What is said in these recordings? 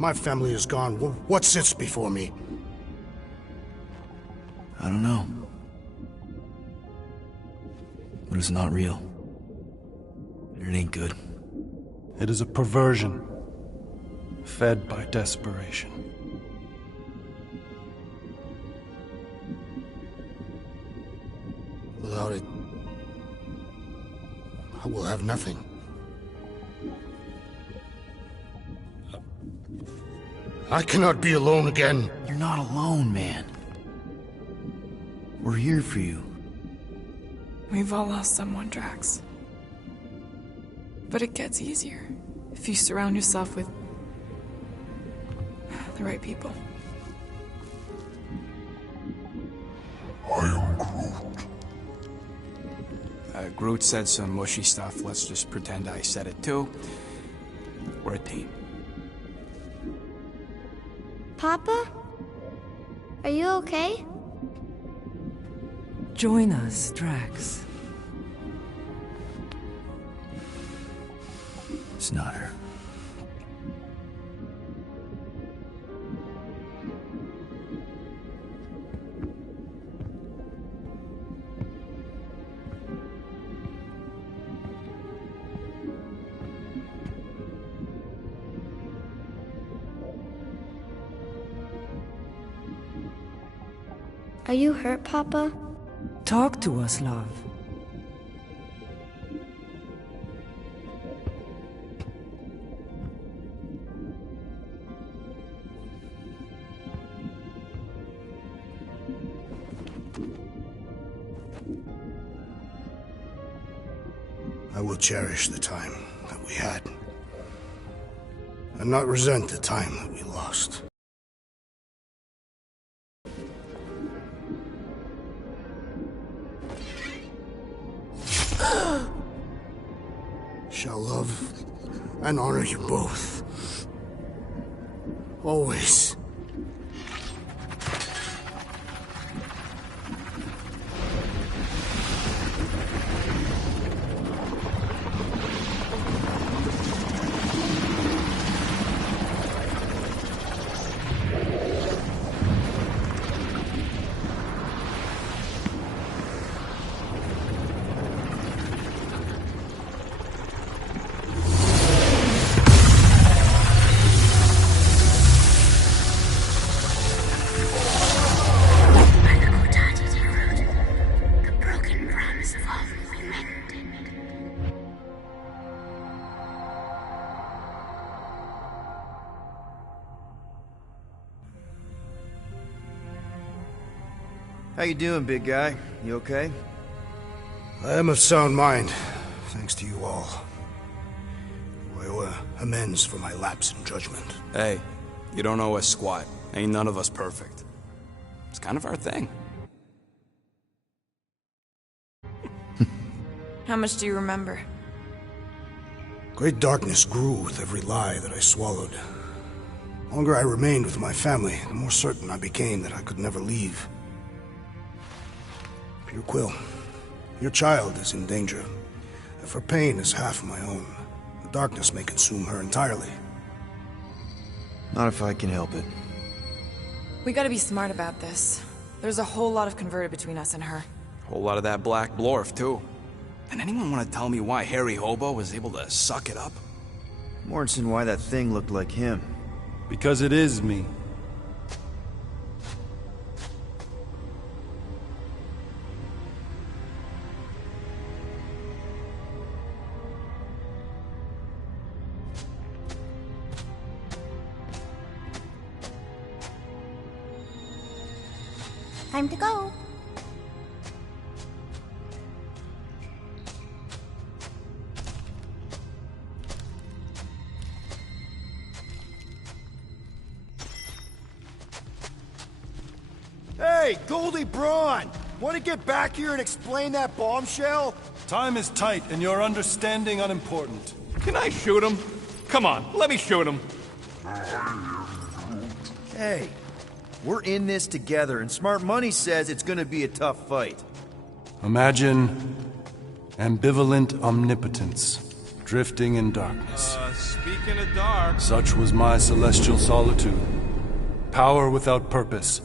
My family is gone. What sits before me? I don't know. But it's not real. And it ain't good. It is a perversion, fed by desperation. Without it, I will have nothing. I cannot be alone again. You're not alone, man. We're here for you. We've all lost someone, Drax. But it gets easier if you surround yourself with the right people. I am Groot. Groot said some mushy stuff. Let's just pretend I said it too. We're a team. Papa? Are you okay? Join us, Drax. It's not her. Are you hurt, Papa? Talk to us, love. I will cherish the time that we had, and not resent the time that we lost. Shall love and honor you both. Always. How you doing, big guy? You okay? I am of sound mind, thanks to you all. I owe amends for my lapse in judgment. Hey, you don't owe us squat. Ain't none of us perfect. It's kind of our thing. How much do you remember? Great darkness grew with every lie that I swallowed. The longer I remained with my family, the more certain I became that I could never leave. Pure Quill, your child is in danger. If her pain is half my own, the darkness may consume her entirely. Not if I can help it. We gotta be smart about this. There's a whole lot of converted between us and her. Whole lot of that black blorf, too. And anyone want to tell me why Harry Hobo was able to suck it up? Morrison, why that thing looked like him. Because it is me. Time to go. Hey, Goldie Braun! Want to get back here and explain that bombshell? Time is tight and your understanding unimportant. Can I shoot him? Come on, let me shoot him. Hey, we're in this together, and Smart Money says it's gonna be a tough fight. Imagine ambivalent omnipotence, drifting in darkness. Speaking of dark... Such was my celestial solitude. Power without purpose,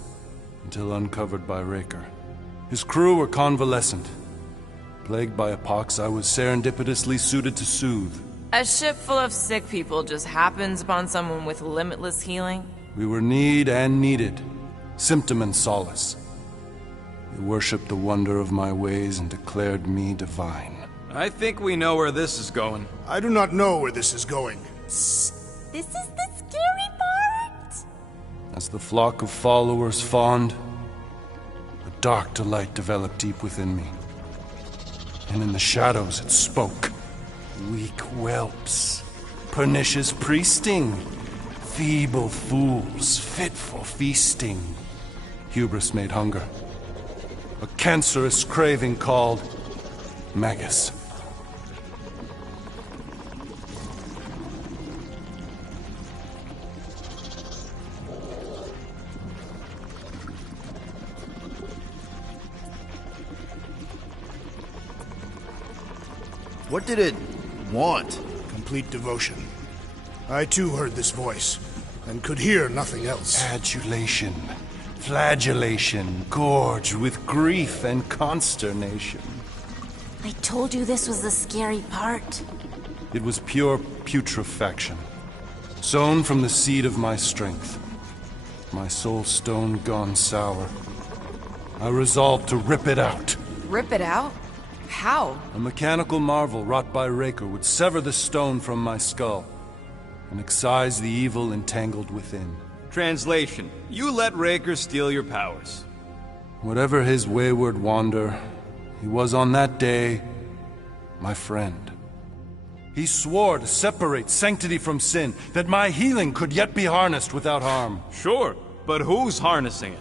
until uncovered by Raker. His crew were convalescent. Plagued by a pox I was serendipitously suited to soothe. A ship full of sick people just happens upon someone with limitless healing? We were need and needed, symptom and solace. They worshipped the wonder of my ways and declared me divine. I think we know where this is going. I do not know where this is going. This is the scary part. As the flock of followers fawned, a dark delight developed deep within me. And in the shadows it spoke. Weak whelps, pernicious priesting, feeble fools, fit for feasting. Hubris made hunger. A cancerous craving called Magus. What did it want? Complete devotion. I too heard this voice, and could hear nothing else. Adulation, flagellation, gorged with grief and consternation. I told you this was the scary part. It was pure putrefaction, sown from the seed of my strength. My soul stone gone sour. I resolved to rip it out. Rip it out? How? A mechanical marvel wrought by Raker would sever the stone from my skull and excise the evil entangled within. Translation: you let Raker steal your powers. Whatever his wayward wander, he was on that day my friend. He swore to separate sanctity from sin, that my healing could yet be harnessed without harm. Sure, but who's harnessing it?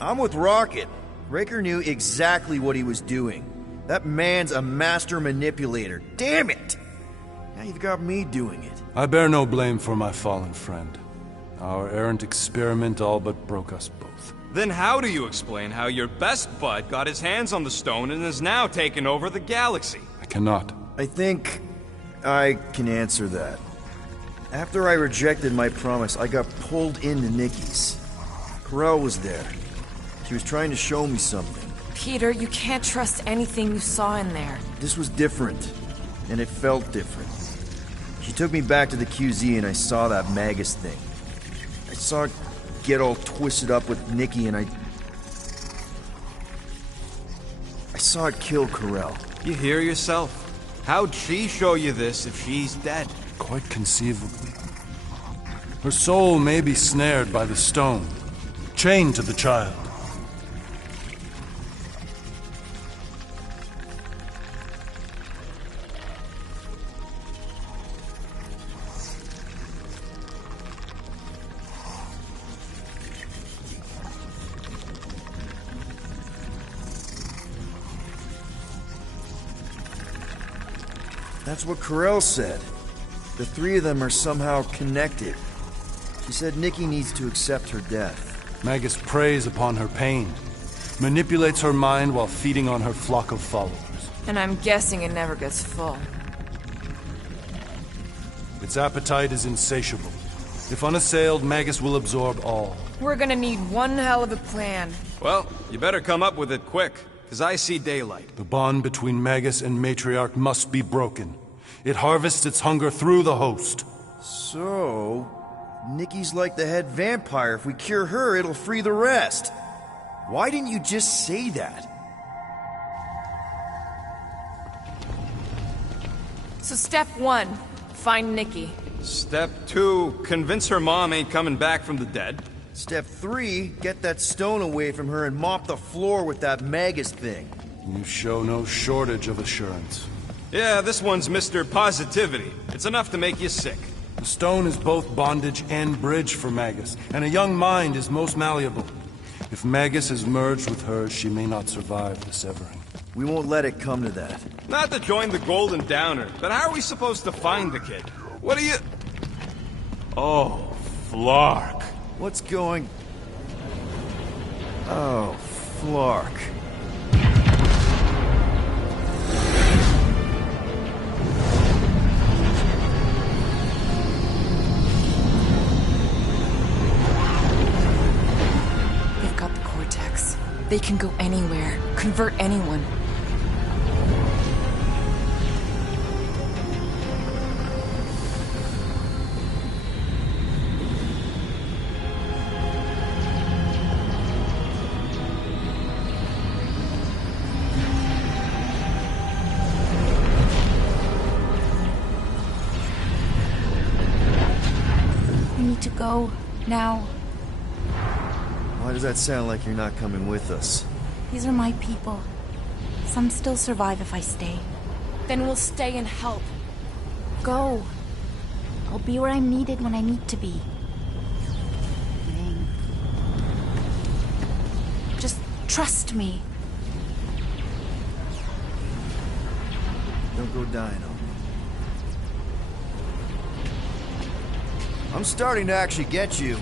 I'm with Rocket. Raker knew exactly what he was doing. That man's a master manipulator. Damn it! Now you've got me doing it. I bear no blame for my fallen friend. Our errant experiment all but broke us both. Then how do you explain how your best bud got his hands on the stone and is now taking over the galaxy? I cannot. I think I can answer that. After I rejected my promise, I got pulled into Nikki's. Corel was there. She was trying to show me something. Peter, you can't trust anything you saw in there. This was different, and it felt different. She took me back to the QZ and I saw that Magus thing. I saw it get all twisted up with Nikki and I saw it kill Corel. You hear yourself? How'd she show you this if she's dead? Quite conceivably. Her soul may be snared by the stone, chained to the child. That's what Corel said. The three of them are somehow connected. She said Nikki needs to accept her death. Magus preys upon her pain, manipulates her mind while feeding on her flock of followers. And I'm guessing it never gets full. Its appetite is insatiable. If unassailed, Magus will absorb all. We're gonna need one hell of a plan. Well, you better come up with it quick, because I see daylight. The bond between Magus and Matriarch must be broken. It harvests its hunger through the host. So, Nikki's like the head vampire. If we cure her, it'll free the rest. Why didn't you just say that? So step 1, find Nikki. Step 2, convince her mom ain't coming back from the dead. Step 3, get that stone away from her and mop the floor with that Magus thing. You show no shortage of assurance. Yeah, this one's Mr. Positivity. It's enough to make you sick. The stone is both bondage and bridge for Magus, and a young mind is most malleable. If Magus is merged with hers, she may not survive the severing. We won't let it come to that. Not to join the Golden Downer, but how are we supposed to find the kid? What are you... Oh, Flark. What's going... Oh, Flark. They can go anywhere, convert anyone. We need to go now. Why does that sound like you're not coming with us? These are my people. Some still survive if I stay. Then we'll stay and help. Go. I'll be where I'm needed when I need to be. Just trust me. Don't go dying on me. I'm starting to actually get you.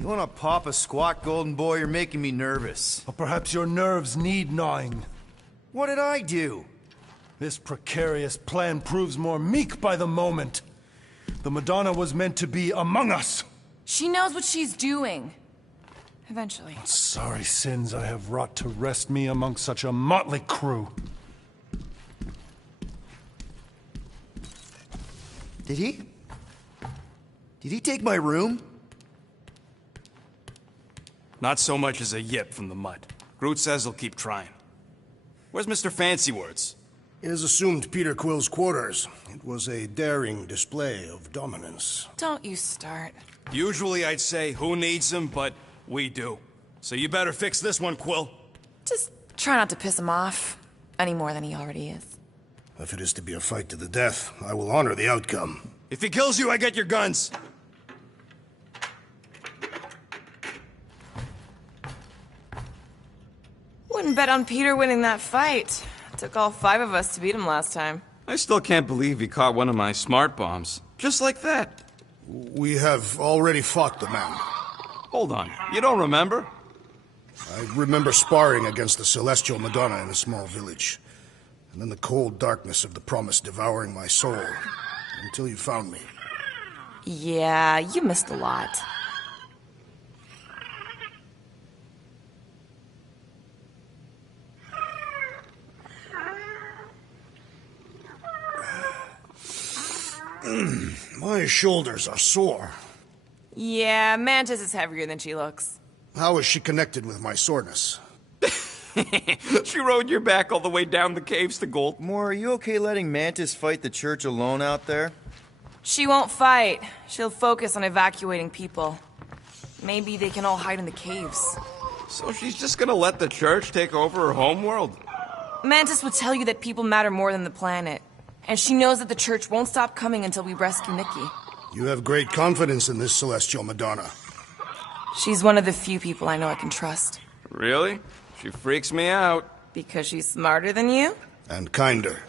You wanna pop a squat, Golden Boy? You're making me nervous. Or perhaps your nerves need gnawing. What did I do? This precarious plan proves more meek by the moment. The Madonna was meant to be among us. She knows what she's doing. Eventually. Sorry sins I have wrought to wrest me among such a motley crew. Did he? Did he take my room? Not so much as a yip from the mud. Groot says he'll keep trying. Where's Mr. Fancy Words? It is assumed Peter Quill's quarters. It was a daring display of dominance. Don't you start. Usually I'd say, who needs him, but we do. So you better fix this one, Quill. Just try not to piss him off any more than he already is. If it is to be a fight to the death, I will honor the outcome. If he kills you, I get your guns. Wouldn't bet on Peter winning that fight. Took all 5 of us to beat him last time. I still can't believe he caught one of my smart bombs. Just like that. We have already fought the man. Hold on, you don't remember? I remember sparring against the Celestial Madonna in a small village. And then the cold darkness of the promise devouring my soul. Until you found me. Yeah, you missed a lot. My shoulders are sore. Yeah, Mantis is heavier than she looks. How is she connected with my soreness? She rode your back all the way down the caves to Gold. Moore, are you okay letting Mantis fight the church alone out there? She won't fight. She'll focus on evacuating people. Maybe they can all hide in the caves. So she's just gonna let the church take over her homeworld? Mantis would tell you that people matter more than the planet. And she knows that the church won't stop coming until we rescue Nikki. You have great confidence in this Celestial Madonna. She's one of the few people I know I can trust. Really? She freaks me out. Because she's smarter than you? And kinder.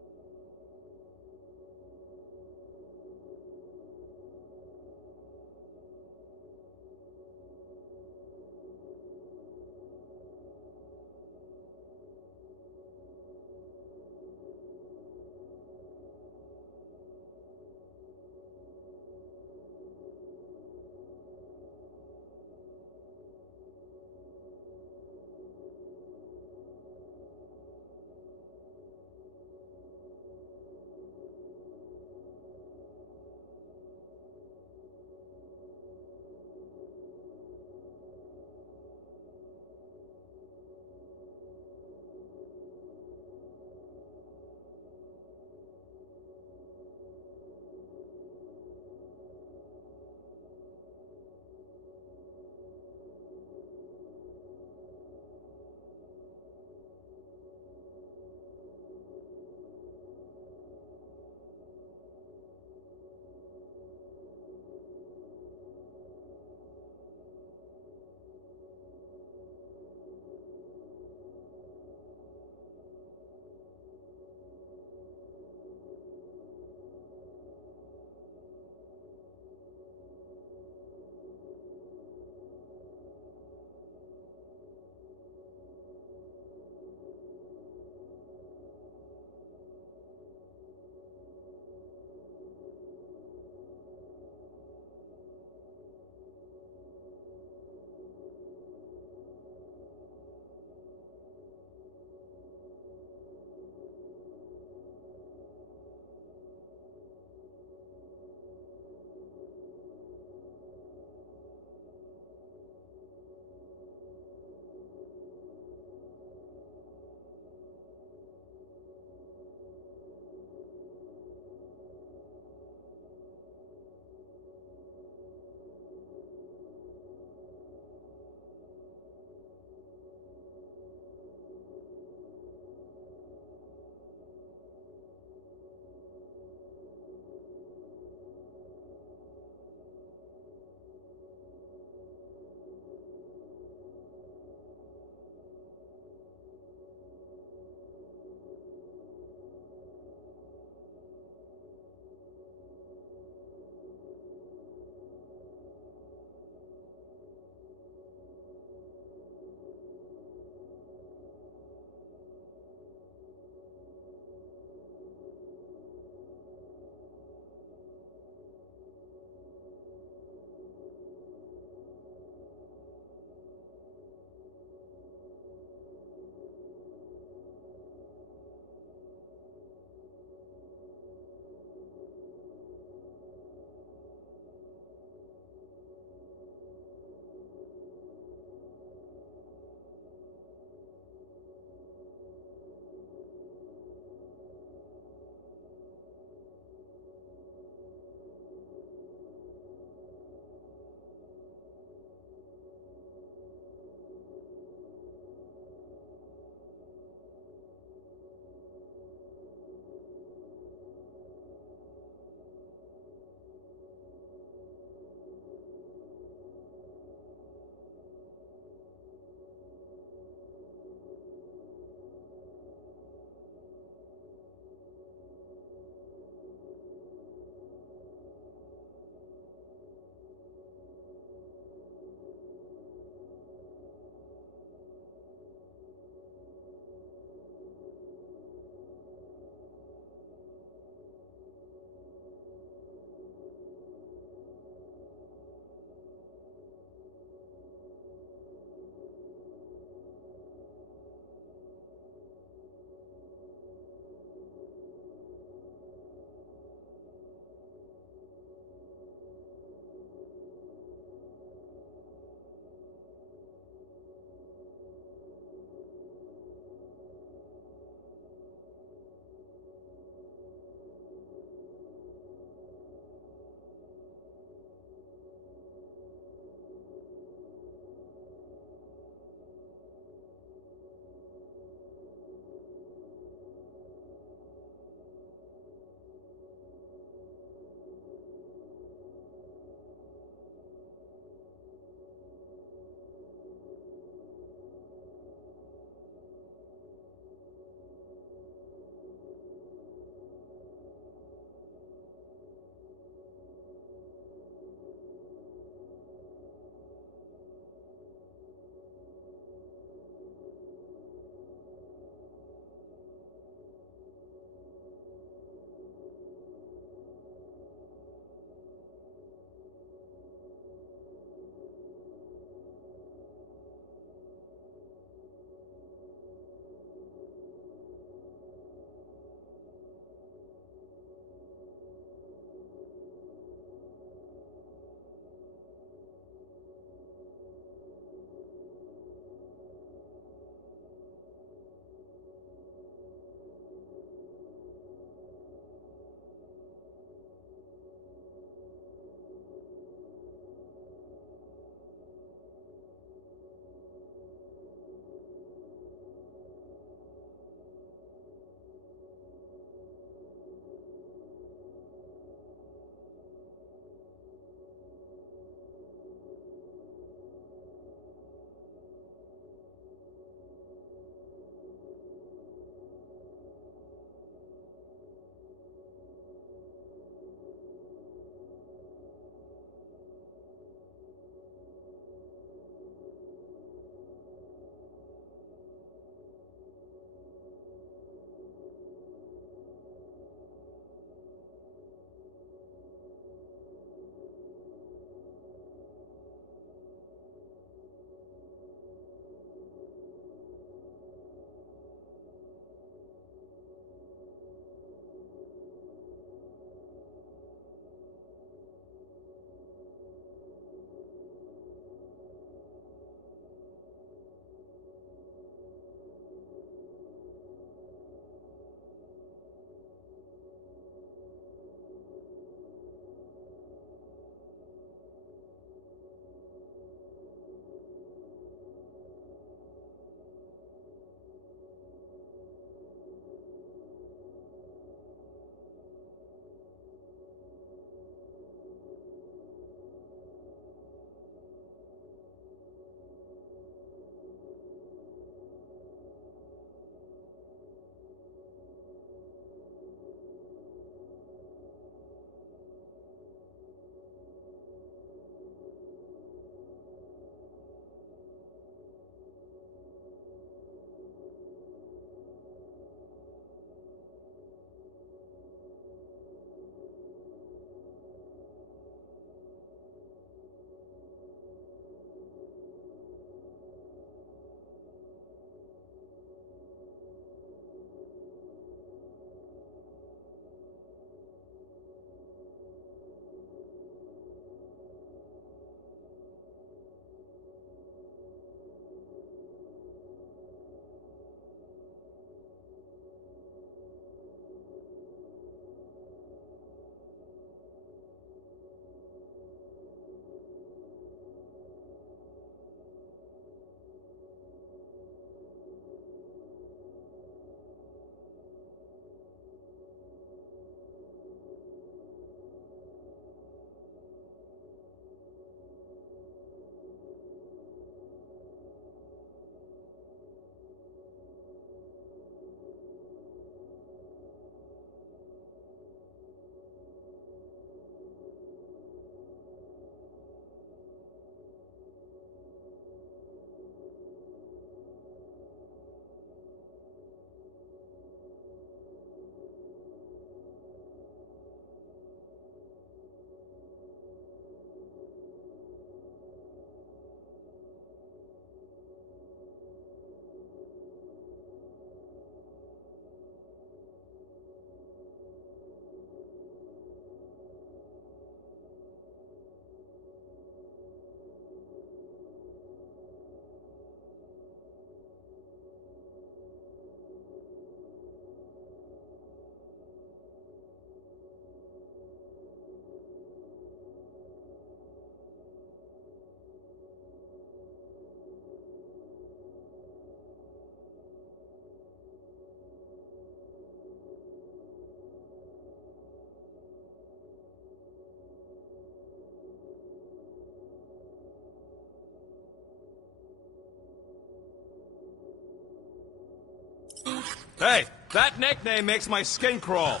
Hey, that nickname makes my skin crawl.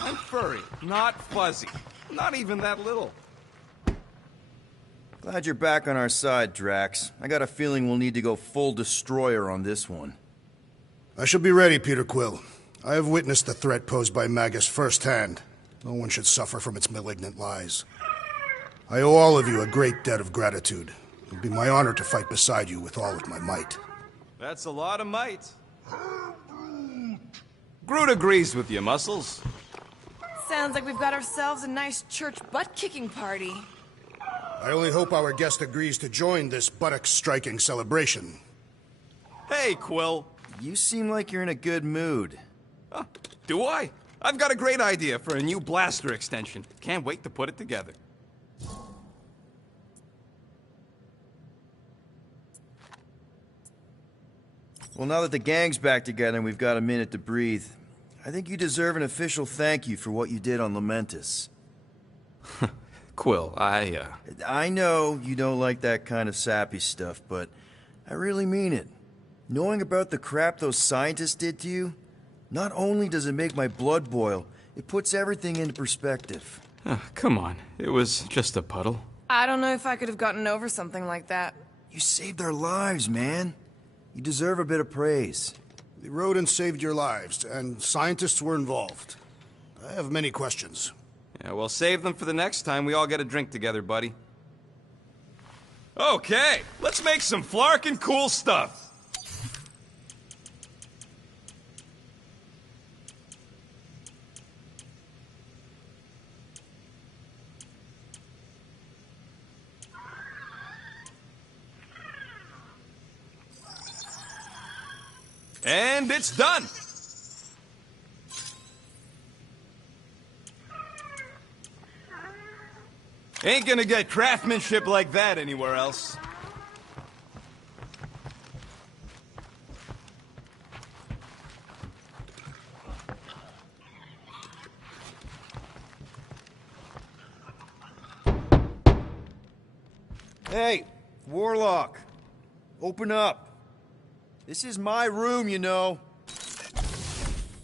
I'm furry, not fuzzy. Not even that little. Glad you're back on our side, Drax. I got a feeling we'll need to go full destroyer on this one. I shall be ready, Peter Quill. I have witnessed the threat posed by Magus firsthand. No one should suffer from its malignant lies. I owe all of you a great debt of gratitude. It will be my honor to fight beside you with all of my might. That's a lot of might. Groot agrees with you, Muscles. Sounds like we've got ourselves a nice church butt-kicking party. I only hope our guest agrees to join this buttock-striking celebration. Hey, Quill. You seem like you're in a good mood. Do I? I've got a great idea for a new blaster extension. Can't wait to put it together. Well, now that the gang's back together and we've got a minute to breathe, I think you deserve an official thank you for what you did on Lamentus. Quill, I know you don't like that kind of sappy stuff, but I really mean it. Knowing about the crap those scientists did to you, not only does it make my blood boil, it puts everything into perspective. Come on. It was just a puddle. I don't know if I could have gotten over something like that. You saved our lives, man. You deserve a bit of praise. The rodents saved your lives, and scientists were involved. I have many questions. Yeah, we'll save them for the next time we all get a drink together, buddy. Okay, let's make some flarkin' cool stuff. And it's done! Ain't gonna get craftsmanship like that anywhere else. Hey, Warlock. Open up. This is my room, you know.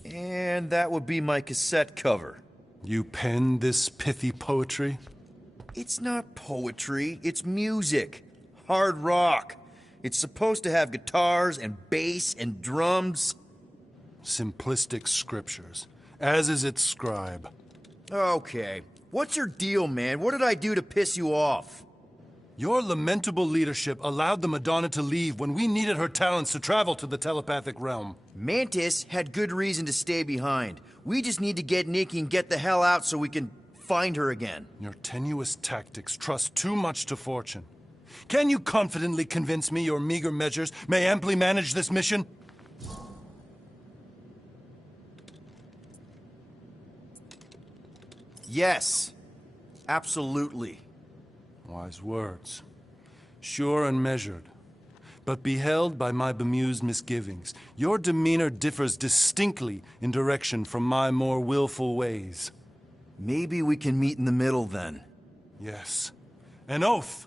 And that would be my cassette cover. You penned this pithy poetry? It's not poetry, it's music. Hard rock. It's supposed to have guitars and bass and drums. Simplistic scriptures, as is its scribe. Okay. What's your deal, man? What did I do to piss you off? Your lamentable leadership allowed the Madonna to leave when we needed her talents to travel to the telepathic realm. Mantis had good reason to stay behind. We just need to get Nikki and get the hell out so we can find her again. Your tenuous tactics trust too much to fortune. Can you confidently convince me your meager measures may amply manage this mission? Yes. Absolutely. Wise words. Sure and measured. But beheld by my bemused misgivings, your demeanor differs distinctly in direction from my more willful ways. Maybe we can meet in the middle then. Yes. An oath.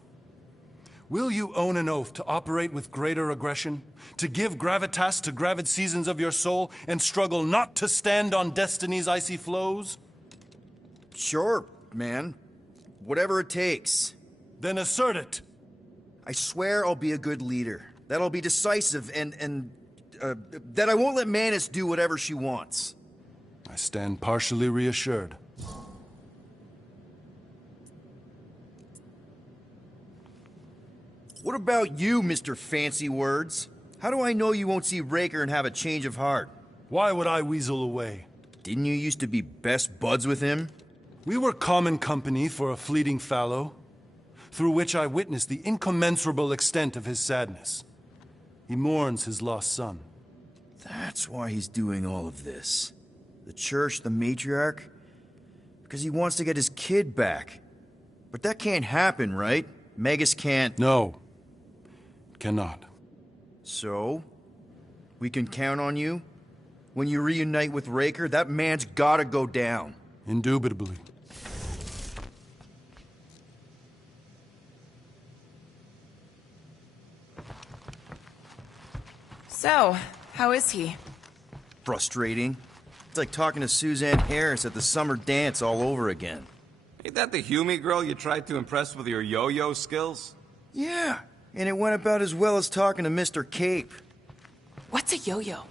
Will you own an oath to operate with greater aggression? To give gravitas to gravid seasons of your soul and struggle not to stand on destiny's icy flows? Sure, man. Whatever it takes. Then assert it. I swear I'll be a good leader. That I'll be decisive and that I won't let Mantis do whatever she wants. I stand partially reassured. What about you, Mr. Fancy Words? How do I know you won't see Raker and have a change of heart? Why would I weasel away? Didn't you used to be best buds with him? We were common company for a fleeting fallow, through which I witnessed the incommensurable extent of his sadness. He mourns his lost son. That's why he's doing all of this. The church, the matriarch? Because he wants to get his kid back. But that can't happen, right? Magus can't... No. Cannot. So? We can count on you? When you reunite with Raker, that man's gotta go down. Indubitably. So, how is he? frustrating. It's like talking to Suzanne Harris at the summer dance all over again. Ain't that the Hume girl you tried to impress with your yo-yo skills? Yeah, and it went about as well as talking to Mr. Cape. What's a yo-yo?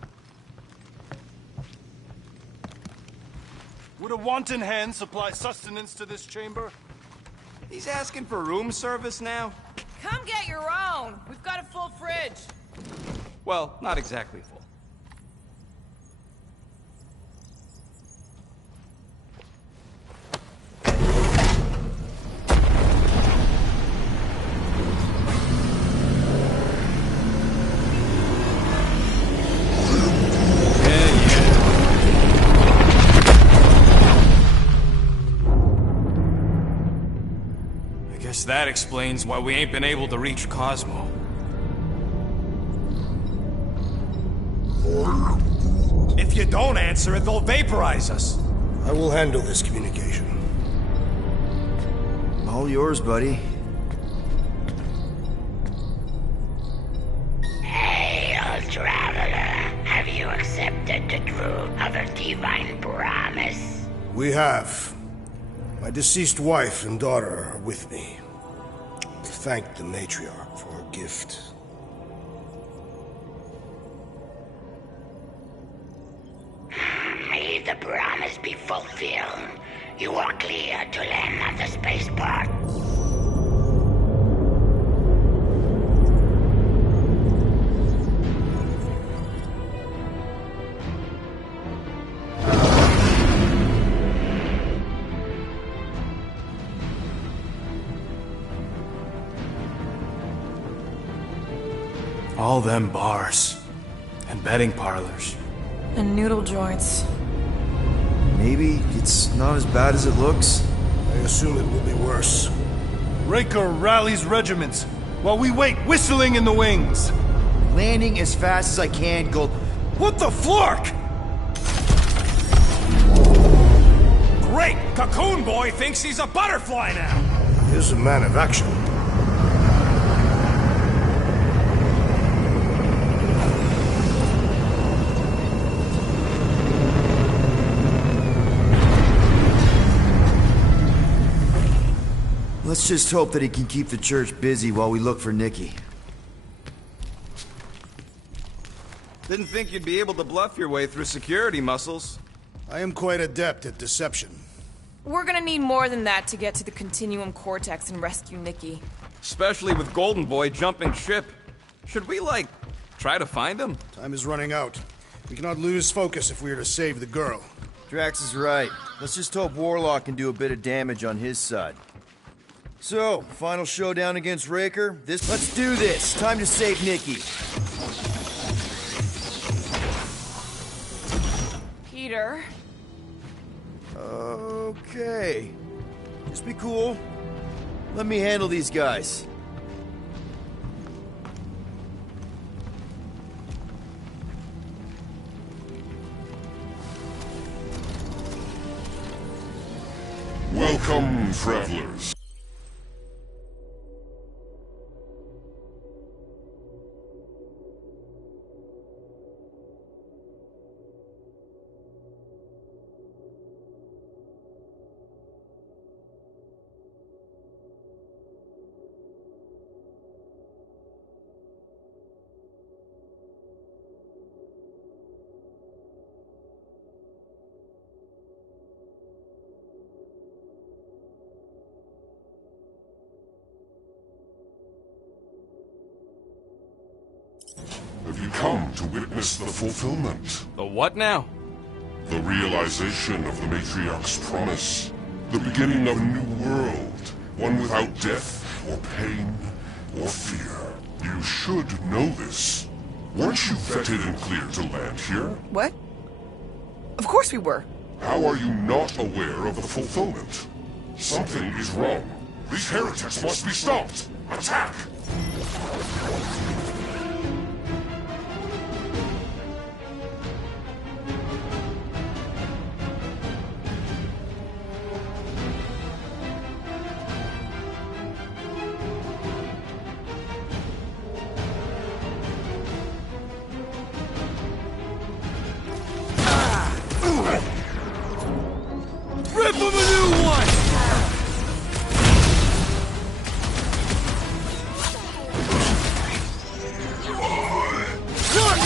Would a wanton hand supply sustenance to this chamber? He's asking for room service now? Come get your own. We've got a full fridge. Well, not exactly full. Guess that explains why we ain't been able to reach Cosmo. If you don't answer it, they'll vaporize us. I will handle this communication. All yours, buddy. Hail, traveler. Have you accepted the truth of a divine promise? We have. My deceased wife and daughter are with me. Thank the matriarch for her gift. May the promise be fulfilled. You are clear to land on the spaceport. All them bars. And betting parlors. And noodle joints. Maybe it's not as bad as it looks. I assume it will be worse. Raker rallies regiments, while we wait whistling in the wings. Landing as fast as I can, Gold. What the flark? Great! Cocoon Boy thinks he's a butterfly now! He is a man of action. Let's just hope that he can keep the church busy while we look for Nikki. Didn't think you'd be able to bluff your way through security muscles. I am quite adept at deception. We're gonna need more than that to get to the Continuum Cortex and rescue Nikki. Especially with Golden Boy jumping ship. Should we, like, try to find him? Time is running out. We cannot lose focus if we are to save the girl. Drax is right. Let's just hope Warlock can do a bit of damage on his side. So, final showdown against Raker. Let's do this. Time to save Nikki. Peter. Okay. Just be cool. Let me handle these guys. Welcome, travelers. Have you come to witness the fulfillment? The what now? The realization of the Matriarch's promise. The beginning of a new world. One without death, or pain, or fear. You should know this. Weren't you vetted and cleared to land here? What? Of course we were. How are you not aware of the fulfillment? Something is wrong. These heretics must be stopped! Attack!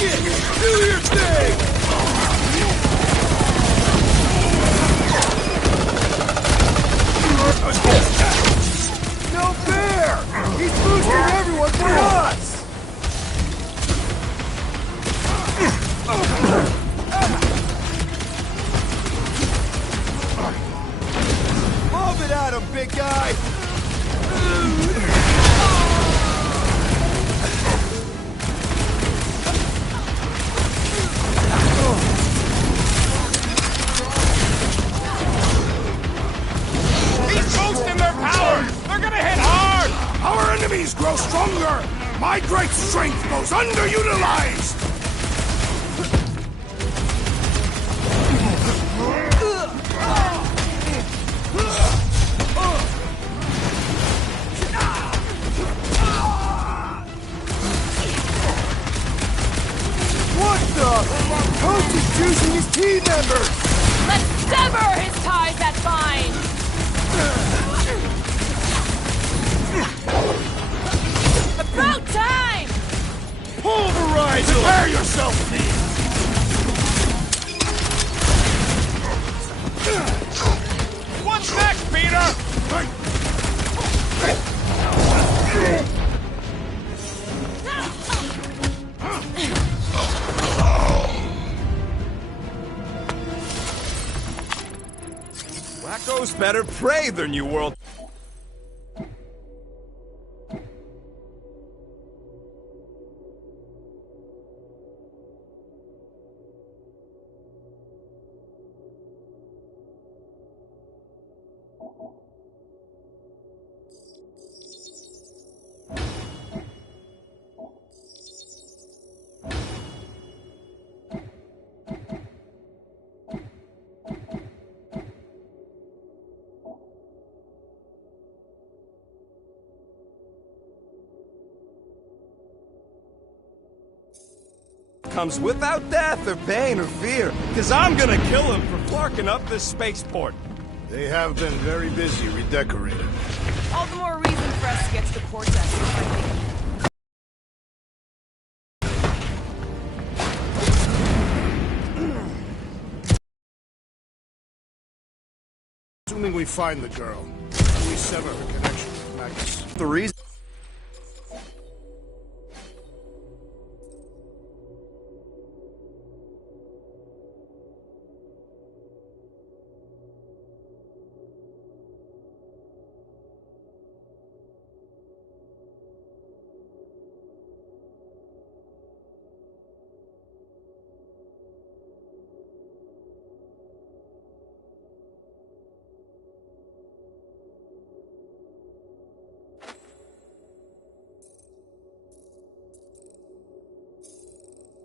it! Do your thing! No fair! He's boosting everyone for us! Lob it at him, big guy! He's boosting their power! They're gonna hit hard! Our enemies grow stronger! My great strength goes underutilized! What the? Coach is choosing his team members! Let's sever his ties that bind! About time! Pulverize him! Prepare yourself, thief! What's next, Peter? Wacko's better prey than you, world. Comes without death or pain or fear, because I'm gonna kill him for flarking up this spaceport. They have been very busy redecorating. All the more reason for us to get to the Cortex. Assuming we find the girl, we sever her connection with Magus. The reason...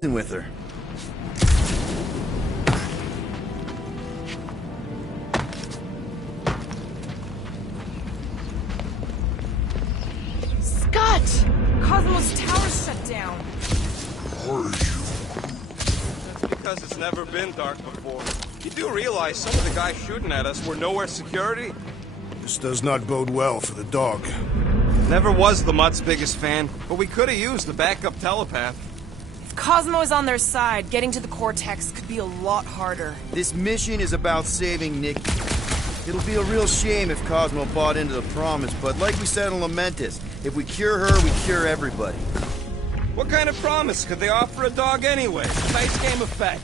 with her. Scott! Cosmos Tower's shut down. That's because it's never been dark before. You do realize some of the guys shooting at us were nowhere security? This does not bode well for the dog. Never was the Mutt's biggest fan, but we could have used the backup telepath. If Cosmo is on their side, getting to the Cortex could be a lot harder. This mission is about saving Nick. It'll be a real shame if Cosmo bought into the promise, but like we said in Lamentus, if we cure her, we cure everybody. What kind of promise could they offer a dog anyway? Nice game of fetch.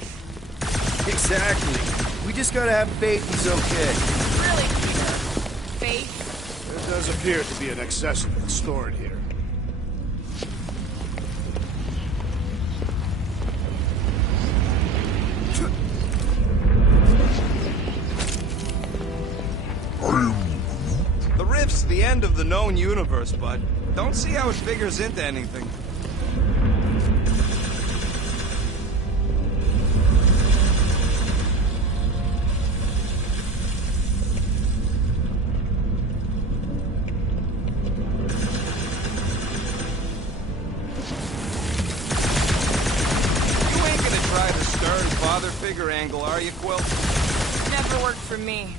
Exactly. We just gotta have faith he's okay. Really, Peter? Faith? There does appear to be an excess of it stored here. The rift's the end of the known universe, bud. Don't see how it figures into anything. You ain't gonna try the stern father figure angle, are you, Quill? Never worked for me.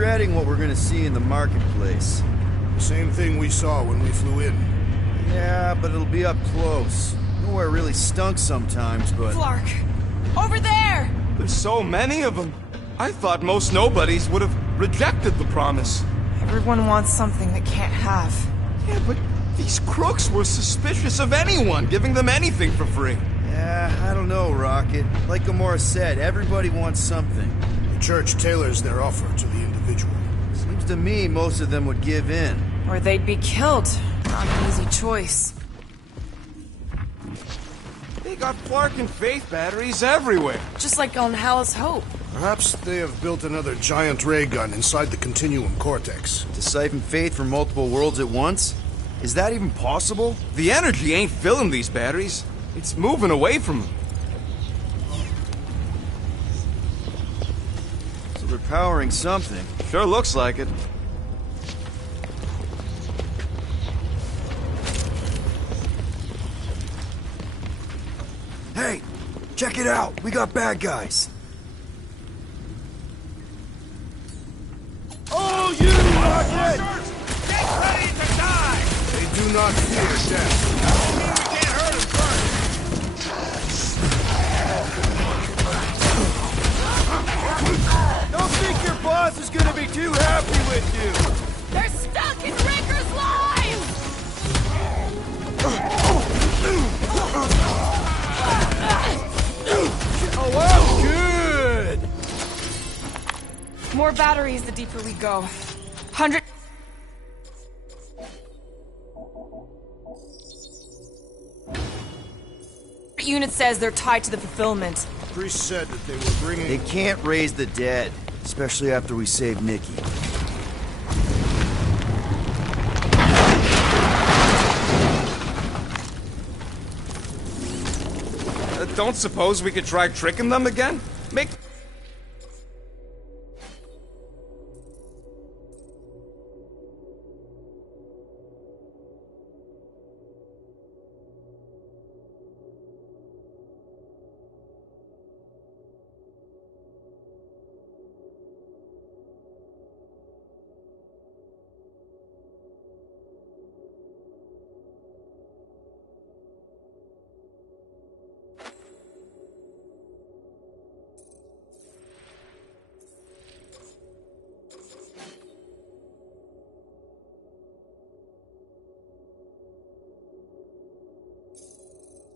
dreading what we're gonna see in the marketplace. The same thing we saw when we flew in. Yeah, but it'll be up close. Nowhere really stunk sometimes, but... Flark! Over there! There's so many of them. I thought most nobodies would have rejected the promise. Everyone wants something they can't have. Yeah, but these crooks were suspicious of anyone giving them anything for free. Yeah, I don't know, Rocket. Like Gamora said, everybody wants something. The church tailors their offer to the individual. Seems to me most of them would give in. Or they'd be killed. Not an easy choice. They got Flark and Faith batteries everywhere. Just like on Hal's Hope. Perhaps they have built another giant ray gun inside the Continuum Cortex. To siphon Faith from multiple worlds at once? Is that even possible? The energy ain't filling these batteries. It's moving away from them. So they're powering something. Sure looks like it. Hey! Check it out! We got bad guys! Oh, you Rocket! Get ready to die! They do not fear death. We can't hurt him first! Don't think your boss is gonna be too happy with you! They're stuck in Raker's lives! Oh, wow, good! More batteries the deeper we go. 100... Unit says they're tied to the fulfillment. Priest said that they were bringing... They can't raise the dead, especially after we save Nikki. Don't suppose we could try tricking them again? Make...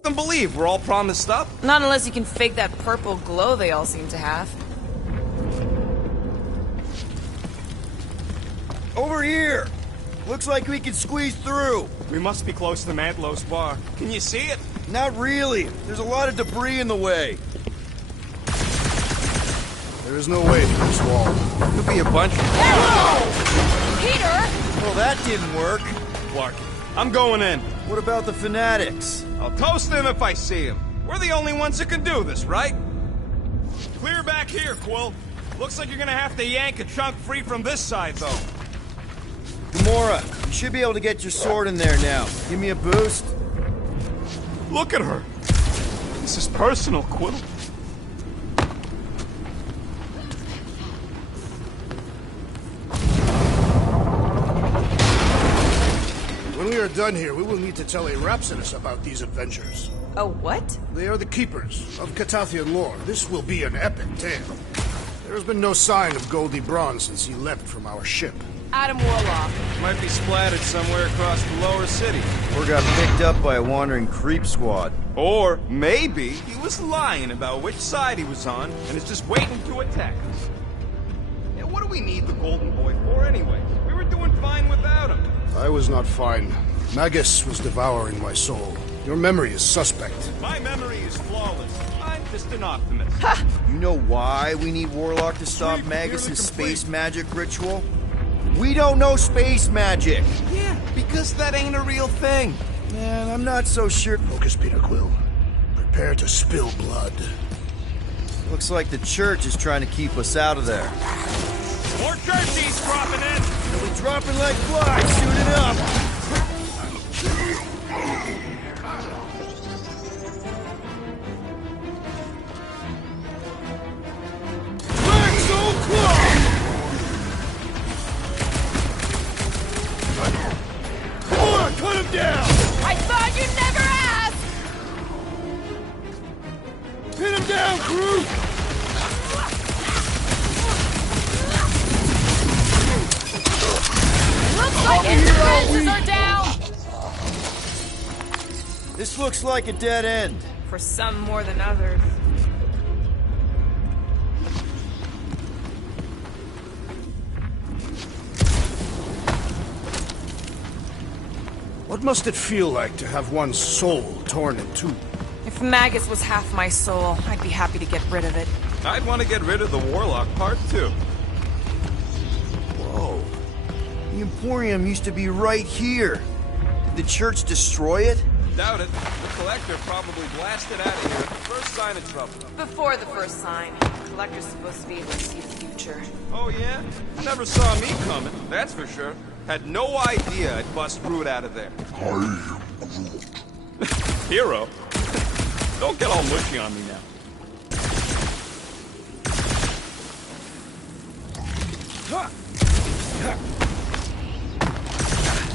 them believe we're all promised up? Not unless you can fake that purple glow they all seem to have. Over here! Looks like we can squeeze through. We must be close to the Mantlo's bar. Can you see it? Not really. There's a lot of debris in the way. There is no way to this wall. Could be a bunch. Peter! Well, that didn't work. Clark, I'm going in. What about the fanatics? I'll toast them if I see them. We're the only ones that can do this, right? Clear back here, Quill. Looks like you're gonna have to yank a chunk free from this side, though. Gamora, you should be able to get your sword in there now. Give me a boost. Look at her. This is personal, Quill. When we are done here, we will need to tell a Rhapsodus about these adventures. A what? They are the keepers of Catathian lore. This will be an epic tale. There has been no sign of Goldie Braun since he left from our ship. Adam Warlock. Might be splattered somewhere across the lower city. Or got picked up by a wandering creep squad. Or maybe he was lying about which side he was on and is just waiting to attack us. Yeah, what do we need the Golden Boy for anyway? We were doing fine without him. I was not fine. Magus was devouring my soul. Your memory is suspect. My memory is flawless. I'm just an optimist. Ha! You know why we need Warlock to stop Magus' space magic ritual? We don't know space magic! Yeah, because that ain't a real thing. Man, I'm not so sure. Focus, Peter Quill. Prepare to spill blood. Looks like the church is trying to keep us out of there. More churchies dropping in! They'll be dropping like flies soon enough! Looks like his defenses are down! This looks like a dead end. For some more than others. What must it feel like to have one's soul torn in two? If Magus was half my soul, I'd be happy to get rid of it. I'd want to get rid of the Warlock part, too. Whoa. The Emporium used to be right here. Did the church destroy it? Doubt it. The Collector probably blasted out of here at the first sign of trouble. Before the first sign. The Collector's supposed to be able to see the future. Oh, yeah? Never saw me coming, that's for sure. Had no idea I'd bust Groot out of there. I am Groot. Hero? Don't get all mushy on me now.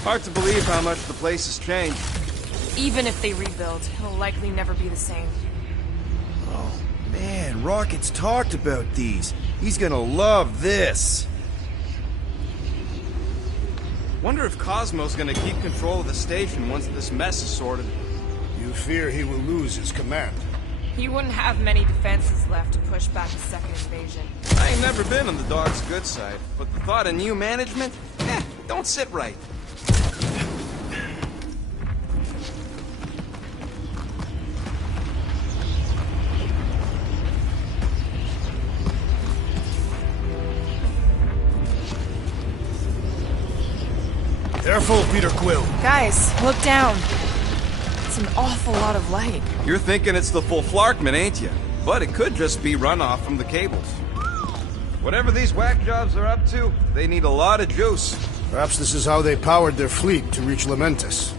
Hard to believe how much the place has changed. Even if they rebuild, it'll likely never be the same. Oh, man, Rocket's talked about these. He's gonna love this. Wonder if Cosmo's gonna keep control of the station once this mess is sorted. You fear he will lose his command? He wouldn't have many defenses left to push back a second invasion. I ain't never been on the dog's good side, but the thought of new management? Don't sit right. Careful, Peter Quill. Guys, look down. It's an awful lot of light. You're thinking it's the full Flarkman, ain't you? But it could just be runoff from the cables. Whatever these whack jobs are up to, they need a lot of juice. Perhaps this is how they powered their fleet to reach Lamentus.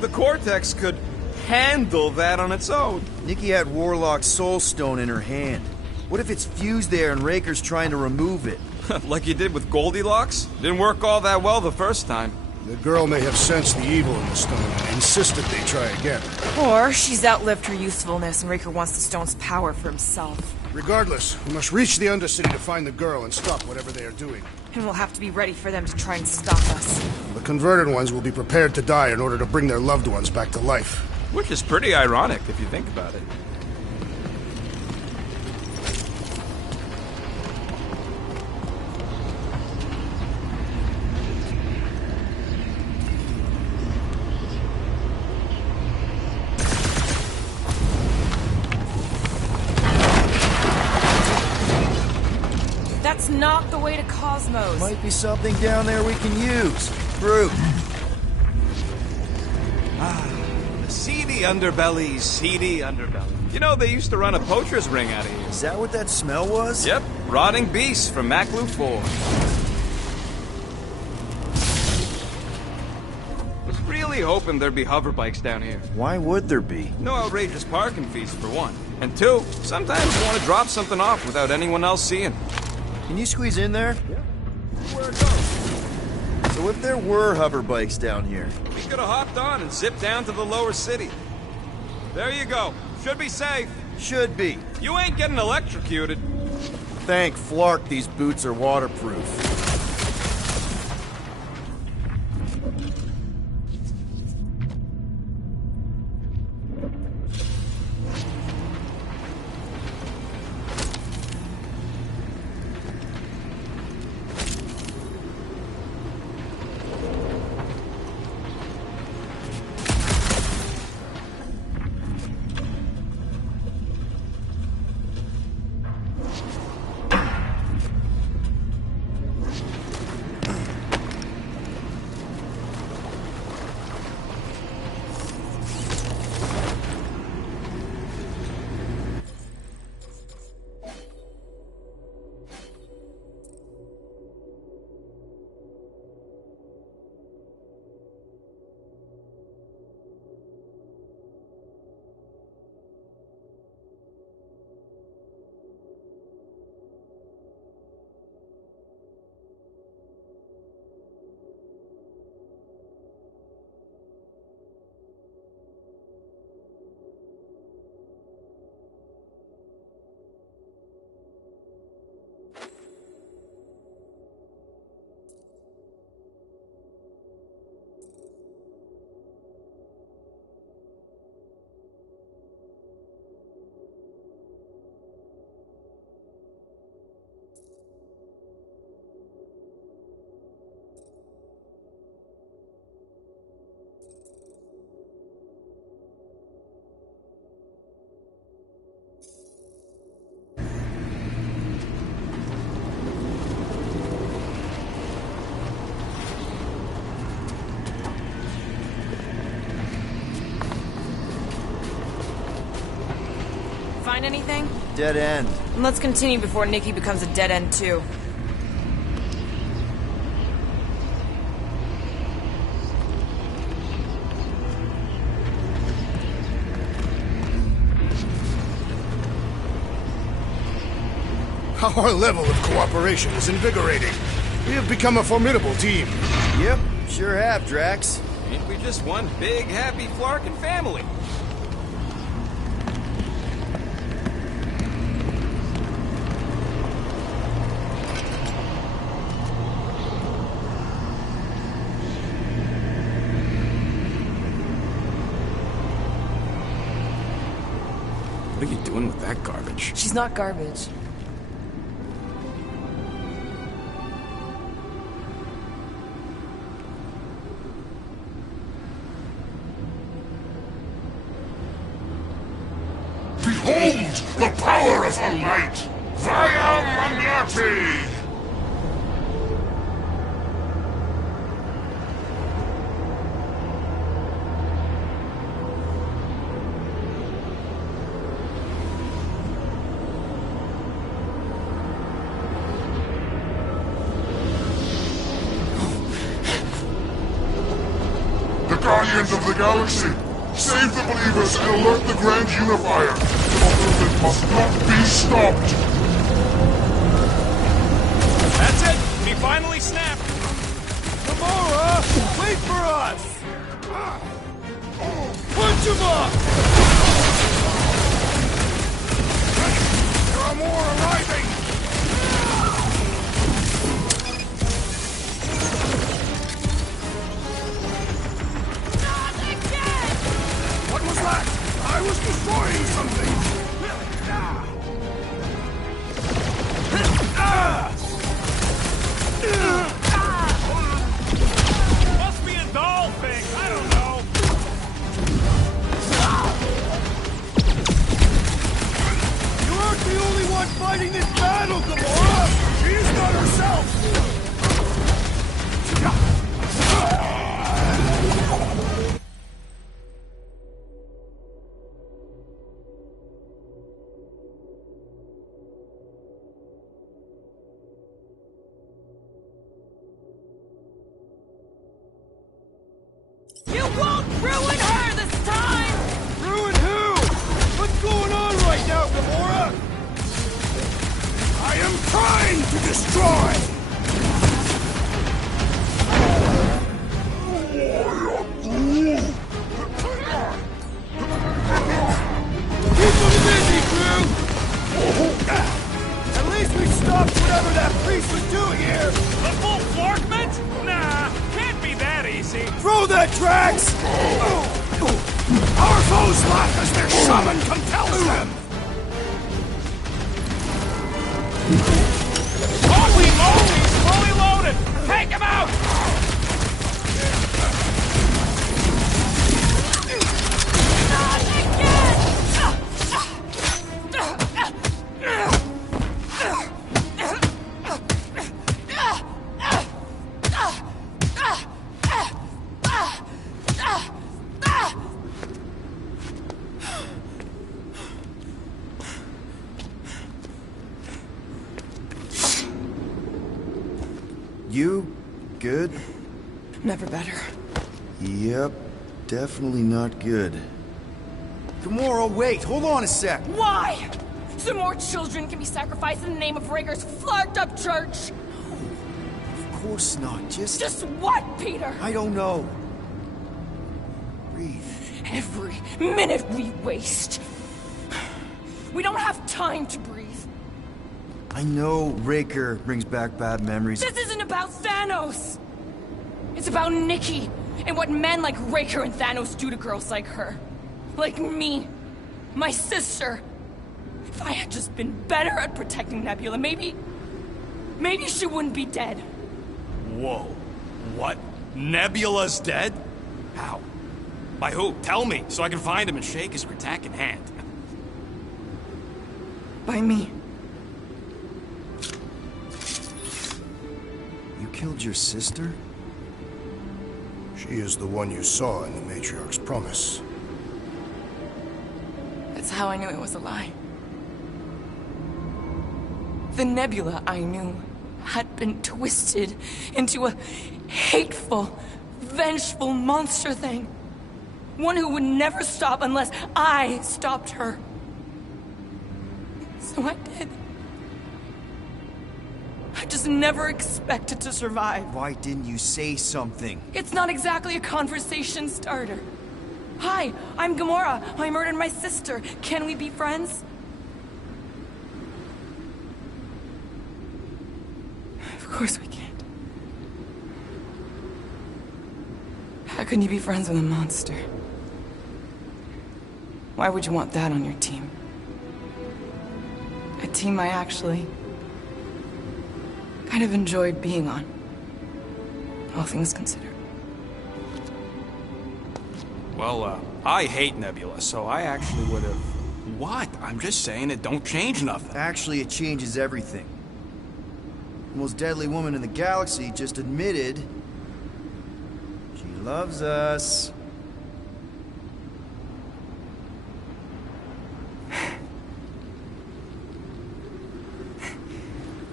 The Cortex could handle that on its own. Nikki had Warlock's Soul Stone in her hand. What if it's fused there and Raker's trying to remove it? Like you did with Goldilocks? Didn't work all that well the first time. The girl may have sensed the evil in the stone and insisted they try again. Or she's outlived her usefulness and Raker wants the stone's power for himself. Regardless, we must reach the Undercity to find the girl and stop whatever they are doing. And we'll have to be ready for them to try and stop us. The converted ones will be prepared to die in order to bring their loved ones back to life. Which is pretty ironic if you think about it. That's not the way to Cosmos. Might be something down there we can use. Groot. The seedy underbelly. You know, they used to run a poacher's ring out of here. Is that what that smell was? Yep, rotting beasts from Maklu 4. Was really hoping there'd be hover bikes down here. Why would there be? No outrageous parking fees, for one. And two, sometimes you want to drop something off without anyone else seeing. Can you squeeze in there? Yeah. Where it goes. So if there were hover bikes down here... We could have hopped on and zipped down to the lower city. There you go. Should be safe. Should be. You ain't getting electrocuted. Thank Flark these boots are waterproof. find anything? Dead end. And let's continue before Nikki becomes a dead end too. Our level of cooperation is invigorating. We have become a formidable team. Yep, sure have, Drax. Ain't we just one big, happy Flarkin family? What are you doing with that garbage? She's not garbage. Behold the power of her light! Via Magnati! The Guardians of the Galaxy! Save the believers and alert the Grand Unifier! The movement must not be stopped! That's it! We finally snapped! Gamora! Wait for us! Punch him up! There are more arriving! What was that? I was destroying something! Must be a doll thing, I don't know. You aren't the only one fighting this battle, Gamora! She's not herself! You won't ruin her this time! Ruin who? What's going on right now, Gamora? I am trying to destroy! Keep them busy, crew! At least we stopped whatever that priest was doing here! The full Flarkment? Nah, can't be that easy. Throw that, Drax! Our foes laugh as their shaman compels them! Holy moly, he's fully loaded! Take him out! You good? Never better. Yep, definitely not good. Gamora, wait, hold on a sec. Why? So more children can be sacrificed in the name of Rager's flarked up church? Of course not, Just what, Peter? I don't know. Breathe. Every minute we waste. We don't have time to breathe. I know Raker brings back bad memories. This isn't about Thanos! It's about Nikki, and what men like Raker and Thanos do to girls like her. Like me. My sister. If I had just been better at protecting Nebula, maybe she wouldn't be dead. Whoa. What? Nebula's dead? How? By who? Tell me, so I can find him and shake his Kratak in hand. By me. You killed your sister? She is the one you saw in the Matriarch's promise. That's how I knew it was a lie. The Nebula I knew had been twisted into a hateful, vengeful monster thing. One who would never stop unless I stopped her. So I did. I just never expected to survive. Why didn't you say something? It's not exactly a conversation starter. Hi, I'm Gamora. I murdered my sister. Can we be friends? Of course we can't. How can you be friends with a monster? Why would you want that on your team? A team I actually kind of enjoyed being on, all things considered. Well, I hate Nebula, so I actually would have... What? I'm just saying it don't change nothing. Actually, it changes everything. The most deadly woman in the galaxy just admitted she loves us.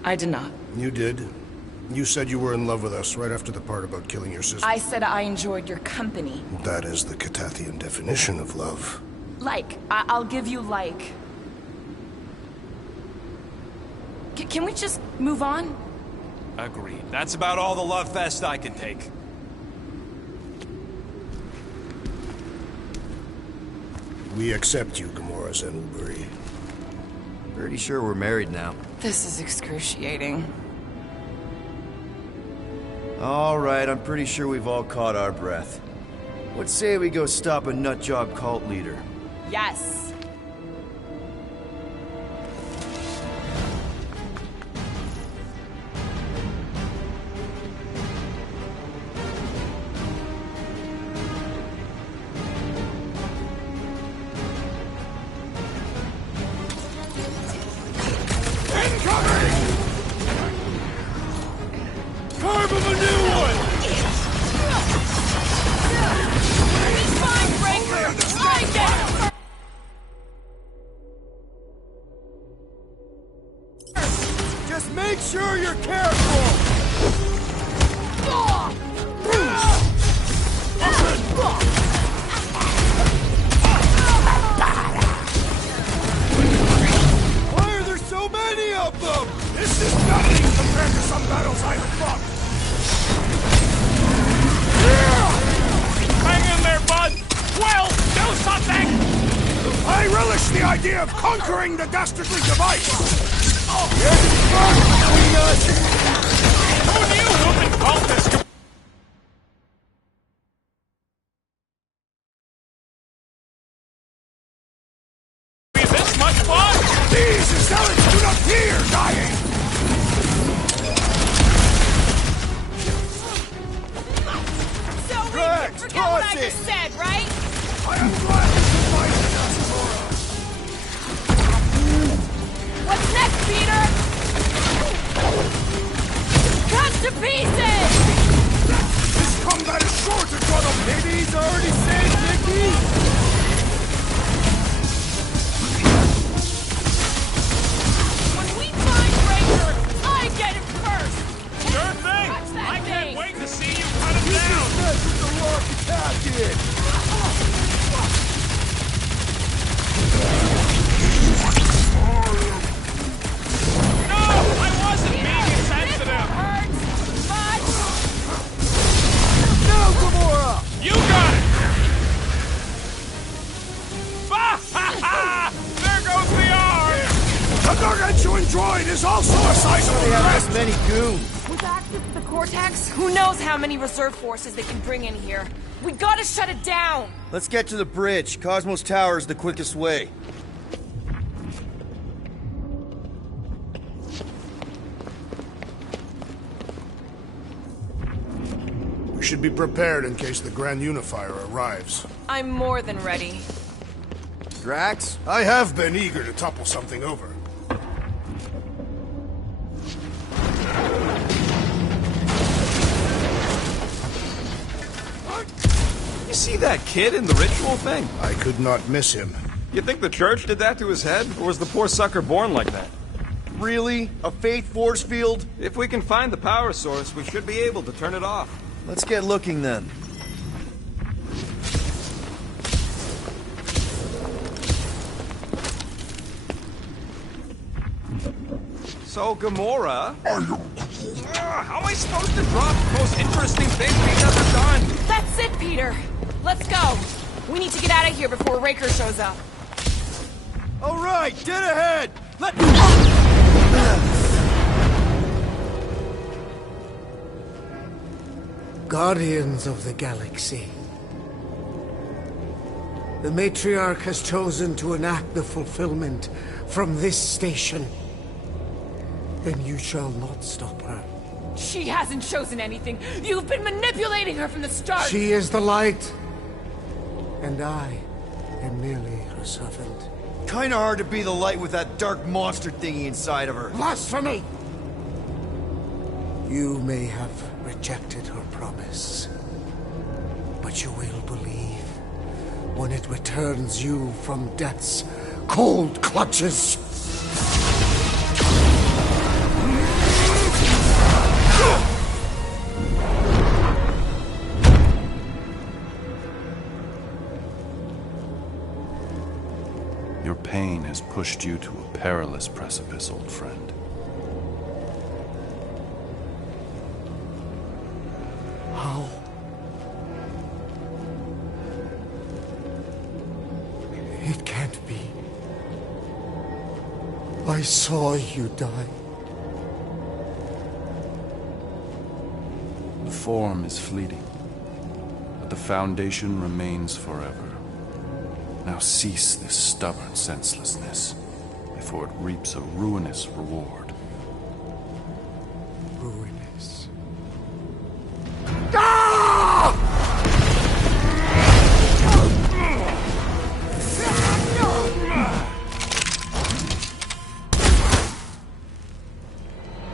I did not. You did. You said you were in love with us right after the part about killing your sister. I said I enjoyed your company. That is the Catathian definition of love. Like. I'll give you like. Can we just move on? Agreed. That's about all the love fest I can take. We accept you, Gamora Zenuburi. Pretty sure we're married now. This is excruciating. All right, I'm pretty sure we've all caught our breath. What say we go stop a nutjob cult leader? Yes. Carve him a new one! Just make sure you're careful! Why are there so many of them? This is nothing compared to some battles I've fought! Hang in there, bud! Well, do something! I relish the idea of conquering the dastardly device! Who knew whooping cultists could be this much fun? These zealots do not fear dying! So we forget what I just said, right? I am glad this is my Gamora! What's next, Peter? Cut to pieces! This combat is sure to draw them! Maybe he's already saved Nikki? When we find Breaker, I get it first! Sure thing! Watch that I can't thing. wait to see you cut him down! That's what the Rock attack did! No! I wasn't being insensitive! Hurts much! Now, Gamora! You got it! Bah! Ha ha! There goes the arm! The gargantuan droid is also a sizable They have threat! this many goons. With access to the Cortex, who knows how many reserve forces they can bring in here? We gotta shut it down! Let's get to the bridge. Cosmos Tower is the quickest way. We should be prepared in case the Grand Unifier arrives. I'm more than ready. Drax? I have been eager to topple something over. You see that kid in the ritual thing? I could not miss him. You think the church did that to his head? Or was the poor sucker born like that? Really? A faith force field? If we can find the power source, we should be able to turn it off. Let's get looking then. So, Gamora... how am I supposed to drop the most interesting thing we've ever done? That's it, Peter. Let's go. We need to get out of here before Raker shows up. All right, dead ahead! Let... Guardians of the Galaxy. The Matriarch has chosen to enact the fulfillment from this station. Then you shall not stop her. She hasn't chosen anything. You've been manipulating her from the start. She is the light. And I am merely her servant. Kinda hard to be the light with that dark monster thingy inside of her. Blasphemy! You may have rejected her promise, but you will believe when it returns you from death's cold clutches. Your pain has pushed you to a perilous precipice, old friend. How? It can't be. I saw you die. The form is fleeting, but the foundation remains forever. Now cease this stubborn senselessness, before it reaps a ruinous reward. Ruinous.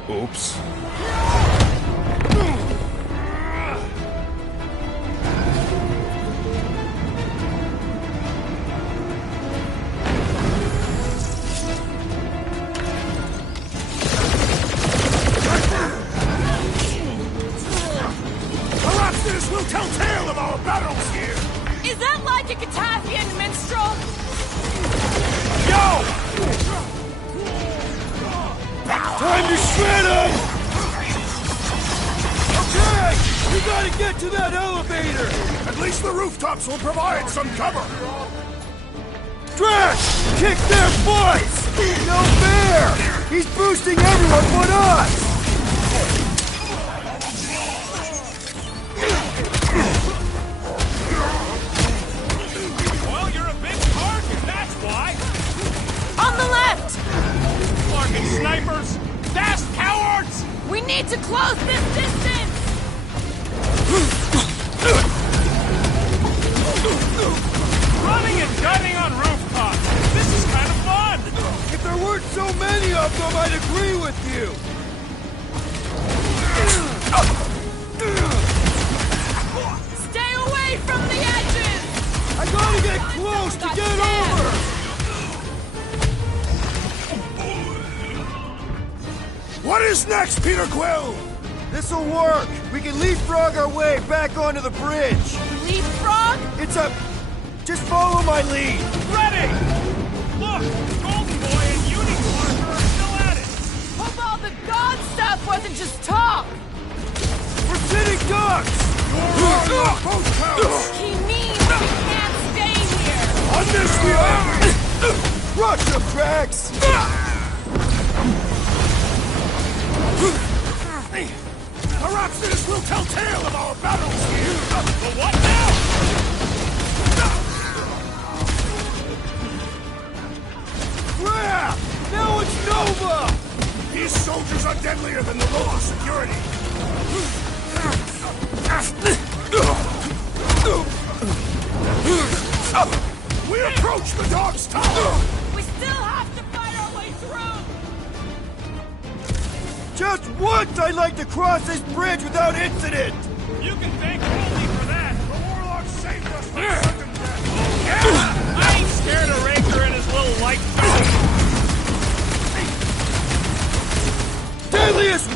Oops. We'll tell tale of our battles here! Is that like a Katafian minstrel? Yo! Time to shred him! Okay! We gotta get to that elevator! At least the rooftops will provide some cover! Drax! Kick their butts! No fair! He's boosting everyone but us! Well, you're a big target, that's why! On the left! Fucking snipers! Fast cowards! We need to close this distance! Running and gunning on rooftops! This is kind of fun! If there weren't so many of them, I'd agree with you! Stay away from the edges! I gotta get close to get over! What is next, Peter Quill? This'll work! We can leapfrog our way back onto the bridge! Leapfrog? It's a... Just follow my lead! Ready! Look! Golden Boy and Unicorn are still at it! Hope all the god stuff wasn't just talk! We're sitting ducks! You're on both counts! He means we can't stay here! On this we are! Rush them, Drax! Perhaps this will tell tale of our battles here! But what now? Crap! Now it's Nova! These soldiers are deadlier than the local security! We approach the dog's tower! We still have to fight our way through! Just once I'd like to cross this bridge without incident! You can thank Goldie for that! The Warlock saved us from certain death! I ain't scared of Raker and his little light show!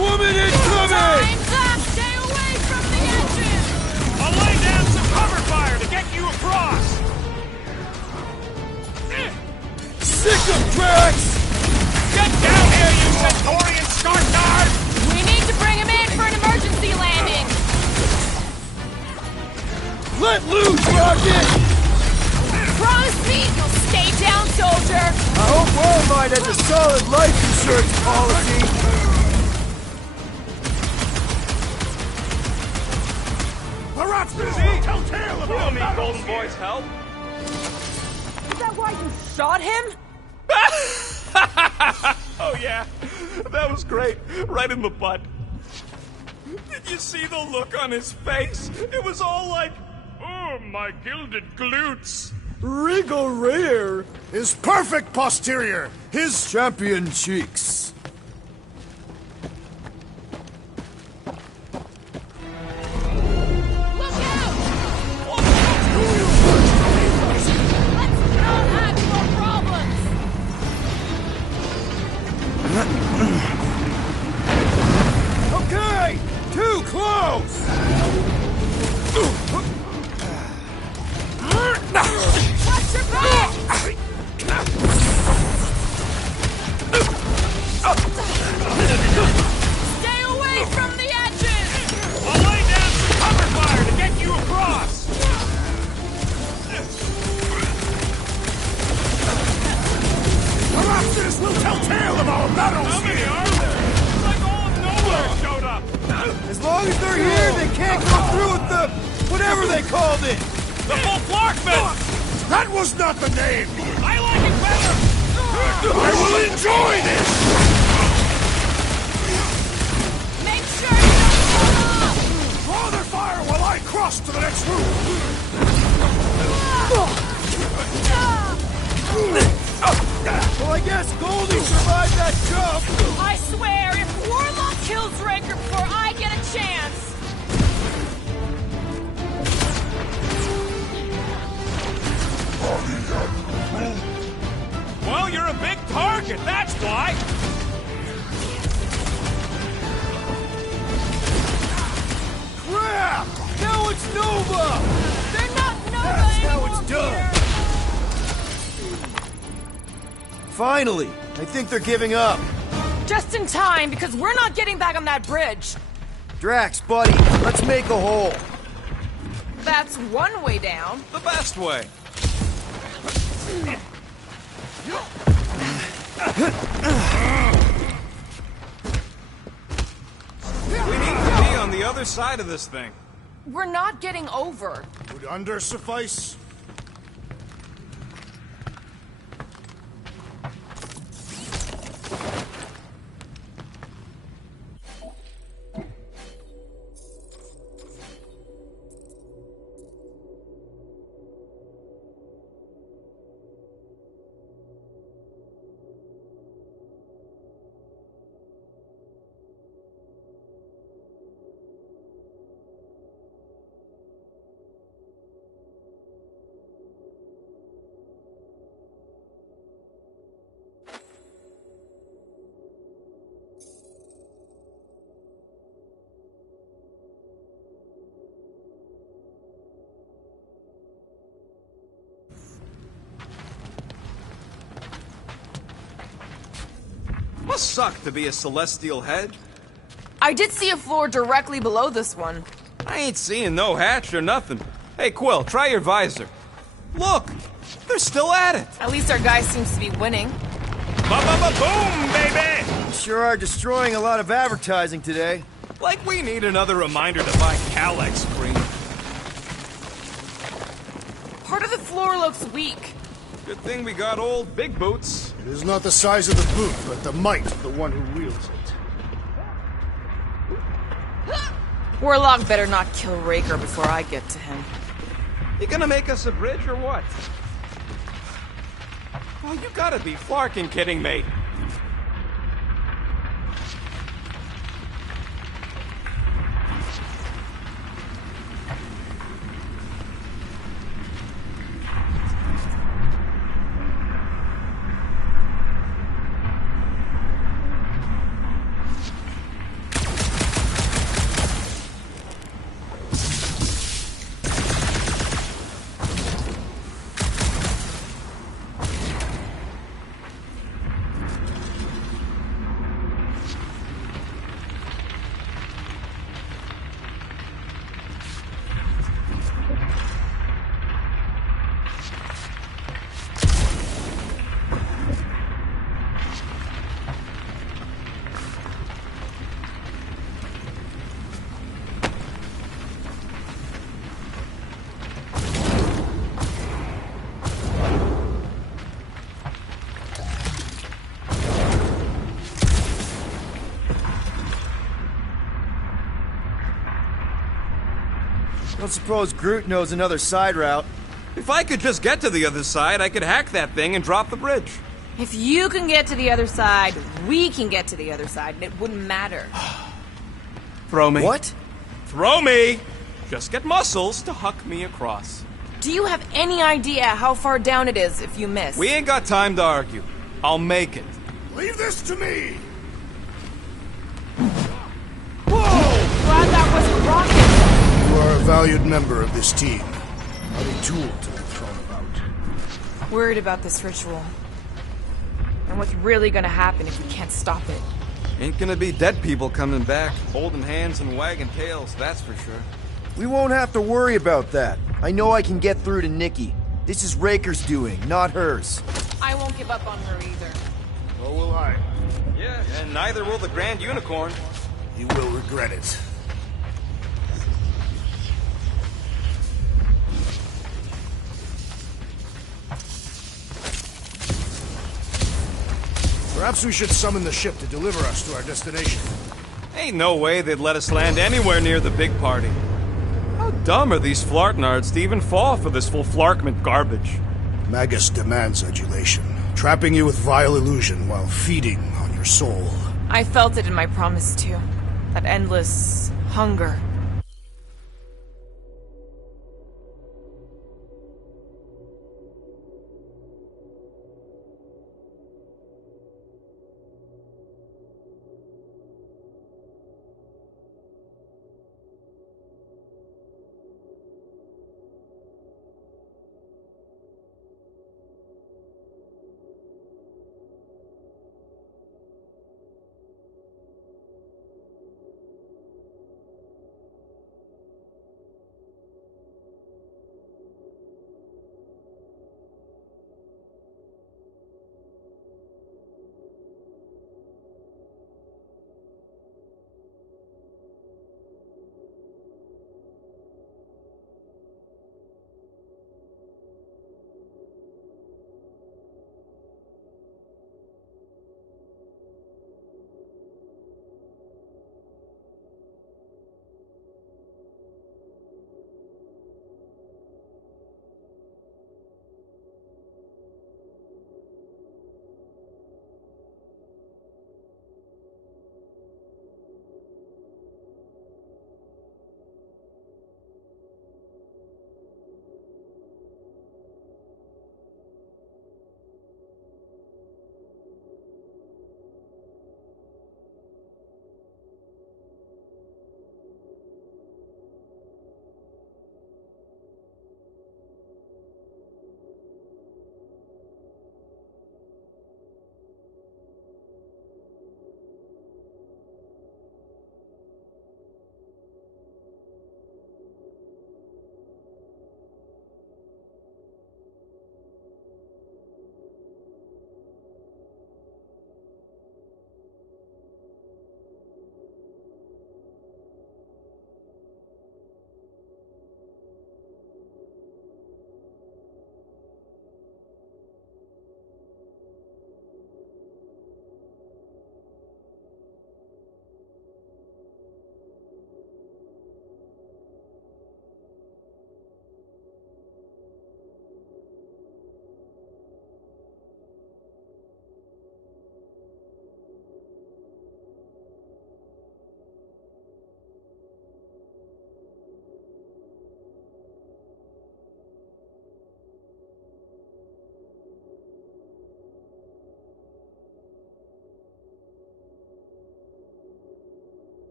woman incoming! Time's up! Stay away from the engine! I'll lay down some cover fire to get you across! Sick of Drax! Get down here, you Centaurian scartard! We need to bring him in for an emergency landing! Let loose, Rocket! Promise me you'll stay down, soldier! I hope Worldmine has a solid life insurance policy. Perhaps this will tell tale of you don't need Golden Boy's help. Is that why you shot him? Oh yeah, that was great. Right in the butt. Did you see the look on his face? It was all like, oh, my gilded glutes. Wriggle rear! His perfect posterior! His champion cheeks! Look out! Let's not have more problems! Okay! Too close! Watch your back! Stay away from the edges! I'll lay down some cover fire to get you across! Perhaps this will tell tale of our battles! How many are there? It's like all of nowhere showed up! As long as they're here, they can't go through with the... whatever they called it! The full Flarkman! That was not the name! I like it better! I will enjoy this! Make sure you don't fall off! Draw their fire while I cross to the next room! Well, I guess Goldie survived that jump! I swear, if Warlock kills Raker before I get a chance... Well, you're a big target, that's why! Crap! Now it's Nova! They're not Nova That's how anymore, it's done! Finally! I think they're giving up. Peter. Just in time, because we're not getting back on that bridge. Drax, buddy, let's make a hole. That's one way down. The best way. We need to be on the other side of this thing. We're not getting over. Would under suffice? Must suck to be a celestial head. I did see a floor directly below this one. I ain't seeing no hatch or nothing. Hey, Quill, try your visor. Look! They're still at it! At least our guy seems to be winning. Ba-ba-ba-boom, baby! You sure are destroying a lot of advertising today. Like we need another reminder to buy Calyx cream. Part of the floor looks weak. Good thing we got old Big Boots. It is not the size of the boot, but the might of the one who wields it. Warlock better not kill Raker before I get to him. You gonna make us a bridge or what? Oh, you gotta be flarkin' kidding me. Don't suppose Groot knows another side route. If I could just get to the other side, I could hack that thing and drop the bridge. If you can get to the other side, we can get to the other side, and it wouldn't matter. Throw me. What? Throw me! Just get muscles to huck me across. Do you have any idea how far down it is if you miss? We ain't got time to argue. I'll make it. Leave this to me! Glad that wasn't rocket. You are a valued member of this team. Not a tool to be thrown about. Worried about this ritual. And what's really gonna happen if we can't stop it. Ain't gonna be dead people coming back, holding hands and wagging tails, that's for sure. We won't have to worry about that. I know I can get through to Nikki. This is Raker's doing, not hers. I won't give up on her either. Nor will I. Yeah, and neither will the Grand Unicorn. You will regret it. Perhaps we should summon the ship to deliver us to our destination. Ain't no way they'd let us land anywhere near the big party. How dumb are these Flartnards to even fall for this full Flarkment garbage? Magus demands adulation, trapping you with vile illusion while feeding on your soul. I felt it in my promise too. That endless hunger.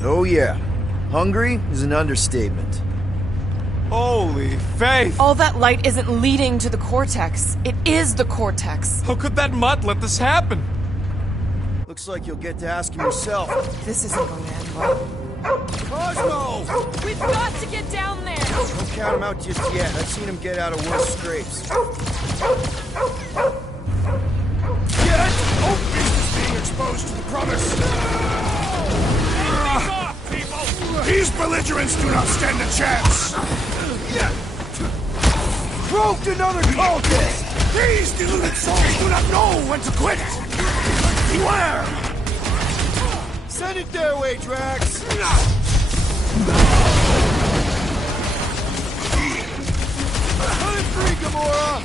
Oh yeah. Hungry is an understatement. Holy faith! All that light isn't leading to the Cortex. It is the Cortex. How could that mutt let this happen? Looks like you'll get to ask him yourself. This isn't going to end well. Cosmo! We've got to get down there! Don't count him out just yet. I've seen him get out of worse scrapes. Yet, Oak Beast is being exposed to the promise. These belligerents do not stand a chance! Croaked another cultist! These deluded souls do not know when to quit! Beware! Send it their way, Drax! Let it free, Gamora!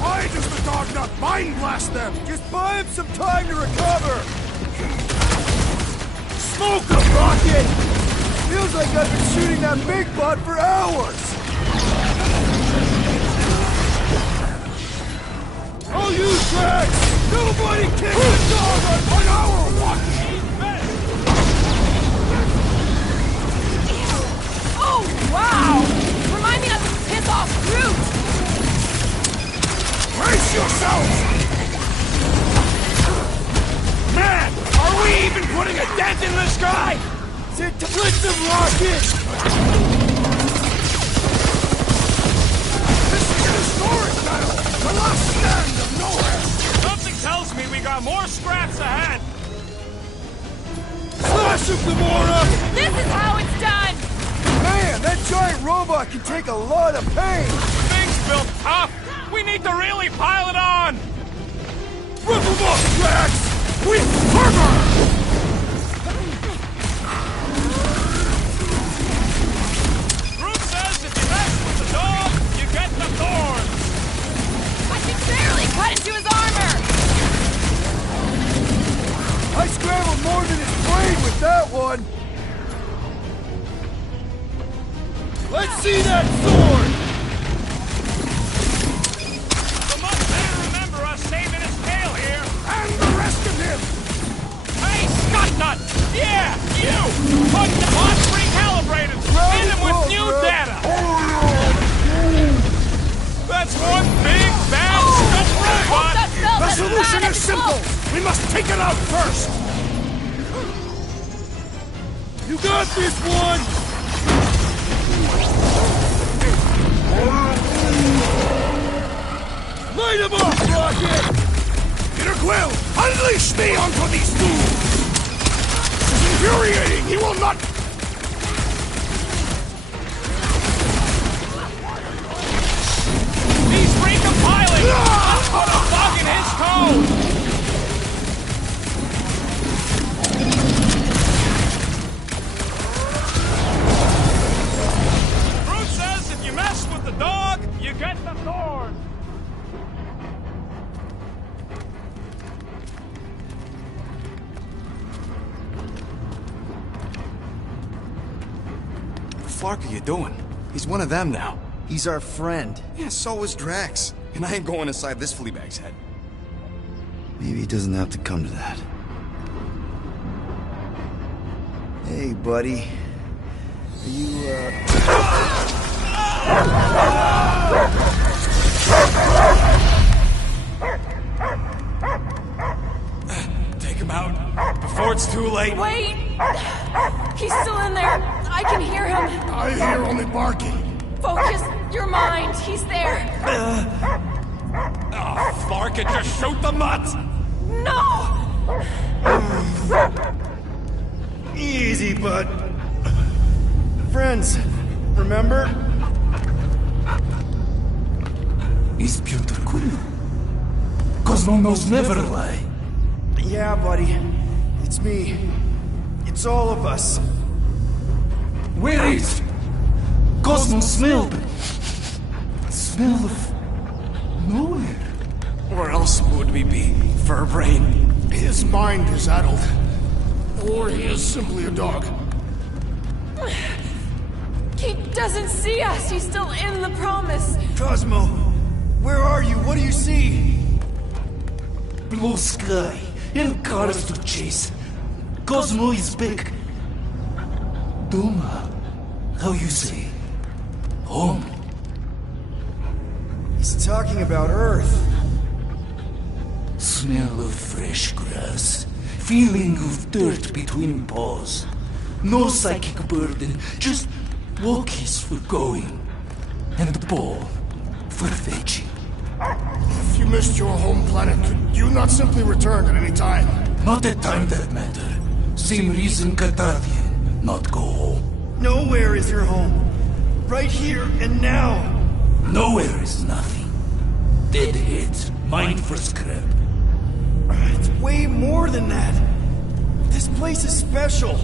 Why does the dog not mind blast them? Just buy him some time to recover! Smoke him, Rocket! Feels like I've been shooting that big butt for hours! I'll use Drax! Nobody kicks the dog on our watch! Oh, wow! Remind me not to piss off Groot! Brace yourselves! Man, are we even putting a dent in this guy? Blitz him, Rocket! This is an historic battle! The last stand of nowhere! Something tells me we got more scraps ahead! Slash him, Gamora! This is how it's done! Man, that giant robot can take a lot of pain! Thing's built tough! We need to really pile it on! Rip him off, Drax! With fervor! Groot says if you mess with the dog, you get the thorns! I can barely cut into his armor! I scrambled more than his brain with that one! Let's see that sword! The mutt better remember us saving his tail here! And the rest of him! Hey, Scuttnut! Yeah, you! But the bot's recalibrated! Hit him with new data! That's one big, bad Scut robot! The solution is simple! We must take it out first! You got this one! Light him up, Rocket! Peter Quill, unleash me onto these fools! This is infuriating! He will not... He's recompiling! Let's put a bug in his code! Groot says if you mess with the dog, you get the thorn! What the fuck are you doing? He's one of them now. He's our friend. Yeah, so is Drax. And I ain't going inside this fleabag's head. Maybe it doesn't have to come to that. Hey, buddy. Are you, Take him out before it's too late. Wait! He's still in there. I can hear him. I hear only barking. Focus your mind. He's there. Oh, Flark it, just shoot the mutt! No! Easy, bud. Friends, remember? He's Peter Quill. Cosmo knows never lie. Yeah, buddy. It's me. It's all of us. Where is Cosmo smelled? Smell of nowhere. Where else would we be, Furbrain? His mind is addled. Or he is simply a dog. He doesn't see us. He's still in the promise. Cosmo, where are you? What do you see? blue sky and cars to chase. Cosmo is back. Doma, how you say? Home. He's talking about Earth. Smell of fresh grass. Feeling of dirt between paws. No psychic burden, just walkies for going. And the ball for fetching. If you missed your home planet, could you not simply return at any time? Not at time that matter. Same reason Katardian not go home. Nowhere is your home. Right here and now. Nowhere is nothing. Deadheads, mine for scrap. It's way more than that. This place is special.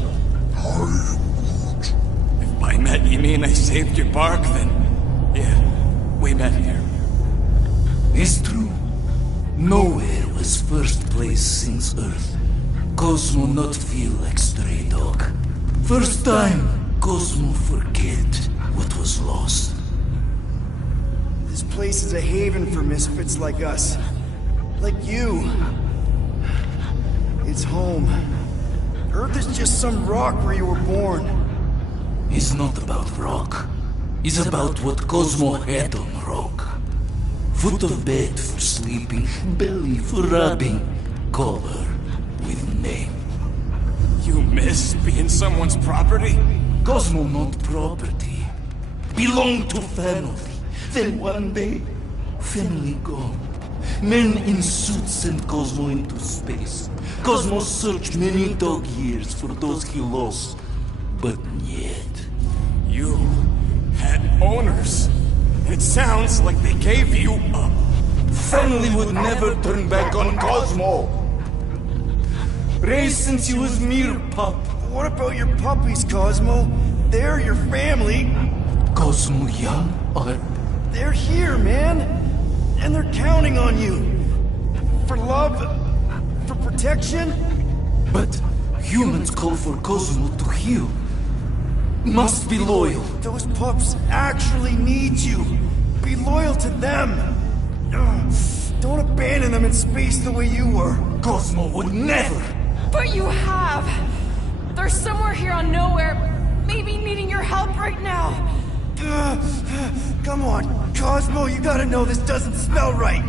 If by met you mean I saved your bark, then yeah, we met here. It's true. Nowhere was first place since Earth. Cosmo not feel like stray dog. First time, Cosmo forget what was lost. This place is a haven for misfits like us. Like you. It's home. Earth is just some rock where you were born. It's not about rock. It's about what Cosmo had on rock. Foot of bed for sleeping, belly for rubbing, color with name. You miss being someone's property? Cosmo not property. Belong to family. Then one day, family gone. Men in suits sent Cosmo into space. Cosmo searched many dog years for those he lost, but yet. You had owners. It sounds like they gave you up. Family would never turn back on Cosmo. Raised since he was mere pup. What about your puppies, Cosmo? They're your family. Cosmo young or... They're here, man. And they're counting on you. For love, for protection. But humans call for Cosmo to heal. Must be loyal. Those pups actually need you. Be loyal to them. Don't abandon them in space the way you were. Cosmo would never. But you have. They're somewhere here on Nowhere, maybe needing your help right now. Come on, Cosmo, you gotta know this doesn't smell right.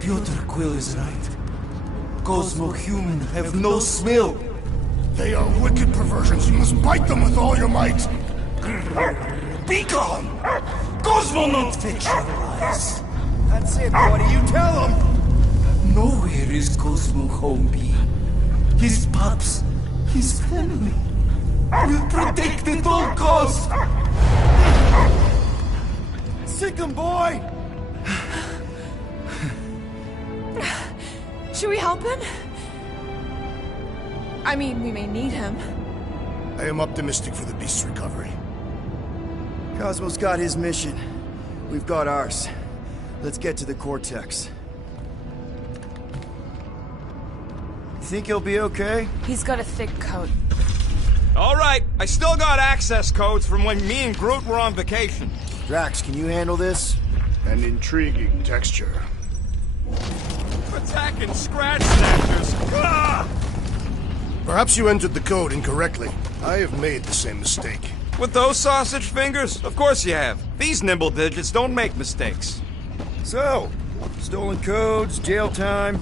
Piotr Quill is right. Cosmo human have no smell. They are wicked perversions. You must bite them with all your might. Be gone! Cosmo not fetch your lies. That's it, buddy. You tell him. Nowhere is Cosmo home be. His pups, his family. Will protect at all costs. Sick him, boy. Should we help him? I mean, we may need him. I am optimistic for the beast's recovery. Cosmo's got his mission. We've got ours. Let's get to the Cortex. You think he'll be okay? He's got a thick coat. All right, I still got access codes from when me and Groot were on vacation. Drax, can you handle this? An intriguing texture. Attacking scratch snatchers. Ah! Perhaps you entered the code incorrectly. I have made the same mistake. With those sausage fingers? Of course you have. These nimble digits don't make mistakes. So, stolen codes, jail time.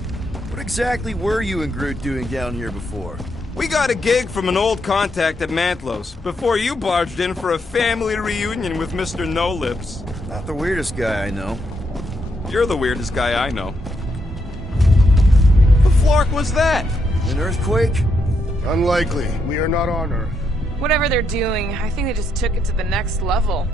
What exactly were you and Groot doing down here before? We got a gig from an old contact at Mantlo's before you barged in for a family reunion with Mr. No-Lips. Not the weirdest guy I know. You're the weirdest guy I know. The flark was that? An earthquake? Unlikely. We are not on Earth. Whatever they're doing, I think they just took it to the next level.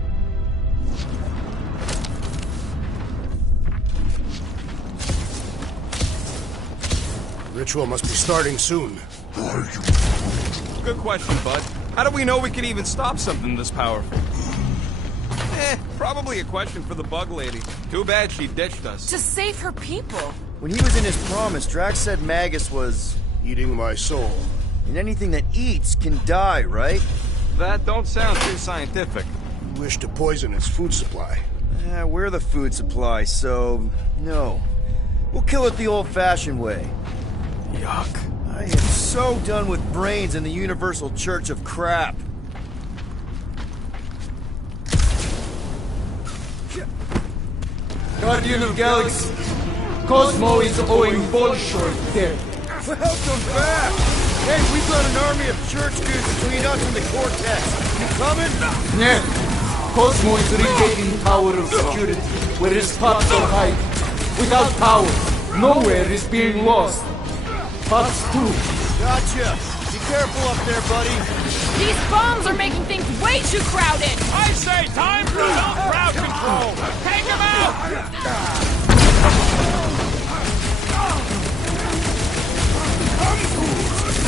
Ritual must be starting soon. Good question, bud. How do we know we can even stop something this powerful? Probably a question for the bug lady. Too bad she ditched us. To save her people. When he was in his promise, Drax said Magus was... eating my soul. And anything that eats can die, right? That don't sound too scientific. You wish to poison its food supply. We're the food supply, so no. We'll kill it the old-fashioned way. Yuck. I am so done with brains in the Universal Church of Crap. Guardian of Galaxy, Cosmo is owing Bolshoi dead. Welcome back! Hey, we've got an army of church dudes between us and the Cortex. You coming? Yeah. Cosmo is retaking Tower of Security, where his spots are hiding. Without power, nowhere is being lost. Spots too. Gotcha. Be careful up there, buddy. These bombs are making things way too crowded! I say time for adult crowd control! Take him out!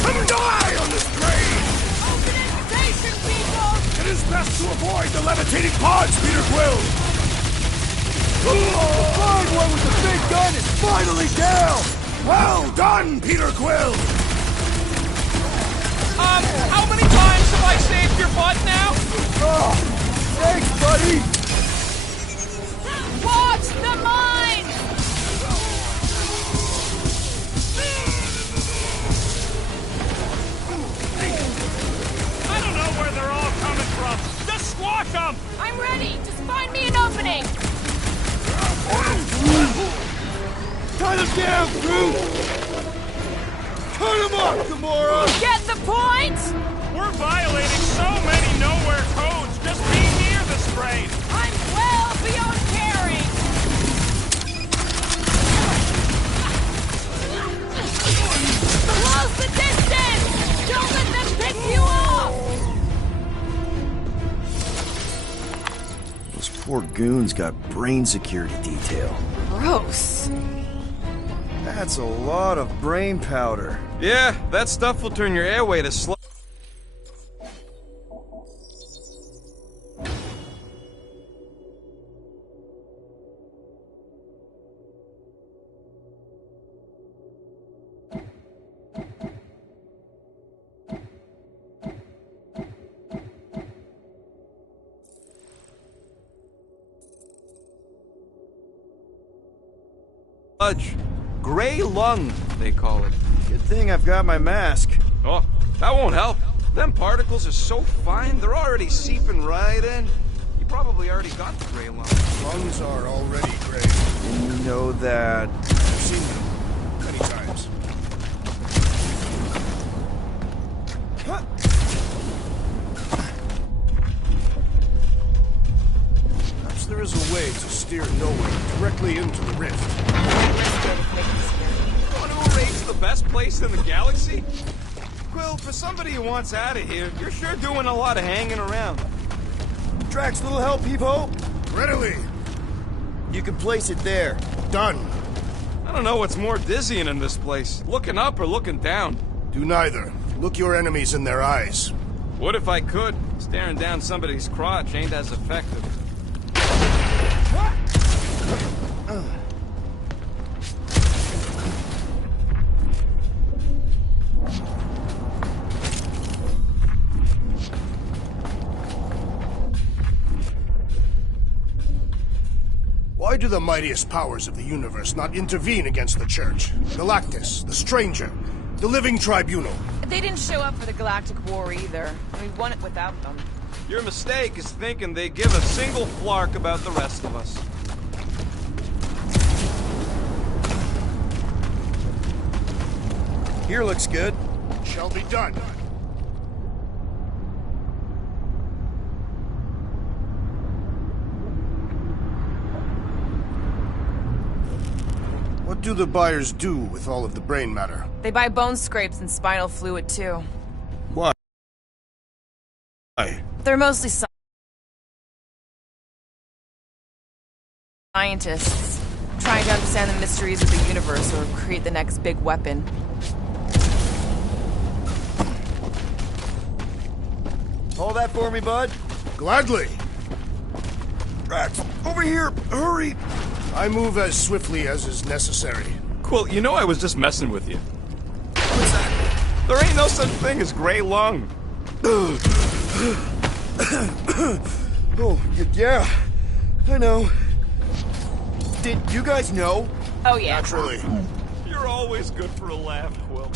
Come die on this grave! Open invitation, people! It is best to avoid the levitating pods, Peter Quill! The fine one with the big gun is finally down! Well done, Peter Quill! How many times have I saved your butt now? Oh, thanks, buddy! Watch the mine! I don't know where they're all coming from. Just squash them! I'm ready! Just find me an opening! Cut him down, Groot! Cut him up, Gamora! Get the point? We're violating so many nowhere codes just being near the sprain. I'm well beyond caring! Close the distance! Don't let them pick you off! Those poor goons got brain security detail. Gross. That's a lot of brain powder. Yeah, that stuff will turn your airway to slow. Gray lung, they call it. Good thing I've got my mask. Oh, that won't help. Them particles are so fine, they're already seeping right in. You probably already got the gray lung. Lungs are already gray. And you know that... I've seen them many times. Perhaps there is a way to steer nowhere directly into the rift. Want to erase the best place in the galaxy? Quill, for somebody who wants out of here, you're sure doing a lot of hanging around. Drax, little help, Peepo? Readily. You can place it there. Done. I don't know what's more dizzying in this place, looking up or looking down. Do neither. Look your enemies in their eyes. What if I could? Staring down somebody's crotch ain't as effective. Why do the mightiest powers of the universe not intervene against the Church? Galactus, the Stranger, the Living Tribunal. They didn't show up for the Galactic War either. We won it without them. Your mistake is thinking they give a single flark about the rest of us. Here looks good. Shall be done. What do the buyers do with all of the brain matter? They buy bone scrapes and spinal fluid too. Why? They're mostly scientists, trying to understand the mysteries of the universe or create the next big weapon. Hold that for me, bud. Gladly. Drax, over here! Hurry! I move as swiftly as is necessary. Quill, you know I was just messing with you. What's that? There ain't no such thing as gray lung. Oh, yeah. I know. Did you guys know? Oh, yeah. Naturally. You're always good for a laugh, Quill.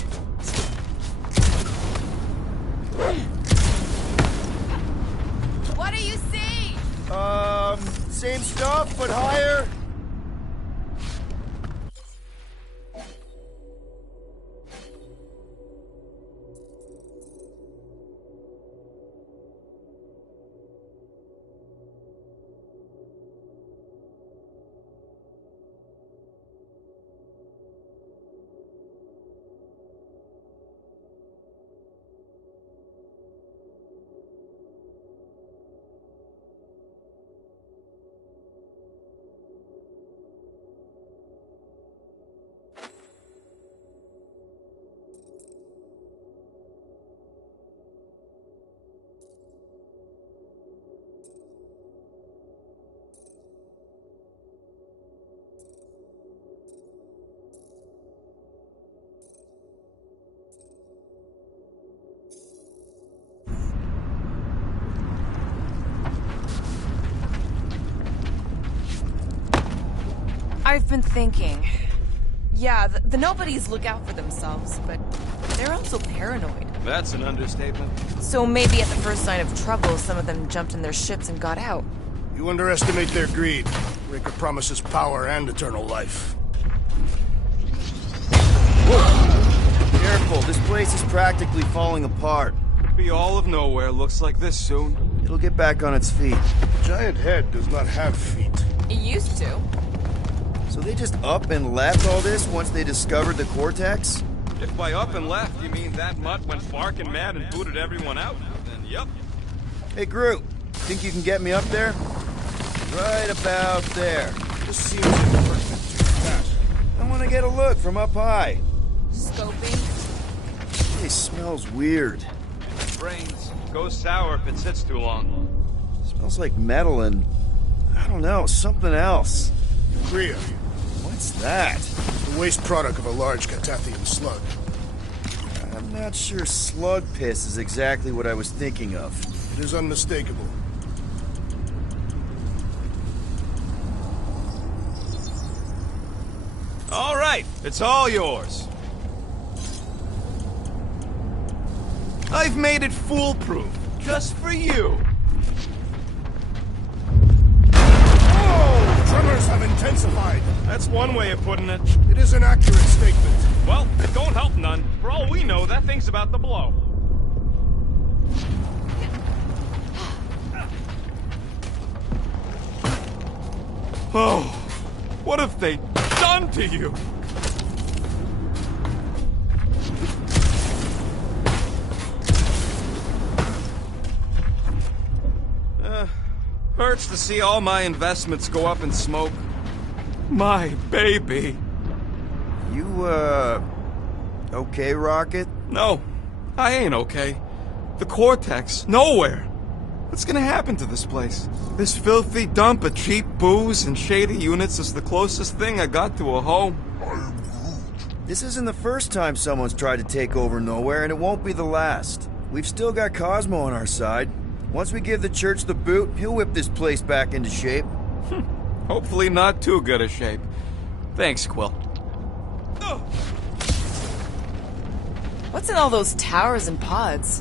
What do you see? Same stuff, but higher. I've been thinking. Yeah, the nobodies look out for themselves, but they're also paranoid. That's an understatement. So maybe at the first sign of trouble, some of them jumped in their ships and got out. You underestimate their greed. Raker promises power and eternal life. Whoa. Careful, this place is practically falling apart. Could be all of nowhere, looks like this soon. It'll get back on its feet. The giant head does not have feet. It used to. So they just up and left all this once they discovered the Cortex? If by up and left you mean that mutt went barking mad and booted everyone out, then yep. Hey, Groot, think you can get me up there? Right about there. This seems imperfect to your task. I want to get a look from up high. Scoping? It smells weird. Brains. Goes sour if it sits too long. Smells like metal and, I don't know, something else. Kriya. What's that? The waste product of a large Catathian slug. I'm not sure slug piss is exactly what I was thinking of. It is unmistakable. All right, it's all yours. I've made it foolproof, just for you. Tremors have intensified. That's one way of putting it. It is an accurate statement. Well, it don't help none. For all we know, that thing's about to blow. Oh, what have they done to you? Hurts to see all my investments go up in smoke. My baby. You, okay, Rocket? No, I ain't okay. The Cortex, nowhere. What's gonna happen to this place? This filthy dump of cheap booze and shady units is the closest thing I got to a home. This isn't the first time someone's tried to take over Nowhere, and it won't be the last. We've still got Cosmo on our side. Once we give the church the boot, he'll whip this place back into shape. Hopefully not too good a shape. Thanks, Quill. What's in all those towers and pods?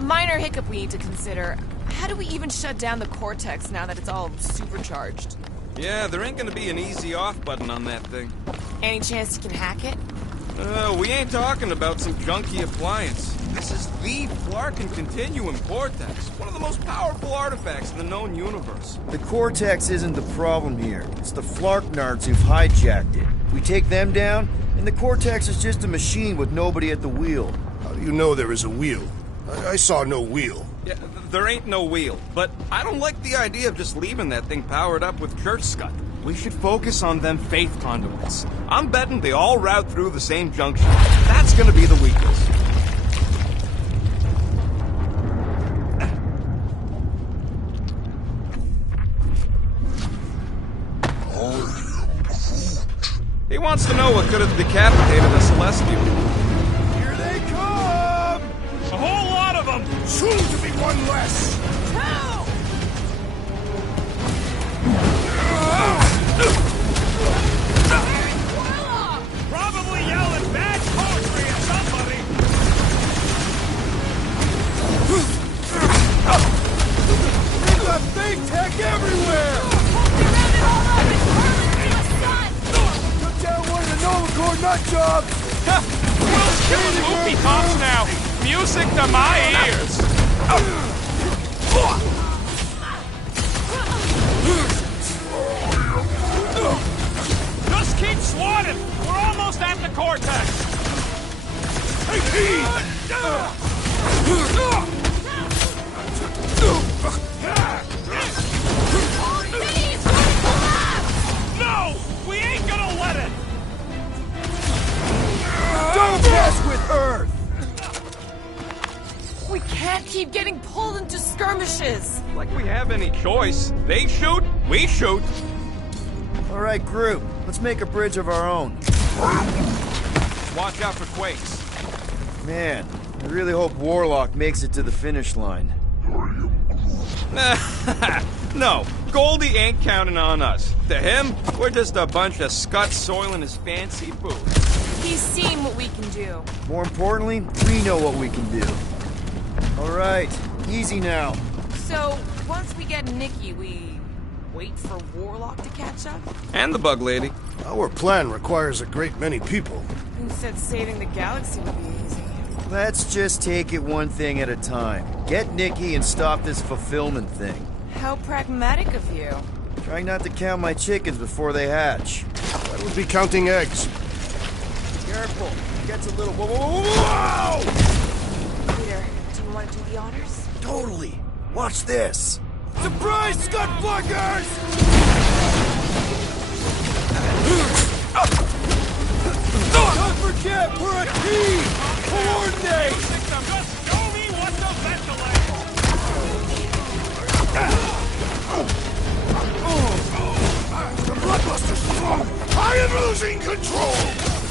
Minor hiccup we need to consider. How do we even shut down the Cortex now that it's all supercharged? Yeah, there ain't gonna be an easy off button on that thing. Any chance you can hack it? We ain't talking about some junky appliance. This is the Flarkin Continuum Cortex, one of the most powerful artifacts in the known universe. The Cortex isn't the problem here. It's the Flarknards who've hijacked it. We take them down, and the Cortex is just a machine with nobody at the wheel. How do you know there is a wheel? I saw no wheel. Yeah, there ain't no wheel, but I don't like the idea of just leaving that thing powered up with church scud. We should focus on them faith conduits. I'm betting they all route through the same junction. That's gonna be the weakness. He wants to know what could have decapitated a Celestial. Here they come! A whole lot of them! Soon to be one less! Help! nut job! Will's killing movie tops now! Music to my ears! Just keep swatting! We're almost at the cortex! Hey, Pete! No! We ain't gonna let it! Don't mess with Earth! We can't keep getting pulled into skirmishes! Like we have any choice. They shoot, we shoot. All right, group. Let's make a bridge of our own. Watch out for quakes. Man, I really hope Warlock makes it to the finish line. No, Goldie ain't counting on us. To him, we're just a bunch of scuts soiling his fancy boots. He's seen what we can do. More importantly, we know what we can do. All right, easy now. So, once we get Nikki, we wait for Warlock to catch up? And the bug lady. Our plan requires a great many people. Who said saving the galaxy would be easy? Let's just take it one thing at a time. Get Nikki and stop this fulfillment thing. How pragmatic of you. Trying not to count my chickens before they hatch. That would be counting eggs. Careful. It gets a little... Whoa! Peter, do you want to do the honors? Totally. Watch this. Surprise, Scud Fluggers! Don't forget, we're a team! Coordinate! Just show me what to ventilate! The Bloodbuster's strong! I am losing control!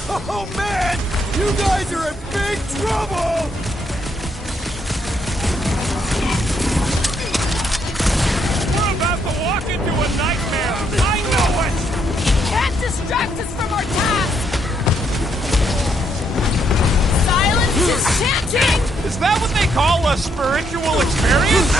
Oh man! You guys are in big trouble! We're about to walk into a nightmare! I know it! Can't distract us from our task! Silence is chanting! Is that what they call a spiritual experience?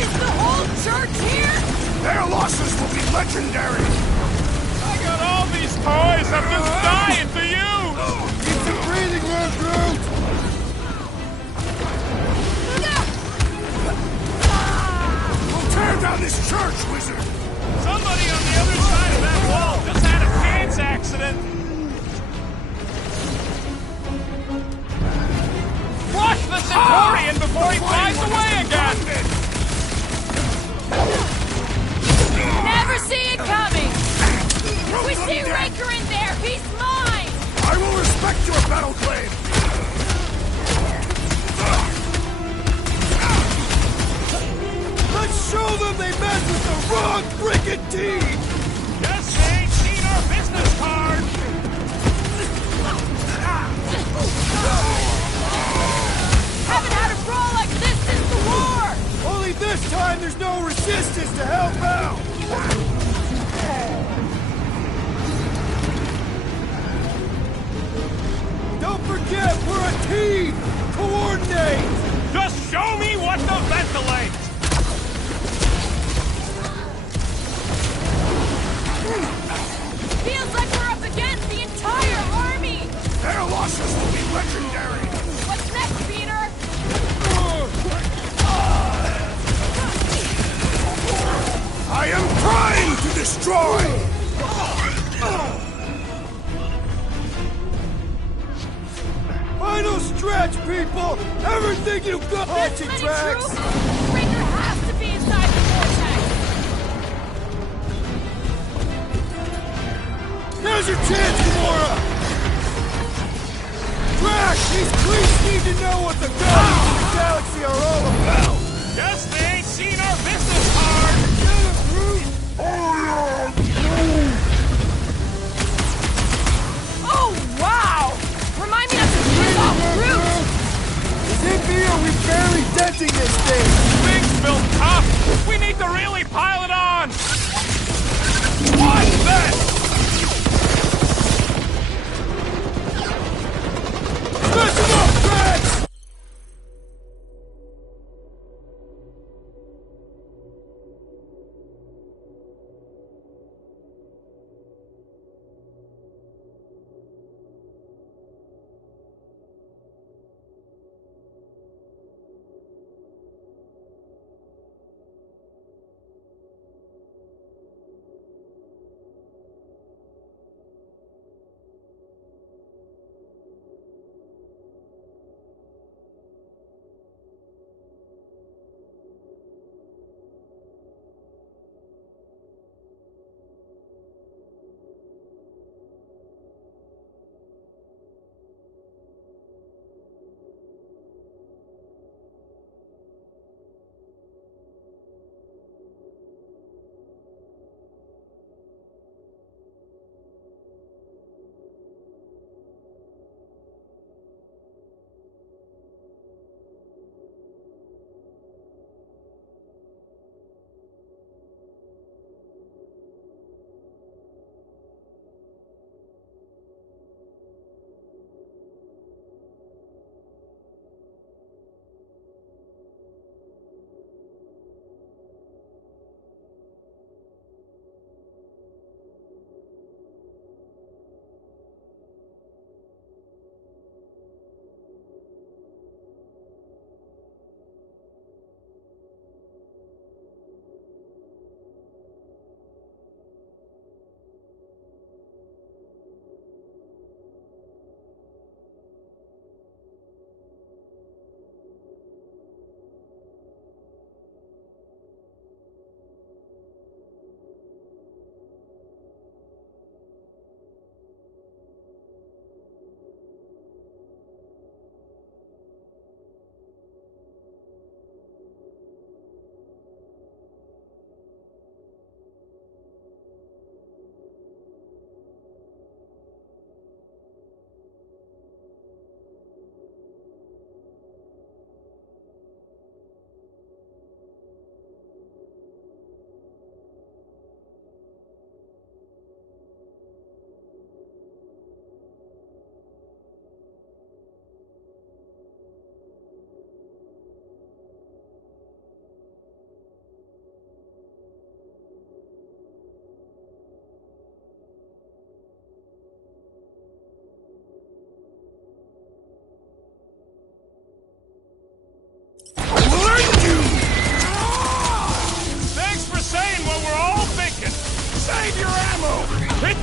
Is the whole church here? Their losses will be legendary! I got all these toys, I'm just dying to use! Keep some breathing room, Groot! We'll tear down this church, wizard! Somebody on the other side of that wall just had a pants accident! Flush the Centaurian before he flies away again! Never see it coming! We see Raker in there! He's mine! I will respect your battle claim! Let's show them they met with the wrong frickin' team! Guess they ain't seen our business card! Haven't had a brawl like this since the war! Only this time there's no resistance to help out! Don't forget, we're a team! Coordinate! Just show me what to ventilate! Feels like we're up against the entire army! Their losses will be legendary! What's next, Peter? I am trying to destroy! Final stretch, people! Everything you've got! This many troops? Raker has to be inside the vortex! Now's your chance, Gamora! Drax, these cleats need to know what the Guardians of the Galaxy are all about! Guess they ain't seen our business card! Get him, Groot! Oh, wow! Remind me not to piss off Groot! Is it me or we barely denting this thing? Things built tough! We need to really pile it on! Watch this! Smash him up, Drax!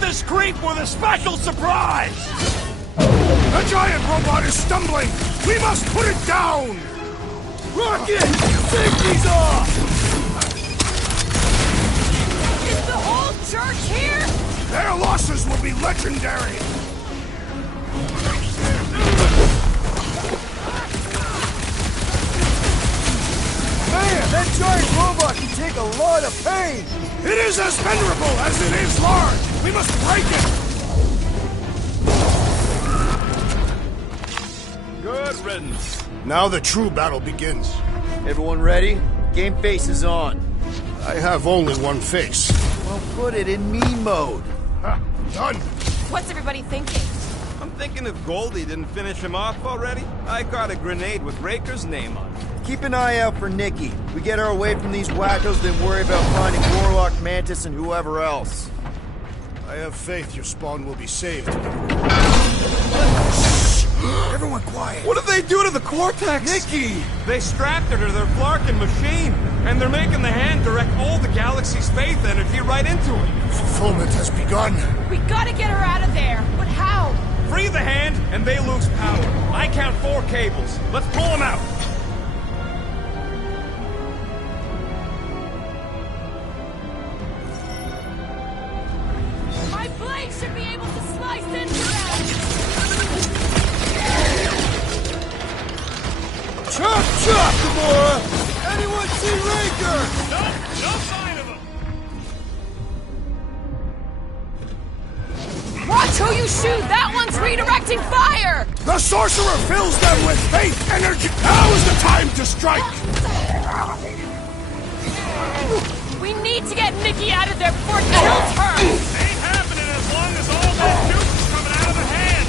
this creep with a special surprise! The giant robot is stumbling! We must put it down! Rocket! Safety's off! Is the whole church here? Their losses will be legendary! Man, that giant robot can take a lot of pain! It is as venerable as it is large! We must break it! Good riddance. Now the true battle begins. Everyone ready? Game face is on. I have only one face. Well, put it in me mode. Ha! Done! What's everybody thinking? I'm thinking if Goldie didn't finish him off already, I got a grenade with Raker's name on it. Keep an eye out for Nikki. We get her away from these wackos, then worry about finding Warlock, Mantis, and whoever else. I have faith your spawn will be saved. Everyone quiet! What did they do to the Cortex? Nikki! They strapped her to their Flarkin machine, and they're making the hand direct all the galaxy's faith energy right into it. Fulfillment has begun. We gotta get her out of there, but how? Free the hand, and they lose power. I count 4 cables. Let's pull them out. My blade should be able to slice into them! Chop, chop, Gamora! Anyone see Raker? No sign of him! Watch who you shoot! That one's redirecting fire! The sorcerer fills them with faith energy! Now is the time to strike! We need to get Nikki out of there before it kills her! Ain't happening as long as all that juice is coming out of the hand!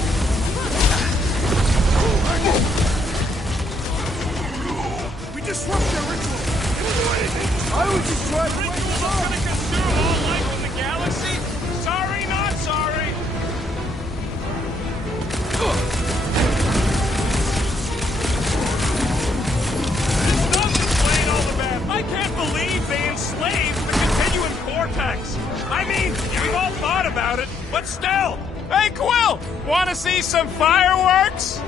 We disrupt their ritual! It will do anything! I was just trying to... Rituals are gonna consume all life in the galaxy? Sorry, not sorry! This doesn't explain all the bad. I can't believe they enslaved the continuum cortex! I mean, we've all thought about it, but still! Hey, Quill! Wanna see some fireworks?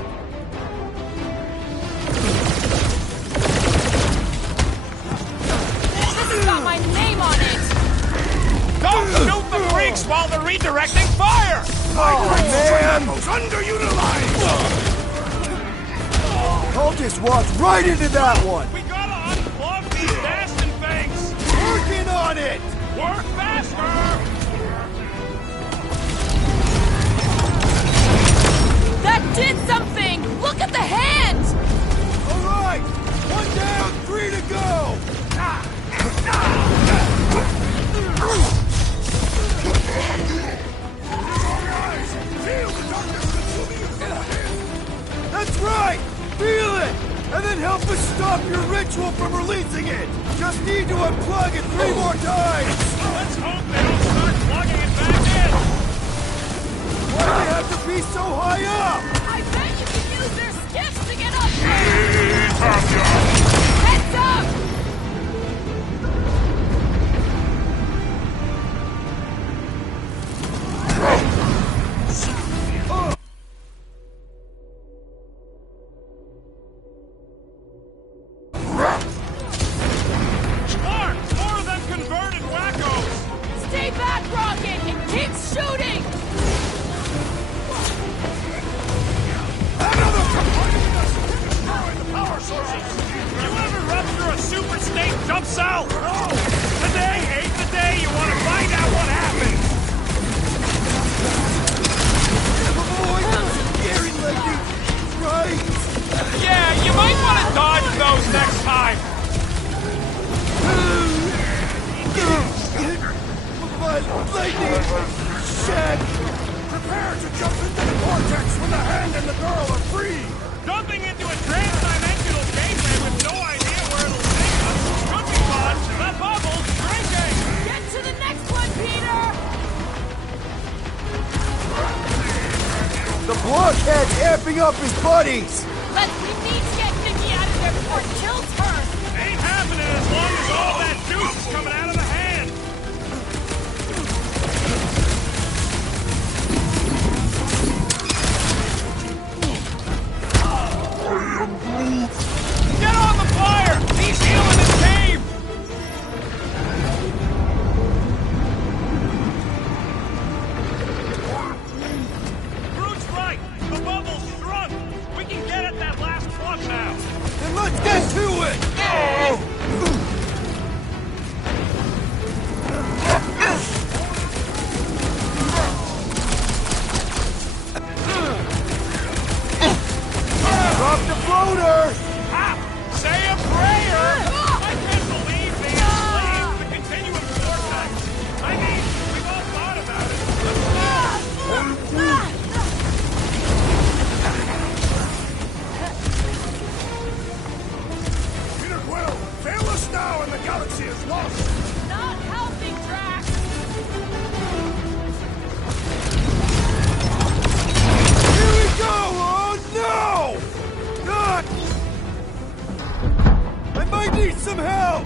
This has got my name on it! Don't shoot the freaks while they're redirecting fire! Man! Underutilized! Cultist walked right into that one! We gotta unplug these bastard things! Working on it! Work faster! That did something! Look at the hand! All right! 1 down, 3 to go! That's right! Feel it! And then help us stop your ritual from releasing it! Just need to unplug it 3 more times! Let's hope they don't start plugging it back in! Why do they have to be so high up? I bet you can use their skiffs to get up there! Heads up! Clark! More of them converted wackos! Stay back, Rocket, and keep shooting! Another component of destroying the power sources! You ever rupture a super state jump cell? No! Today ain't the day you want to find out what happened! Scary lady! Right! Yeah, you might want to dodge those next time! But lightning! Shit! Prepare to jump into the vortex when the hand and the girl are free! Jumping into a trans-dimensional gateway with no idea where it'll take us could be fun! The bubble's drinking! Get to the next one, Peter! The blockhead's amping up his buddies! We need to get Nikki out of there before it kills her! Ain't happening as long as all that juice is coming out of the hand! Let's get to it! Drop the floater! Say a prayer! I can't believe they enslaved the continuum vortex! I mean, we've all thought about it. Peter Quill, fail us now and the galaxy is lost! Not helping, Drax! Here we go! Oh no! God! I might need some help!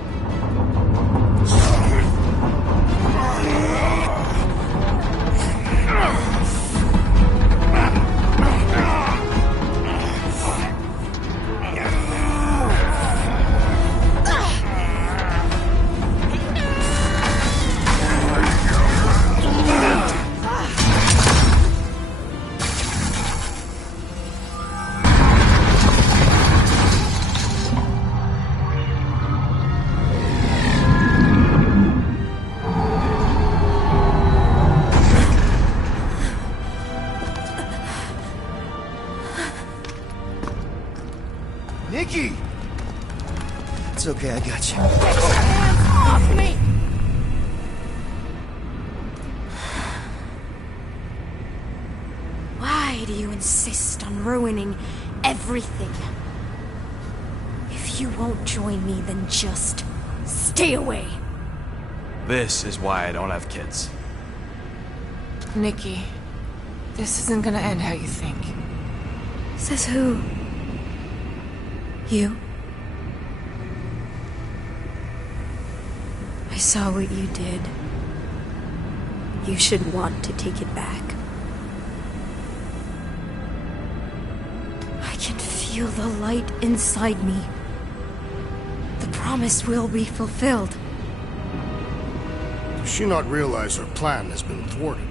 Nikki! It's okay, I got you. Hands off me! Why do you insist on ruining everything? If you won't join me, then just stay away. This is why I don't have kids. Nikki, this isn't gonna end how you think. Says who? You? I saw what you did. You should want to take it back. I can feel the light inside me. The promise will be fulfilled. Does she not realize her plan has been thwarted?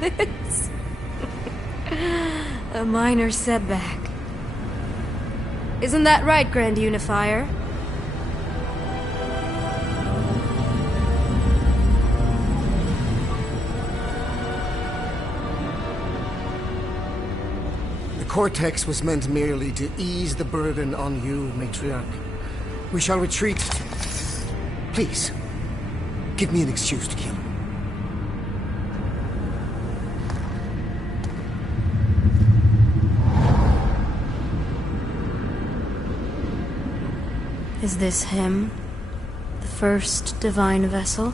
this. A minor setback. Isn't that right, Grand Unifier? The Cortex was meant merely to ease the burden on you, Matriarch. We shall retreat. Please, give me an excuse to kill him. Is this him? The first divine vessel?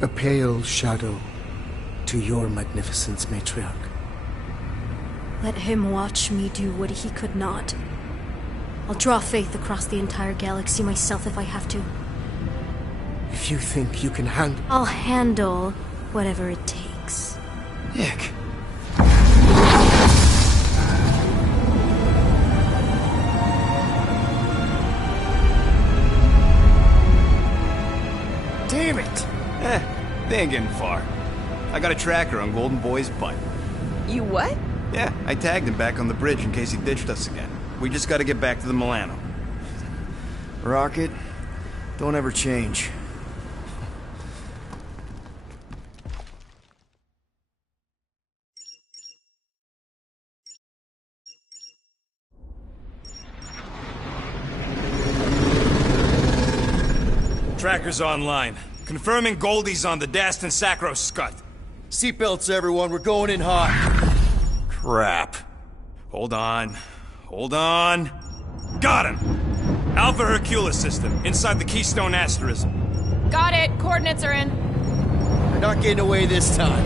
A pale shadow to your magnificence, Matriarch. Let him watch me do what he could not. I'll draw faith across the entire galaxy myself if I have to. If you think you can handle... I'll handle whatever it takes. Nick. Damn it! They ain't getting far. I got a tracker on Golden Boy's butt. You what? Yeah, I tagged him back on the bridge in case he ditched us again. We just gotta get back to the Milano. Rocket, don't ever change. Tracker's online. Confirming Goldie's on the Dastan Sacro Scut. Seatbelts, everyone. We're going in hot. Crap. Hold on. Hold on. Got him! Alpha Hercules system, inside the Keystone Asterism. Got it. Coordinates are in. We're not getting away this time.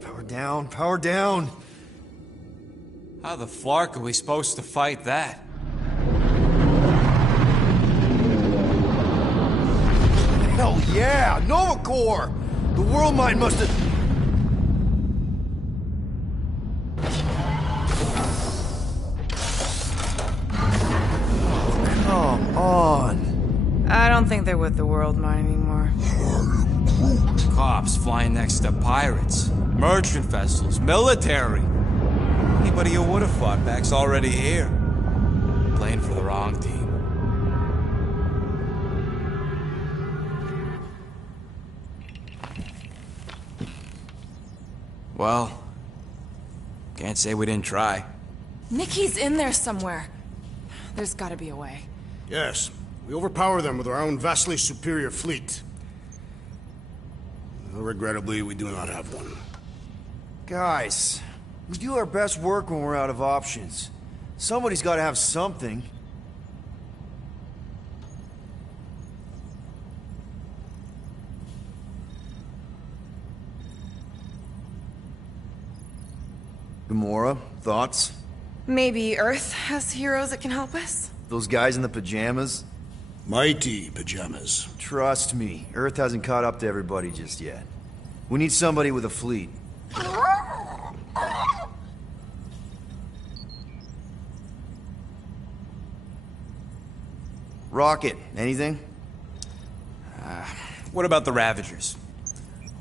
Power down, power down. How the flark are we supposed to fight that? Hell yeah! Nova Corps! The world mine must have... Come on. I don't think they're with the world mine anymore. Cops flying next to pirates, merchant vessels, military. Anybody who would have fought back's already here. Playing for the wrong team. Well, can't say we didn't try. Nikki's in there somewhere. There's gotta be a way. Yes, we overpower them with our own vastly superior fleet. Regrettably, we do not have one. Guys, we do our best work when we're out of options. Somebody's got to have something. Gamora, thoughts? Maybe Earth has heroes that can help us? Those guys in the pajamas? Mighty pajamas. Trust me, Earth hasn't caught up to everybody just yet. We need somebody with a fleet. Rocket, anything? What about the Ravagers?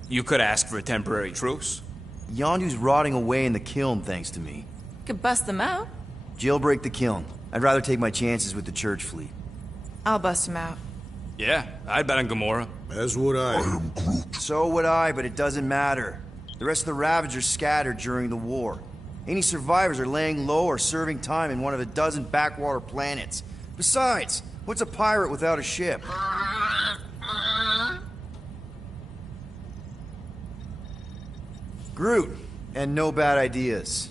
You could ask for a temporary truce. Yondu's rotting away in the kiln thanks to me. Could bust them out. Jailbreak the kiln. I'd rather take my chances with the church fleet. I'll bust him out. Yeah, I'd bet on Gamora. As would I. So would I, but it doesn't matter. The rest of the Ravagers scattered during the war. Any survivors are laying low or serving time in one of a dozen backwater planets. Besides, what's a pirate without a ship? Groot, and no bad ideas.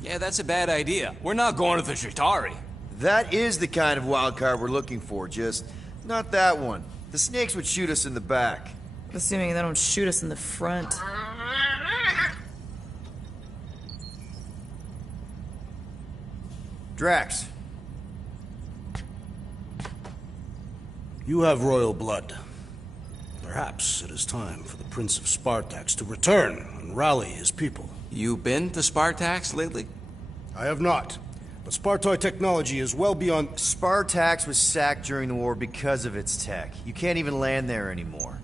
Yeah, that's a bad idea. We're not going to the Chitauri. That is the kind of wild card we're looking for, just not that one. The snakes would shoot us in the back. Assuming they don't shoot us in the front. Drax. You have royal blood. Perhaps it is time for the Prince of Spartax to return and rally his people. You been to Spartax lately? I have not, but Spartoid technology is well beyond... Spartax was sacked during the war because of its tech. You can't even land there anymore.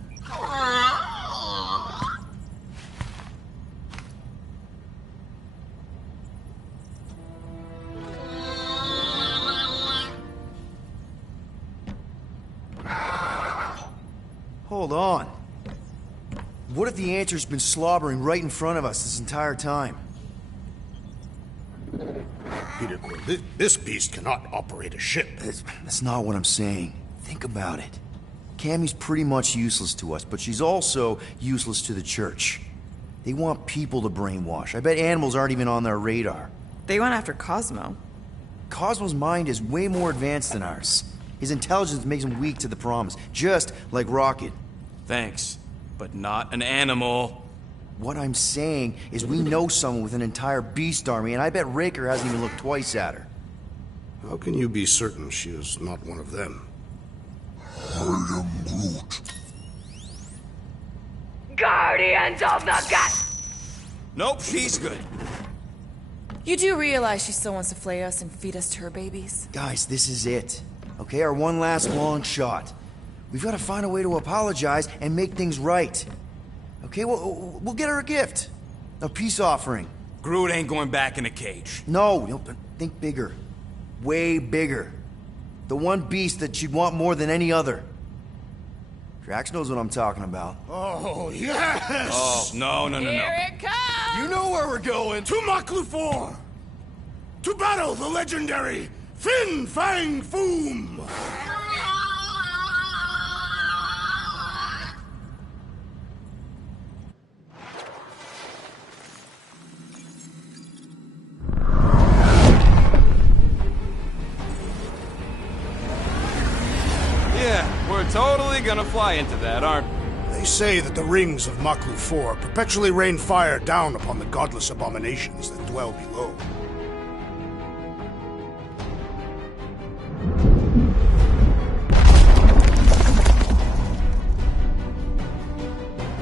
Hold on. What if the answer's been slobbering right in front of us this entire time? Peter Quill, this beast cannot operate a ship. That's not what I'm saying. Think about it. Cammy's pretty much useless to us, but she's also useless to the church. They want people to brainwash. I bet animals aren't even on their radar. They went after Cosmo. Cosmo's mind is way more advanced than ours. His intelligence makes him weak to the promise, just like Rocket. Thanks, but not an animal. What I'm saying is we know someone with an entire beast army, and I bet Raker hasn't even looked twice at her. How can you be certain she is not one of them? I am Groot. Guardians of the Gut! Nope, she's good. You do realize she still wants to flay us and feed us to her babies? Guys, this is it. Okay, our one last long shot. We've got to find a way to apologize and make things right. Okay, we'll get her a gift. A peace offering. Groot ain't going back in a cage. No, think bigger. Way bigger. The one beast that she'd want more than any other. Drax knows what I'm talking about. Oh, yes! Oh, no. Here it comes! You know where we're going. To Maklu 4! To battle the legendary Fin Fang Foom! Yeah, we're totally gonna fly into that, aren't we? They say that the rings of Maklu 4 perpetually rain fire down upon the godless abominations that dwell below.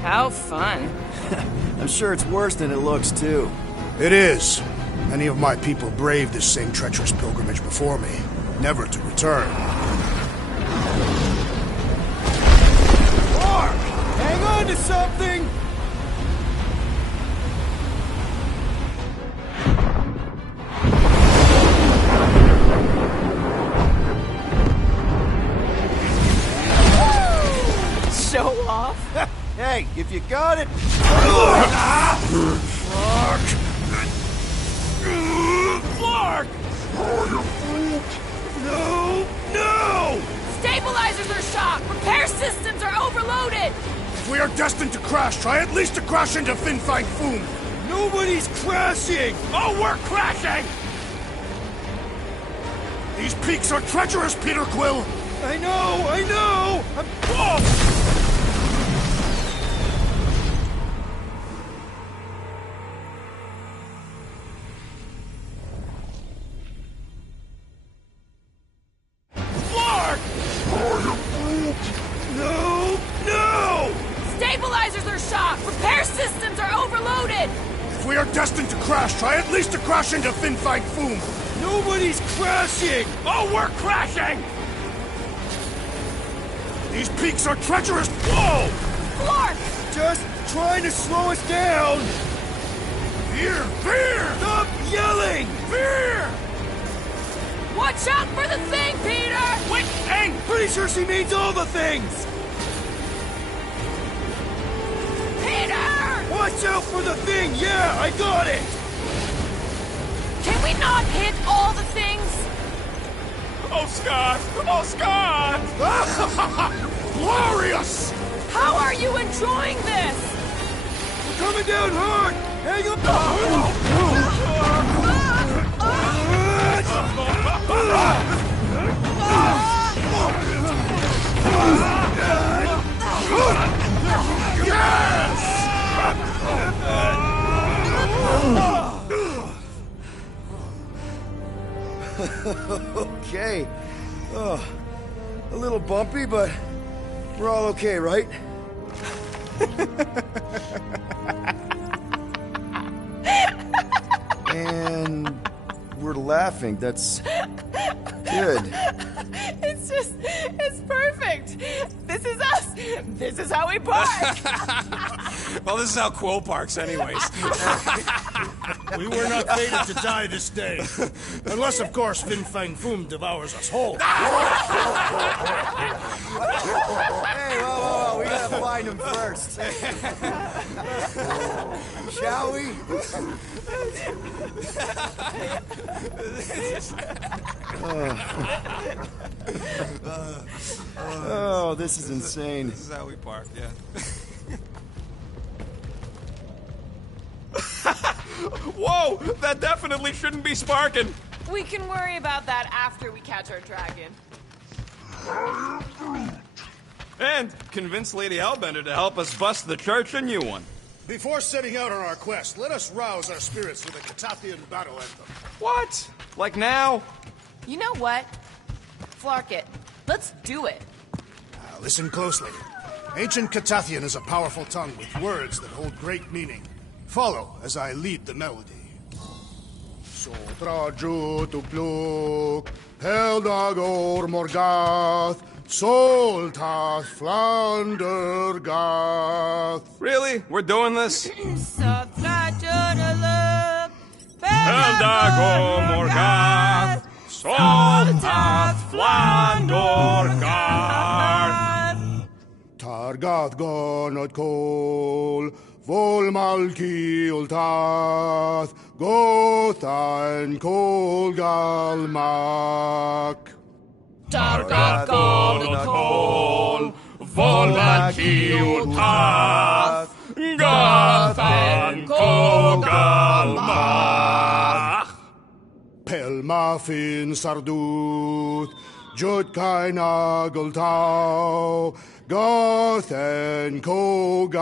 How fun. I'm sure it's worse than it looks, too. It is. Many of my people braved this same treacherous pilgrimage before me, never to return. Mark! Hang on to something! Show off. Hey, if you got it... Clark! No! Stabilizers are shot! Repair systems are overloaded! If we are destined to crash, try at least to crash into Fin Fang Foom! Nobody's crashing! Oh, we're crashing! These peaks are treacherous, Peter Quill! I know! Whoa! No! Stabilizers are shot! Repair systems are overloaded! If we are destined to crash, try at least to crash into Fin Fang Foom! Nobody's crashing! Oh, we're crashing! These peaks are treacherous! Whoa! Clark! Just trying to slow us down! Fear! Stop yelling! Fear! Watch out for the thing, Peter! Which thing? Pretty sure she means all the things! Peter! Watch out for the thing! Yeah, I got it! Can we not hit all the things? Oh, Scott! Oh, Scott! Glorious! How are you enjoying this? We're coming down hard! Hang on! Okay. A little bumpy, but we're all okay, right? And we're laughing. That's good. It's perfect. This is us. This is how we park. Well, this is how Quill parks anyways. We were not fated to die this day. Unless, of course, Fin Fang Foom devours us whole. Hey, whoa. We gotta find him first. Shall we? Oh, this is insane. This is how we park, yeah. Whoa! That definitely shouldn't be sparking! We can worry about that after we catch our dragon. And convince Lady Hellbender to help us bust the church a new one. Before setting out on our quest, let us rouse our spirits with a Catathian battle anthem. What? Like now? You know what? Flark it. Let's do it. Now, listen closely. Ancient Catathian is a powerful tongue with words that hold great meaning. Follow as I lead the melody. Sotra jutupluk, Heldagor Morgath, Soltath Flander Gath. Really? We're doing this? Eldago Morgath, Soltath Flandorgard. Targath Gonot Kol, Volmalki Ultath, Gothan Kol Galmak. Targath Gonotol, Volmalki Ultath, Gothan Kogalmach. Pelmafin Sarduth, Jutkain Agultau, Gothen Kogalmak.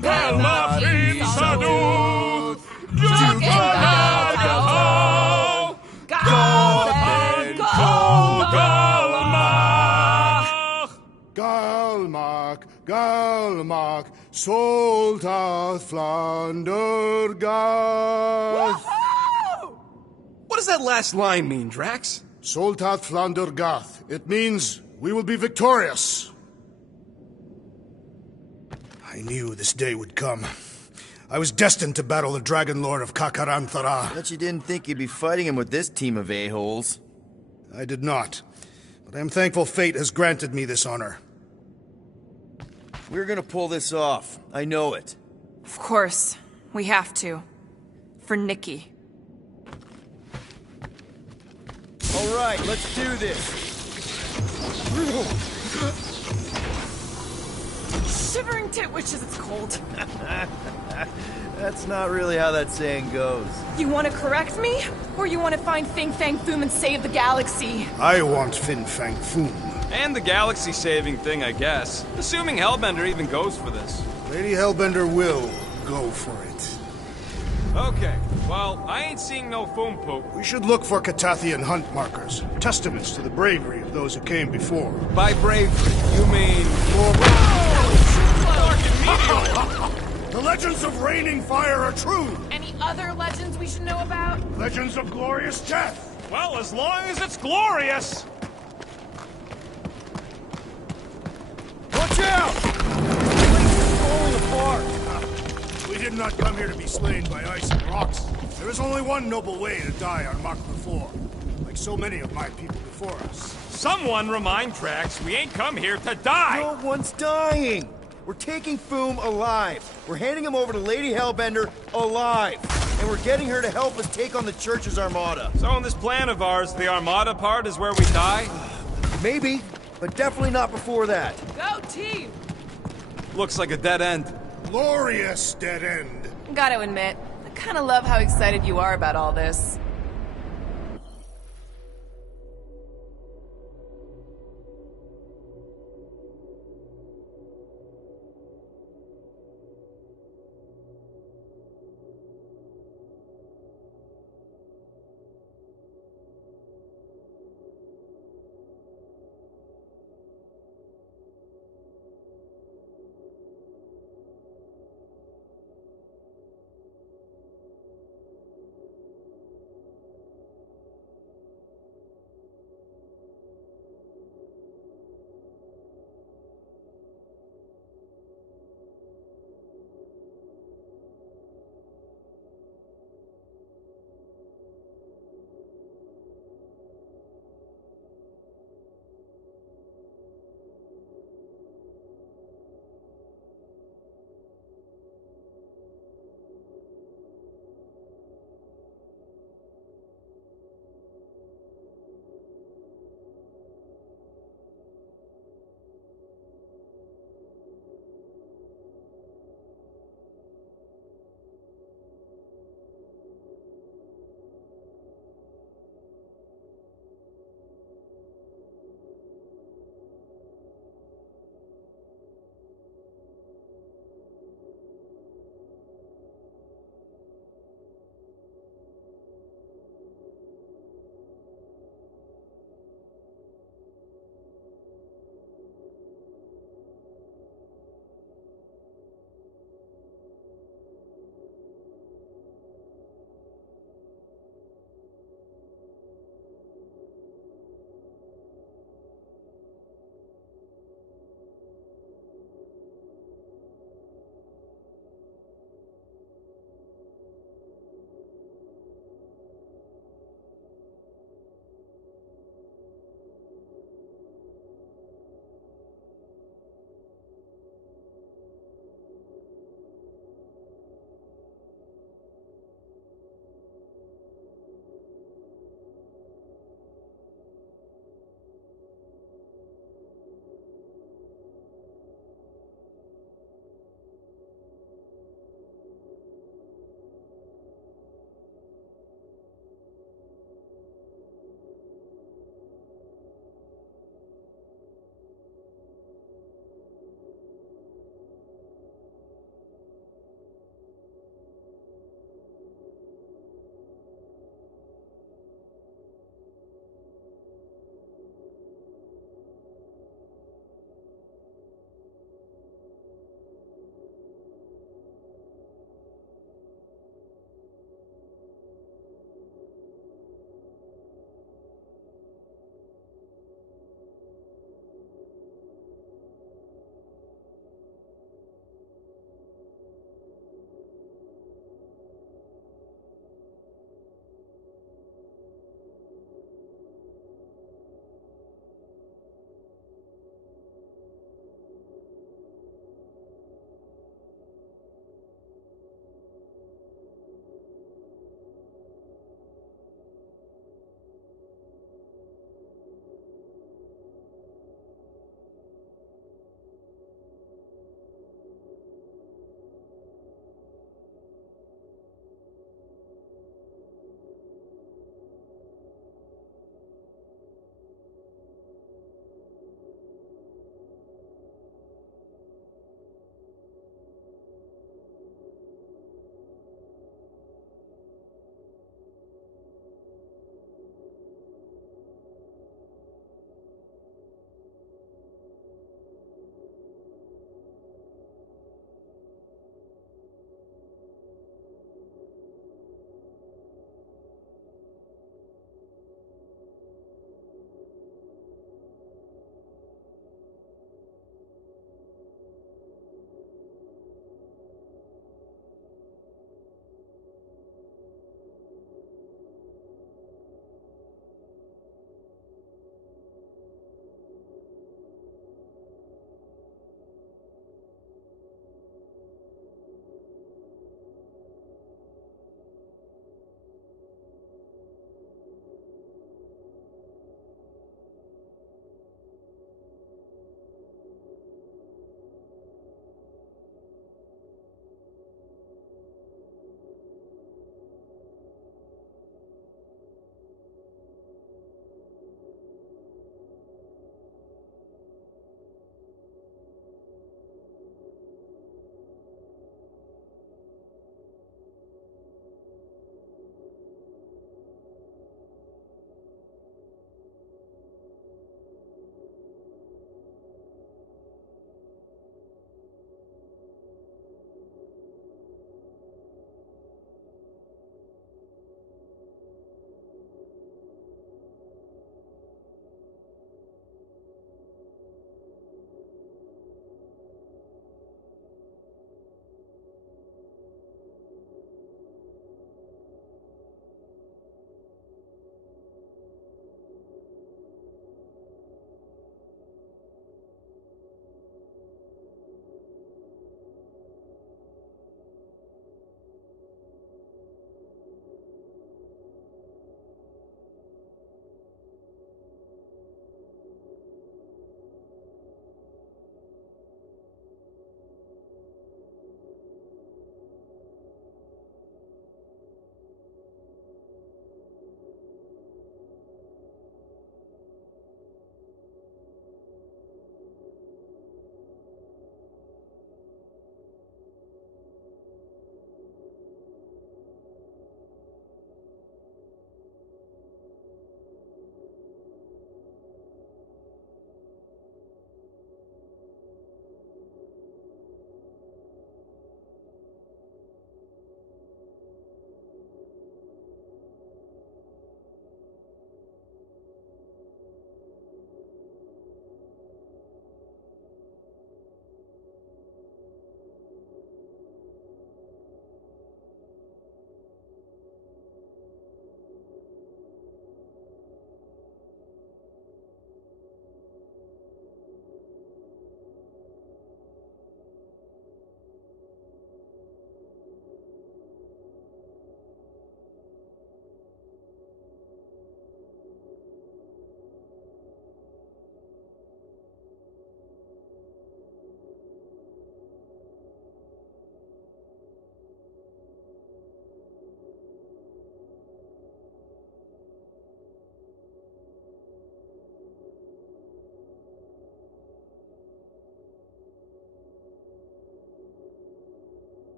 Pelmafin Sarduth, Jutkain Agultau, Gothen Kogalmach. Galmak, Soltath Flander Gath. What does that last line mean, Drax? Soltath Flander Gath. It means we will be victorious. I knew this day would come. I was destined to battle the Dragon Lord of Kakaranthara. Bet you didn't think you'd be fighting him with this team of a-holes. I did not. But I am thankful fate has granted me this honor. We're gonna pull this off. I know it. Of course. We have to. For Nikki. All right, let's do this. Shivering tit wishes it's cold. That's not really how that saying goes. You want to correct me? Or you want to find Fin Fang Foom and save the galaxy? I want Fin Fang Foom. And the galaxy-saving thing, I guess. Assuming Hellbender even goes for this. Lady Hellbender will go for it. Okay, well, I ain't seeing no foam poop. We should look for Catathian hunt markers, testaments to the bravery of those who came before. By bravery, you mean... The legends of raining fire are true! Any other legends we should know about? Legends of glorious death! Well, as long as it's glorious! Watch out! It's falling apart! We did not come here to be slain by ice and rocks. There is only one noble way to die on Mach IV, like so many of my people before us. Someone remind Drax we ain't come here to die! No one's dying! We're taking Foom alive. We're handing him over to Lady Hellbender alive. And we're getting her to help us take on the Church's armada. So in this plan of ours, the armada part is where we die? Maybe, but definitely not before that. Go team! Looks like a dead end. Glorious dead end. Gotta admit, I kinda love how excited you are about all this.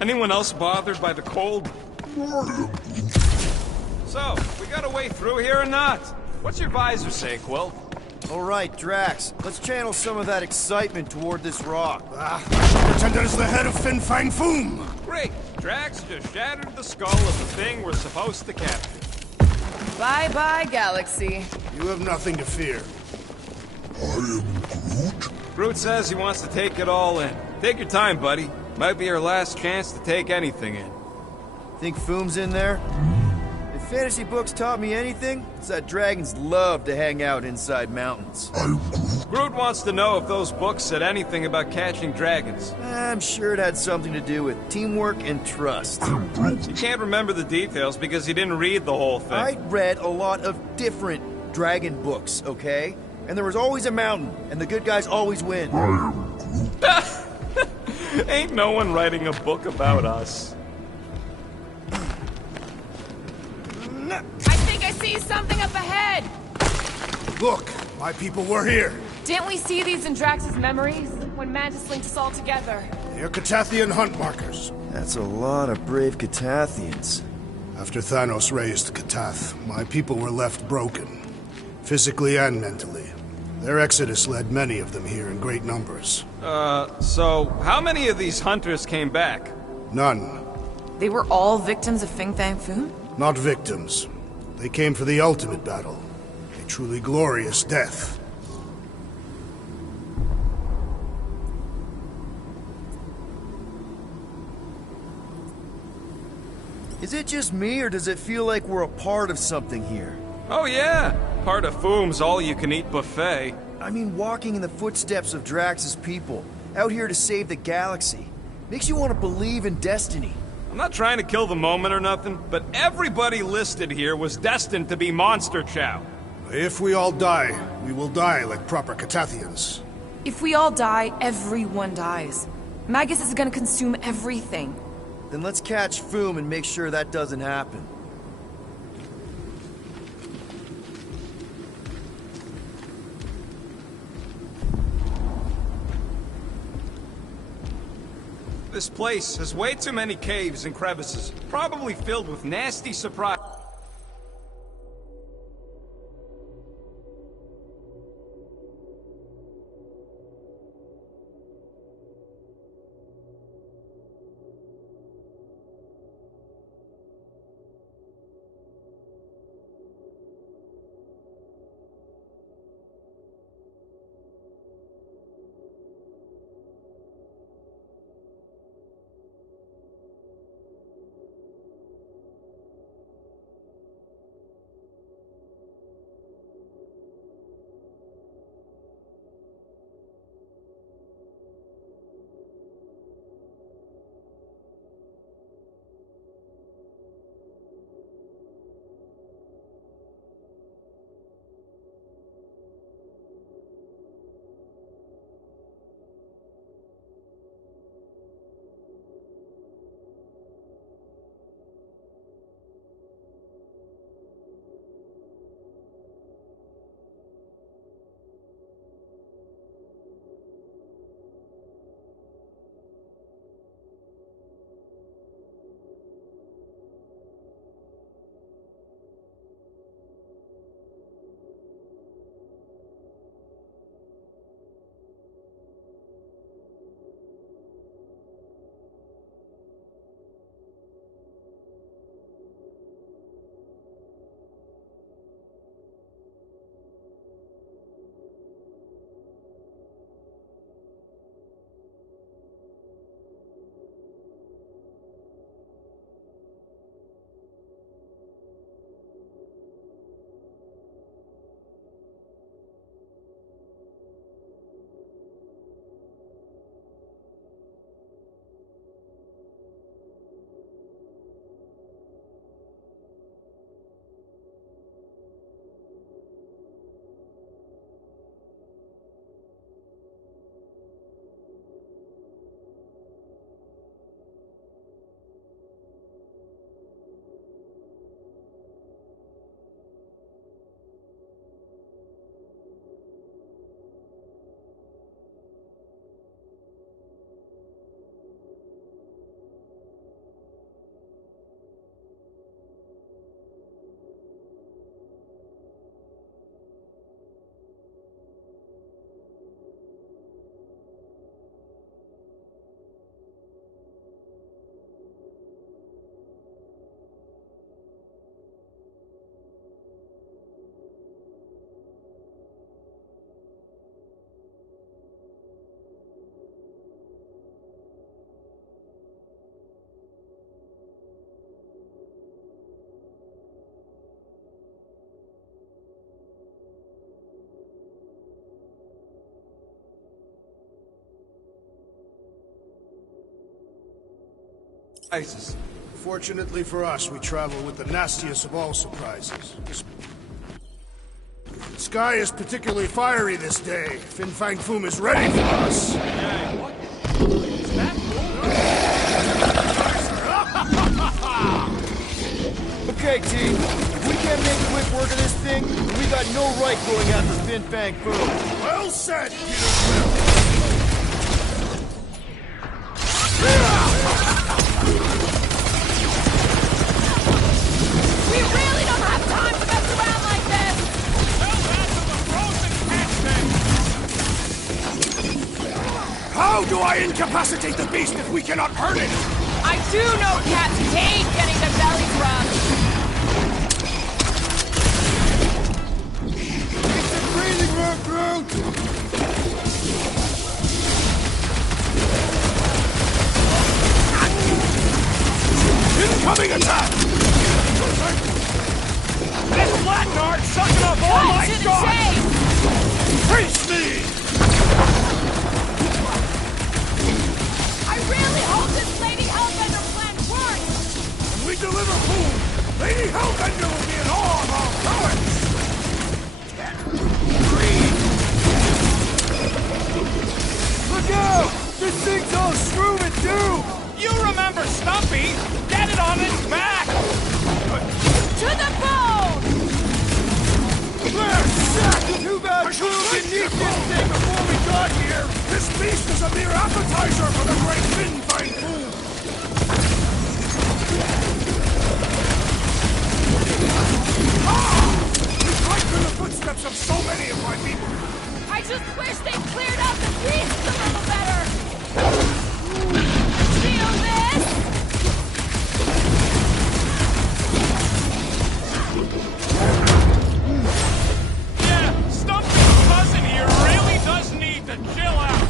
Anyone else bothered by the cold? So, we got a way through here or not? What's your visor say, Quill? All right, Drax. Let's channel some of that excitement toward this rock. Pretend it is the head of Fin Fang Foom! Great! Drax just shattered the skull of the thing we're supposed to capture. Bye-bye, Galaxy. You have nothing to fear. Groot says he wants to take it all in. Take your time, buddy. Might be our last chance to take anything in. Think Foom's in there? If fantasy books taught me anything, it's that dragons love to hang out inside mountains. Groot wants to know if those books said anything about catching dragons. I'm sure it had something to do with teamwork and trust. You can't remember the details because you didn't read the whole thing. I read a lot of different dragon books, okay? And there was always a mountain, and the good guys always win. Ain't no one writing a book about us. I think I see something up ahead! Look, my people were here. Didn't we see these in Drax's memories? When Mantis linked us all together? They're Catathian hunt markers. That's a lot of brave Catathians. After Thanos raised Catath, my people were left broken, physically and mentally. Their exodus led many of them here in great numbers. So how many of these hunters came back? None. They were all victims of Fin Fang Foom? Not victims. They came for the ultimate battle. A truly glorious death. Is it just me, or does it feel like we're a part of something here? Oh yeah, part of Foom's all-you-can-eat buffet. I mean, walking in the footsteps of Drax's people, out here to save the galaxy, makes you want to believe in destiny. I'm not trying to kill the moment or nothing, but everybody listed here was destined to be Monster Chow. If we all die, we will die like proper Catathians. If we all die, everyone dies. Magus is gonna consume everything. Then let's catch Foom and make sure that doesn't happen. This place has way too many caves and crevices, probably filled with nasty surprises. ISIS. Fortunately for us, we travel with the nastiest of all surprises. The sky is particularly fiery this day. Fin Fang Foom is ready for us. What? Is that Okay, team. If we can't make quick work of this thing, then we got no right going after Fin Fang Foom. Well said, Peter Quill. We really don't have time to mess around like this! Tell that to the frozen cat thing! How do I incapacitate the beast if we cannot hurt it? I do know cats hate getting their bellies rubbed! It's a breathing room, Groot! Incoming attack! This Blackguard sucking up all my shots! Face me! I really hope this Lady Hellbender plan works! When we deliver food, Lady Hellbender will be in awe of our prowess! Look out! This thing's all screwed too! You remember Stumpy! Get it on its back! To the bone! There, Shaq! Too bad Crew didn't eat this thing before we got here! This beast is a mere appetizer for the great Fin Fang Foom! Ah! We've right through the footsteps of so many of my people! I just wish they cleared out the beast a little better! Feel this? Yeah, Stumpy's cousin here really does need to chill out.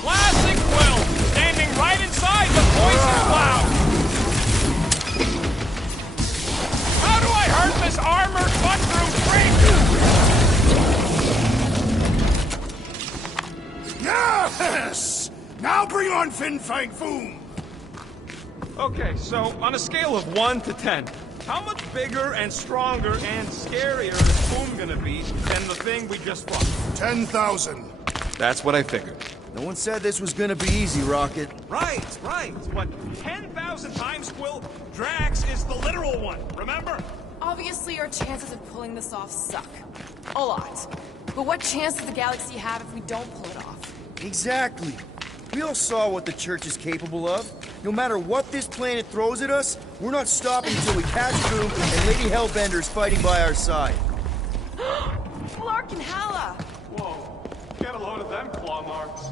Classic Quill, standing right inside the poison cloud. How do I hurt this armored mushroom creature? Yes! Now bring on Fin Fang Foom! Okay, so on a scale of 1 to 10, how much bigger and stronger and scarier is Foom gonna be than the thing we just fought? 10,000. That's what I figured. No one said this was gonna be easy, Rocket. Right. But 10,000 times, Quill, Drax is the literal one, remember? Obviously, our chances of pulling this off suck. A lot. But what chance does the galaxy have if we don't pull it off? Exactly. We all saw what the Church is capable of. No matter what this planet throws at us, we're not stopping until we catch Boom and Lady Hellbender is fighting by our side. Lark and Hala! Whoa, get a load of them claw marks.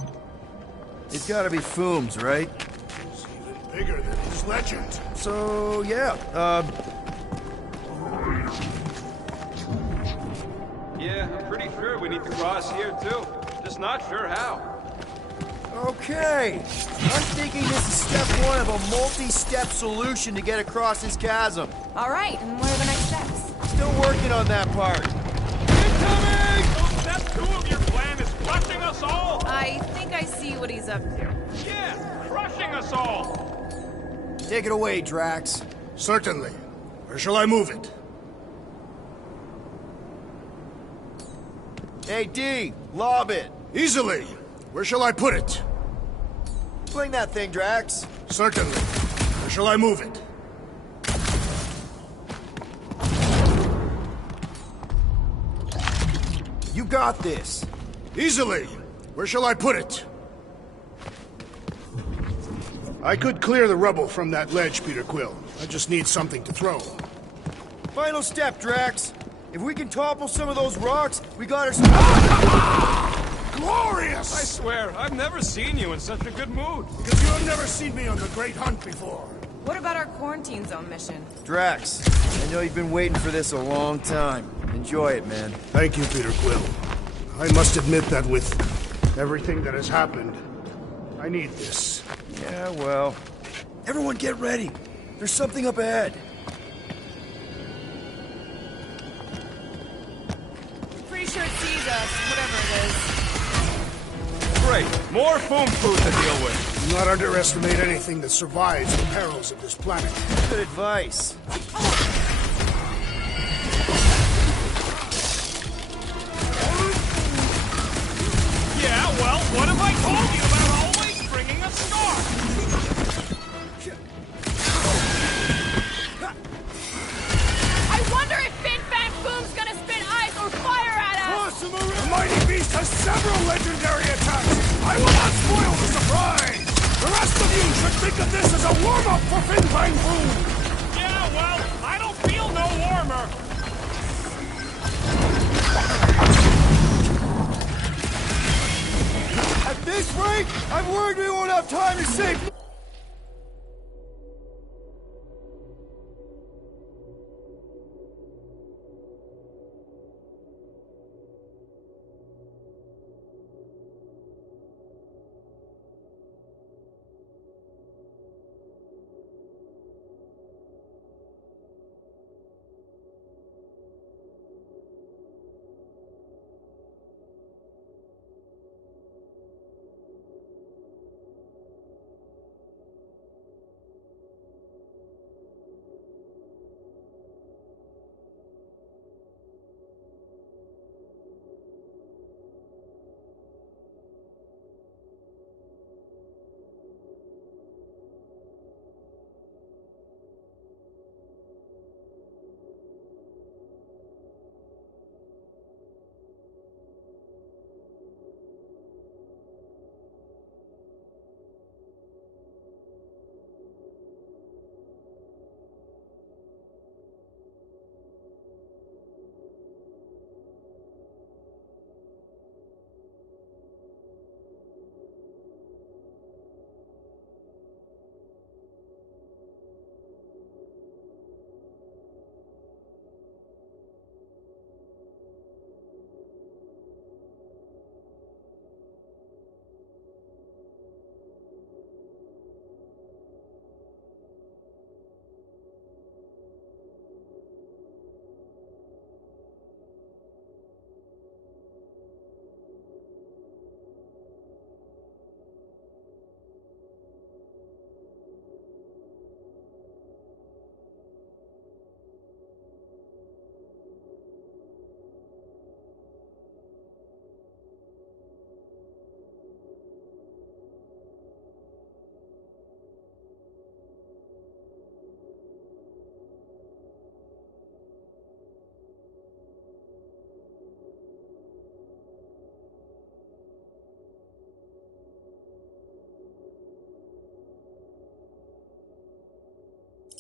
It's gotta be Foom's, right? It's even bigger than his legend. So, yeah, Yeah, I'm pretty sure we need to cross here too. Just not sure how. okay. I'm thinking this is step one of a multi-step solution to get across this chasm. All right, and what are the next steps? Still working on that part. Incoming! So step 2 of your plan is crushing us all? I think I see what he's up to. Yeah, crushing us all! Take it away, Drax. Certainly. Where shall I move it? Hey, D, lob it. Easily. Where shall I put it? Fling that thing, Drax. Certainly. Where shall I move it? You got this. Easily. Where shall I put it? I could clear the rubble from that ledge, Peter Quill. I just need something to throw. Final step, Drax. If we can topple some of those rocks, we got our... Glorious! I swear, I've never seen you in such a good mood. Because you have never seen me on the Great Hunt before. What about our quarantine zone mission? Drax, I know you've been waiting for this a long time. Enjoy it, man. Thank you, Peter Quill. I must admit that with everything that has happened, I need this. Yeah, well... Everyone get ready. There's something up ahead. Pretty sure it sees us, whatever it is. Great. More foom food to deal with. Do not underestimate anything that survives the perils of this planet. Good advice. Yeah, well, what have I told you about always bringing a scarf? I wonder if Fin Fang Foom's gonna spit ice or fire at us! The mighty beast has several legendary attacks! I will not spoil the surprise! The rest of you should think of this as a warm-up for Fin Fang Foom! Yeah, well, I don't feel no warmer. At this rate, I'm worried we won't have time to save...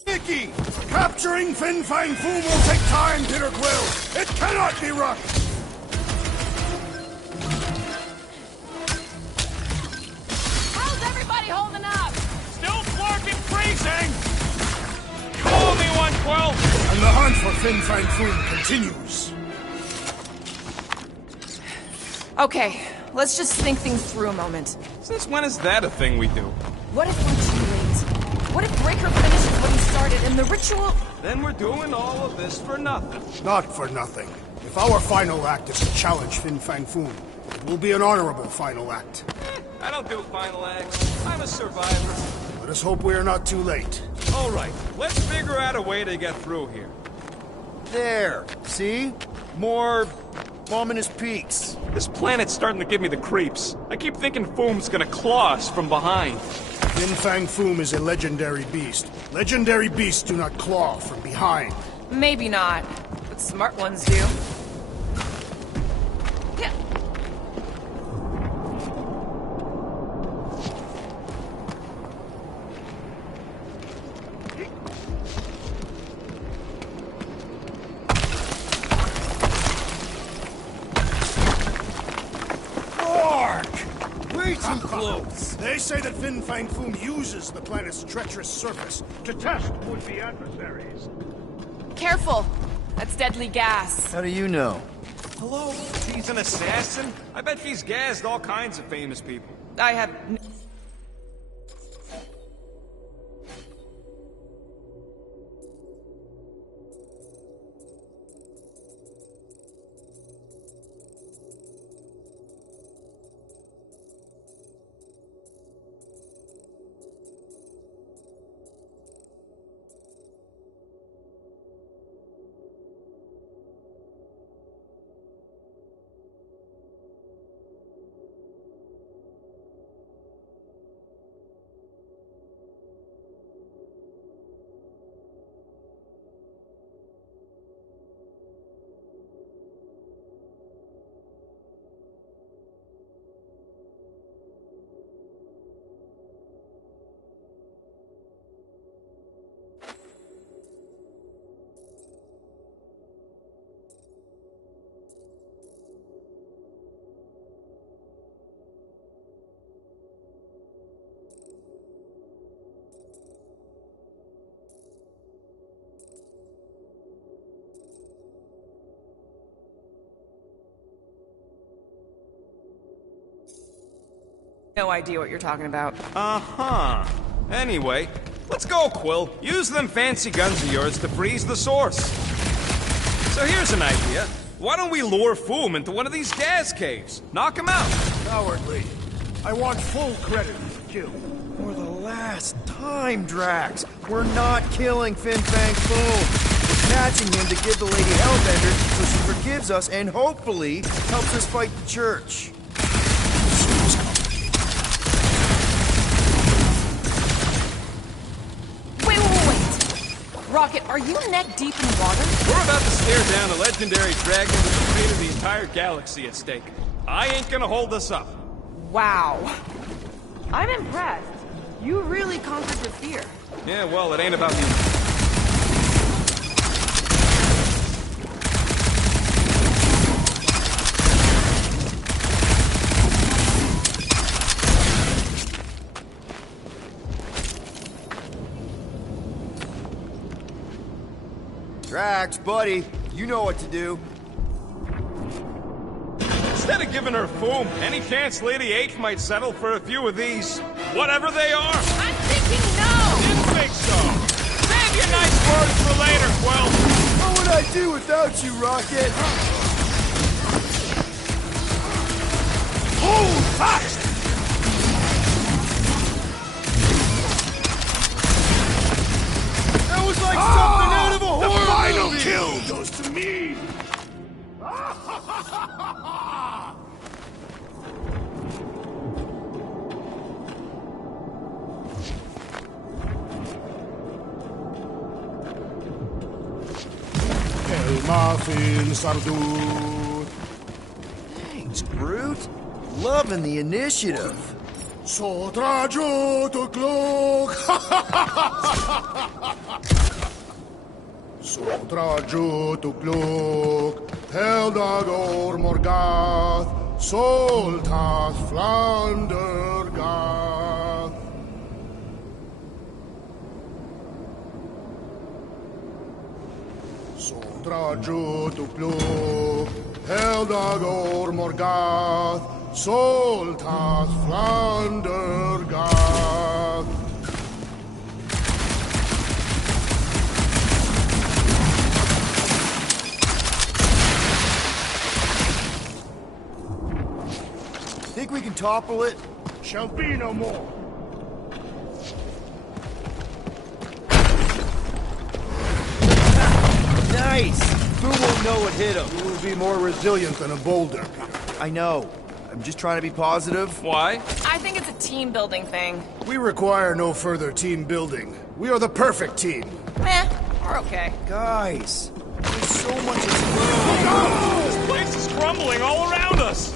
Nicky! Capturing Fin Fang Foom will take time, Peter Quill! It cannot be rushed! How's everybody holding up? Still flirking freezing! Call me one, Quill! And the hunt for Fin Fang Foom continues. Okay, let's just think things through a moment. Since when is that a thing we do? What if we're too late? What if Breaker finishes what he started and the ritual... Then we're doing all of this for nothing. Not for nothing. If our final act is to challenge Fin Fang Foom, it will be an honorable final act. I don't do final acts. I'm a survivor. Let us hope we are not too late. All right, let's figure out a way to get through here. There. See? More ominous peaks. This planet's starting to give me the creeps. I keep thinking Foom's gonna claw us from behind. Fin Fang Foom is a legendary beast. Legendary beasts do not claw from behind. Maybe not, but smart ones do. Yeah. Way too close! They say that Fin Fang Foom uses the planet's treacherous surface to test would-be adversaries. Careful! That's deadly gas. How do you know? Hello? She's an assassin? I bet she's gassed all kinds of famous people. I have... no idea what you're talking about. Uh-huh. Anyway, let's go, Quill. Use them fancy guns of yours to freeze the source. So here's an idea. Why don't we lure Foom into one of these gas caves? Knock him out. Cowardly. I want full credit for the kill. For the last time, Drax, we're not killing Fin Fang Foom. We're catching him to give the Lady Hellbender so she forgives us and hopefully helps us fight the Church. Wait. Rocket, are you neck deep in water? We're about to stare down a legendary dragon with the fate of the entire galaxy at stake. I ain't gonna hold us up. Wow. I'm impressed. You really conquered your fear. Yeah, well, it ain't about me. Drax, buddy, you know what to do. Instead of giving her Foom, any chance Lady H might settle for a few of these, whatever they are? I'm thinking no! Didn't think so. Save your nice words for later, Quill. What would I do without you, Rocket? Hold fast! That was like something out of a horror The final movie. kill goes to me! El Muffin Sardut. Thanks, Groot. Loving the initiative. Sotrajo to cloak. Sotrajo to cloak. Heldagor Morgath. Soltath Flandergath. Sotrajo to cloak. Heldagor Morgath. Soltath Flandergath. Think we can topple it? Shall be no more. Nice! Who won't know what hit him? You will be more resilient than a boulder. I know. I'm just trying to be positive. Why? I think it's a team building thing. We require no further team building. We are the perfect team. Meh, we're okay. Guys, there's so much exploding. This place is crumbling all around us.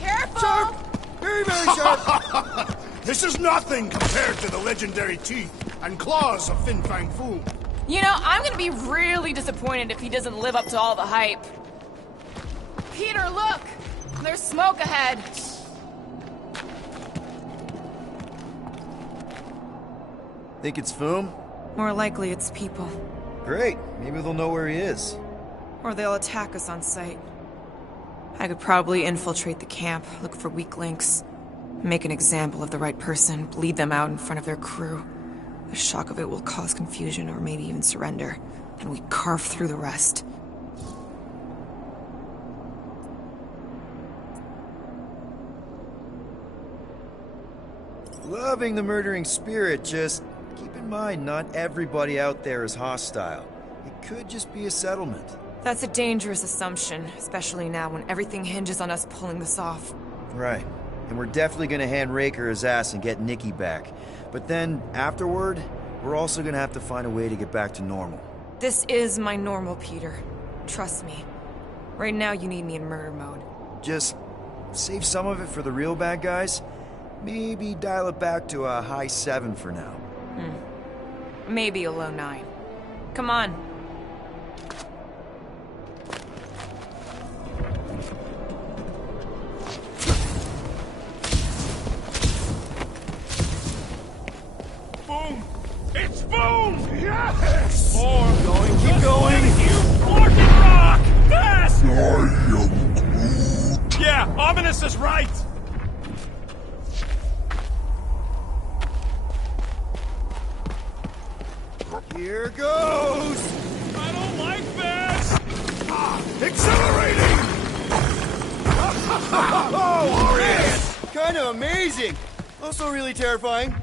Careful! Very, very sharp. This is nothing compared to the legendary teeth and claws of Fin Fang Foom. You know, I'm gonna be really disappointed if he doesn't live up to all the hype. Peter, look! There's smoke ahead. Think it's Foom? More likely it's people. Great. Maybe they'll know where he is. Or they'll attack us on sight. I could probably infiltrate the camp, look for weak links, make an example of the right person, bleed them out in front of their crew. The shock of it will cause confusion or maybe even surrender, and we carve through the rest. Loving the murdering spirit, just keep in mind not everybody out there is hostile. It could just be a settlement. That's a dangerous assumption, especially now when everything hinges on us pulling this off. Right. And we're definitely gonna hand Raker his ass and get Nikki back. But then, afterward, we're also gonna have to find a way to get back to normal. This is my normal, Peter. Trust me. Right now you need me in murder mode. Just save some of it for the real bad guys. Maybe dial it back to a high 7 for now. Maybe a low 9. Come on. Keep going. You fucking rock! Fast! Yeah, Ominous is right! Here goes! I don't like this! Accelerating! Oh, man! Kind of amazing. Also really terrifying.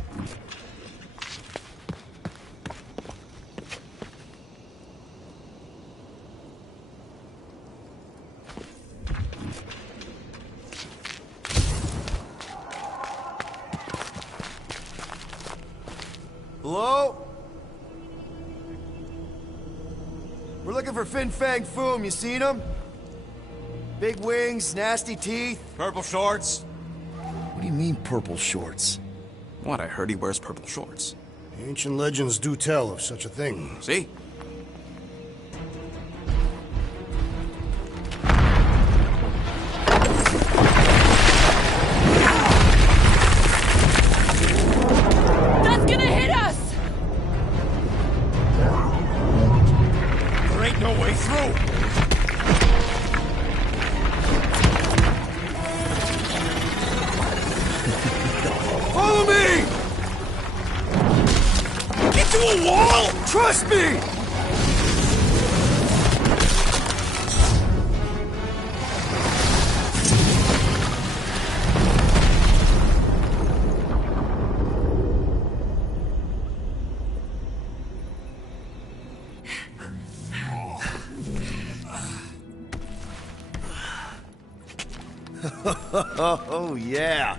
Hello? We're looking for Fin Fang Foom. You seen him? Big wings, nasty teeth. Purple shorts. What do you mean, purple shorts? What, I heard he wears purple shorts. Ancient legends do tell of such a thing. See? That's gonna hit us! There ain't no way through! Follow me! Into a wall! Trust me! Oh, yeah.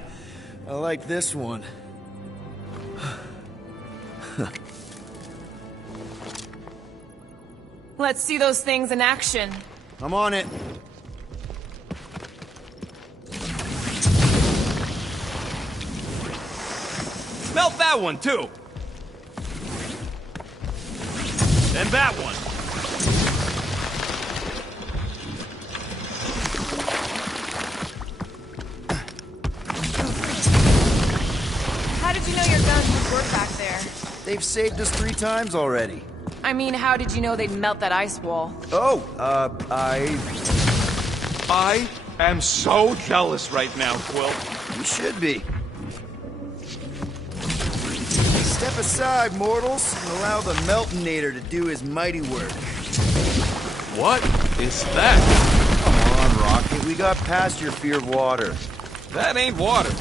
I like this one. Let's see those things in action. I'm on it. Melt that one, too! And that one. How did you know your guns would work back there? They've saved us 3 times already. I mean, how did you know they'd melt that ice wall? Oh, I am so jealous right now, Quill. You should be. Step aside, mortals, and allow the Meltonator to do his mighty work. What is that? Come on, Rocket. We got past your fear of water. That ain't water.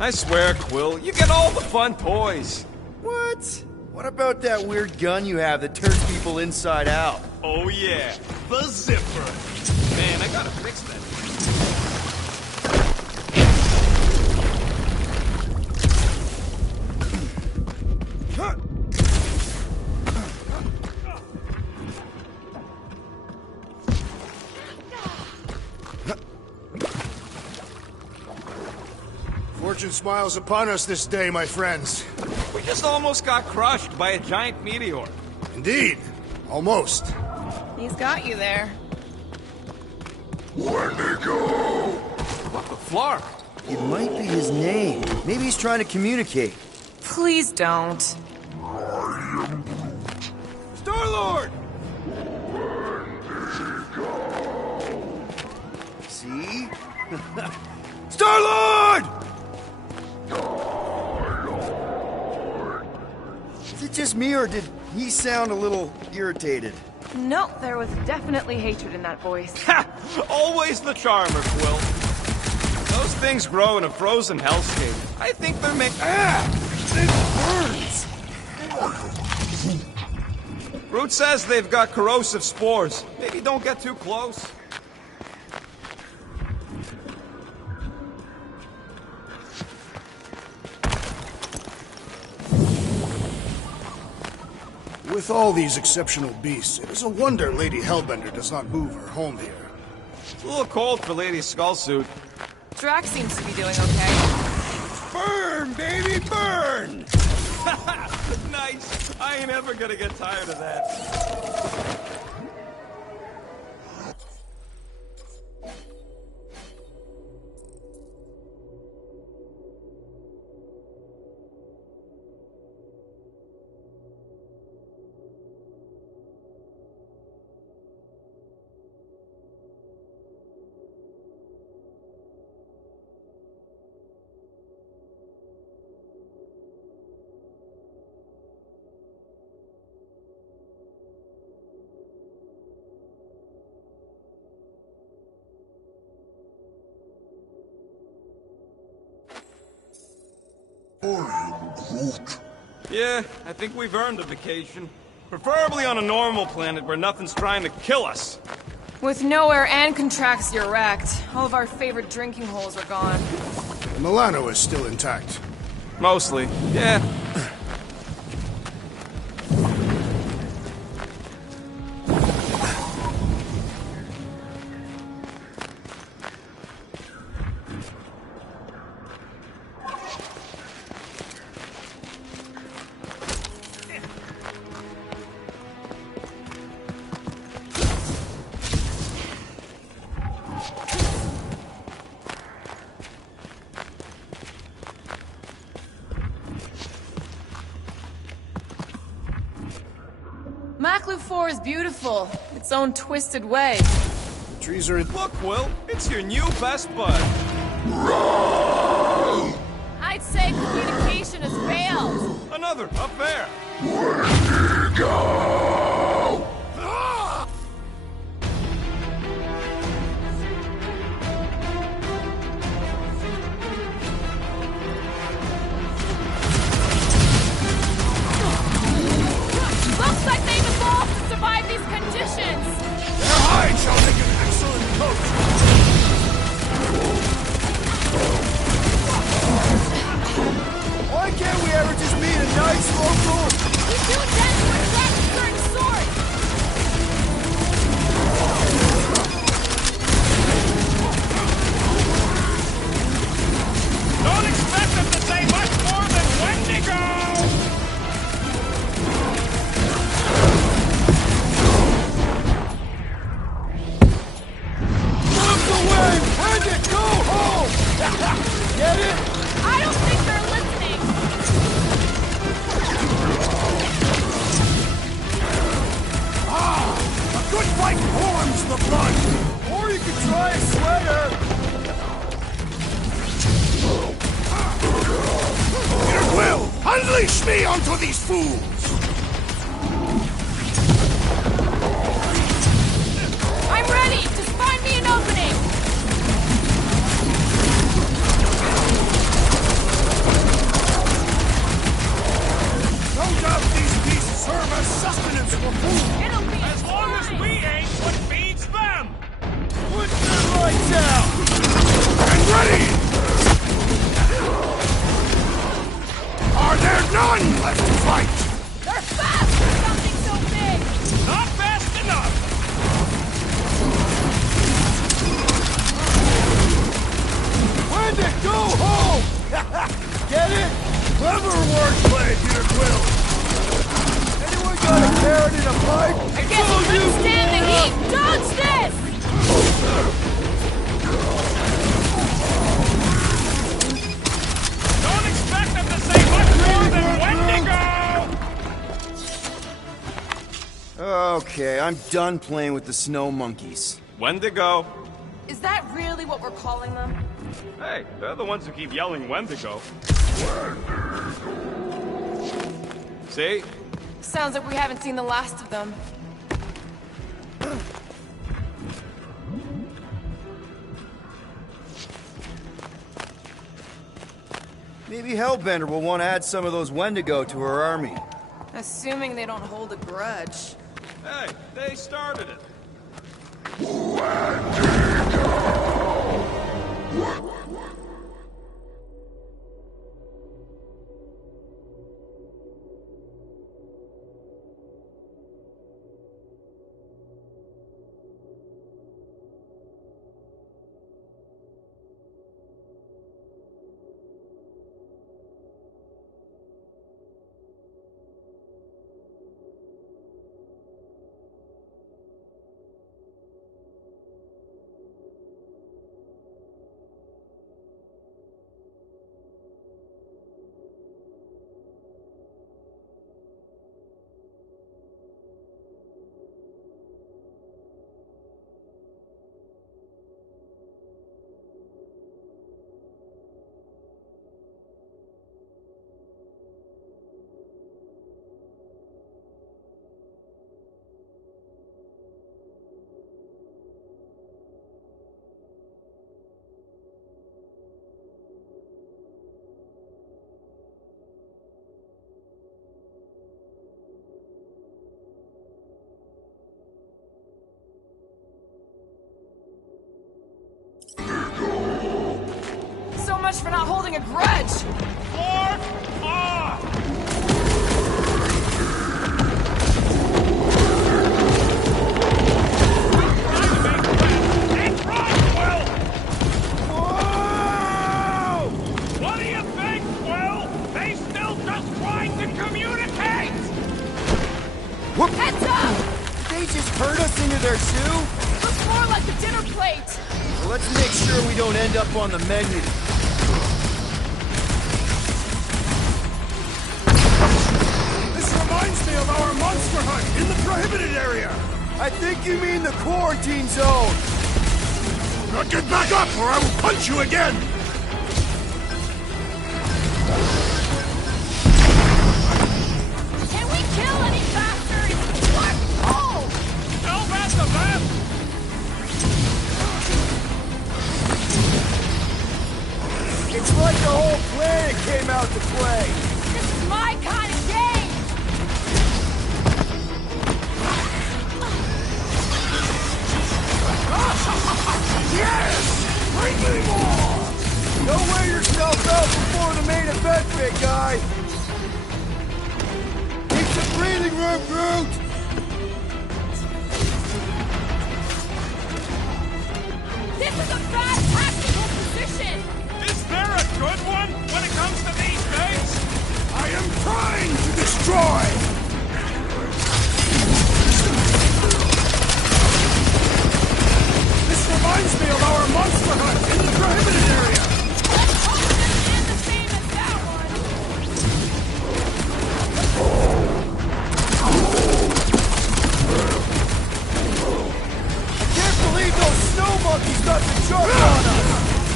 I swear, Quill, you get all the fun toys. What? What about that weird gun you have that turns people inside out? Oh yeah, the zipper. Man, I gotta fix that. Fortune smiles upon us this day, my friends. We just almost got crushed by a giant meteor. Indeed. Almost. He's got you there. Wendigo! What the flark? It might be his name. Maybe he's trying to communicate. Please don't. Star-Lord! See? Star-Lord! Is it just me, or did he sound a little irritated? No, there was definitely hatred in that voice. Ha! Always the charmer, Quill. Those things grow in a frozen hellscape. I think they're It burns! Root says they've got corrosive spores. Maybe don't get too close. With all these exceptional beasts, it is a wonder Lady Hellbender does not move her home here. It's a little cold for Lady Skullsuit. Drax seems to be doing okay. Burn, baby, burn! Nice! I ain't ever gonna get tired of that. Yeah, I think we've earned a vacation. Preferably on a normal planet where nothing's trying to kill us. With nowhere and Contraxia wrecked, all of our favorite drinking holes are gone. Milano is still intact. Mostly, yeah. Maklu 4 is beautiful, its own twisted way. The trees are in... Look, Will, it's your new best bud. I'd say communication has failed. Another affair. Looks like they've evolved to survive these conditions. Their hide shall make an excellent coat. Why can't we ever just meet a nice local? We do tend to attract a certain sort. Don't expect them to say much more than Wendigo! Move the wind! Hand it! Go home! Get it? I don't think they're listening. A good fight warms the blood! Or you could try a sweater! Peter Quill, unleash me onto these fools! I'm ready. Just find me an opening. No doubt these beasts serve as sustenance for food! It'll be As long as we ain't what feeds them! Put the lights out! And ready! Are there none left to fight? They're fast for something so big. Not fast enough! When to go home! Get it? Clever wordplay, Peter Quill! Anyone got a carrot in a pipe? I guess you couldn't stand the heat. Dodge this. Don't expect them to say much more than Wendigo! Okay, I'm done playing with the snow monkeys. Wendigo. Is that really what we're calling them? Hey, they're the ones who keep yelling Wendigo. See? Sounds like we haven't seen the last of them. Maybe Hellbender will want to add some of those Wendigo to her army. Assuming they don't hold a grudge. Hey, they started it. much for not holding a grudge! Floor off! What do you think, Will? They still just trying to communicate! Heads up! Did they just herd us into their zoo? Looks more like a dinner plate! Well, let's make sure we don't end up on the menu. This reminds me of our monster hunt in the prohibited area! I think you mean the quarantine zone! Now get back up or I will punch you again! Can we kill any faster? What? Oh! Tell that to them! It's like the whole planet came out to play! This is my kind of game! Yes! Bring me more! Don't wear yourself out before the main event, big guy! Keep some breathing room, Groot! This is a bad tactical position! Is there a good one when it comes to these things? I am trying to destroy! This reminds me of our monster hunt in the prohibited area! Let's hope this isn't the same as that one! I can't believe those snow monkeys got the jump on us!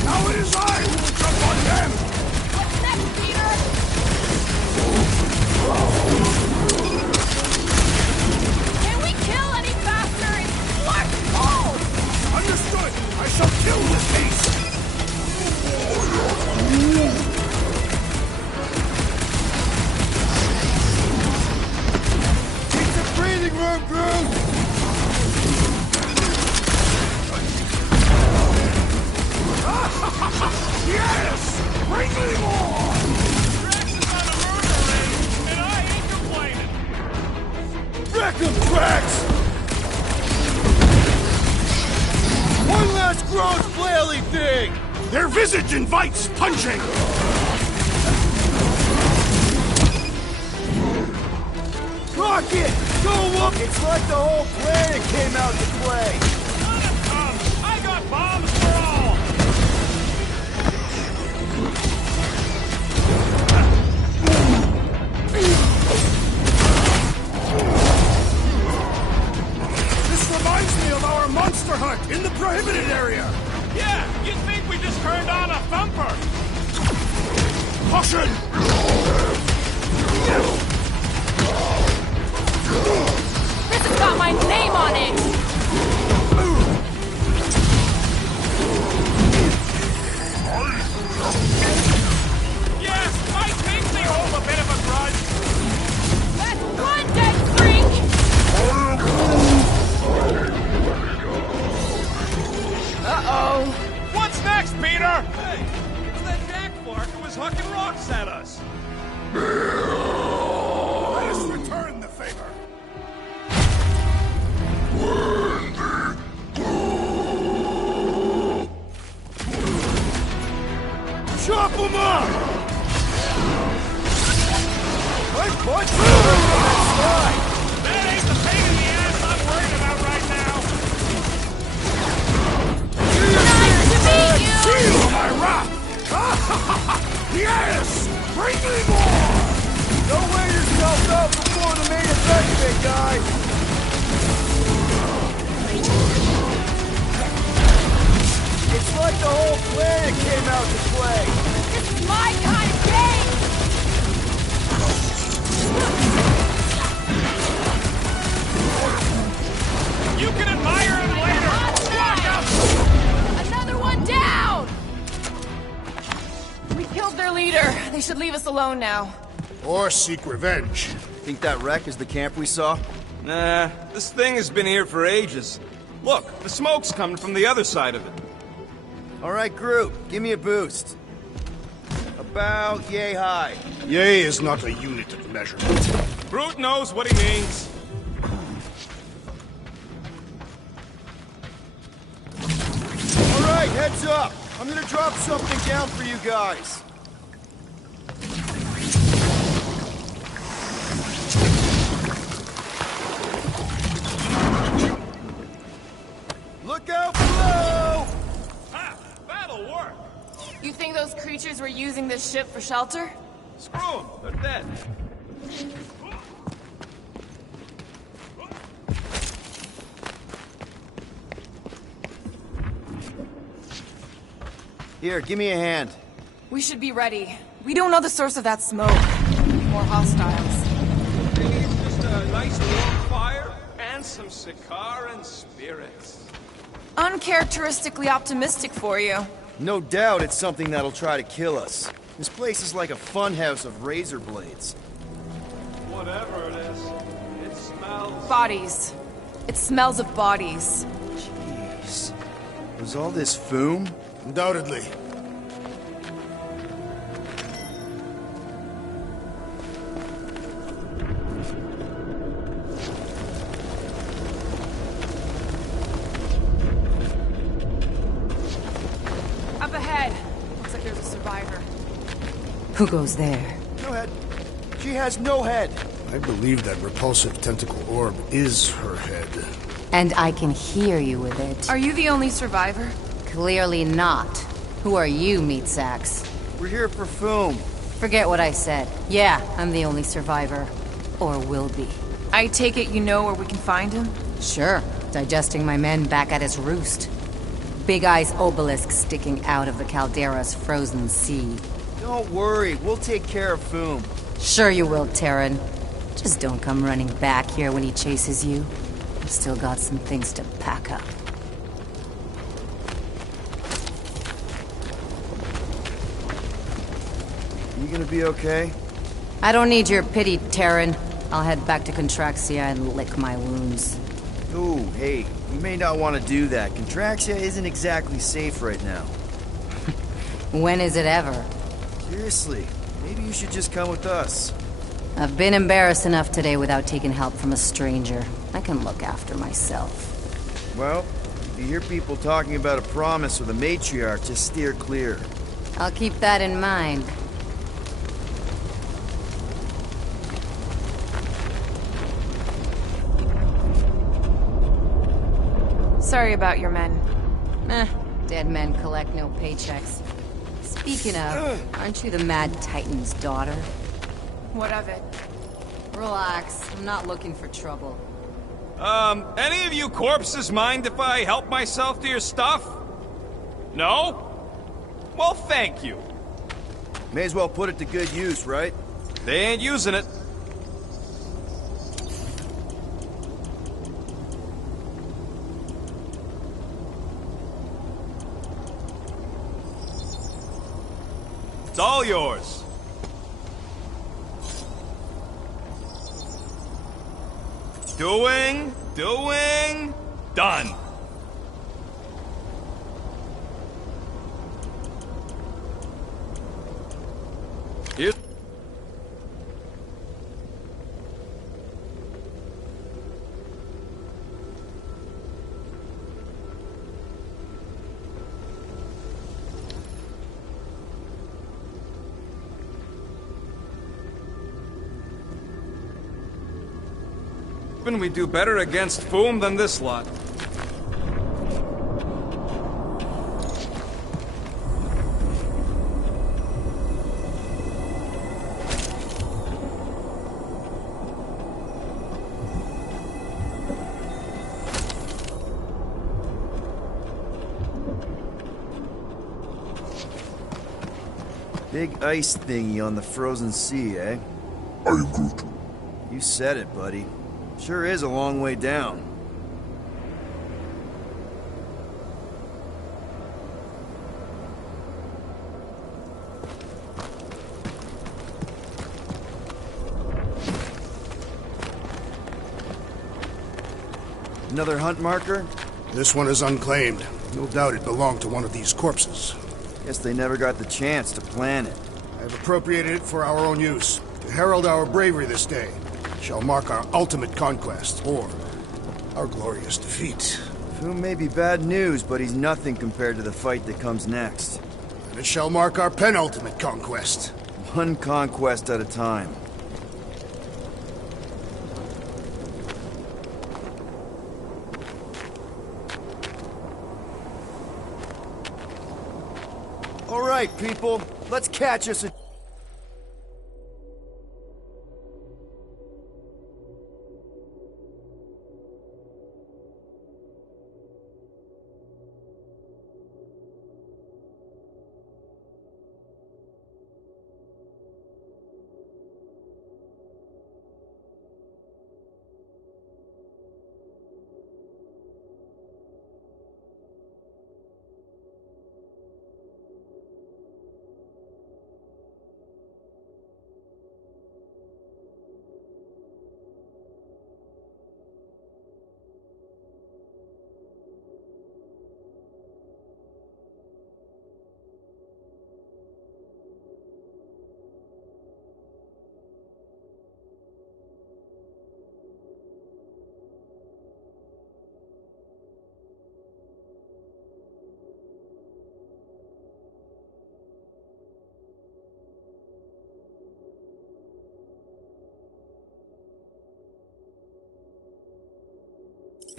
Now it is I who will jump on them! What's next, Peter? Can we kill any faster? What? Oh! Understood! I shall kill this beast! Keep some breathing room, Groot! Yes! Bring me more! Drax is on a murder ring, and I ain't complaining. Wreck 'em, Drax! One last gross flaily thing! Their visage invites punching! Rocket! Go look! It's like the whole planet came out to play! Let it come! I got bombs for all! This reminds me of our monster hunt in the prohibited area! Yeah, you'd think we just turned on a thumper! Caution! This has got my name on it! Yes, I think they hold a bit of a grudge! That's one dead freak! Uh-oh! What's next, Peter? Hey, it's that Jack Clark who was hucking rocks at us! Let us return the favor! Chop 'em up! My butt on that slide! That ain't the pain in the ass I'm worried about right now! Nice to meet you! Feel my wrath! Yes! Bring me more! Don't wear yourself out before the main event, big guy! It's like the whole planet came out to play! This is my kind of game! You can admire him later! Walk out! Another one down! We killed their leader. They should leave us alone now. Or seek revenge. Think that wreck is the camp we saw? Nah, this thing has been here for ages. Look, the smoke's coming from the other side of it. Alright, Groot, give me a boost. about yay high. Yay is not a unit of measurement. Brute knows what he means. Alright, heads up! I'm gonna drop something down for you guys. Look out below! Ha! That'll work! You think those creatures were using this ship for shelter? Screw them! They're dead. Here, give me a hand. We should be ready. We don't know the source of that smoke. More hostiles. Maybe it's just a nice warm fire and some Sikaran spirits. Uncharacteristically optimistic for you. No doubt it's something that'll try to kill us. This place is like a funhouse of razor blades. Whatever it is, it smells... Bodies. It smells of bodies. Jeez. Was all this Foom? Undoubtedly. Up ahead. Looks like there's a survivor. Who goes there? No head. She has no head. I believe that repulsive tentacle orb is her head. And I can hear you with it. Are you the only survivor? Clearly not. Who are you, meat sacks? We're here for Foom. Forget what I said. Yeah, I'm the only survivor. Or will be. I take it you know where we can find him? Sure. Digesting my men back at his roost. Big Eye's obelisk sticking out of the caldera's frozen sea. Don't worry, we'll take care of Foom. Sure you will, Terran. Just don't come running back here when he chases you. I've still got some things to pack up. You gonna be okay? I don't need your pity, Terran. I'll head back to Contraxia and lick my wounds. Ooh, hey, you may not want to do that. Contraxia isn't exactly safe right now. When is it ever? Seriously, maybe you should just come with us. I've been embarrassed enough today without taking help from a stranger. I can look after myself. Well, if you hear people talking about a promise with a matriarch, just steer clear. I'll keep that in mind. Sorry about your men. Dead men collect no paychecks. Speaking of, aren't you the Mad Titan's daughter? What of it? Relax, I'm not looking for trouble. Any of you corpses mind if I help myself to your stuff? No? Well, thank you. May as well put it to good use, right? They ain't using it. It's all yours. Doing, done. Here. We do better against Foom than this lot. Big ice thingy on the frozen sea, eh? I am Groot. You said it, buddy. Sure is a long way down. Another hunt marker? This one is unclaimed. No doubt it belonged to one of these corpses. Guess they never got the chance to plan it. I I've appropriated it for our own use, to herald our bravery this day. It shall mark our ultimate conquest, or our glorious defeat. Foom may be bad news, but he's nothing compared to the fight that comes next. And it shall mark our penultimate conquest. One conquest at a time. All right, people. Let's catch us a...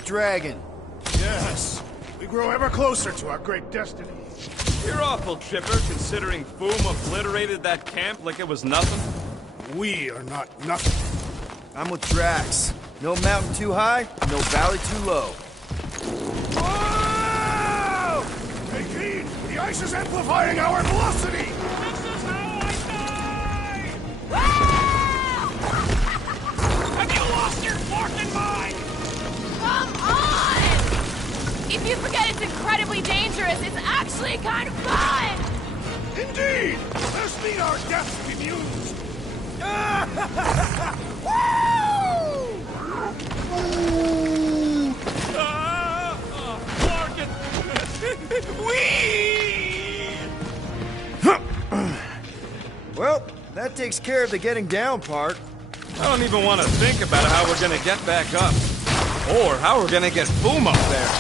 Dragon. Yes, we grow ever closer to our great destiny. You're awful chipper, considering Foom obliterated that camp like it was nothing. We are not nothing. I'm with Drax. No mountain too high, no valley too low. Whoa! Take heed! The ice is amplifying our velocity! This is how I die! Have you lost your forking mind? Come on! If you forget it's incredibly dangerous, it's actually kind of fun! Indeed! Let's meet our deaths bemused! Well, that takes care of the getting down part. I don't even want to think about how we're gonna get back up. Or how we're gonna get Foom up there.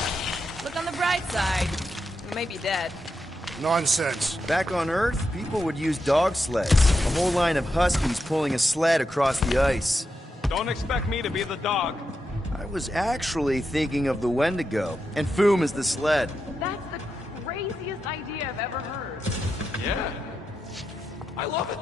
Look on the bright side. We may be dead. Nonsense. Back on Earth, people would use dog sleds. A whole line of huskies pulling a sled across the ice. Don't expect me to be the dog. I was actually thinking of the Wendigo, and Foom is the sled. That's the craziest idea I've ever heard. Yeah. I love it.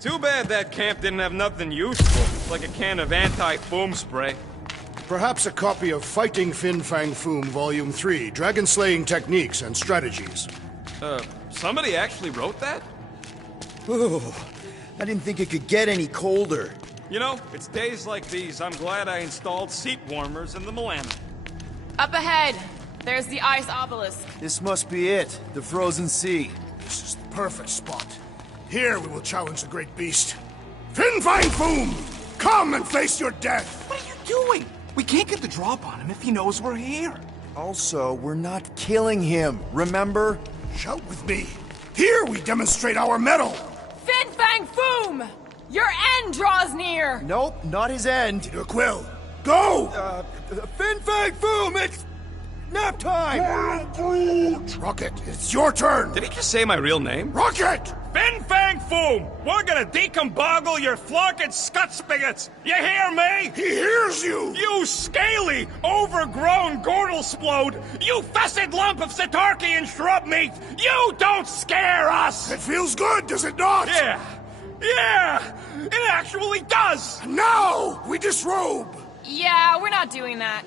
Too bad that camp didn't have nothing useful, like a can of anti-foam spray. Perhaps a copy of Fighting Fin Fang Foom Volume 3, Dragon Slaying Techniques and Strategies. Somebody actually wrote that? Ooh, I didn't think it could get any colder. You know, it's days like these I'm glad I installed seat warmers in the Milano. Up ahead, there's the ice obelisk. This must be it, the frozen sea. This is the perfect spot. Here we will challenge the great beast. Fin Fang Foom! Come and face your death! What are you doing? We can't get the drop on him if he knows we're here. Also, we're not killing him, remember? Shout with me. Here we demonstrate our mettle! Fin Fang Foom! Your end draws near! Nope, not his end. Peter Quill, go! Fin Fang Foom, it's nap time! Rocket, it's your turn! Did he just say my real name? Rocket! Fin Fang Foom! We're gonna decomboggle your flunking scut spigots! You hear me? He hears you! You scaly, overgrown Gordelsplode! You fessed lump of Satarkian shrub meat! You don't scare us! It feels good, does it not? Yeah! Yeah! It actually does! Now, we disrobe! Yeah, we're not doing that.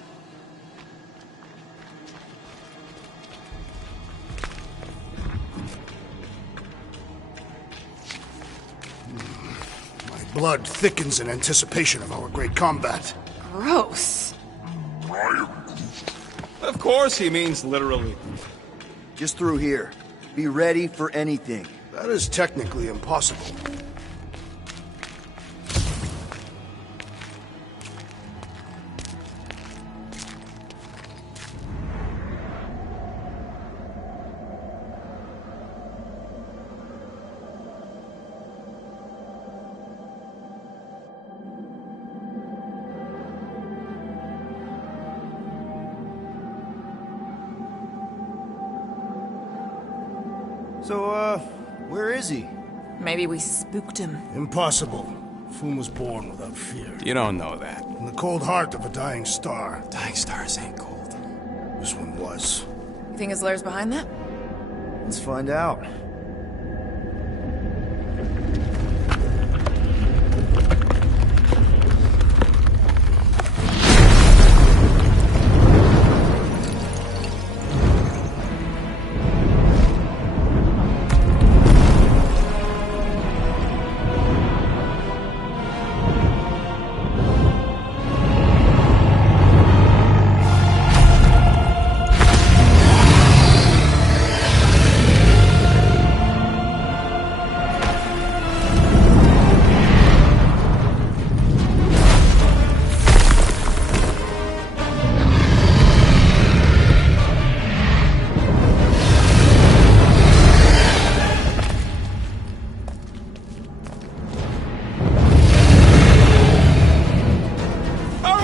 blood thickens in anticipation of our great combat. Gross. Of course he means literally. Just through here. Be ready for anything. That is technically impossible. So, where is he? Maybe we spooked him. Impossible. Foom was born without fear. You don't know that. In the cold heart of a dying star. Dying stars ain't cold. This one was. You think his lair's behind that? Let's find out.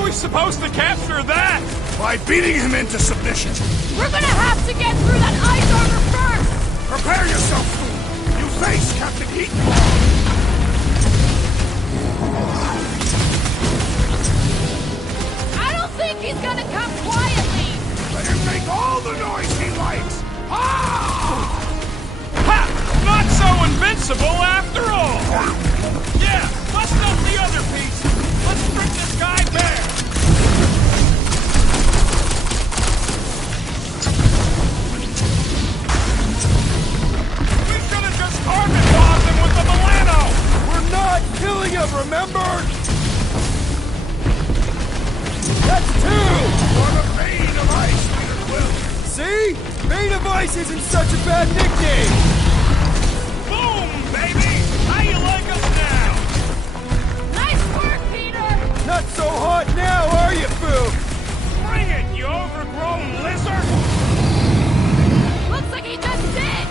Supposed to capture that? By beating him into submission. We're gonna have to get through that ice armor first! Prepare yourself, Fool! You face Captain Heat! I don't think he's gonna come quietly! Let him make all the noise he likes! Ah! Ha! Not so invincible after all! Yeah, bust up the other piece! Let's bring this guy back! Carbon bombed him with the Milano! We're not killing him, remember? That's two! For the Bane of Ice, Peter Quill! See? Bane of Ice isn't such a bad nickname! Boom, baby! How you like us now? Nice work, Peter! Not so hot now, are you, Boo? Bring it, you overgrown lizard! Looks like he just did!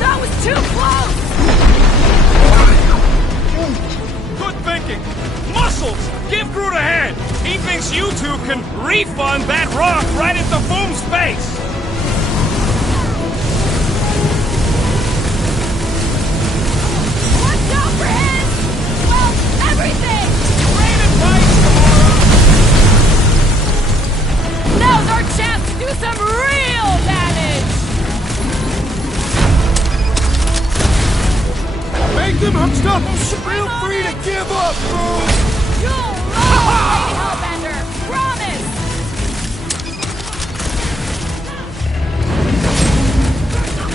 That was too close! Good thinking. Muscles! Give Groot a hand! He thinks you two can refund that rock right into Foom's face! Watch out for his... well, everything! Rain advice tomorrow! Now's our chance to do some real damage! Make them hunched up! Feel free to give up, Boo! You'll love Lady Hellbender! Promise!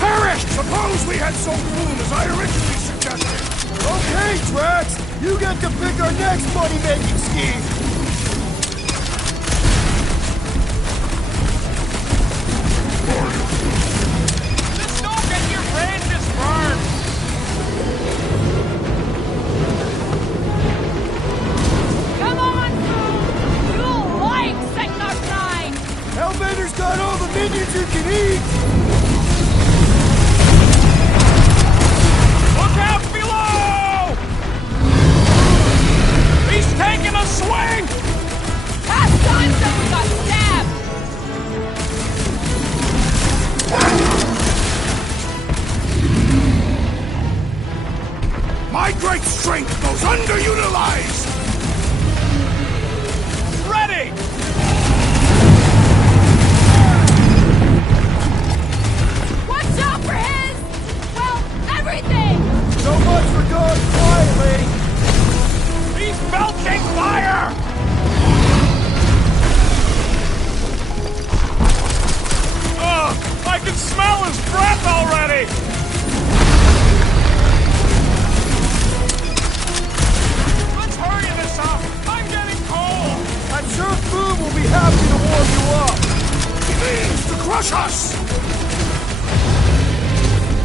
Perish! Suppose we had sold Foom as I originally suggested! Okay, Drax! You get to pick our next money-making scheme! Just don't get your branches burned! Come on, Foom! You'll like setting our grind! Hellbender's got all the minions you can eat! Look out below! He's taking a swing! Last time someone got stabbed! My great strength goes underutilized! Ready! Watch out for his... well, everything! So much for going quietly! He's belching fire! Ugh! I can smell his breath already! crush us!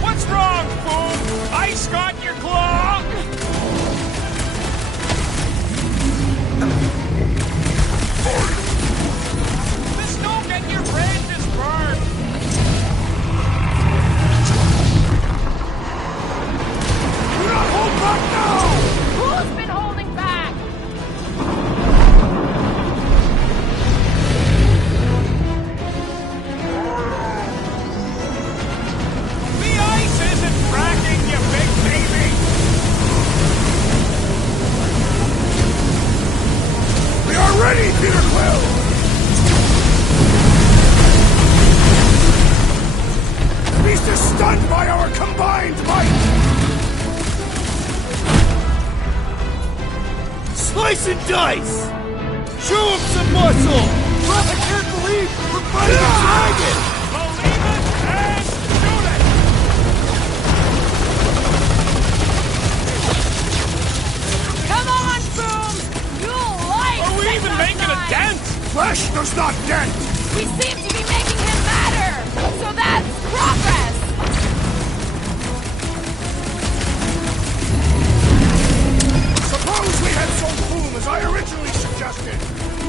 What's wrong, fool? Ice got your claw? Just don't get your branches burned. Do not hold back now! Who's been holding back? The ice isn't cracking, you big baby! We are ready, Peter Quill! The beast is stunned by our combined might! Slice and dice! Show him some muscle! I can't believe we're fighting a dragon! Believe it and shoot it! Come on, Boom! You'll like Are we this even making a dent? Flesh does not dent! We seem to be making him matter! So that's progress! Suppose we had sold Boom as I originally suggested!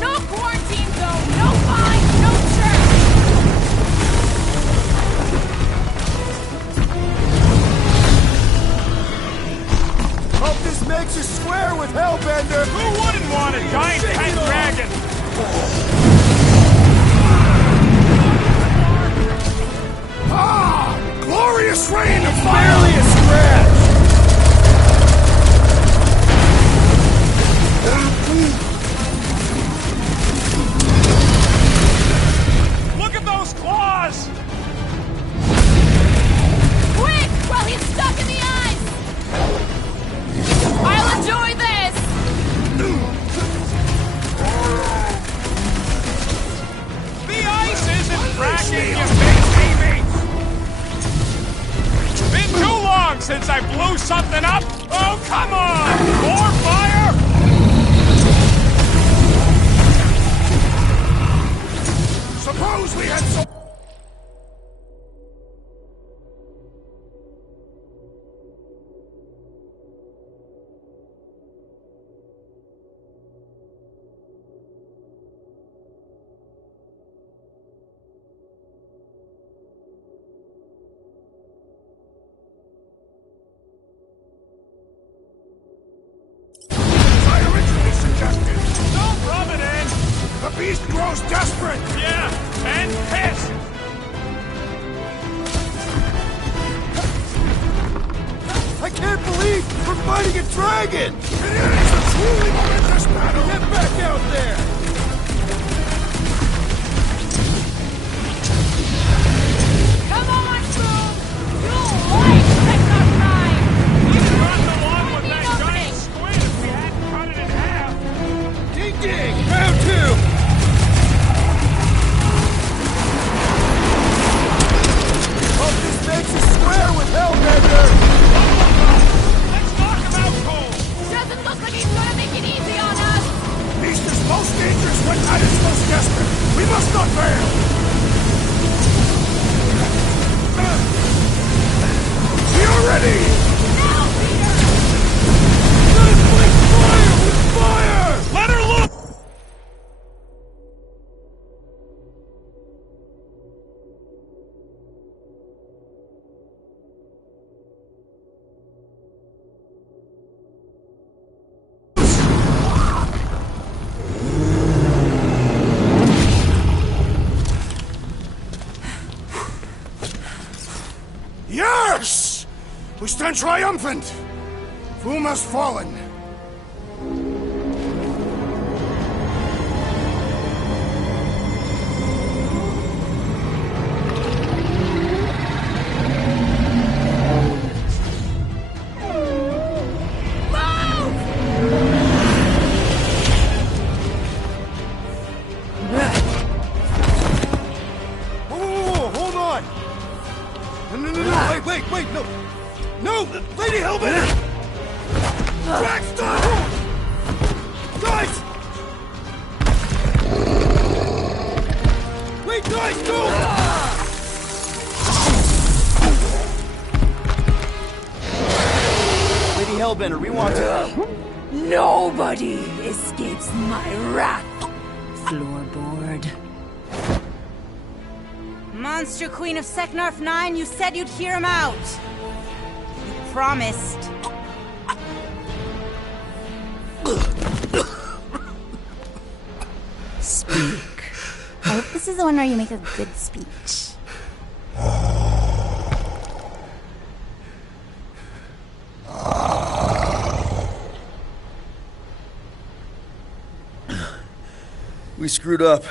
No quarantine zone, no fine, no church! Hope this makes us square with Hellbender! Who wouldn't want a giant pet dragon? Ah! Glorious rain of fire! Barely a scratch! Look at those claws! Quick, while he's stuck in the ice! I'll enjoy this! The ice isn't cracking, you big baby! Been too long since I blew something up! Oh, come on! More fire! Suppose we had sold... Don't rub it in! The beast grows desperate! Yeah, and pissed! I can't believe we're fighting a dragon! It is a truly momentous battle! Get back out there! Come on, Boom! You'll like this ride! We'd have gotten along with that giant squid if we hadn't cut it in half! Ding ding! Round two! Hope this makes us square with Hellbender! Let's knock him out cold! Doesn't look like he's gonna make it easy on us! Beast is most dangerous when at its most desperate! We must not fail! We are ready! Now, Peter! Let us fight fire with fire! Let her loose! Yes! We stand triumphant! Boom has fallen. Wait, no! No! Lady Hellbender! Drax Nobody escapes my wrath. Floorboard. Monster Queen of Seknarf 9, you said you'd hear him out. You promised. Speak. I hope this is the one where you make a good speech. We screwed up.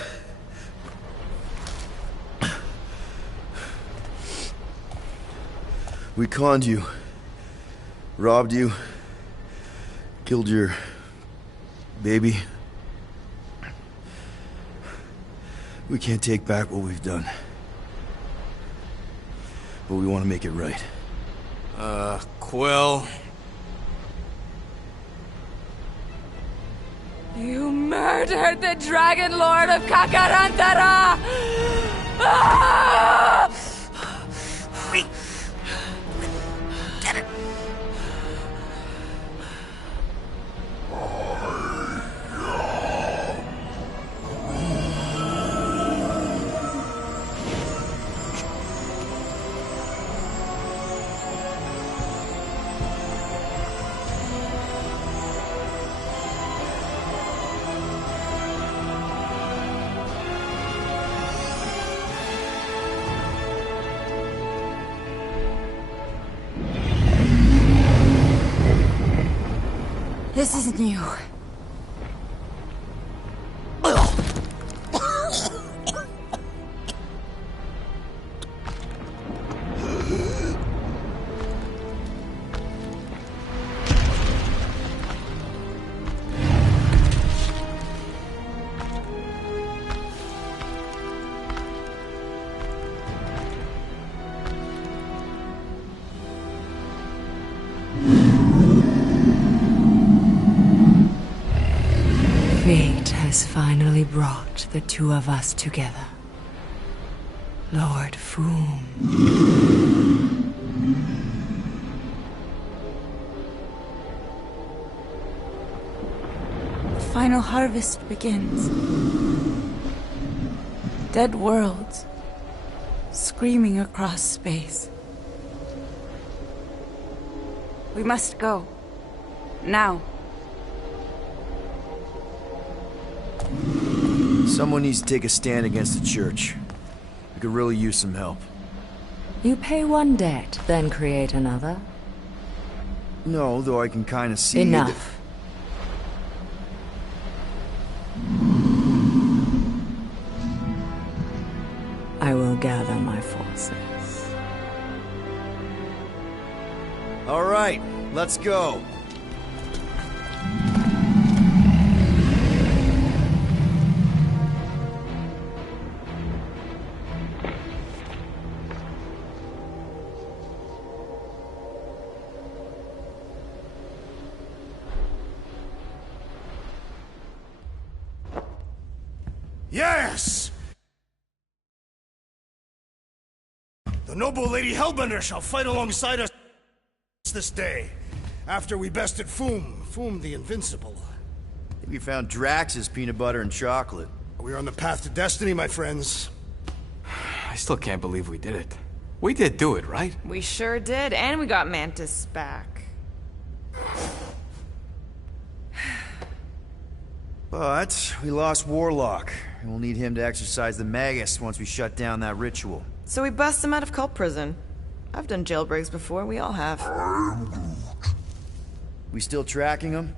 We conned you. Robbed you. Killed your... baby. We can't take back what we've done. But we want to make it right. Quill. You murdered the Dragon Lord of Kakarantara! Ah! Get it. This isn't you. Fate has finally brought the two of us together. Lord Foom. The final harvest begins. Dead worlds, screaming across space. We must go. Now. Someone needs to take a stand against the church. We could really use some help. You pay one debt, then create another? No, though I can kind of see... Enough. I will gather my forces. All right, let's go. Yes! The noble Lady Hellbender shall fight alongside us this day, after we bested Foom the Invincible. We found Drax's peanut butter and chocolate. We are on the path to destiny, my friends. I still can't believe we did it. We did do it, right? We sure did, and we got Mantis back. But we lost Warlock, and we'll need him to exercise the Magus once we shut down that ritual. So we bust him out of cult prison. I've done jailbreaks before, we all have. We still tracking him?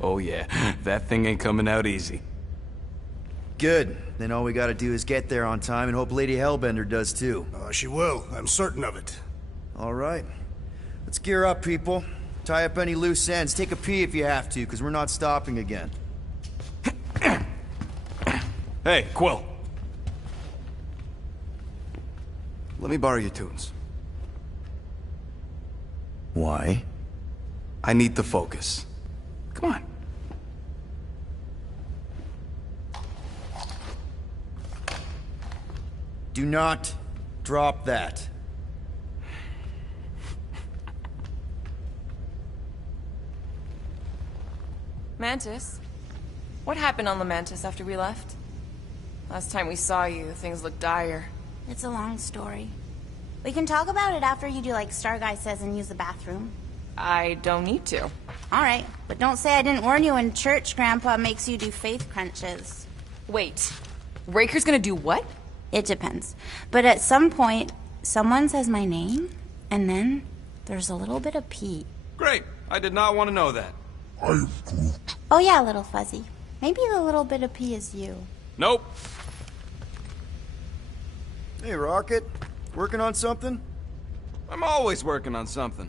Oh yeah, that thing ain't coming out easy. Good. Then all we gotta do is get there on time and hope Lady Hellbender does too. She will. I'm certain of it. All right. Let's gear up, people. Tie up any loose ends. Take a pee if you have to, because we're not stopping again. Hey, Quill. Let me borrow your tunes. Why? I need to focus. Come on. Do not drop that. Mantis? What happened on Lamentis after we left? Last time we saw you, things looked dire. It's a long story. We can talk about it after you do like Star Guy says and use the bathroom. I don't need to. Alright, but don't say I didn't warn you in church Grandpa makes you do faith crunches. Wait, Raker's gonna do what? It depends. But at some point, someone says my name, and then there's a little bit of pee. Great. I did not want to know that. Oh yeah, little fuzzy. Maybe the little bit of pee is you. Nope. Hey, Rocket. Working on something? I'm always working on something.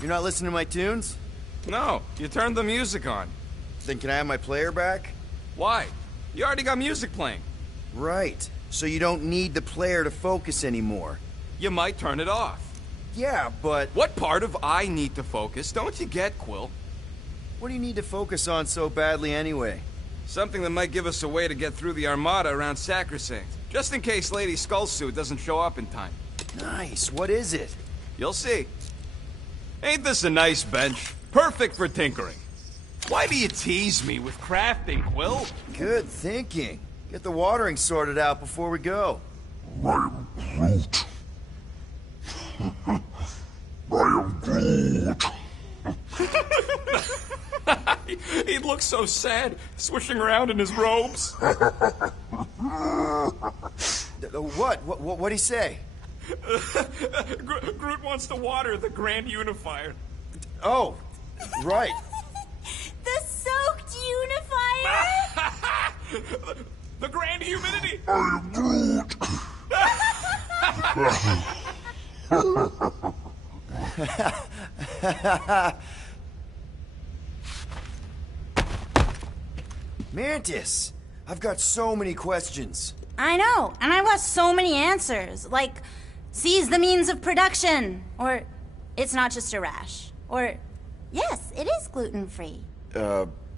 You're not listening to my tunes? No, you turned the music on. Then can I have my player back? Why? You already got music playing. Right. So you don't need the player to focus anymore. You might turn it off. Yeah, but... What part of I need to focus don't you get, Quill? What do you need to focus on so badly anyway? Something that might give us a way to get through the Armada around Sacrosanct. Just in case Lady Skullsuit doesn't show up in time. Nice. What is it? You'll see. Ain't this a nice bench? Perfect for tinkering. Why do you tease me with crafting, Quill? Good thinking. Get the watering sorted out before we go. I am Groot. I am Groot. He looks so sad, swishing around in his robes. What'd he say? Groot wants to water the Grand Unifier. Oh, right. The soaked unifier? The Grand Humidity! I am Groot. Mantis, I've got so many questions. I know, and I've got so many answers. Like, seize the means of production. Or, it's not just a rash. Or, yes, it is gluten-free.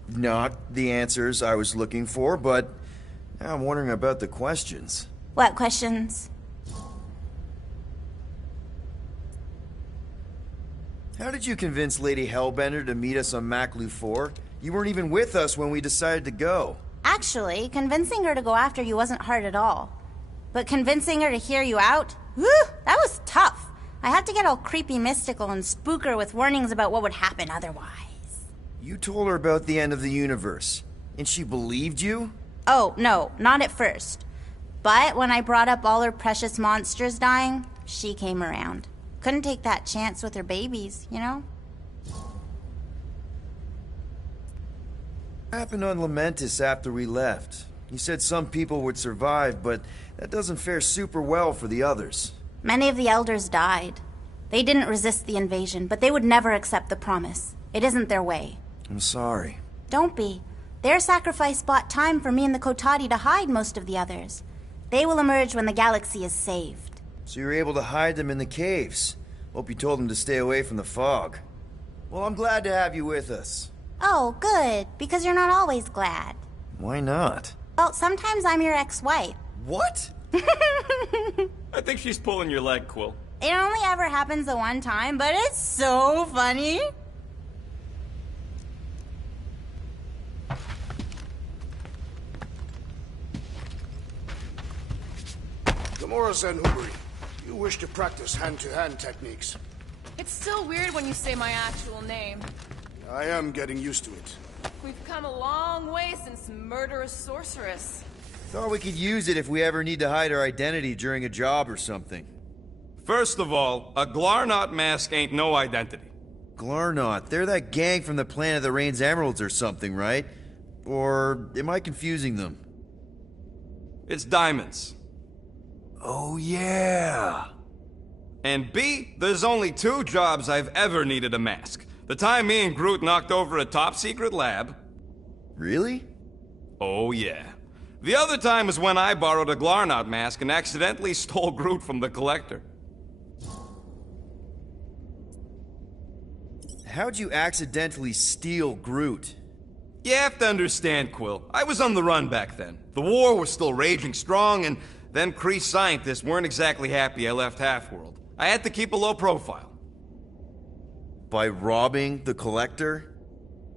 Not the answers I was looking for, but now I'm wondering about the questions. What questions? How did you convince Lady Hellbender to meet us on Maklu 4? You weren't even with us when we decided to go. Actually, convincing her to go after you wasn't hard at all. But convincing her to hear you out? Whew, that was tough. I had to get all creepy mystical and spook her with warnings about what would happen otherwise. You told her about the end of the universe, and she believed you? Oh, no, not at first. But when I brought up all her precious monsters dying, she came around. Couldn't take that chance with her babies, you know? What happened on Lamentis after we left? You said some people would survive, but that doesn't fare super well for the others. Many of the elders died. They didn't resist the invasion, but they would never accept the promise. It isn't their way. I'm sorry. Don't be. Their sacrifice bought time for me and the Kotati to hide most of the others. They will emerge when the galaxy is saved. So you were able to hide them in the caves. Hope you told them to stay away from the fog. Well, I'm glad to have you with us. Oh, good, because you're not always glad. Why not? Well, sometimes I'm your ex-wife. What? I think she's pulling your leg, Quill. It only ever happens the one time, but it's so funny. Gamora and Ubri, you wish to practice hand-to-hand techniques. It's still weird when you say my actual name. I am getting used to it. We've come a long way since Murderous Sorceress. Thought we could use it if we ever need to hide our identity during a job or something. First of all, a Glarnot mask ain't no identity. Glarnot, they're that gang from the planet that rains emeralds or something, right? Or am I confusing them? It's diamonds. Oh, yeah. And B, there's only 2 jobs I've ever needed a mask. The time me and Groot knocked over a top-secret lab. Really? Oh, yeah. The other time was when I borrowed a Glarnot mask and accidentally stole Groot from the Collector. How'd you accidentally steal Groot? You have to understand, Quill. I was on the run back then. The war was still raging strong, and Them Kree scientists weren't exactly happy I left Half-World. I had to keep a low profile. By robbing the Collector?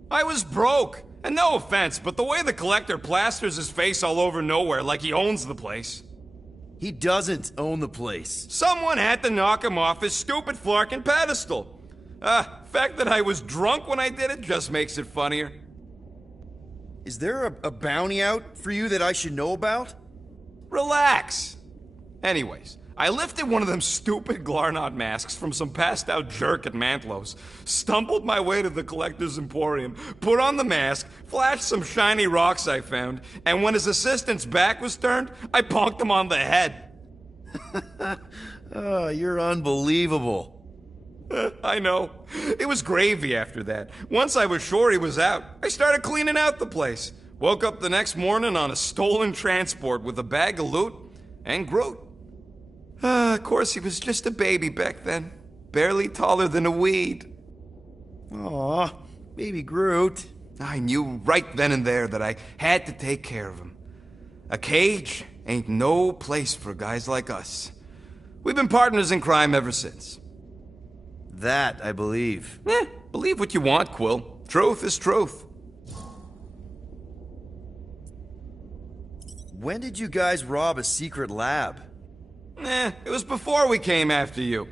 I was broke. And no offense, but the way the Collector plasters his face all over nowhere like he owns the place. He doesn't own the place. Someone had to knock him off his stupid flarkin' pedestal. Fact that I was drunk when I did it just makes it funnier. Is there a bounty out for you that I should know about? Relax. Anyways, I lifted one of them stupid Glarnod masks from some passed out jerk at Mantlo's, stumbled my way to the Collector's Emporium, put on the mask, flashed some shiny rocks I found, and when his assistant's back was turned, I punked him on the head. Oh, you're unbelievable. I know. It was gravy after that. Once I was sure he was out, I started cleaning out the place. Woke up the next morning on a stolen transport with a bag of loot and Groot. Of course, he was just a baby back then. Barely taller than a weed. Aw, baby Groot. I knew right then and there that I had to take care of him. A cage ain't no place for guys like us. We've been partners in crime ever since. That I believe. Believe what you want, Quill. Truth is truth. When did you guys rob a secret lab? It was before we came after you.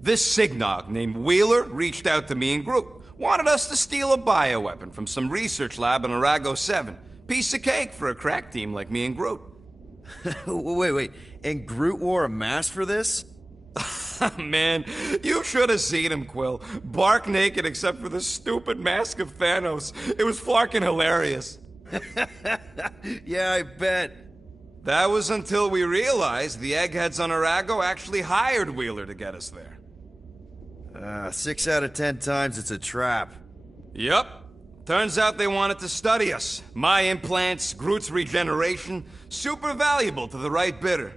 This Signog named Wheeler reached out to me and Groot. Wanted us to steal a bioweapon from some research lab in Arago 7. Piece of cake for a crack team like me and Groot. Wait. And Groot wore a mask for this? Man, you should have seen him, Quill. Bark naked except for the stupid mask of Thanos. It was flarkin' hilarious. Yeah, I bet. That was until we realized the eggheads on Arago actually hired Wheeler to get us there. 6 out of 10 times it's a trap. Yup. Turns out they wanted to study us. My implants, Groot's regeneration, super valuable to the right bidder.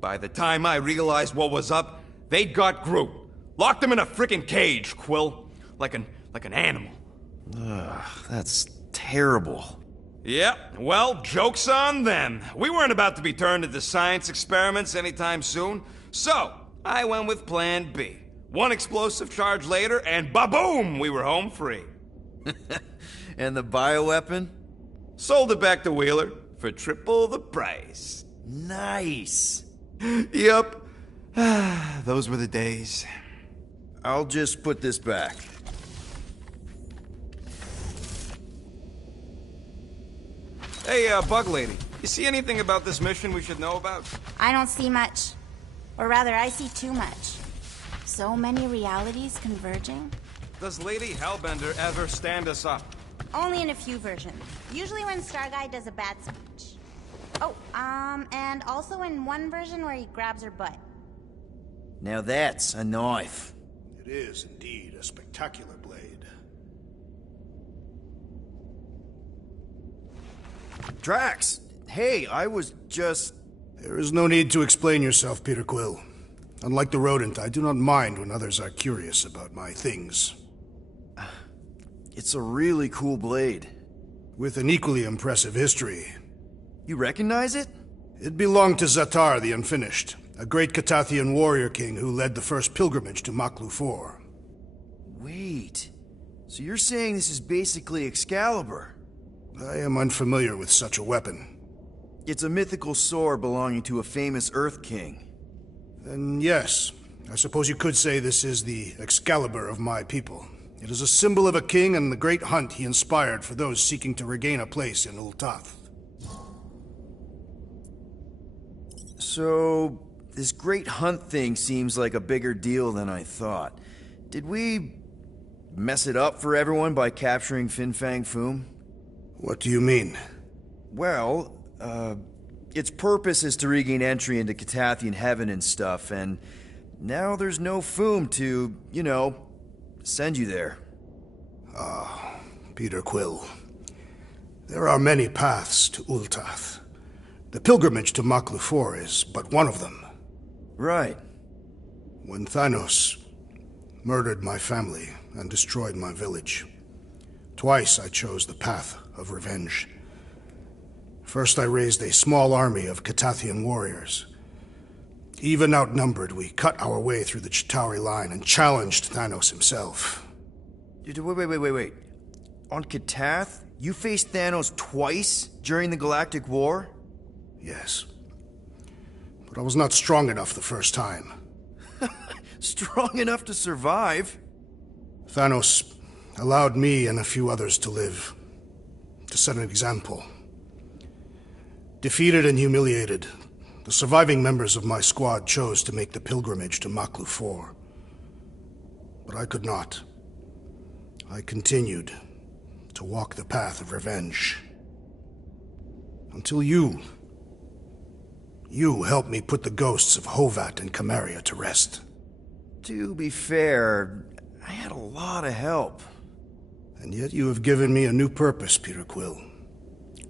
By the time I realized what was up, they'd got Groot. Locked him in a frickin' cage, Quill. Like an animal. That's terrible. Yep, well, joke's on them. We weren't about to be turned into science experiments anytime soon, so I went with plan B. One explosive charge later, and ba-boom, we were home free. And the bioweapon? Sold it back to Wheeler for triple the price. Nice. Yep. Those were the days. I'll just put this back. Hey, Bug Lady, you see anything about this mission we should know about? I don't see much. Or rather, I see too much. So many realities converging. Does Lady Hellbender ever stand us up? Only in a few versions. Usually when Star Guy does a bad speech. Oh, and also in one version where he grabs her butt. Now that's a knife. It is indeed a spectacular blade. Drax! Hey, I was just... There is no need to explain yourself, Peter Quill. Unlike the rodent, I do not mind when others are curious about my things. It's a really cool blade. With an equally impressive history. You recognize it? It belonged to Zatar the Unfinished, a great Catathian warrior king who led the first pilgrimage to Maklu 4. Wait, so you're saying this is basically Excalibur? I am unfamiliar with such a weapon. It's a mythical sword belonging to a famous Earth King. Then yes, I suppose you could say this is the Excalibur of my people. It is a symbol of a king and the great hunt he inspired for those seeking to regain a place in Ultath. So, this great hunt thing seems like a bigger deal than I thought. Did we mess it up for everyone by capturing Fin Fang Foom? What do you mean? Well, its purpose is to regain entry into Catathian heaven and stuff, and now there's no Foom to, send you there. Peter Quill. There are many paths to Ultath. The pilgrimage to Maklu 4 is but one of them. Right. When Thanos murdered my family and destroyed my village, twice I chose the path of revenge. First, I raised a small army of Catathian warriors. Even outnumbered, we cut our way through the Chitauri line and challenged Thanos himself. Wait. On Katath, you faced Thanos twice during the Galactic War? Yes. But I was not strong enough the first time. Strong enough to survive? Thanos allowed me and a few others to live, to set an example. Defeated and humiliated, the surviving members of my squad chose to make the pilgrimage to Maklu 4. But I could not. I continued to walk the path of revenge. Until you helped me put the ghosts of Hovat and Camaria to rest. To be fair, I had a lot of help. And yet you have given me a new purpose, Peter Quill.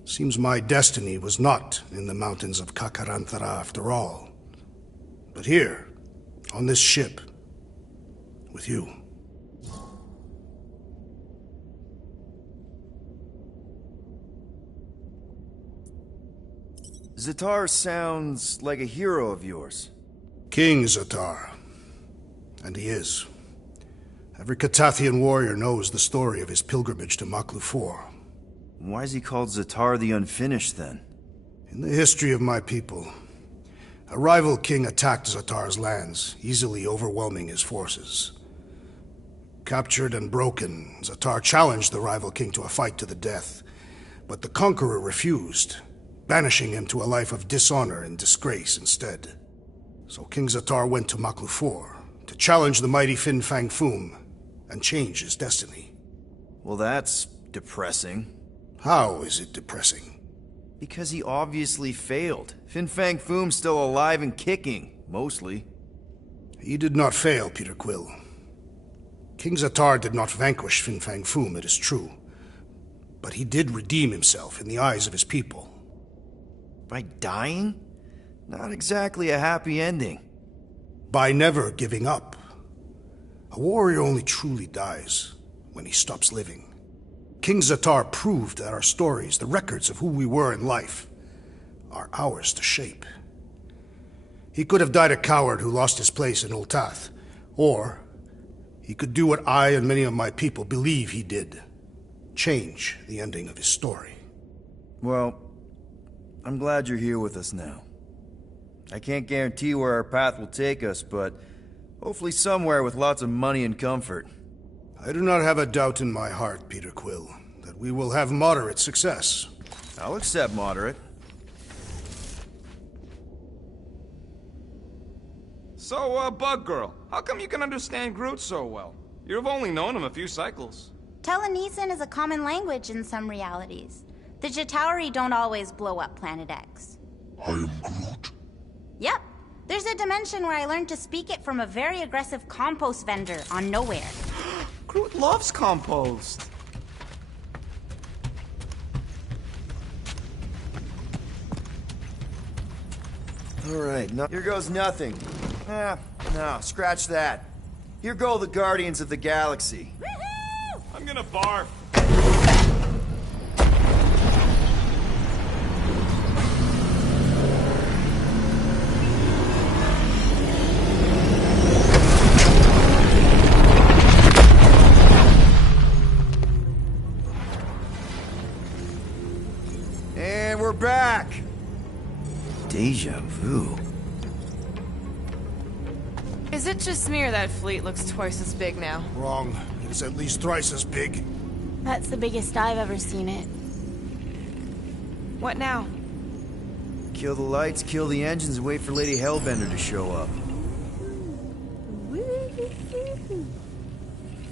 Seems my destiny was not in the mountains of Kakaranthara after all, but here, on this ship, with you. Zatar sounds like a hero of yours. King Zatar. And he is. Every Catathian warrior knows the story of his pilgrimage to Maklu 4. Why is he called Zatar the Unfinished, then? In the history of my people, a rival king attacked Zatar's lands, easily overwhelming his forces. Captured and broken, Zatar challenged the rival king to a fight to the death, but the conqueror refused, banishing him to a life of dishonor and disgrace instead. So King Zatar went to Maklu 4 to challenge the mighty Fin Fang Foom and change his destiny. Well, that's depressing. How is it depressing? Because he obviously failed. Fin Fang Foom's still alive and kicking, mostly. He did not fail, Peter Quill. King Zatar did not vanquish Fin Fang Foom, it is true. But he did redeem himself in the eyes of his people. By dying? Not exactly a happy ending. By never giving up. A warrior only truly dies when he stops living. King Zatar proved that our stories, the records of who we were in life, are ours to shape. He could have died a coward who lost his place in Ultath, or he could do what I and many of my people believe he did. Change the ending of his story. Well, I'm glad you're here with us now. I can't guarantee where our path will take us, but hopefully somewhere with lots of money and comfort. I do not have a doubt in my heart, Peter Quill, that we will have moderate success. I'll accept moderate. So, Bug Girl, how come you can understand Groot so well? You've only known him a few cycles. Telenesin is a common language in some realities. The Chitauri don't always blow up Planet X. I am Groot? Yep. There's a dimension where I learned to speak it from a very aggressive compost vendor on Nowhere. Groot loves compost. Alright, here goes nothing. No, scratch that. Here go the Guardians of the Galaxy. I'm gonna barf. And we're back. Deja vu. Is it just me or that fleet looks twice as big now? Wrong. It is at least thrice as big. That's the biggest I've ever seen it. What now? Kill the lights, kill the engines, and wait for Lady Hellbender to show up.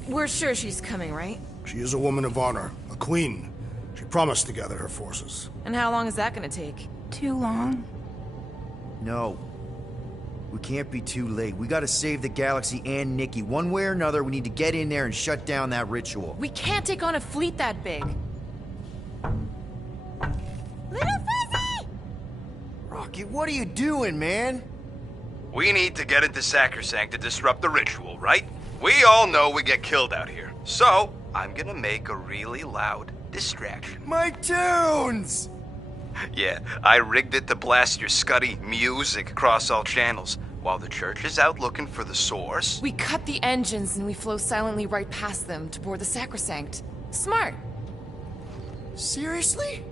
We're sure she's coming, right? She is a woman of honor, a queen. She promised to gather her forces. And how long is that gonna take? Too long. No. We can't be too late. We gotta save the galaxy and Nikki. One way or another, we need to get in there and shut down that ritual. We can't take on a fleet that big. Little Fuzzy! Rocket, what are you doing, man? We need to get into Sacrosanct to disrupt the ritual, right? We all know we get killed out here. So, I'm gonna make a really loud distraction. My tunes! Yeah, I rigged it to blast your scuddy music across all channels, while the church is out looking for the source. We cut the engines and we flow silently right past them to board the sacrosanct. Smart. Seriously?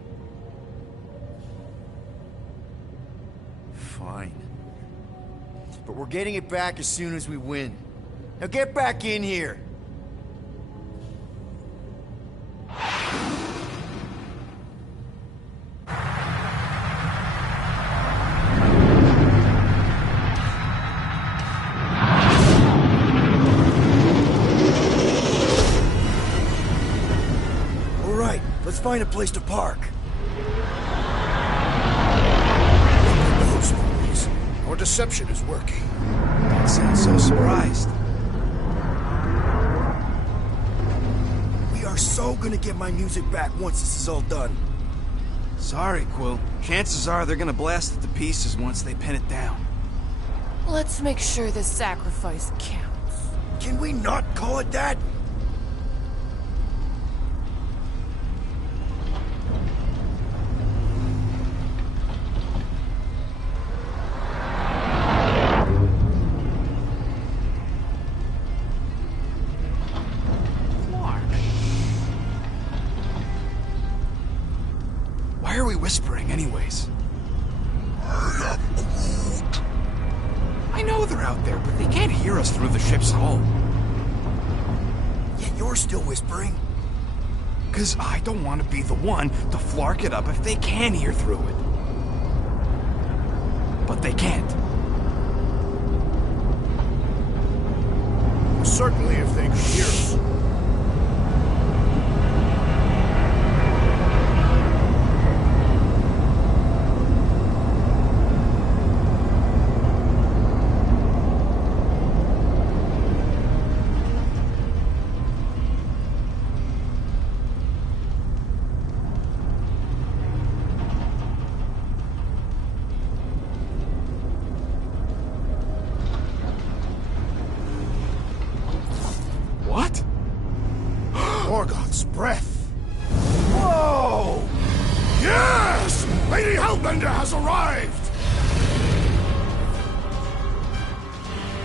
Fine. But we're getting it back as soon as we win. Now get back in here! All right, let's find a place to park. Our deception is working. Don't sound so surprised. We are so gonna get my music back once this is all done. Sorry, Quill. Chances are they're gonna blast it to pieces once they pin it down. Let's make sure this sacrifice counts. Can we not call it that? Why are we whispering anyways? I know they're out there, but they can't hear us through the ship's hull. Yet you're still whispering. Cause I don't want to be the one to flark it up if they can hear through it. But they can't. Certainly if they could hear us. What? Morgoth's breath. Whoa! Yes! Lady Hellbender has arrived!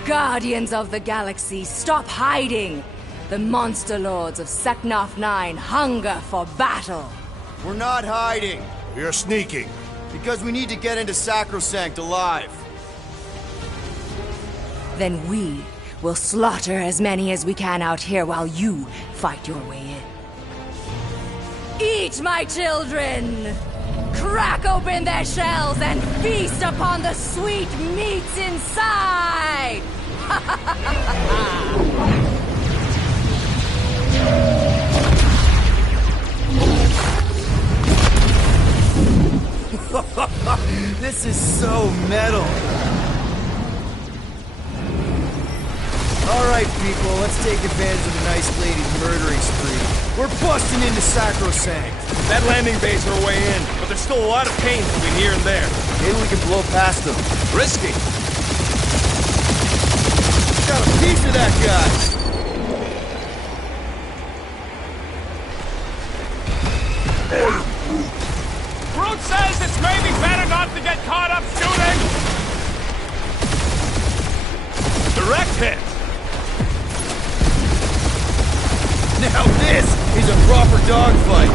Guardians of the Galaxy, stop hiding! The monster lords of Seknarf 9 hunger for battle! We're not hiding. We are sneaking. Because we need to get into Sacrosanct alive. Then we will slaughter as many as we can out here while you fight your way in. Eat, my children! Crack open their shells and feast upon the sweet meats inside! This is so metal. Alright, people, let's take advantage of the nice lady's murdering spree. We're busting into Sacrosanct. That landing bay's our way in, but there's still a lot of pain between here and there. Maybe we can blow past them. Risky. Got a piece of that guy. Groot says it's maybe better not to get caught up shooting. Direct hit. Now this is a proper dogfight.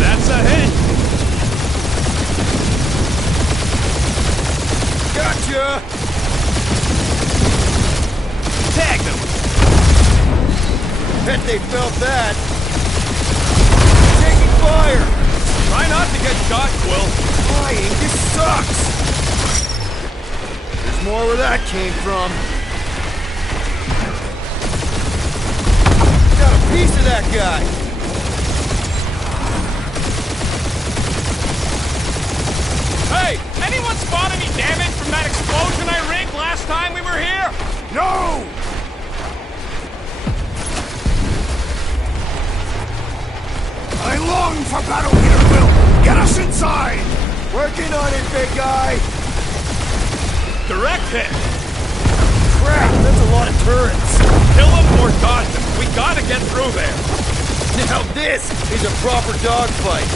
That's a hit. Gotcha. Tagged him. Bet they felt that. Taking fire. Try not to get shot, Quill. Flying, this sucks. There's more where that came from. Got a piece of that guy. Hey, anyone spot any damage from that explosion I rigged last time we were here? No! I long for battle, Peter Quill! Get us inside! Working on it, big guy. Direct hit. Crap, that's a lot of turrets. Kill them or dodge them. We gotta get through there. Now this is a proper dogfight.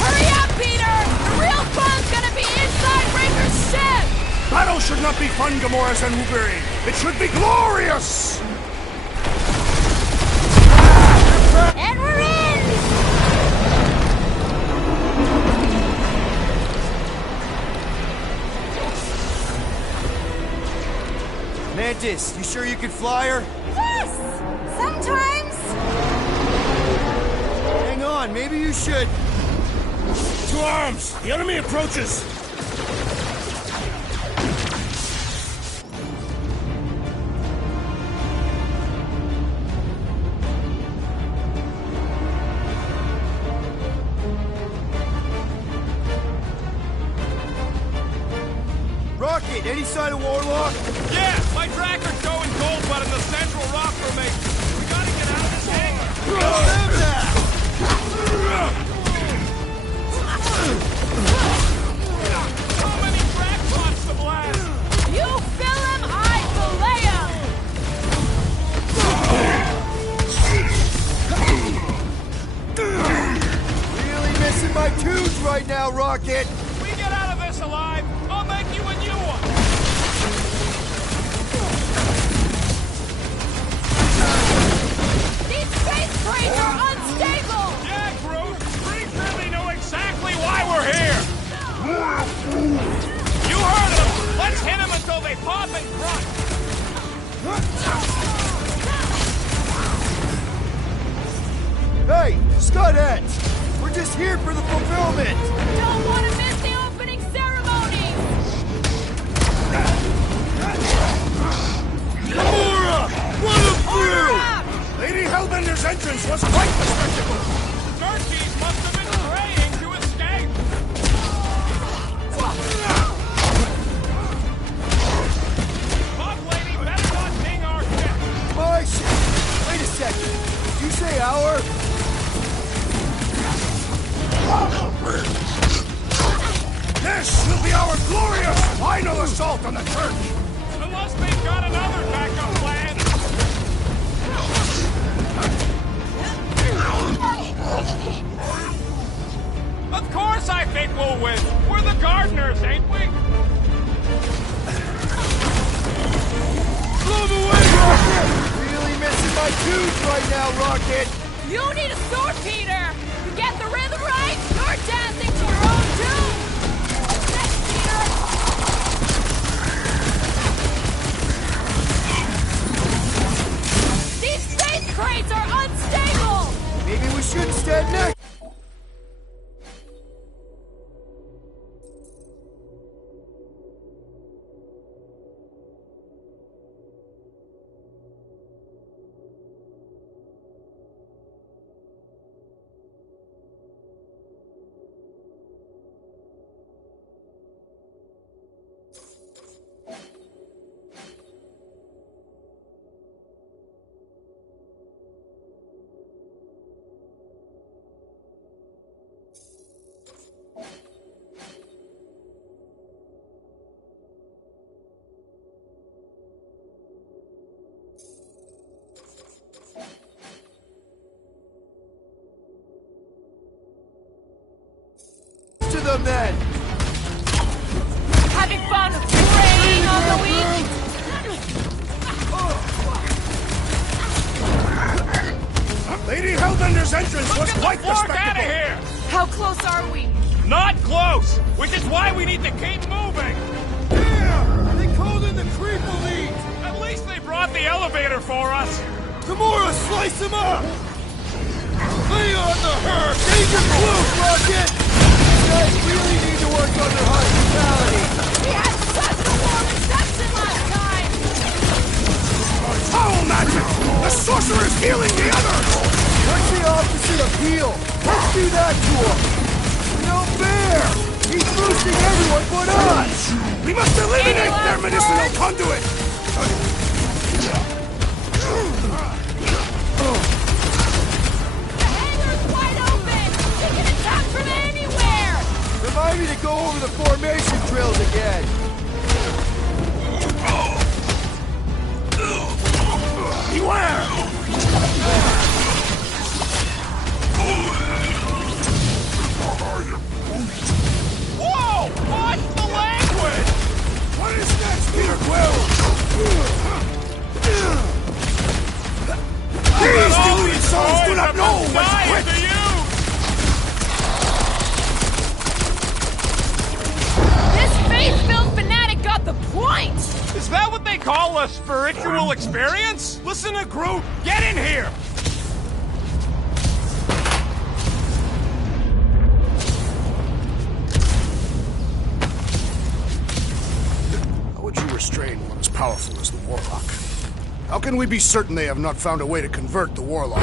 Hurry up, Peter! The real fun's gonna be inside Raker's ship! Battle should not be fun, Gamoras and Uberi. It should be glorious! And we're in! Mantis, you sure you can fly her? Yes! Sometimes! Hang on, maybe you should... To arms! The enemy approaches! Rocket, any sign of Warlock? Yeah, my tracker's going cold, but in the central rock formation. We gotta get out of this hangar. How many crackpots to blast? You fill him, I fillet him! Really missing my tunes right now, Rocket! We get out of this alive, I'll make you a new one! These space crates are unstable! Yeah, Groot! Pretty sure they know exactly why we're here! You heard them! Let's hit them until they pop and grunt! Hey, Scutheads! We're just here for the fulfillment! Don't want to miss the opening ceremony! Gamora! Run him through! Lady Hellbender's entrance was quite the spectacle! Turkeys must have been praying to escape! Pop Lady better not ding our ship! My ship! Wait a second! Did you say our? This will be our glorious final assault on the church! Unless they've got another backup plan! Of course I think we'll win! We're the gardeners, ain't we? Blow them away, Rocket! Really missing my tunes right now, Rocket! You need a sword, Peter! You get the rhythm right, you're dancing to your own tune! Next, Peter! These space crates are unstable! Maybe we should stand next. To them then! Having fun preying on the weak? Lady Hellbender's entrance was quite the Fork out of spectacle! here! How close are we? Not close! Which is why we need to keep moving! Yeah! They called in the creeper lead! At least they brought the elevator for us! Gamora, slice him up! Lay on the herd! Danger close, Rocket! You guys really need to work on their hospitality! We had such a warm reception last time! Foul magic! The sorcerer's healing the others! What's the opposite of heal? Let's do that to him! No fair! He's boosting everyone but us! We must eliminate their medicinal conduit! The hangar's wide open! They can attack from anywhere! Remind me to go over the formation drills again! Beware! Is that what they call a spiritual experience? Listen to Groot! Get in here! How would you restrain one as powerful as the Warlock? How can we be certain they have not found a way to convert the Warlock?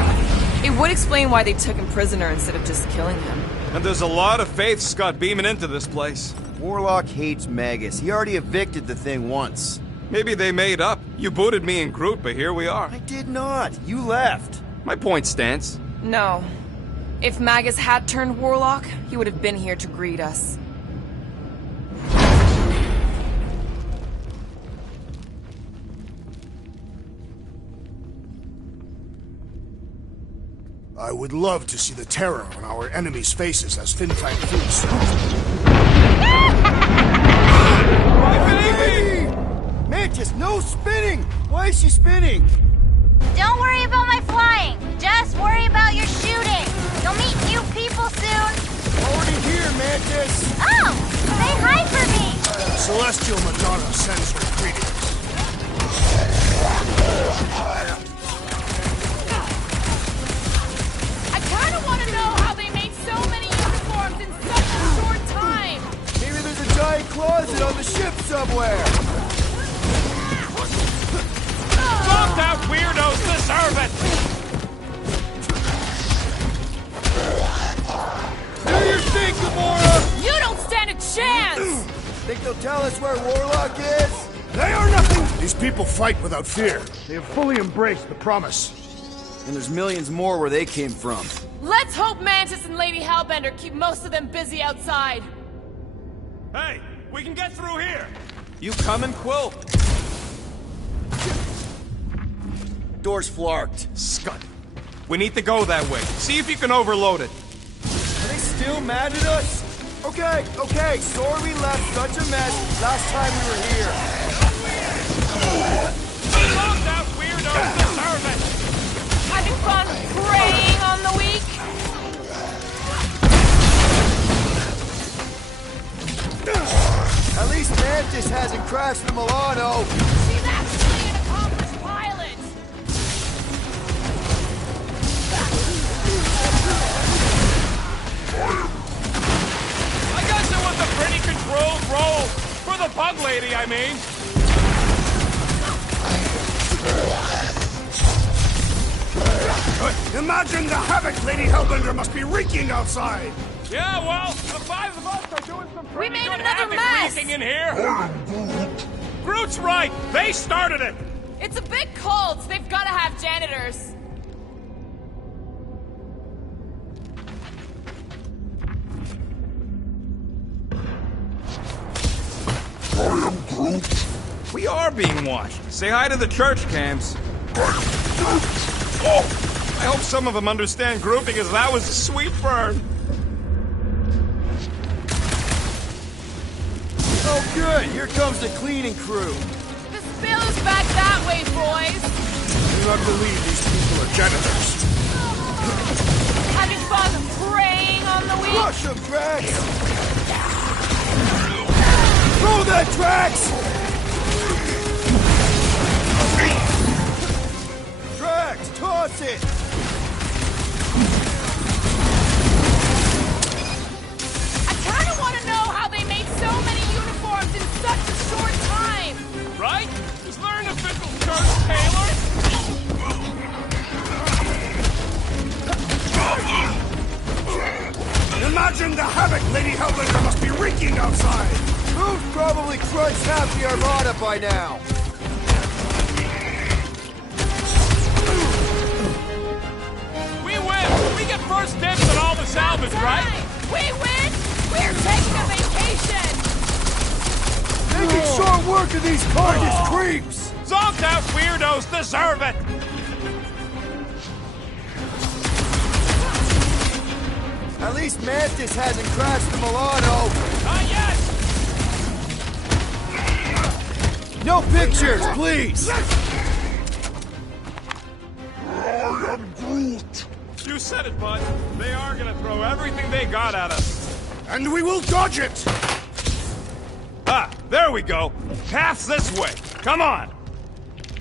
It would explain why they took him prisoner instead of just killing him. And there's a lot of faith Scott beaming into this place. Warlock hates Magus. He already evicted the thing once. Maybe they made up. You booted me and Groot, but here we are. I did not. You left. My point stands. No. If Magus had turned Warlock, he would have been here to greet us. I would love to see the terror on our enemies' faces as Fin Fang Food swoops. Mantis, no spinning! Why is she spinning? Don't worry about my flying. Just worry about your shooting. You'll meet new people soon. Already here, Mantis. Oh! Say hi for me! Celestial Madonna sends her greetings. I kind of want to know how they made so many uniforms in such a short time. Maybe there's a giant closet on the ship somewhere. Stomped out weirdos deserve it! Do your thing, Gamora! You don't stand a chance! Think they'll tell us where Warlock is? They are nothing! These people fight without fear. They have fully embraced the promise. And there's millions more where they came from. Let's hope Mantis and Lady Hellbender keep most of them busy outside. Hey, we can get through here! You coming, Quill? Door's flarked. Scud. We need to go that way. See if you can overload it. Are they still mad at us? Okay, sorry we left such a mess last time we were here. Stomped out weirdos deserve it! Having fun preying on the weak? At least Mantis hasn't crashed the Milano. She's actually an accomplished pilot! I guess it was a pretty controlled roll. For the bug lady, I mean. Imagine the havoc Lady Hellbender must be wreaking outside! Yeah, well, the five of us are doing some pretty made good another havoc mess. wreaking in here. Groot's right. They started it. It's a big cult. They've got to have janitors. We are being watched. Say hi to the church camps. I hope some of them understand Groot because that was a sweet burn. Oh good, here comes the cleaning crew. The spill is back that way, boys. I do not believe these people are janitors. Having fun preying on the weak? Crush them, Drax! Throw that, Drax! Drax, toss it! I kind of want to know how they made so many uniforms in such a short time. Right? Is there an official church tailor? Imagine the havoc Lady Hellbender must be wreaking outside! Groot's probably crunched half the Armada by now. We win! We get first dibs on all the salvage, right? We win! We're taking a vacation! Making short work of these carcass creeps! Zonked out weirdos deserve it! At least Mantis hasn't crashed the Milano. Not yet! No pictures, please! I am Groot. You said it, bud. They are gonna throw everything they got at us. And we will dodge it! Ah, there we go. Path's this way. Come on!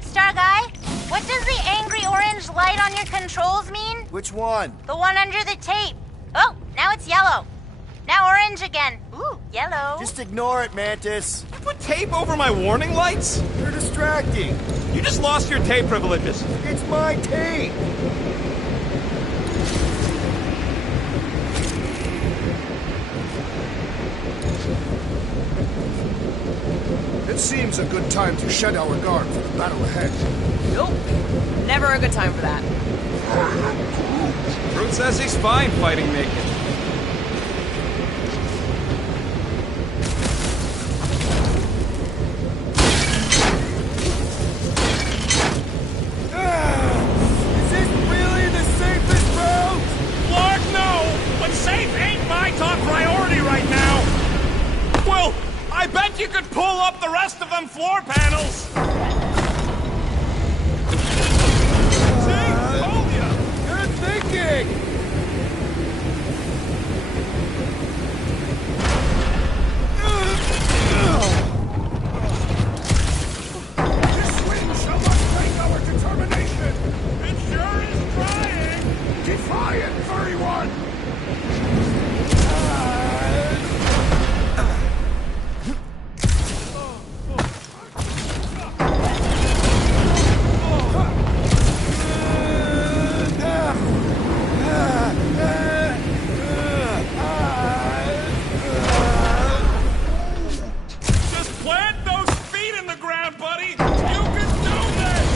Star Guy, what does the angry orange light on your controls mean? Which one? The one under the tape. Oh, now it's yellow. Now orange again. Ooh, yellow. Just ignore it, Mantis. You put tape over my warning lights? You're distracting. You just lost your tape privileges. It's my tape. It seems a good time to shed our guard for the battle ahead. Nope. Never a good time for that. Groot says he's fine fighting naked. Is this really the safest route? Lord, no! But safe ain't my top priority right now! Well, I bet you could pull up the rest of them floor panels! See? Told ya! Good thinking! This wind shall not break our determination! It sure is trying! Defy it, furry one! Just plant those feet in the ground, buddy! You can do this!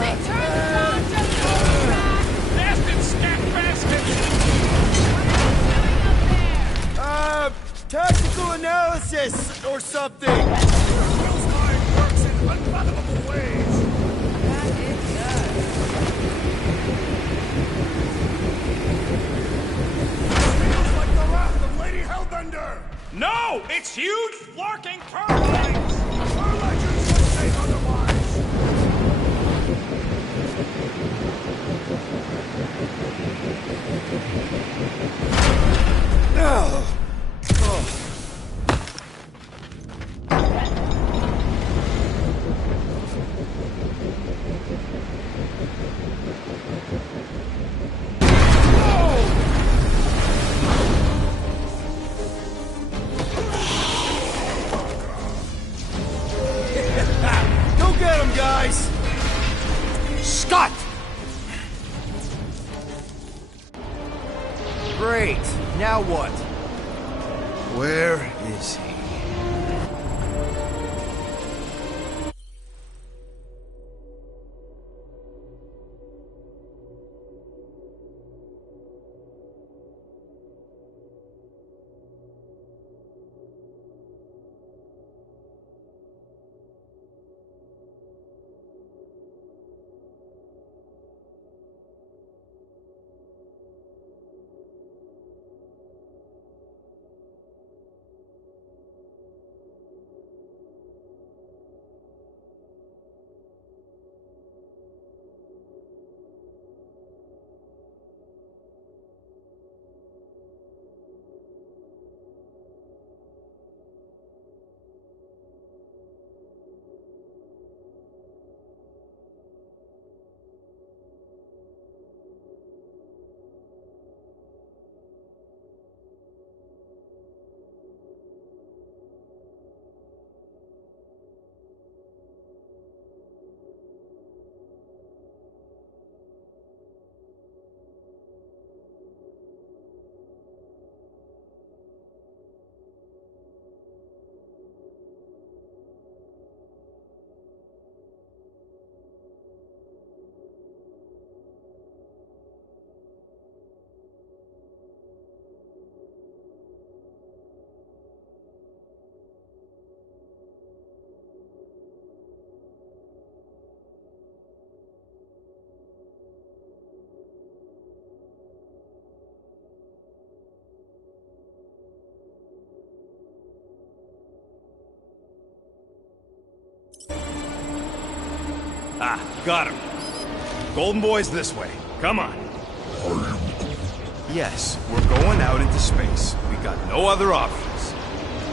They turned us on just so fast! Nasty scat basket! Tactical analysis or something. Will's mind works in unfathomable ways! Feels like the wrath of Lady Hellbender! No! It's huge, flarking turbines! Our legends will say otherwise! Go get him, guys! Scott! Great. Now what? Where is he? Ah, got him. Golden Boy's this way. Come on. Yes, we're going out into space. We got no other options.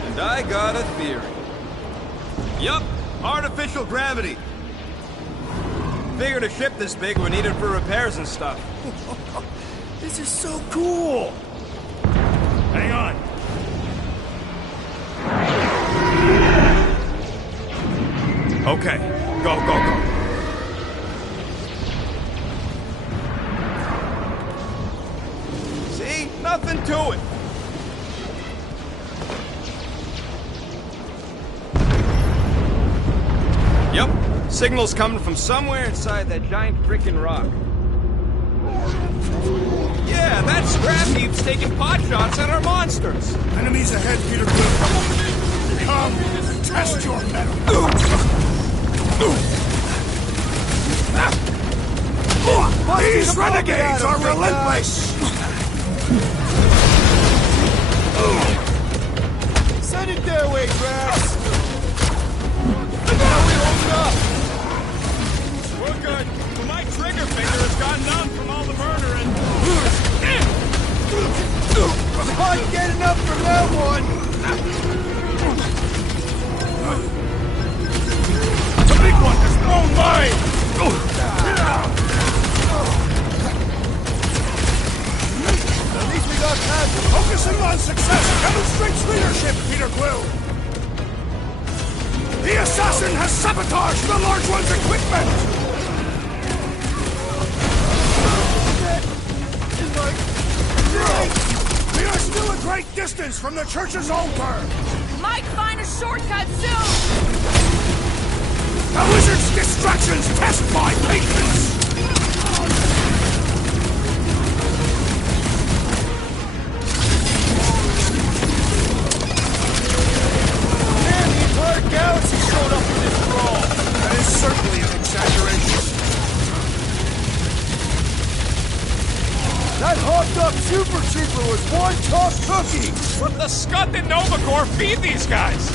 And I got a theory. Yup, artificial gravity. Figured a ship this big would need it for repairs and stuff. This is so cool. Hang on. Okay, go, go, go. See? Nothing to it. Yep, signal's coming from somewhere inside that giant frickin' rock. Yeah, that scrap heap's taking pot shots at our monsters. Enemies ahead, Peter Quill. Come and test your mettle. These renegades are relentless! Send it their way, Drax! Now we hold it up! We're good. But my trigger finger has gone numb from all the murdering. Can't get enough from that one! The big one has blown mine! At least we got past him. Focusing on success demonstrates leadership, Peter Quill! The assassin has sabotaged the large one's equipment! We are still a great distance from the church's altar! Might find a shortcut soon! The wizard's distractions test my patience! Man, the entire galaxy showed up in this brawl! That is certainly an exaggeration. That hopped-up super trooper was one tough cookie! What the scut did Novagor feed these guys?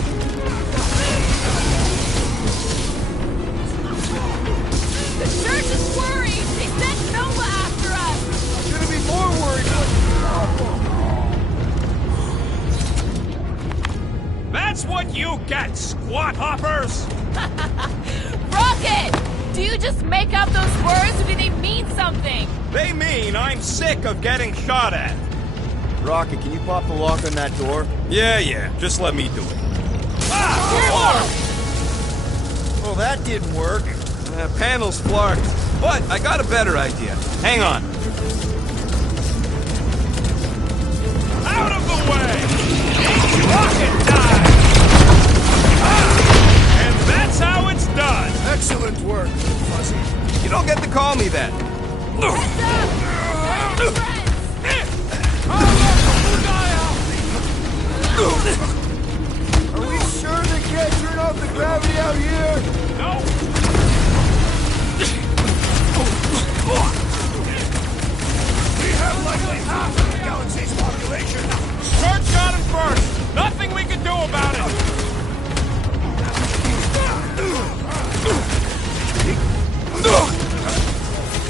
The church is worried! They sent Nova after us! Gonna be more worried when... That's what you get, squat hoppers! Rocket! Do you just make up those words, or do they mean something? They mean I'm sick of getting shot at. Rocket, can you pop the lock on that door? Yeah, just let me do it. Ah! Well, that didn't work. Panel's flarked, but I got a better idea. Hang on. Out of the way! Rocket dive! And that's how it's done! Excellent work, Fuzzy. You don't get to call me that. Are we sure they can't turn off the gravity out here? No! We have likely half of the galaxy's population. Church got him first! Nothing we can do about it!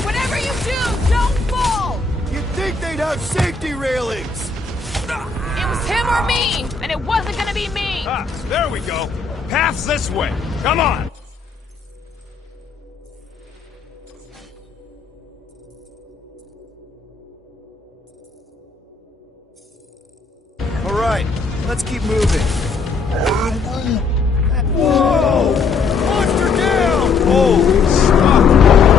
Whatever you do, don't fall! You'd think they'd have safety railings! It was him or me, and it wasn't gonna be me! Ah, there we go. Path's this way. Come on! All right, let's keep moving. Whoa! Monster down! Holy stuff!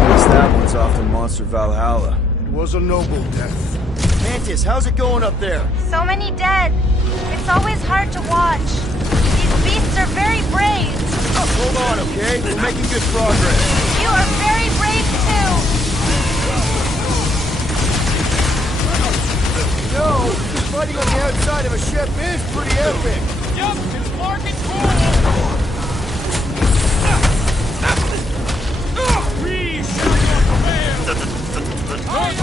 Guess that one's off to Monster Valhalla. It was a noble death. Mantis, how's it going up there? So many dead. It's always hard to watch. These beasts are very brave. Hold on, okay? We're making good progress. You are very brave too. No, fighting on the outside of a ship is pretty epic. Yup, it's marking cool! We shall not fail!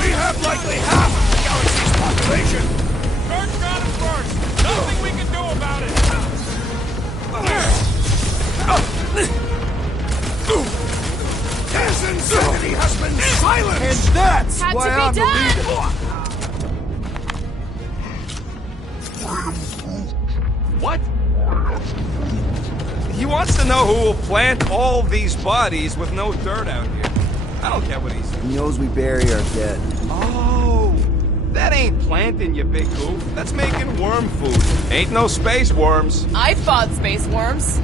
We have likely half of the galaxy's population. Church got him first! Nothing we can do about it! enemy has been silenced! And that's Had why to be I'm done. the leader! What? He wants to know who will plant all these bodies with no dirt out here. I don't get what he's saying. He knows we bury our dead. Oh, that ain't planting, you big goof. That's making worm food. Ain't no space worms. I fought space worms.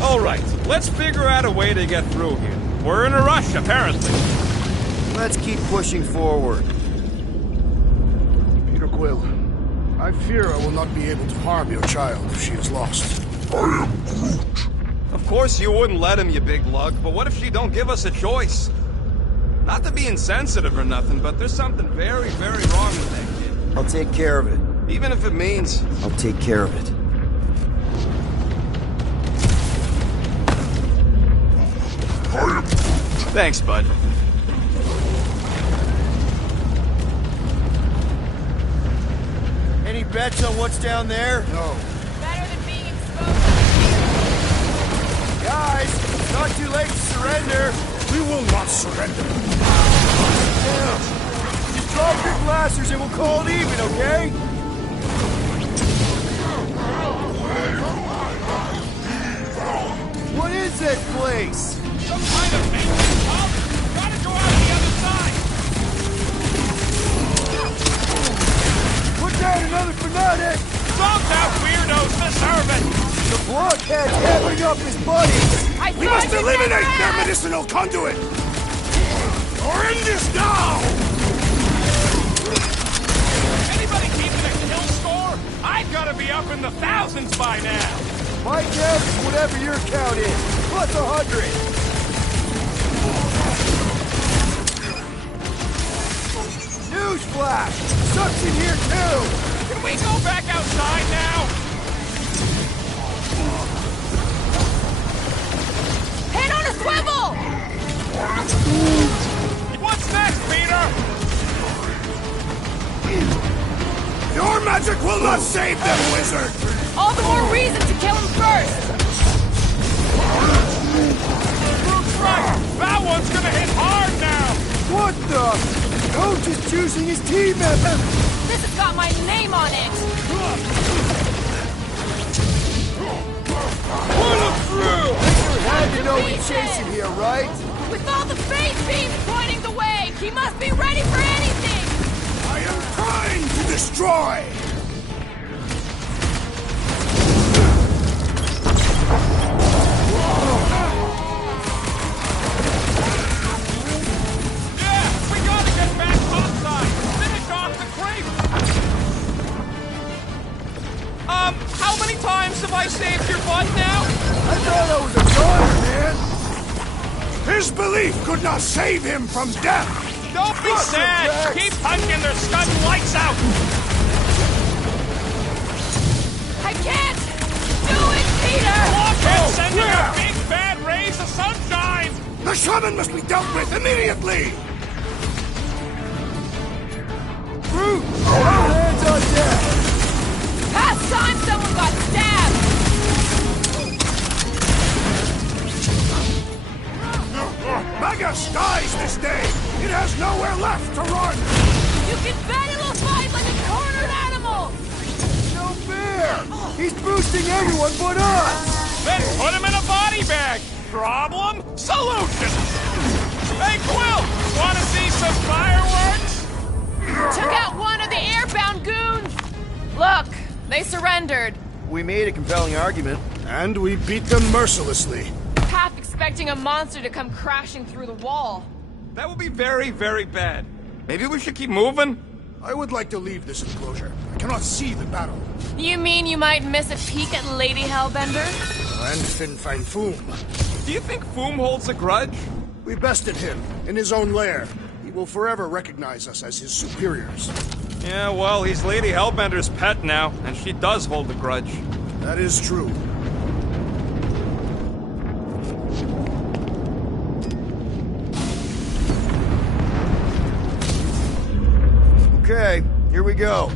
All right, let's figure out a way to get through here. We're in a rush, apparently. Let's keep pushing forward. Peter Quill, I fear I will not be able to harm your child if she is lost. I am Groot. Of course you wouldn't let him, you big lug, but what if she don't give us a choice? Not to be insensitive or nothing, but there's something very, very wrong with that kid. I'll take care of it. Even if it means... I'll take care of it. Thanks, bud. Any bets on what's down there? No. Better than being exposed. Guys, it's not too late to surrender. We will not surrender. Damn. Just drop your blasters and we'll call it even, okay? What is that place? Some kind of maintenance pump? Gotta go out the other side! Put down another fanatic! Stop that weirdos deserve it! The blockhead's hammering up his buddies! We must eliminate their medicinal conduit! Or end this now! Anybody keeping a kill score? I've gotta be up in the thousands by now! My count is whatever your count is, plus 100! Newsflash! Sucks in here too! Can we go back outside now? Head on a swivel! What's next, Peter? Your magic will not save them, wizard! All the more reason to kill him first! Groot's right! That one's gonna hit hard now! What the? Coach is choosing his team member! This has got my name on it! Pull him through! You had to know we chase him here, right? With all the phase beams pointing the way, he must be ready for anything! I am trying to destroy! Yeah, we gotta get back topside! Finish off the creep! How many times have I saved your butt now? I thought I was a goner, man! His belief could not save him from death! Don't be sad! Keep punching their scud lights out! I can't do it, Peter! Blockhead sending a big bad rays of sunshine! The shaman must be dealt with immediately! Groot! All hands on deck! Past time someone got stabbed! Magus dies this day! It has nowhere left to run! You can bet it'll fight like a cornered animal! No fair! He's boosting everyone but us! Then put him in a body bag! Problem? Solution! Hey, Quill! Wanna see some fireworks? Took out one of the airbound goons! Look, they surrendered. We made a compelling argument. And we beat them mercilessly. Half expecting a monster to come crashing through the wall. That would be very, very bad. Maybe we should keep moving? I would like to leave this enclosure. I cannot see the battle. You mean you might miss a peek at Lady Hellbender? And Fin Fang Foom. Do you think Foom holds a grudge? We bested him in his own lair. He will forever recognize us as his superiors. Yeah, well, he's Lady Hellbender's pet now, and she does hold a grudge. That is true. Okay, here we go.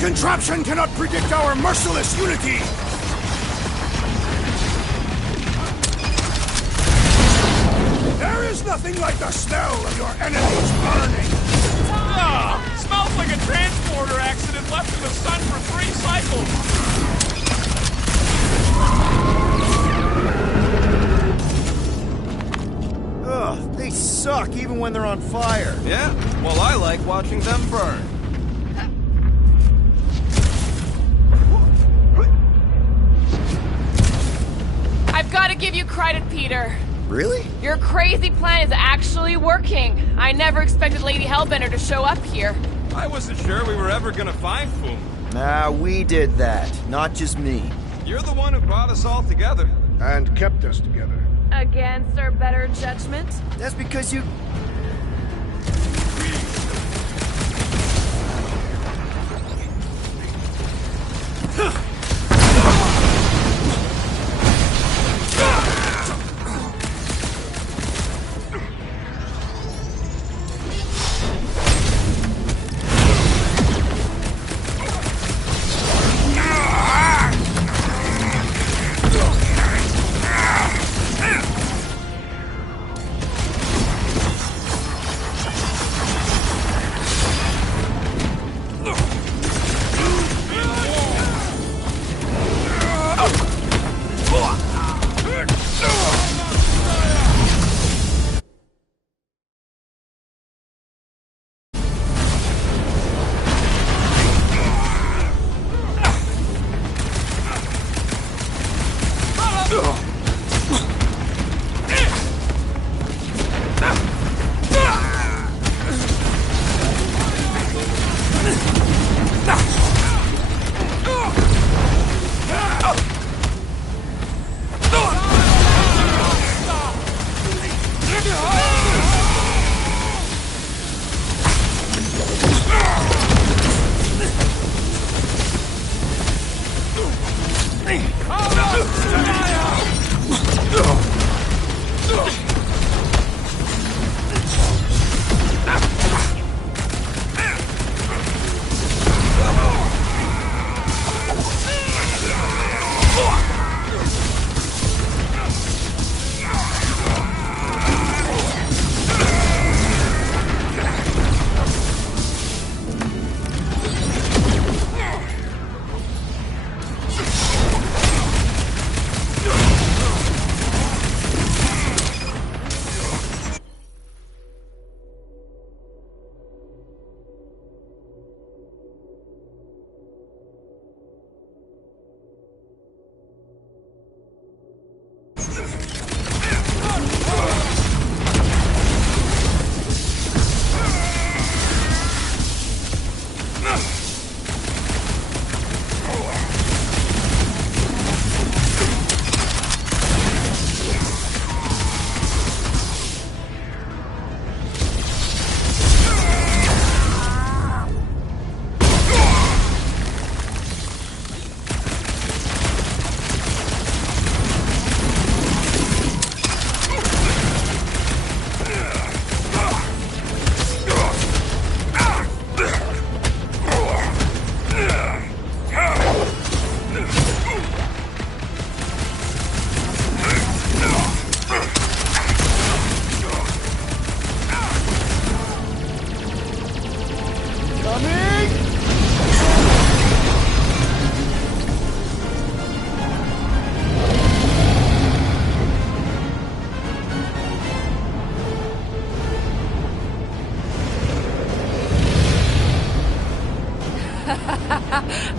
contraption cannot predict our merciless unity! There is nothing like the smell of your enemies burning! Ah! Smells like a transporter accident left in the sun for 3 cycles! Ugh, they suck even when they're on fire. Yeah? Well, I like watching them burn. I've got to give you credit, Peter. Really? Your crazy plan is actually working. I never expected Lady Hellbender to show up here. I wasn't sure we were ever gonna find Foom. Nah, we did that. Not just me. You're the one who brought us all together. And kept us together. Against our better judgment? That's because you...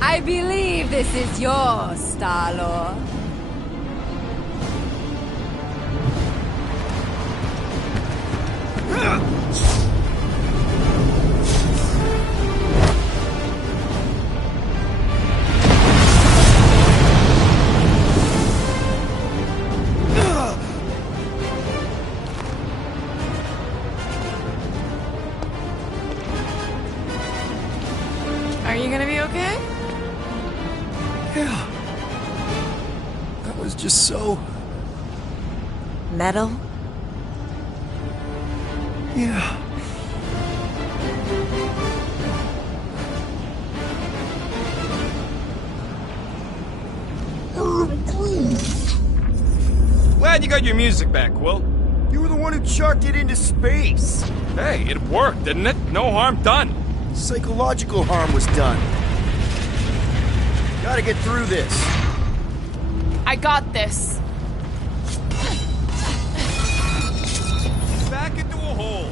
I believe this is yours, Star-Lord. Are you gonna be okay? Yeah. That was just so... Metal? Yeah. Glad you got your music back, Quill. You were the one who chucked it into space. Hey, it worked, didn't it? No harm done. Psychological harm was done. Gotta get through this. I got this. Back into a hole.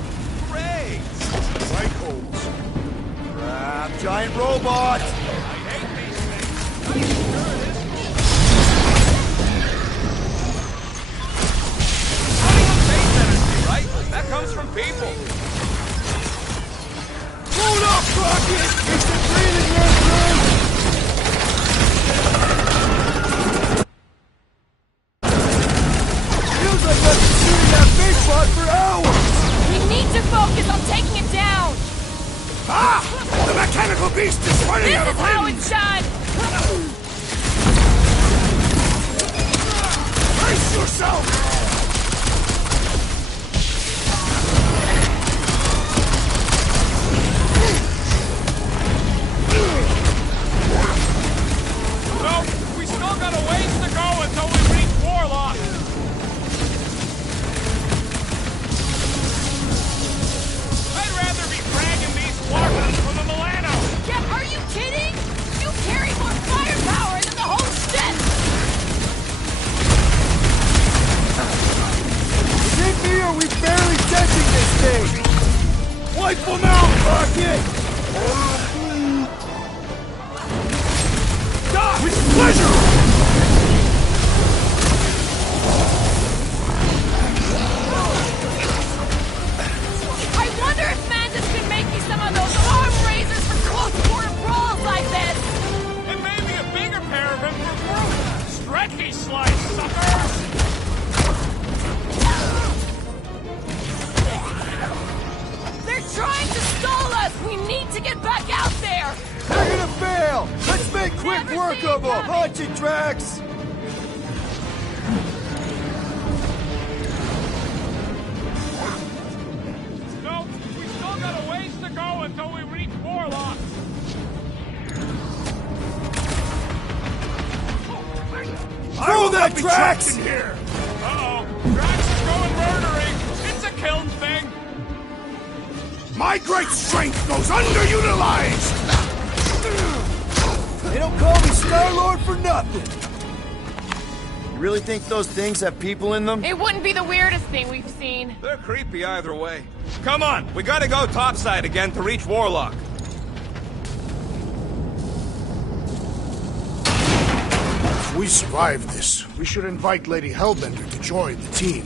Great. Like holes. Crap, giant robot! That comes from people. Hold up, Rocket! It's the breathing room, Feels like I've been shooting that big bot for hours! We need to focus on taking it down! Ah! The mechanical beast is running out of This is how wind! it's done! Brace yourself! We still got a ways to go until we reach Warlock. I'd rather be dragging these walkers from the Milano. Yeah, are you kidding? You carry more firepower than the whole ship! Is it me or are we barely touching this thing? Wipe them out, Rocket! With pleasure! I wonder if Mantis can make me some of those arm raisers for close quarter brawls like this! And maybe a bigger pair of them for Groot. Stretchy slice, sucker! They're trying to stall us! We need to get back out there! They're gonna fail! Let's make quick work of them! Launch it, Drax! No, we still got a ways to go until we reach Warlock. Throw that, Drax! In here. Uh-oh. Drax is going murdering. It's a kiln thing. My great strength goes underutilized! They don't call me Star-Lord for nothing! You really think those things have people in them? It wouldn't be the weirdest thing we've seen. They're creepy either way. Come on, we gotta go topside again to reach Warlock. If we survive this, we should invite Lady Hellbender to join the team.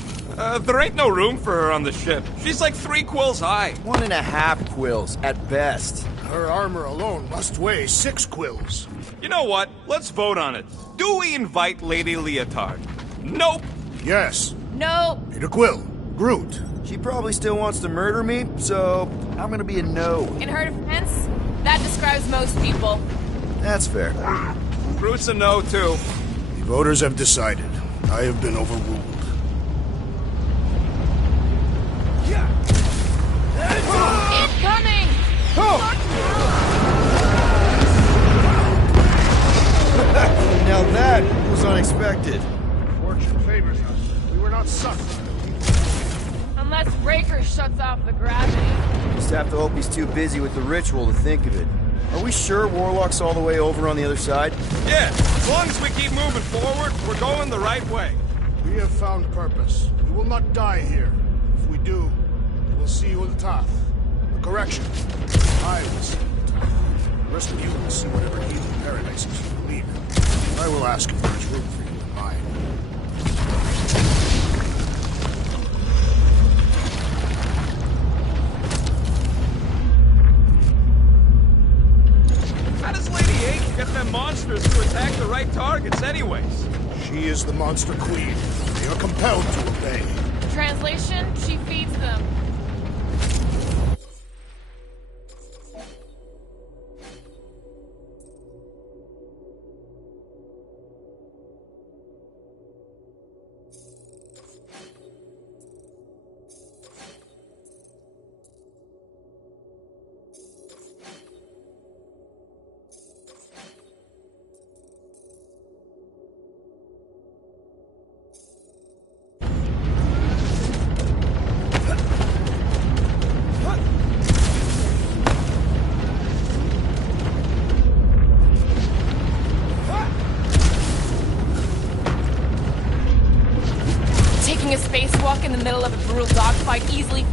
There ain't no room for her on the ship. She's like 3 quills high. 1.5 quills, at best. Her armor alone must weigh 6 quills. You know what? Let's vote on it. Do we invite Lady Leotard? Nope. Yes. No. Peter Quill. Groot. She probably still wants to murder me, so I'm gonna be a no. In her defense, that describes most people. That's fair. Groot's a no, too. The voters have decided. I have been overruled. Incoming! Now that was unexpected. Fortune favors us. We were not sucked. Unless Raker shuts off the gravity. Just have to hope he's too busy with the ritual to think of it. Are we sure Warlock's all the way over on the other side? Yeah, as long as we keep moving forward, we're going the right way. We have found purpose. We will not die here. If we do, we will see you in Toth. Correction. I will see you in Toth. The rest of you will see whatever heathen paradises you believe in. I will ask if there is room for you in mine. How does Lady H get them monsters to attack the right targets anyways? She is the monster queen. They are compelled to obey. Translation, she feeds them. in the middle of a brutal dogfight easily.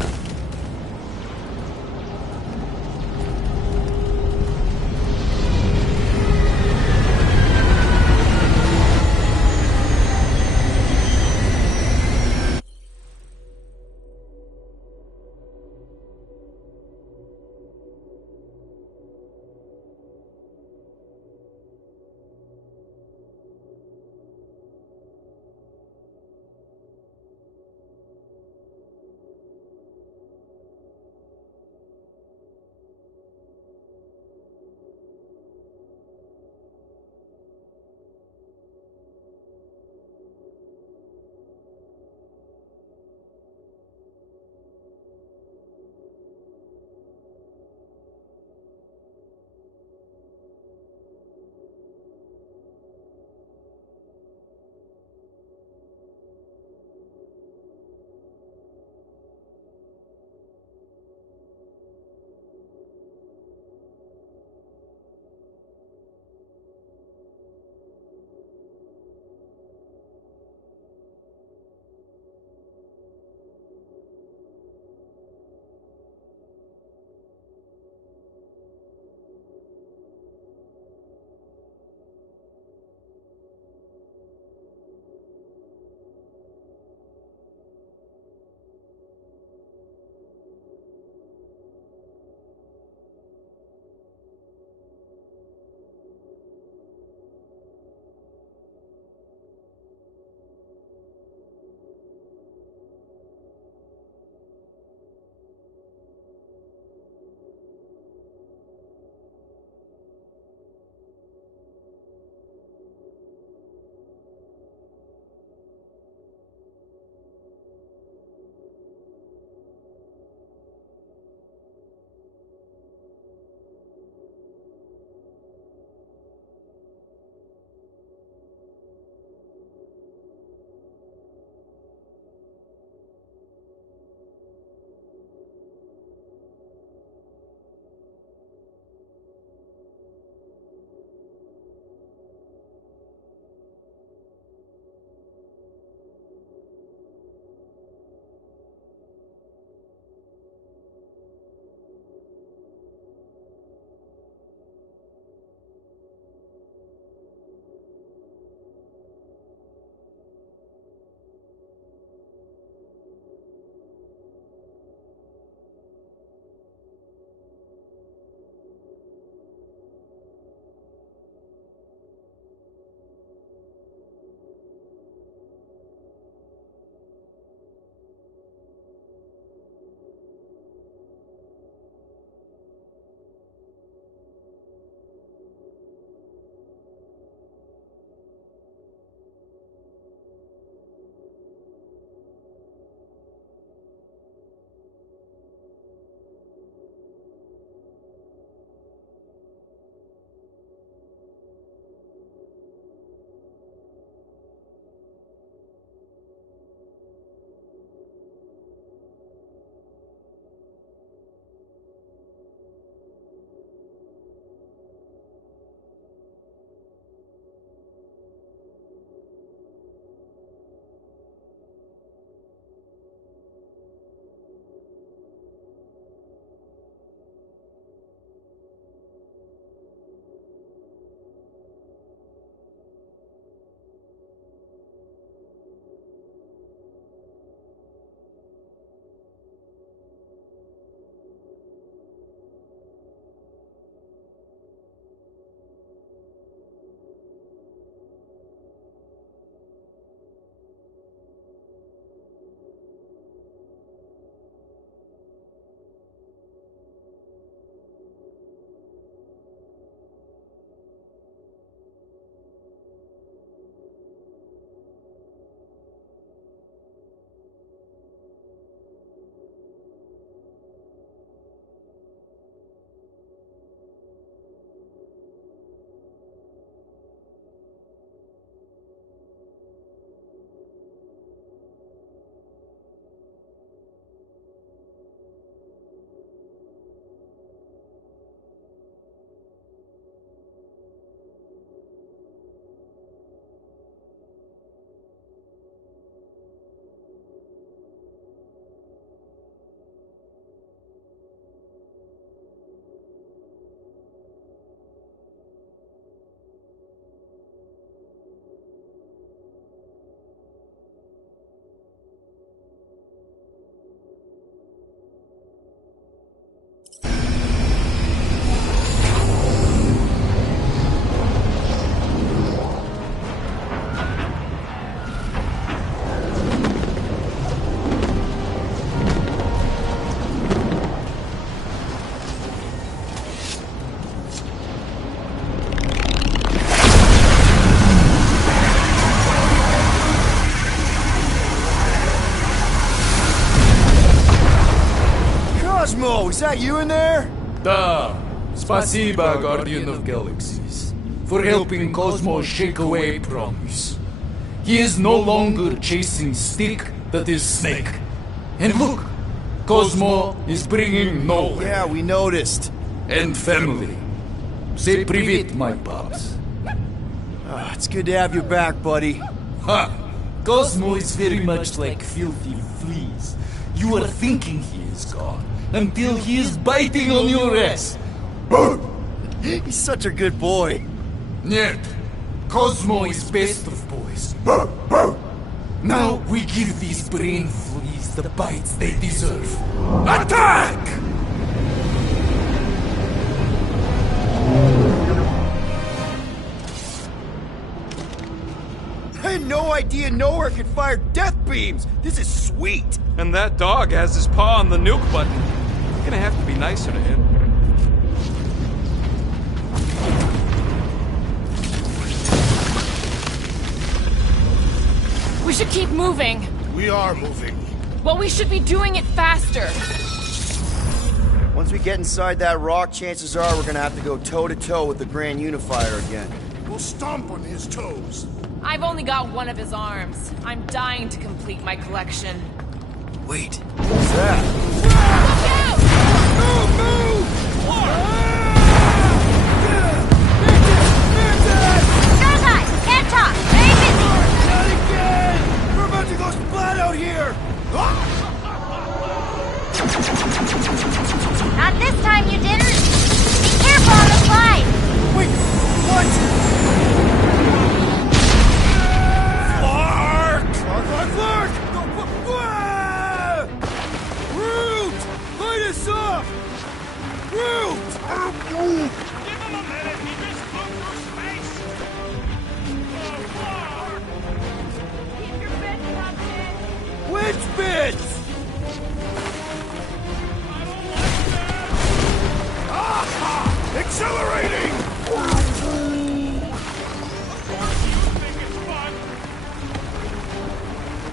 Oh, is that you in there? Da. Spasiba, Guardian of Galaxies, for helping Cosmo shake away Promise. He is no longer chasing stick that is snake. And look, Cosmo is bringing nowhere. Yeah, we noticed. And family. Say привет, my pops. It's good to have you back, buddy. Ha! Cosmo is very much like filthy fleas. You are thinking he is gone, until he is biting on your ass. He's such a good boy. Нет. Cosmo is best of boys. Now we give these brain fleas the bites they deserve. Attack! I had no idea nowhere could fire death beams. This is sweet. And that dog has his paw on the nuke button. You're gonna have to be nicer to him. We should keep moving. We are moving. Well, we should be doing it faster. Once we get inside that rock, chances are we're gonna have to go toe-to-toe with the Grand Unifier again. We'll stomp on his toes. I've only got one of his arms. I'm dying to complete my collection. Wait, what's that? Look out! Move, move! Guy, can't talk. Very busy. Not again! We're about to go splat out here! Not this time, you didn't. Be careful on the slide. Wait, what? Clark! Root! Light us up! Root! Give him a minute, he just flew through space! Keep your bits tucked in. Which bits? Accelerating!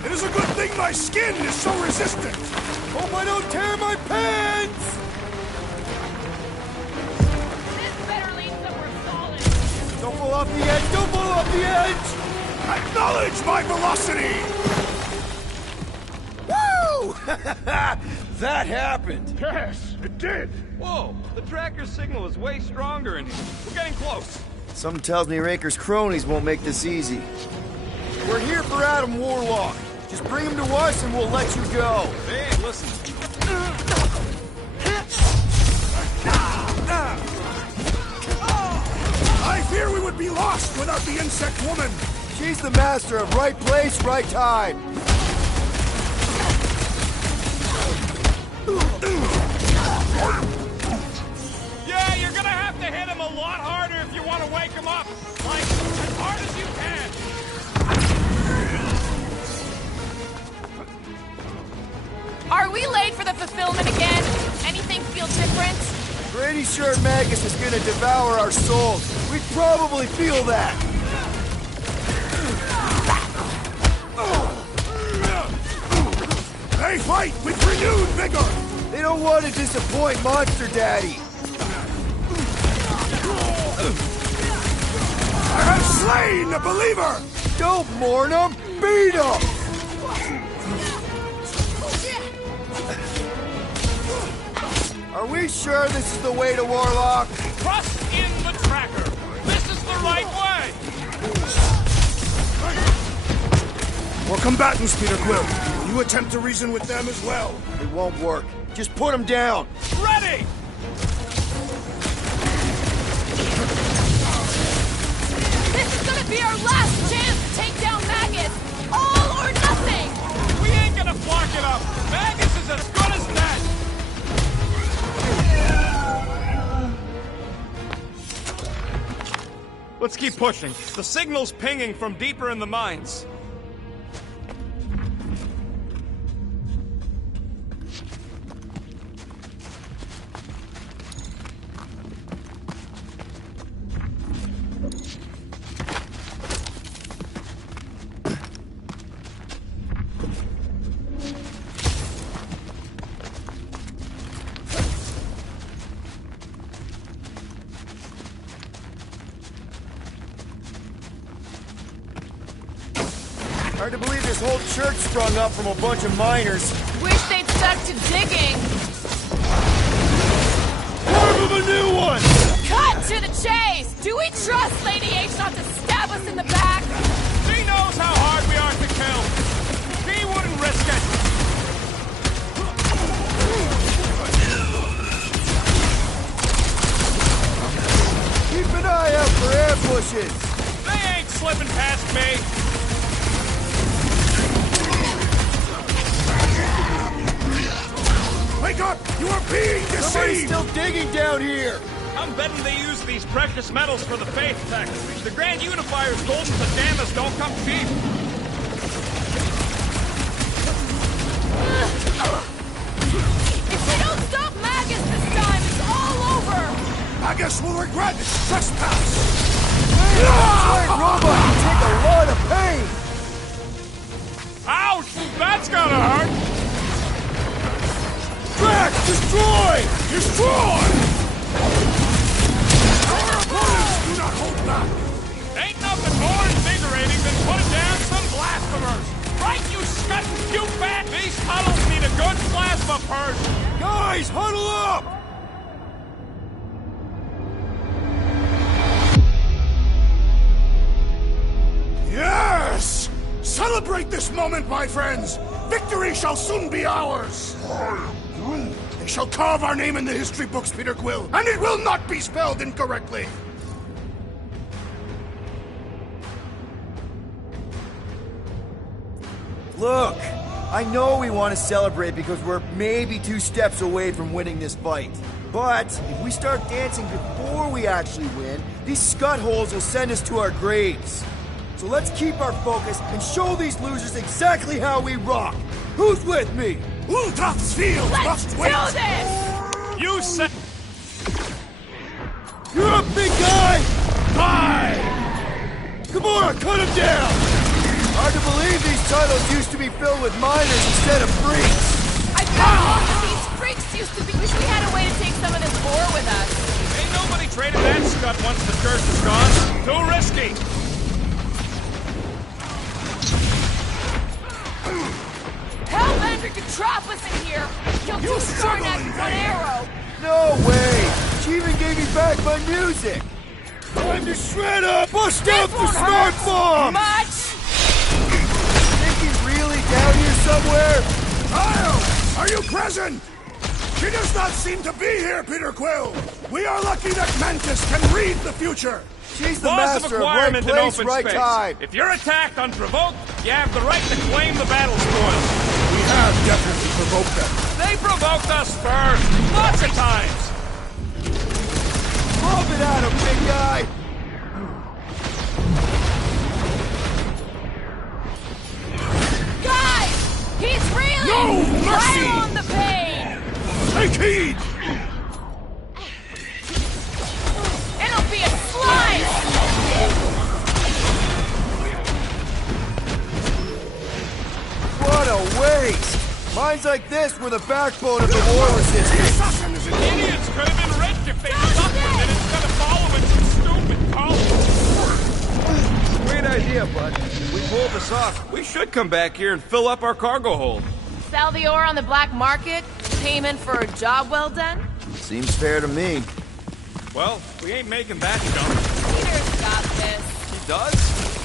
It is a good thing my skin is so resistant. Hope I don't tear my pants! This better lead somewhere solid. Don't fall off the edge! Don't fall off the edge! Acknowledge my velocity! Woo! That happened! Yes, it did. Whoa, the tracker's signal is way stronger in here. We're getting close. Something tells me Raker's cronies won't make this easy. We're here for Adam Warlock. Just bring him to us and we'll let you go. Hey, listen. I fear we would be lost without the insect woman. She's the master of right place, right time. Yeah, you're gonna have to hit him a lot harder if you want to wake him up. Like, as hard as you can. Are we late for the fulfillment again? Anything feel different? Pretty sure Magus is gonna devour our souls. We probably feel that. They fight with renewed vigor. They don't want to disappoint Monster Daddy. I have slain the believer. Don't mourn him, beat him. Are we sure this is the way to Warlock? Trust in the tracker. This is the right way. We're combatants, Peter Quill. You attempt to reason with them as well. It won't work. Just put him down. Ready! This is gonna be our last chance to take down Magus! All or nothing! We ain't gonna block it up. Magus is as good as dead. Let's keep pushing. The signal's pinging from deeper in the mines. Hard to believe this whole church sprung up from a bunch of miners. Wish they'd stuck to digging. Carve him a new one! Cut to the chase! Do we trust Lady H not to stab us in the back? She knows how hard we are to kill. She wouldn't risk it. Keep an eye out for ambushes! They ain't slipping past me! Wake up! You are being deceived! Somebody's still digging down here! I'm betting they use these precious metals for the faith tech. The Grand Unifier's golden pajamas don't come cheap. If we don't stop Magus this time, it's all over! Magus will regret his trespass! Giant robot can take a lot of pain! Ouch! That's gonna hurt! Drax, destroy! Destroy! Our opponents do not hold back! Ain't nothing more invigorating than putting down some blasphemers! Right, you scutting cute bat! These tunnels need a good plasma purge! Guys, huddle up! Yes! Celebrate this moment, my friends! Victory shall soon be ours! They shall carve our name in the history books, Peter Quill, and it will not be spelled incorrectly! Look, I know we want to celebrate because we're maybe 2 steps away from winning this fight. But if we start dancing before we actually win, these scut holes will send us to our graves. So let's keep our focus and show these losers exactly how we rock. Who's with me? Ultra's field must wait! Let's do this! You said... You're a big guy! Die! Come on, cut him down! Hard to believe these tunnels used to be filled with miners instead of freaks. I bet all of these freaks used to be... Wish we had a way to take some of this ore with us. Ain't nobody traded that scut once the church is gone. Too risky! Hellbender could trap us in here! Kill 2 Starnats with 1 arrow! No way! She even gave me back my music! Time to shred up! Bust out the smart bomb! Much! Think he's really down here somewhere? Kyle! Are you present? She does not seem to be here, Peter Quill! We are lucky that Mantis can read the future! She's the Laws master of of right acquirement in place, open right space. time! If you're attacked unprovoked, you have the right to claim the battle spoils. We have definitely provoked them. They provoked us first, lots of times. Lob it at him, big guy! Guys! He's reeling! No mercy! Pile on the pain! Take heed! It'll be a slice! What a waste! Mines like this were the backbone of the war resistance. Idiots could have been rich if they suffered it instead of following some stupid cult. Great idea, bud. We pulled this off. We should come back here and fill up our cargo hold. Sell the ore on the black market? Payment for a job well done? Seems fair to me. Well, we ain't making that jump. Peter's got this. He does?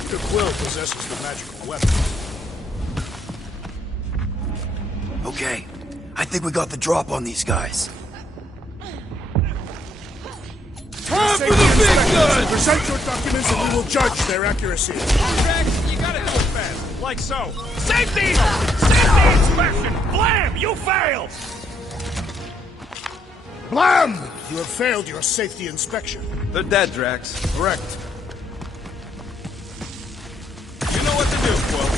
Peter Quill possesses the magical weapon. Okay, I think we got the drop on these guys. Time for the big gun! Present your documents and we will judge their accuracy. Jack, you gotta do it fast. Like so. Safety! Safety inspection! Blam! You failed! Blam! You have failed your safety inspection. They're dead, Drax. Correct. You know what to do, Quill.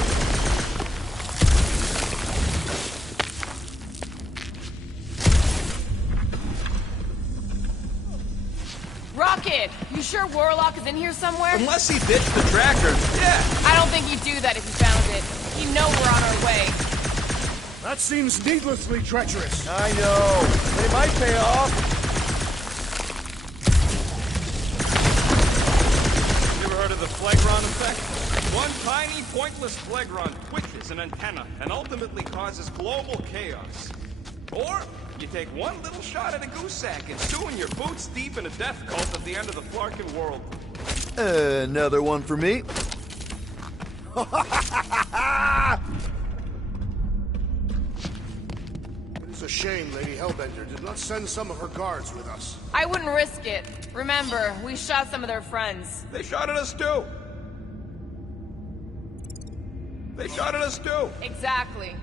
Rocket! You sure Warlock is in here somewhere? Unless he ditched the tracker, yeah. I don't think he'd do that if he found it. He'd know we're on our way. That seems needlessly treacherous. I know, but it might pay off. You ever heard of the Phlegron effect? One tiny, pointless Phlegron twitches an antenna and ultimately causes global chaos. Or you take one little shot at a goose sack and soon you're boots deep in a death cult at the end of the Flarkin world. Another one for me. It's a shame Lady Hellbender did not send some of her guards with us. I wouldn't risk it. Remember, we shot some of their friends. They shot at us too. They shot at us too. Exactly.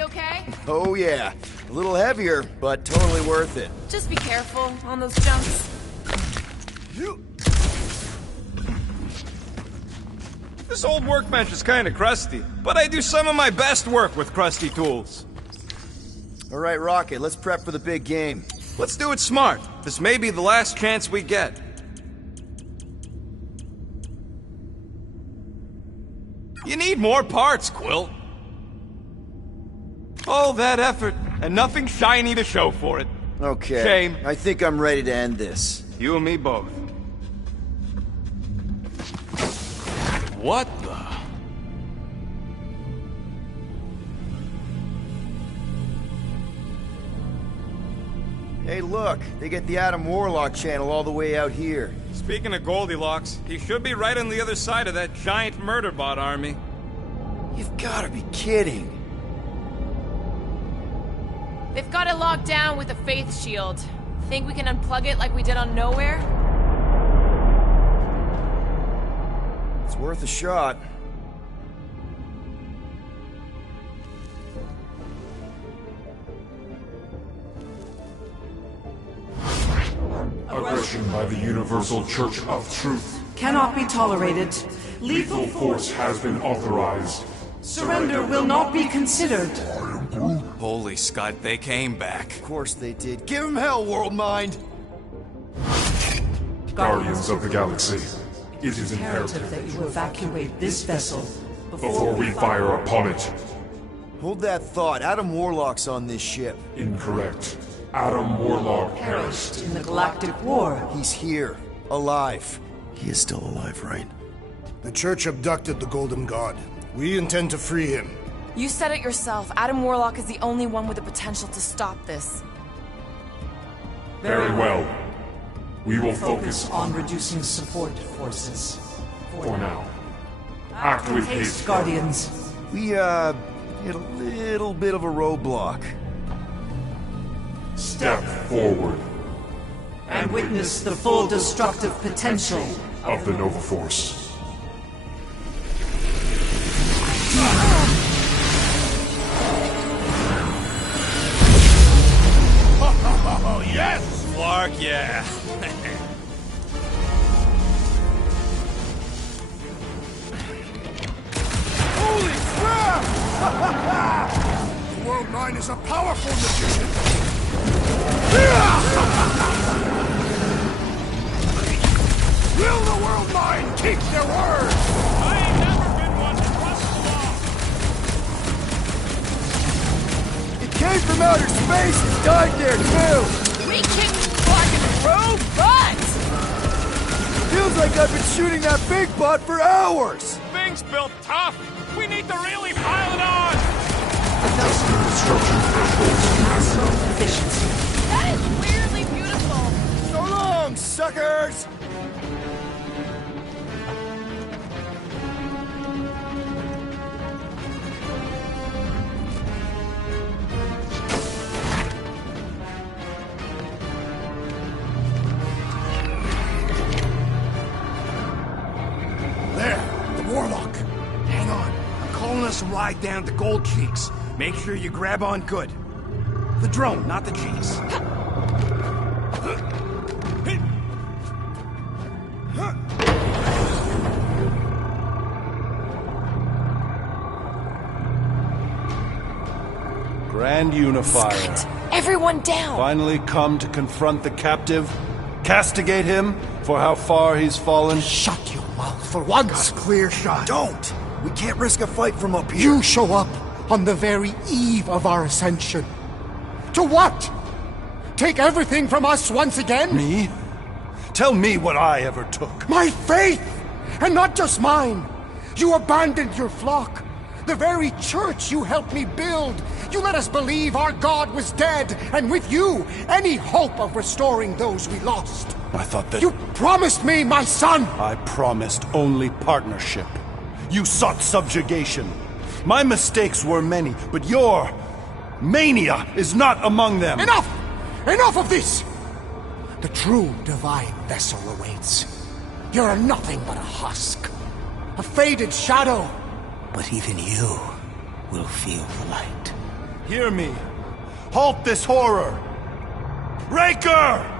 Okay? Oh yeah. A little heavier, but totally worth it. Just be careful on those jumps. This old workbench is kinda crusty, but I do some of my best work with crusty tools. Alright, Rocket, let's prep for the big game. Let's do it smart. This may be the last chance we get. You need more parts, Quill. All that effort, and nothing shiny to show for it. Okay. Shame. I think I'm ready to end this. You and me both. What the? Hey, look. They get the Adam Warlock channel all the way out here. Speaking of Goldilocks, he should be right on the other side of that giant murder bot army. You've gotta be kidding. They've got it locked down with a faith shield. Think we can unplug it like we did on Nowhere? It's worth a shot. Aggression by the Universal Church of Truth cannot be tolerated. Lethal force has been authorized. Surrender will not be considered. Holy Scott, they came back. Of course they did. Give them hell, World Mind! Guardians of the Galaxy, it is imperative that you evacuate this vessel before we fire upon it. Hold that thought. Adam Warlock's on this ship. Incorrect. Adam Warlock perished in the Galactic War. He's here, alive. He is still alive, right? The Church abducted the Golden God. We intend to free him. You said it yourself. Adam Warlock is the only one with the potential to stop this. Very well. We will focus on reducing support forces. For now. Act with haste, Guardians. We, hit a little bit of a roadblock. Step forward. And witness the full destructive potential of the Nova Force. Oh, yes! Clark, yeah. Holy crap! The World Mind is a powerful magician! Will the World Mind keep their word? I ain't never been one to trust the law. It came from outer space and died there, too! We kicked fucking robots! Feels like I've been shooting that big bot for hours! Thing's built tough! We need to really pile it on! Destruction thresholds massive. Efficiency. That is weirdly beautiful! So long, suckers! slide down to Gold Cheeks. Make sure you grab on good. The drone, not the cheeks. Grand Unifier. Everyone down! Finally come to confront the captive? Castigate him for how far he's fallen? Shut your mouth for once! Got a clear shot. Don't! We can't risk a fight from up here. You show up on the very eve of our ascension. To what? Take everything from us once again? Me? Tell me what I ever took. My faith! And not just mine! You abandoned your flock. The very church you helped me build. You let us believe our God was dead, and with you, any hope of restoring those we lost. I thought that... You promised me, my son! I promised only partnership. You sought subjugation. My mistakes were many, but your mania is not among them. Enough! Enough of this! The true divine vessel awaits. You're nothing but a husk. A faded shadow. But even you will feel the light. Hear me. Halt this horror. Raker!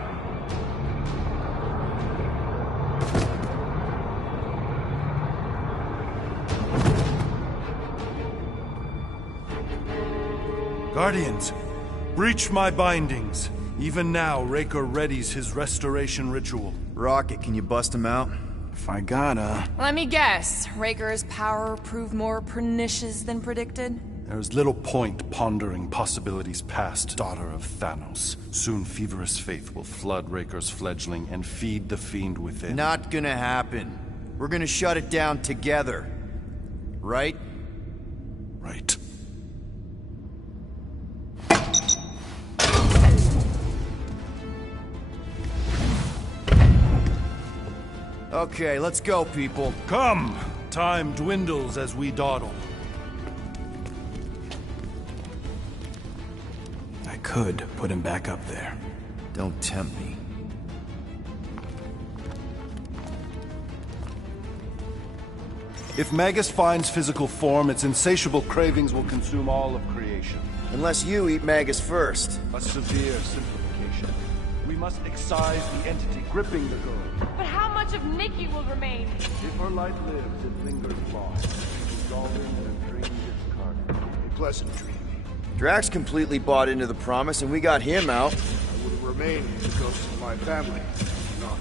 Guardians, breach my bindings. Even now, Raker readies his restoration ritual. Rocket, can you bust him out? If I gotta... Let me guess. Raker's power proved more pernicious than predicted? There's little point pondering possibilities past, daughter of Thanos. Soon feverous faith will flood Raker's fledgling and feed the fiend within. Not gonna happen. We're gonna shut it down together. Right? Right. Okay, let's go, people. Come! Time dwindles as we dawdle. I could put him back up there. Don't tempt me. If Magus finds physical form, its insatiable cravings will consume all of creation. Unless you eat Magus first. A severe simplification. We must excise the entity gripping the girl. But how much of Nikki will remain? If her life lives, it lingers long, dissolving in a dream discarded. A pleasant dream. Drax completely bought into the promise, and we got him out. I would have remained because of my family. Not.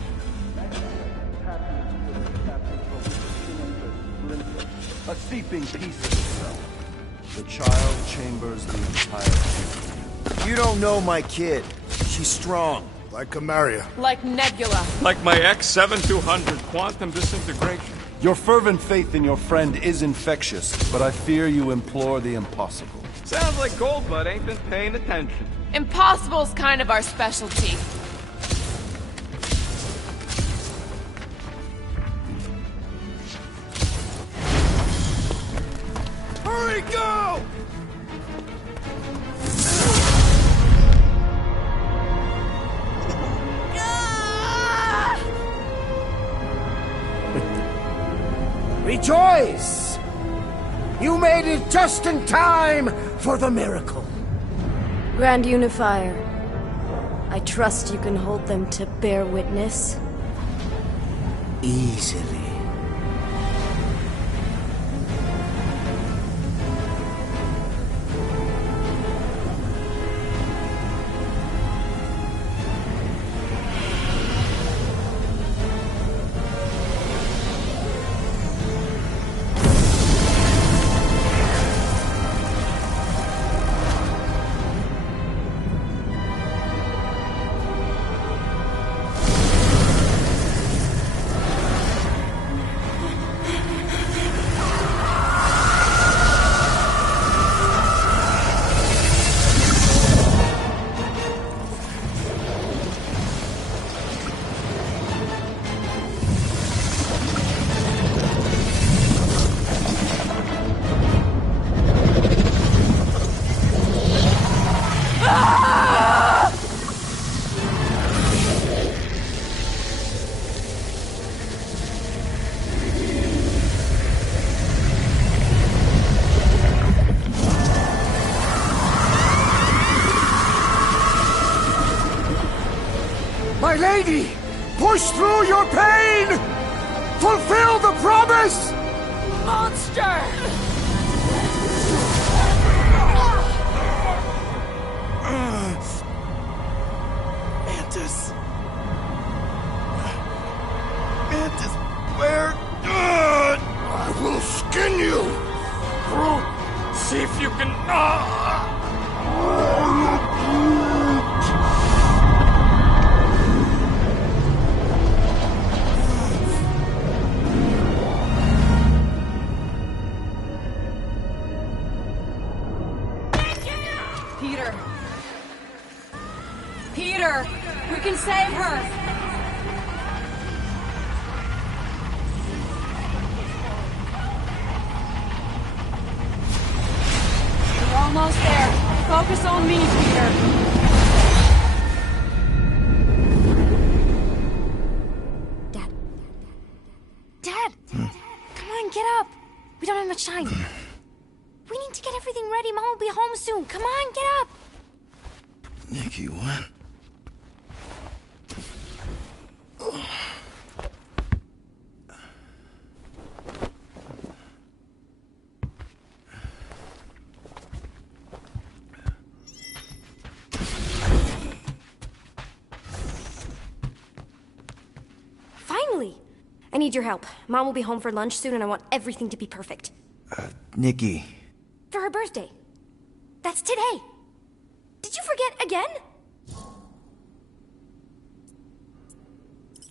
A seeping piece of itself. The child chambers the entire kingdom. You don't know my kid. She's strong. Like Kamaria. Like Nebula. Like my X-7200 quantum disintegration. Your fervent faith in your friend is infectious, but I fear you implore the impossible. Sounds like Goldbud ain't been paying attention. Impossible's kind of our specialty. Hurry, go! Rejoice! You made it just in time for the miracle. Grand Unifier, I trust you can hold them to bear witness. Easily. My lady! Push through your pain! Fulfill the promise! Monster! Mantis. Mantis, where? I will skin you! See if you can... Peter! Peter! We can save her! We're almost there. Focus on me, Peter. Dad! Come on, get up! We don't have much time. We need to get everything ready. Mom will be home soon. Come on, get up! Nikki, what? Finally! I need your help. Mom will be home for lunch soon and I want everything to be perfect. Nikki. For her birthday. That's today. Did you forget again?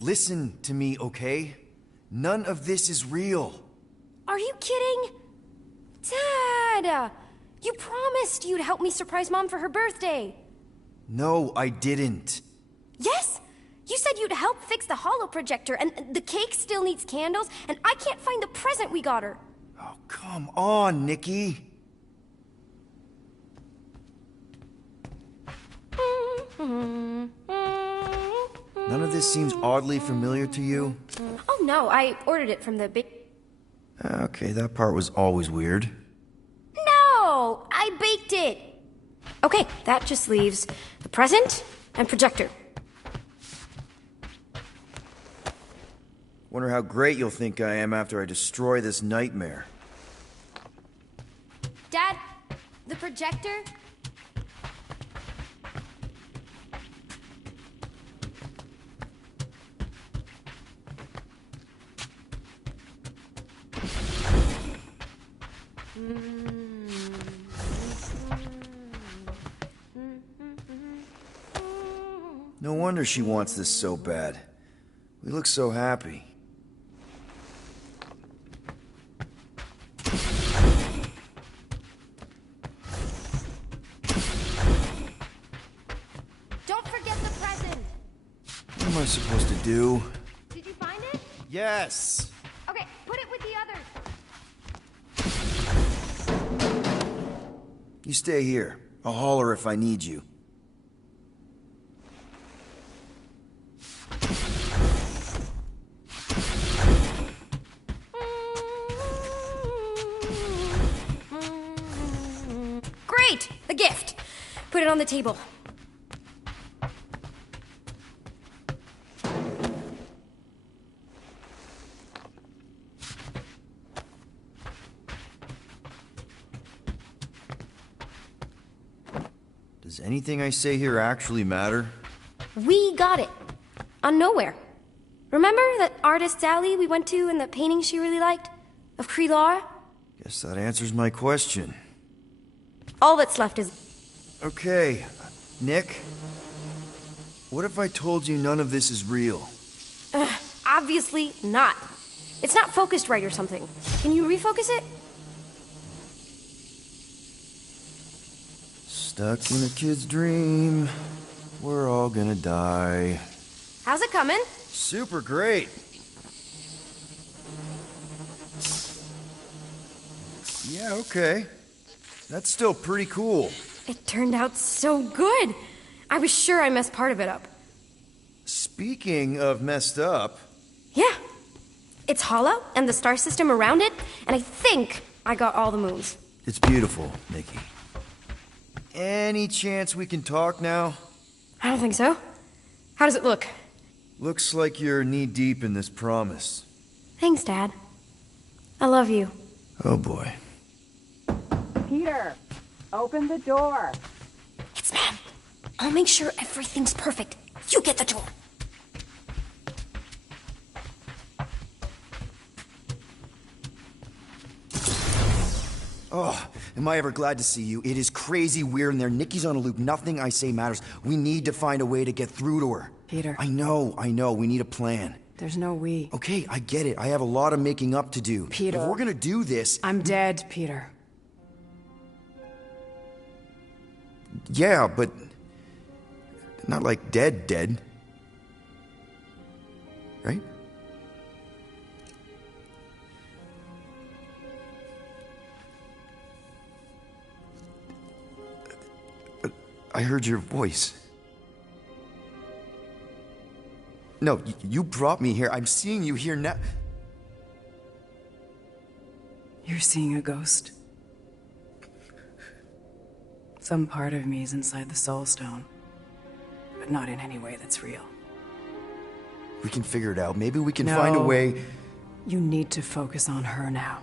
Listen to me, okay? None of this is real. Are you kidding? Dad! You promised you'd help me surprise Mom for her birthday. No, I didn't. Yes? You said you'd help fix the holo projector, and the cake still needs candles, and I can't find the present we got her. Oh, come on, Nikki. None of this seems oddly familiar to you? Oh no, I ordered it from the big... Okay, that part was always weird. No! I baked it! Okay, that just leaves the present and projector. Wonder how great you'll think I am after I destroy this nightmare. Dad, the projector? No wonder she wants this so bad. We look so happy. Don't forget the present! What am I supposed to do? Did you find it? Yes! Okay, put it with the others. You stay here. I'll holler if I need you. Great! The gift! Put it on the table. Does anything I say here actually matter? We got it. On Nowhere. Remember that artist's alley we went to and the painting she really liked? Of Krelar? Guess that answers my question. All that's left is... Okay, Nick. What if I told you none of this is real? Obviously not. It's not focused right or something. Can you refocus it? Stuck in a kid's dream. We're all gonna die. How's it coming? Super great. Yeah, okay. That's still pretty cool. It turned out so good. I was sure I messed part of it up. Speaking of messed up... Yeah. It's hollow, and the star system around it, and I think I got all the moons. It's beautiful, Nikki. Any chance we can talk now? I don't think so. How does it look? Looks like you're knee-deep in this promise. Thanks, Dad. I love you. Oh boy. Peter, open the door. It's Mom. I'll make sure everything's perfect. You get the door. Oh, am I ever glad to see you. It is crazy weird in there. Nikki's on a loop. Nothing I say matters. We need to find a way to get through to her. Peter. I know. We need a plan. There's no we. Okay, I get it. I have a lot of making up to do. Peter. If we're gonna do this... I'm dead, Peter. Yeah, but... not like dead. Right? I heard your voice. No, you brought me here. I'm seeing you here now. You're seeing a ghost. Some part of me is inside the Soul Stone, but not in any way that's real. We can figure it out. Maybe we can find a way... You need to focus on her now.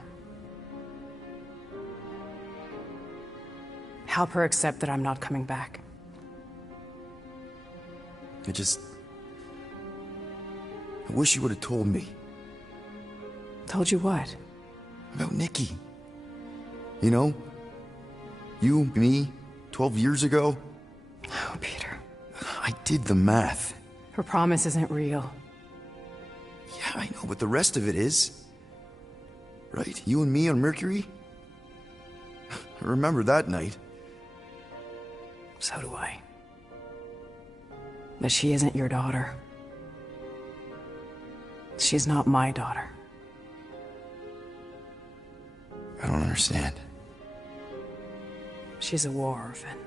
Help her accept that I'm not coming back. I wish you would have told me. Told you what? About Nikki. You know? You, me, 12 years ago. Oh, Peter. I did the math. Her promise isn't real. Yeah, I know, but the rest of it is. Right? You and me on Mercury? I remember that night. So do I. But she isn't your daughter. She's not my daughter. I don't understand. She's a war orphan.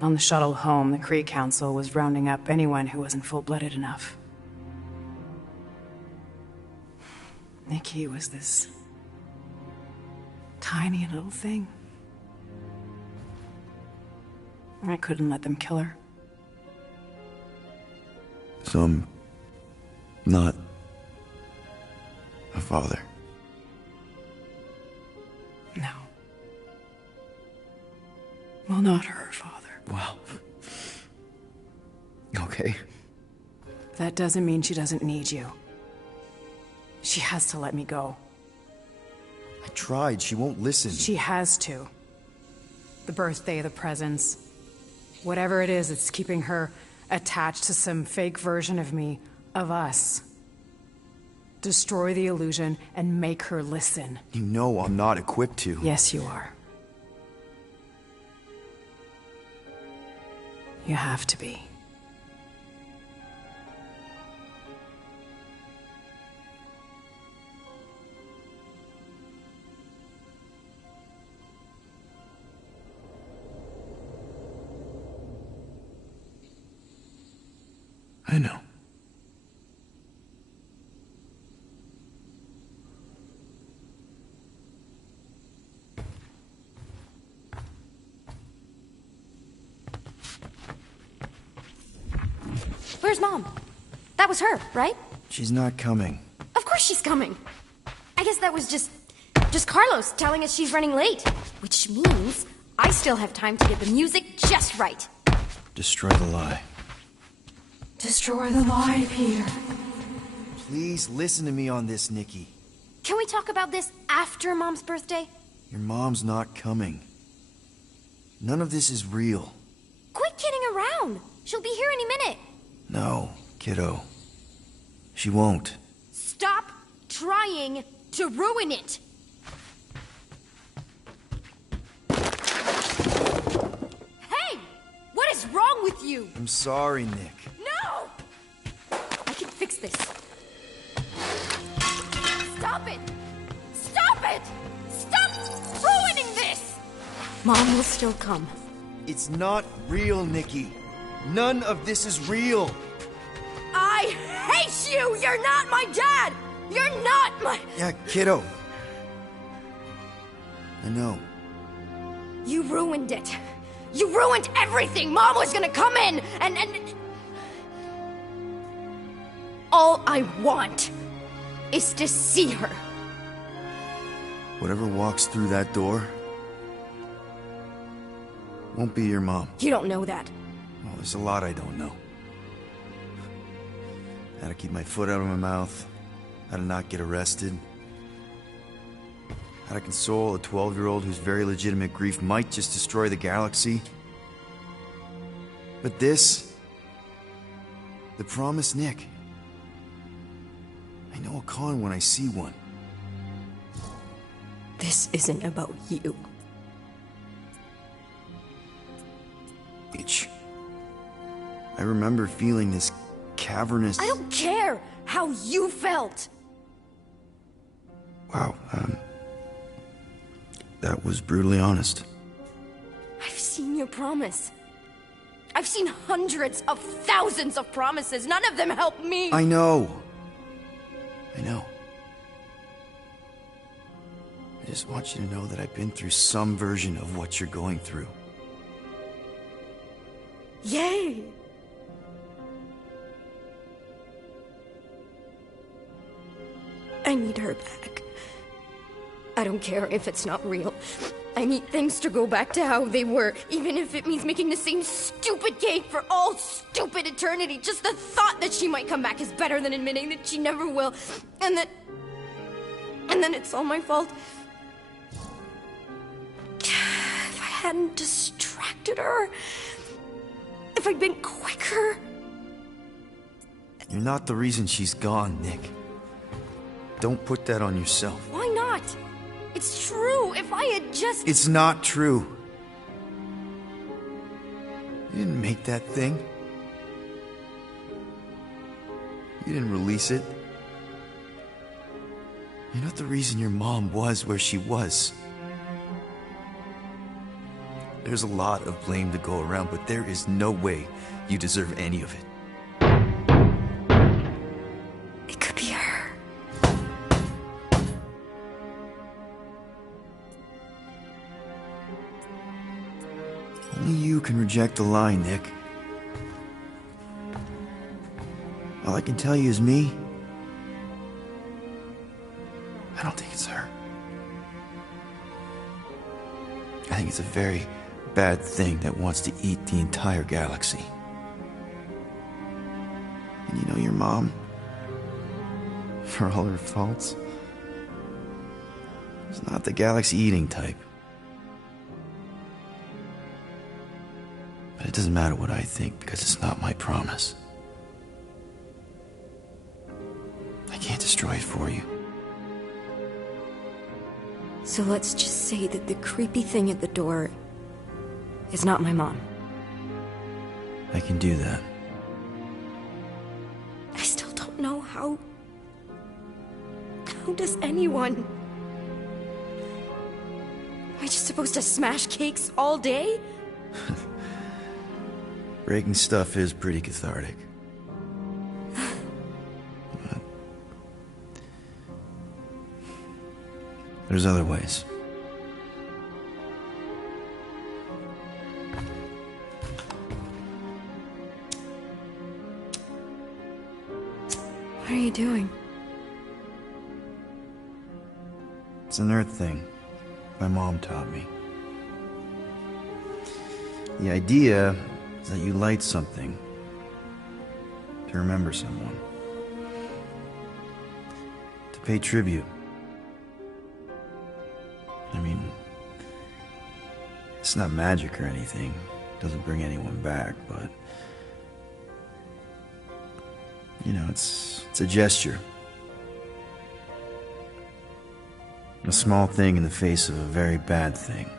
On the shuttle home, the Kree Council was rounding up anyone who wasn't full-blooded enough. Nikki was this tiny little thing. I couldn't let them kill her. So I'm not a father. No. Well, not her father. Wow. Okay. That doesn't mean she doesn't need you. She has to let me go. I tried. She won't listen. She has to. The birthday, the presents. Whatever it is, it's keeping her attached to some fake version of me, of us. Destroy the illusion and make her listen. You know I'm not equipped to. Yes, you are. You have to be. I know. Where's Mom? That was her, right? She's not coming. Of course she's coming. I guess that was just Carlos telling us she's running late. Which means I still have time to get the music just right. Destroy the lie. Destroy the lie, Peter. Please listen to me on this, Nikki. Can we talk about this after Mom's birthday? Your mom's not coming. None of this is real. Quit kidding around. She'll be here any minute. No, kiddo. She won't. Stop trying to ruin it. Hey! What is wrong with you? I'm sorry, Nick. No! I can fix this. Stop it! Stop it! Stop ruining this! Mom will still come. It's not real, Nikki. None of this is real. I hate you! You're not my dad! You're not my... Yeah, kiddo. I know. You ruined it. You ruined everything! Mom was gonna come in and... All I want is to see her. Whatever walks through that door won't be your mom. You don't know that. Well, there's a lot I don't know. How to keep my foot out of my mouth, how to not get arrested, how to console a 12-year-old whose very legitimate grief might just destroy the galaxy. But this, the promised Nick, I know a con when I see one. This isn't about you. Bitch. I remember feeling this cavernous... I don't care how you felt! Wow, that was brutally honest. I've seen your promise. I've seen hundreds of thousands of promises. None of them help me. I know. I know. I just want you to know that I've been through some version of what you're going through. Yay! I need her back. I don't care if it's not real. I need things to go back to how they were, even if it means making the same stupid cake for all stupid eternity. Just the thought that she might come back is better than admitting that she never will, and then it's all my fault. If I hadn't distracted her, if I'd been quicker... You're not the reason she's gone, Nick. Don't put that on yourself. Why not? It's true. If I had just... It's not true. You didn't make that thing. You didn't release it. You're not the reason your mom was where she was. There's a lot of blame to go around, but there is no way you deserve any of it. It could be her. Only you can reject the lie, Nick. All I can tell you is me. I don't think it's her. I think it's a very bad thing that wants to eat the entire galaxy. And you know your mom, for all her faults, is not the galaxy eating type. But it doesn't matter what I think because it's not my promise. I can't destroy it for you. So let's just say that the creepy thing at the door is not my mom. I can do that. I still don't know how... How does anyone... Am I just supposed to smash cakes all day? Breaking stuff is pretty cathartic. But there's other ways. What are you doing? It's an Earth thing my mom taught me. The idea is that you light something to remember someone, to pay tribute. I mean, it's not magic or anything. It doesn't bring anyone back, but you know, it's a gesture. A small thing in the face of a very bad thing.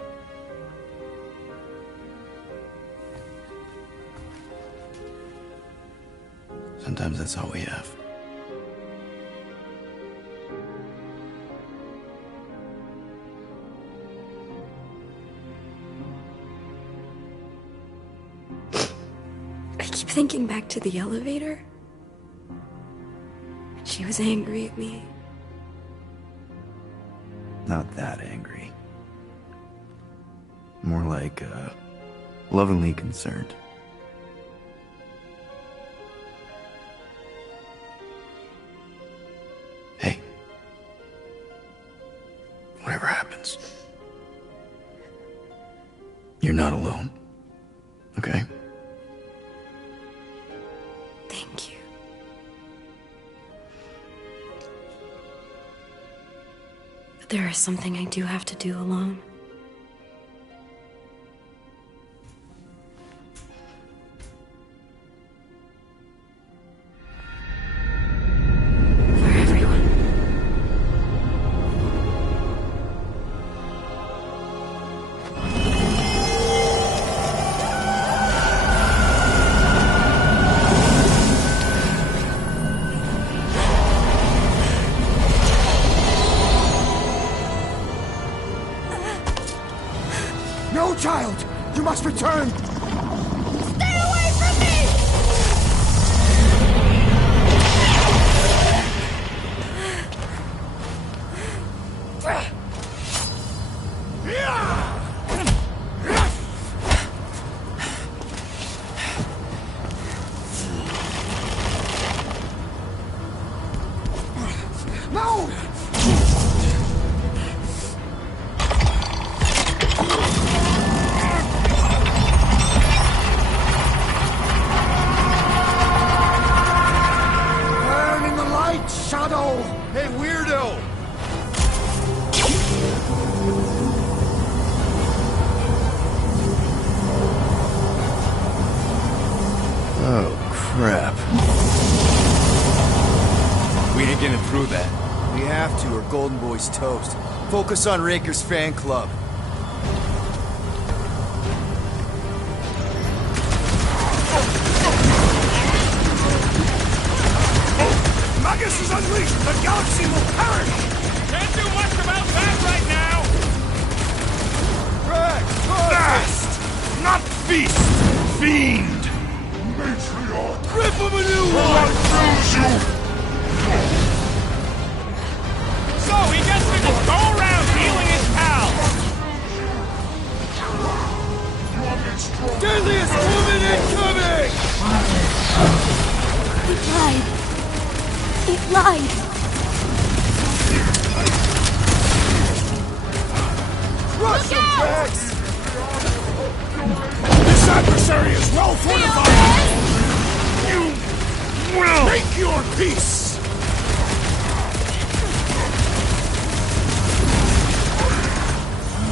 Sometimes that's all we have. I keep thinking back to the elevator. She was angry at me. Not that angry. More like, lovingly concerned. Hey, whatever happens, you're not alone, okay? Thank you. But there is something I do have to do alone. No, child! You must return! Stay away from me! No! Burn in the light, Shadow! Hey, weirdo! Oh, crap. We ain't getting through that. We have to, or Golden Boy's toast. Focus on Raker's fan club. Magus is unleashed! The galaxy will perish! Can't do much about that right now! Fast! Not feast! Fiend! Matriarch! Grip him a new one! Choose you! So he gets to just go around healing his pals! Deadliest woman incoming! It lied. It lied. Crush him, Drax! This adversary is well fortified! You will make your peace!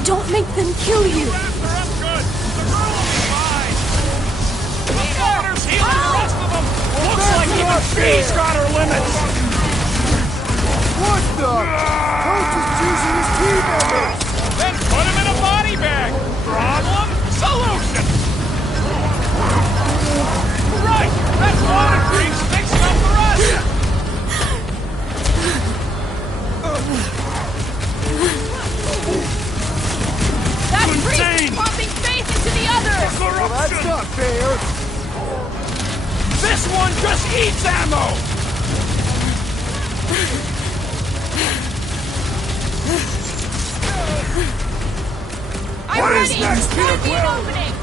Don't make them kill you. Governor's healing the rest of them! Looks like even she's got her limits! What the? Coach is choosing his team members! Then put him in a body bag! Problem? Solution! Right! That's water creeps fixing up the rest! That priest is pumping faith into the others! Well, that's not fair! This one just eats ammo! I'm What is ready! next, Peter Find me an Quill? opening!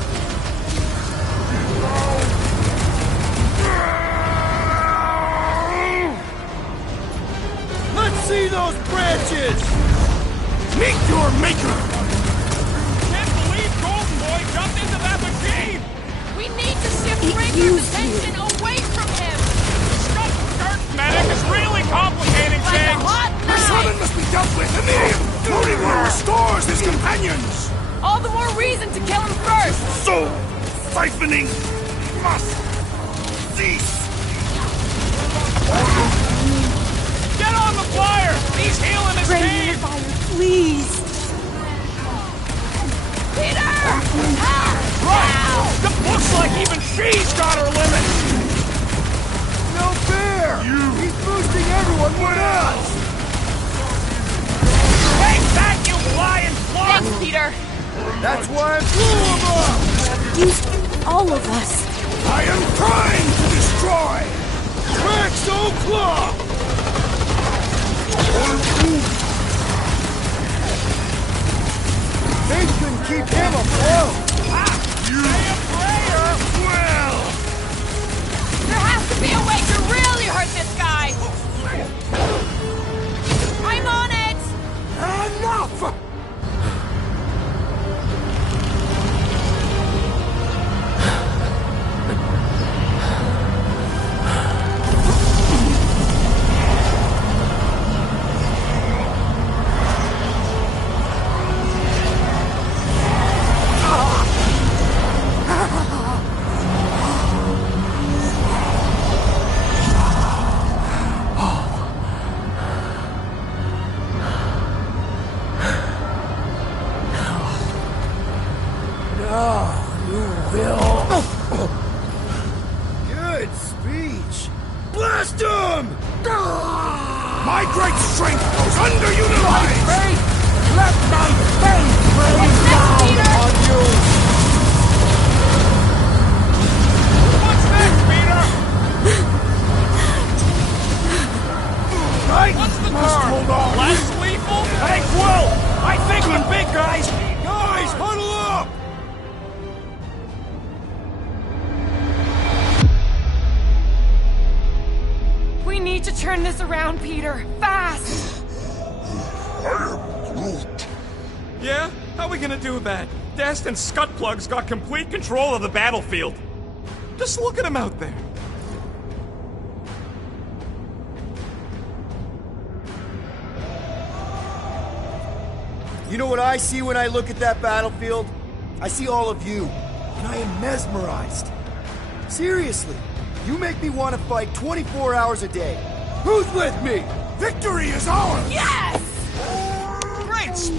Let's see those branches! Meet your maker! Can't believe Golden Boy jumped into that machine! We need to shift Raker's attention away from him! Stuff Dirt Medic is really complicating Like a things! hot The knife! shaman must be dealt with immediately! Only one restores his companions! All the more reason to kill him first! Soul siphoning must cease! Get on the flyer! He's healing his team! Please. Peter! Help! Right! Looks like even she's got her limits! No fair! He's boosting everyone with us! Take that, you flying flop! Thanks, Peter! That's why I blew him up! Use all of us. I am trying to destroy! Maxo Claw! Faith can keep him afloat! You Quill. Good speech. Blast him! My great strength goes underutilized! Faith! Let my faith rain down upon you! What's next, Peter? Right? What's the Just turn? hold on. Less lethal? Hey, Quill! I think we're big, guys! Guys, huddle up! We need to turn this around, Peter. Fast! Yeah? How are we gonna do that? Dest and Scutplug's got complete control of the battlefield. Just look at him out there. You know what I see when I look at that battlefield? I see all of you, and I am mesmerized. Seriously, you make me want to fight 24 hours a day. Who's with me? Victory is ours! Yes! Great!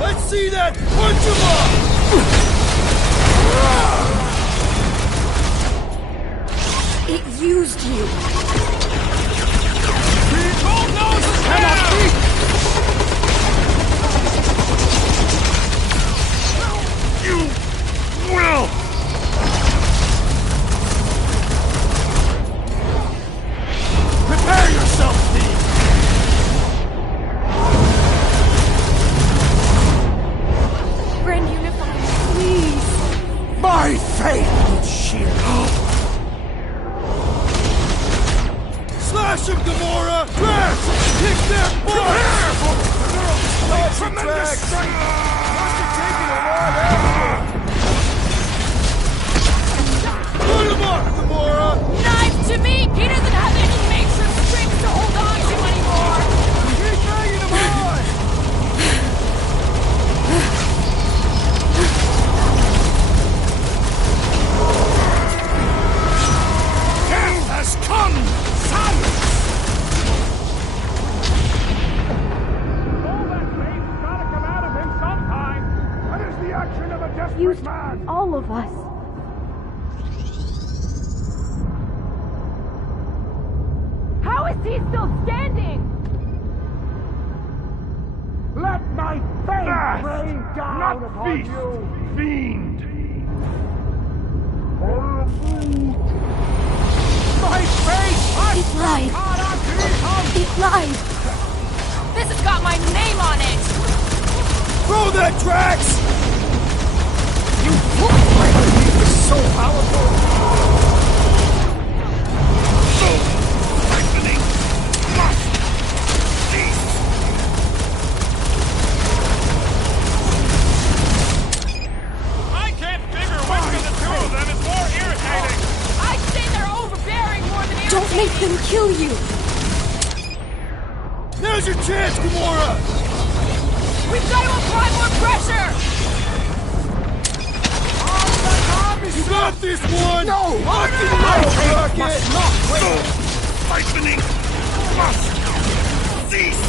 Let's see that punch 'em up! It used you. Cold nose is down! You will! Prepare yourself, Steve! Grand Unifier, please. My faith will shield you! Slash him, Gamora! Crash! Kick that butt! Slash him, Drax! Must have taken a lot out of him! Put him up, Gamora! Knife to me! He doesn't have any makeshift strings to hold on to anymore! Keep banging him on! Death has come! Silence! All that faith's gotta come out of him sometime. That is the action of a desperate Used man! all of us. How is he still standing? Let my faith Death, rain down not upon feast. you! Fiend! My faith! It lied. It lied. This has got my name on it! Throw that, Drax! You fool! My belief is so powerful! Lightning must cease! I can't figure which of the two of them is more irritating! I'd say they're overbearing more than Don't make them kill you. Now's your chance, Gamora! We've got to apply more pressure! You got this one! No! Rocket! Must not wait! Lightning must cease!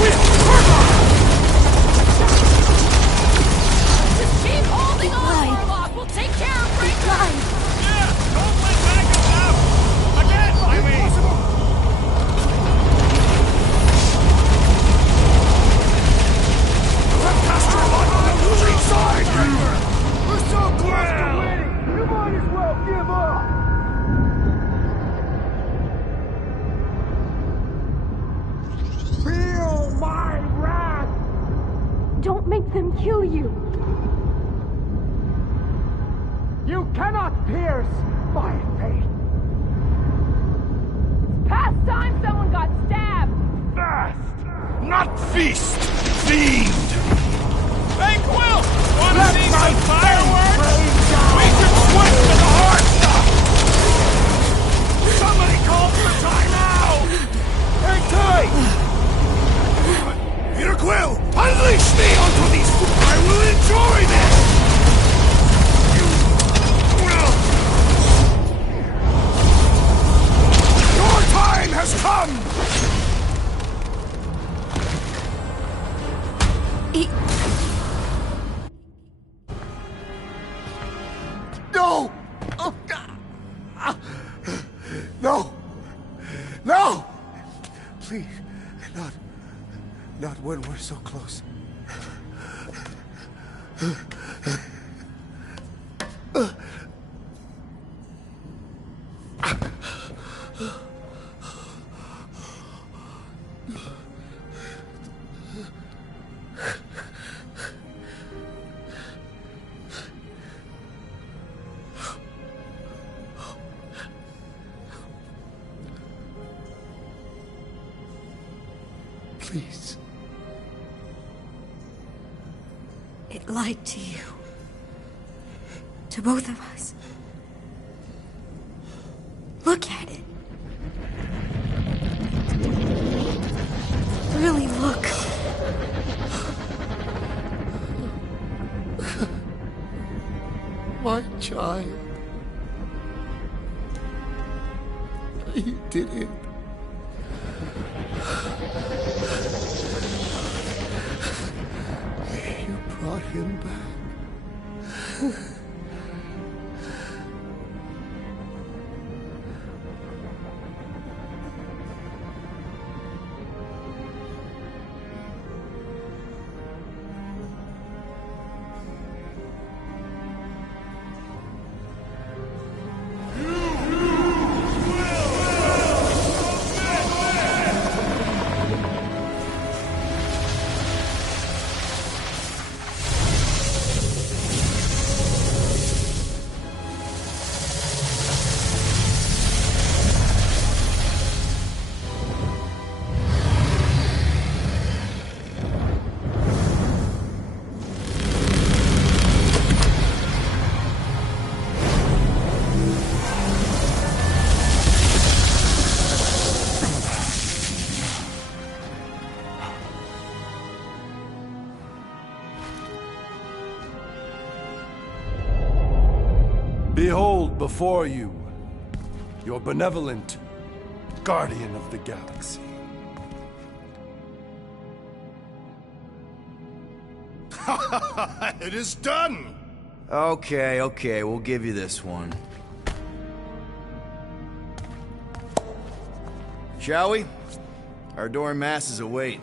With fervor! Just keep holding on, Warlock! We'll take care of Breaker! Yeah, don't let Magus out! Again, I mean! Cast your light on the losing side! We're so close to winning! You might as well give up! Feel my wrath! Don't make them kill you. You cannot pierce my faith! Past time someone got stabbed! Fast! Not feast! Fiend! Hey, Quill! Wanna Let see my some faith fireworks? rain down! We can switch to the hard stuff! Somebody call for time out! Hang tight! Peter Quill, unleash me onto these fools! I will enjoy this! You will! Your time has come! No! Oh, no! No! Please, not when we're so close. Please. It lied to you. To both of us. Look at it. Really look. My child. You did it. You brought him back. Behold before you, your benevolent guardian of the galaxy. It is done! Okay, we'll give you this one. Shall we? Our adoring masses await.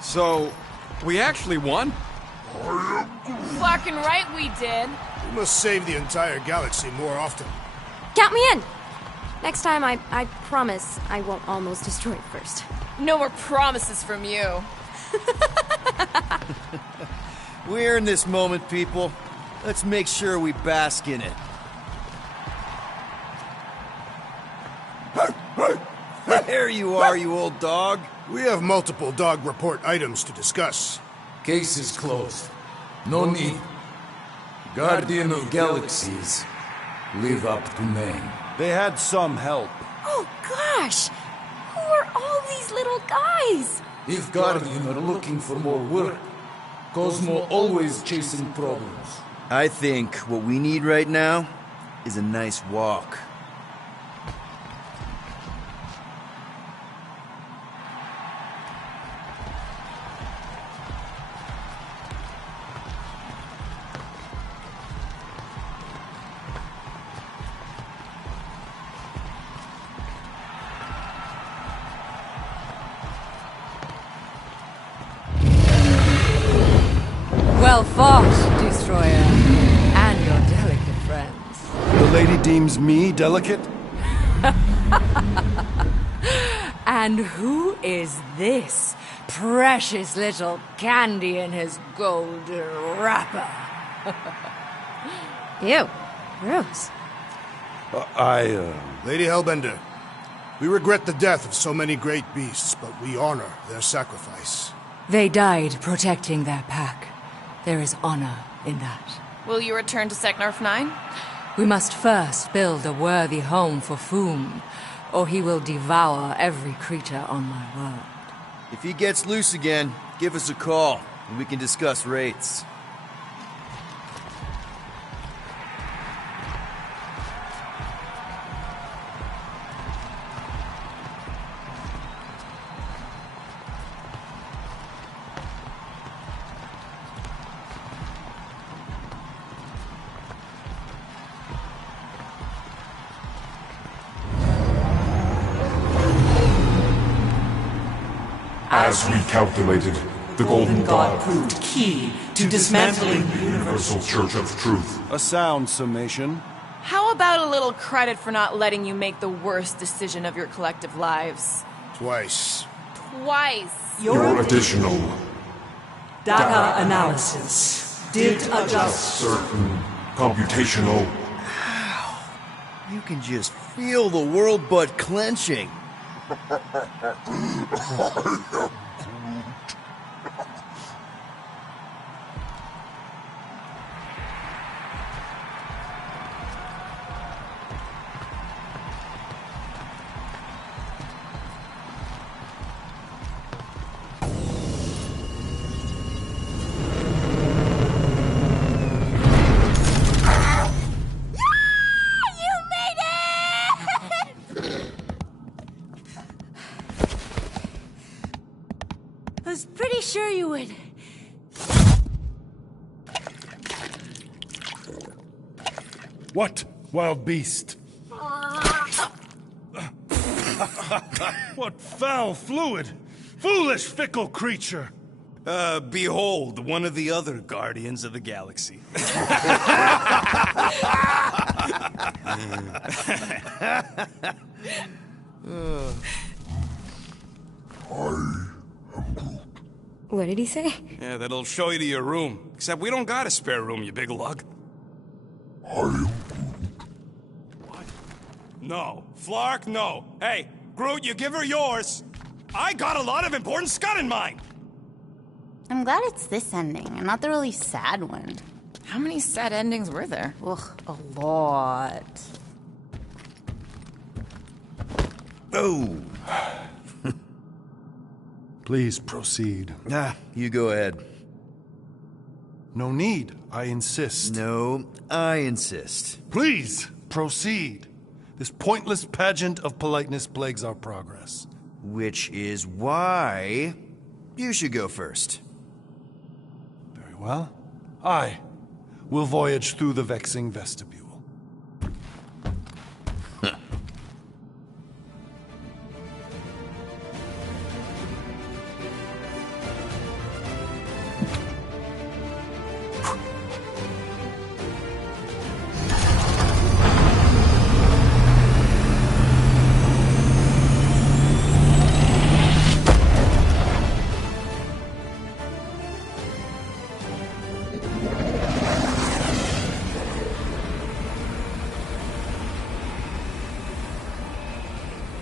So, we actually won? Fucking right we did. We must save the entire galaxy more often. Count me in! Next time, I promise I won't almost destroy it first. No more promises from you. We're in this moment, people. Let's make sure we bask in it. There you are, you old dog. We have multiple dog report items to discuss. Case is closed. No need. Guardian of Galaxies. Live up to name. They had some help. Oh gosh! Who are all these little guys? If Guardian are looking for more work, Cosmo always chasing problems. I think what we need right now is a nice walk. Well fought, Destroyer. And your delicate friends. The lady deems me delicate? And who is this precious little candy in his golden wrapper? Ew. Gross. Lady Hellbender, we regret the death of so many great beasts, but we honor their sacrifice. They died protecting their pack. There is honor in that. Will you return to Seknarf 9? We must first build a worthy home for Foom, or he will devour every creature on my world. If he gets loose again, give us a call, and we can discuss rates. As we calculated, the Golden God proved key to dismantling the Universal Church of Truth. A sound summation. How about a little credit for not letting you make the worst decision of your collective lives? Twice. Twice. Your additional data analysis did adjust certain computational. You can just feel the world butt clenching. I was pretty sure you would. What, wild beast? What foul fluid! Foolish, fickle creature! Behold, one of the other Guardians of the Galaxy. What did he say? Yeah, that'll show you to your room. Except we don't got a spare room, you big lug. What? No. Flark, no. Hey, Groot, you give her yours. I got a lot of important scud in mind. I'm glad it's this ending, and not the really sad one. How many sad endings were there? Ugh, a lot. Oh! Please proceed. You go ahead. No need, I insist. No, I insist. Please, proceed. This pointless pageant of politeness plagues our progress. Which is why you should go first. Very well. I will voyage through the vexing vestibule.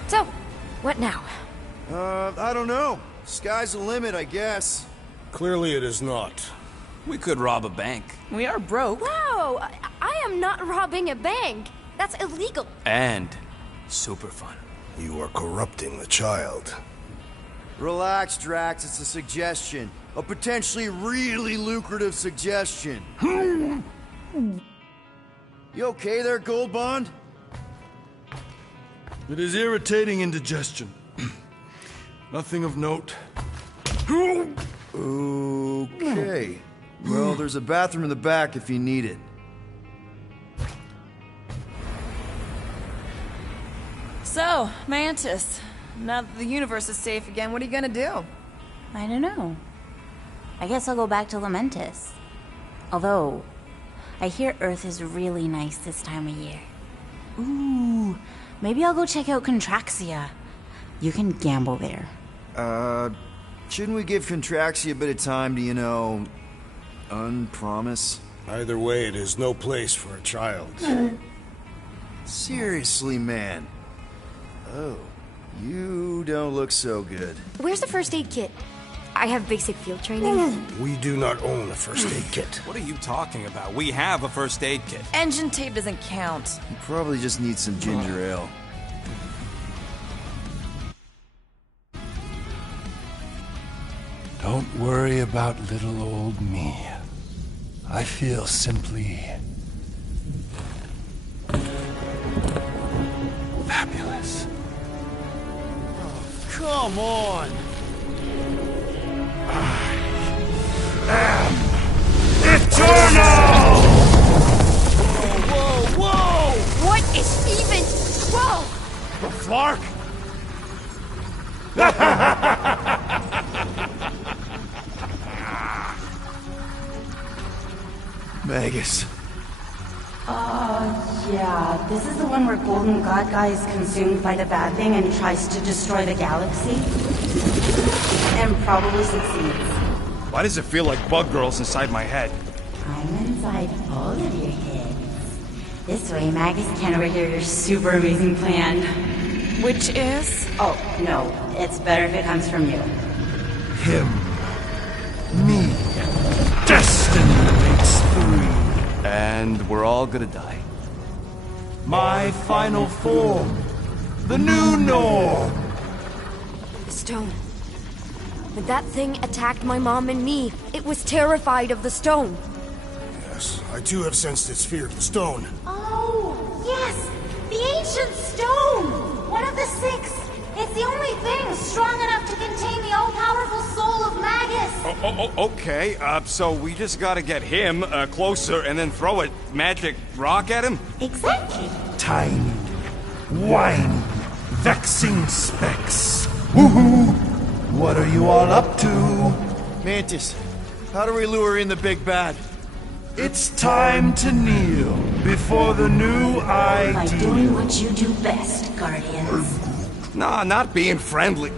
So, what now? I don't know. Sky's the limit, I guess. Clearly it is not. We could rob a bank. We are broke. Whoa! I am not robbing a bank. That's illegal. And super fun. You are corrupting the child. Relax, Drax. It's a suggestion. A potentially really lucrative suggestion. You okay there, Gold Bond? It is irritating indigestion. Nothing of note. Okay. Well, there's a bathroom in the back if you need it. So, Mantis, now that the universe is safe again, what are you gonna do? I don't know. I guess I'll go back to Lamentis. Although, I hear Earth is really nice this time of year. Ooh, maybe I'll go check out Contraxia. You can gamble there. Shouldn't we give Contraxia a bit of time to, you know, unpromise? Either way, it is no place for a child. Seriously, man. Oh, you don't look so good. Where's the first aid kit? I have basic field training. We do not own a first aid kit. What are you talking about? We have a first aid kit. Engine tape doesn't count. You probably just need some ginger ale. Don't worry about little old me. I feel simply... fabulous. Come on! Eternal! Whoa, whoa! What is even... Whoa! Flark? Magus. Yeah, this is the one where Golden God Guy is consumed by the bad thing and tries to destroy the galaxy. And probably succeeds. Why does it feel like bug girls inside my head? I'm inside all of your heads. This way, Magus can overhear your super amazing plan. Which is? Oh, no. It's better if it comes from you. Him. Me. Destiny makes three. And we're all gonna die. My final form. The new norm. The stone. When that thing attacked my mom and me, it was terrified of the stone. Yes, I too have sensed its fear of the stone. Oh, yes! The ancient stone! One of the six! It's the only thing strong enough to contain the all-powerful soul of Magus! Okay, so we just gotta get him closer and then throw a magic rock at him? Exactly. Tiny, whiny, vexing specks. Woohoo! What are you all up to? Mantis, how do we lure in the big bad? It's time to kneel before the new idea. By doing what you do best, Guardians. Nah, not being friendly.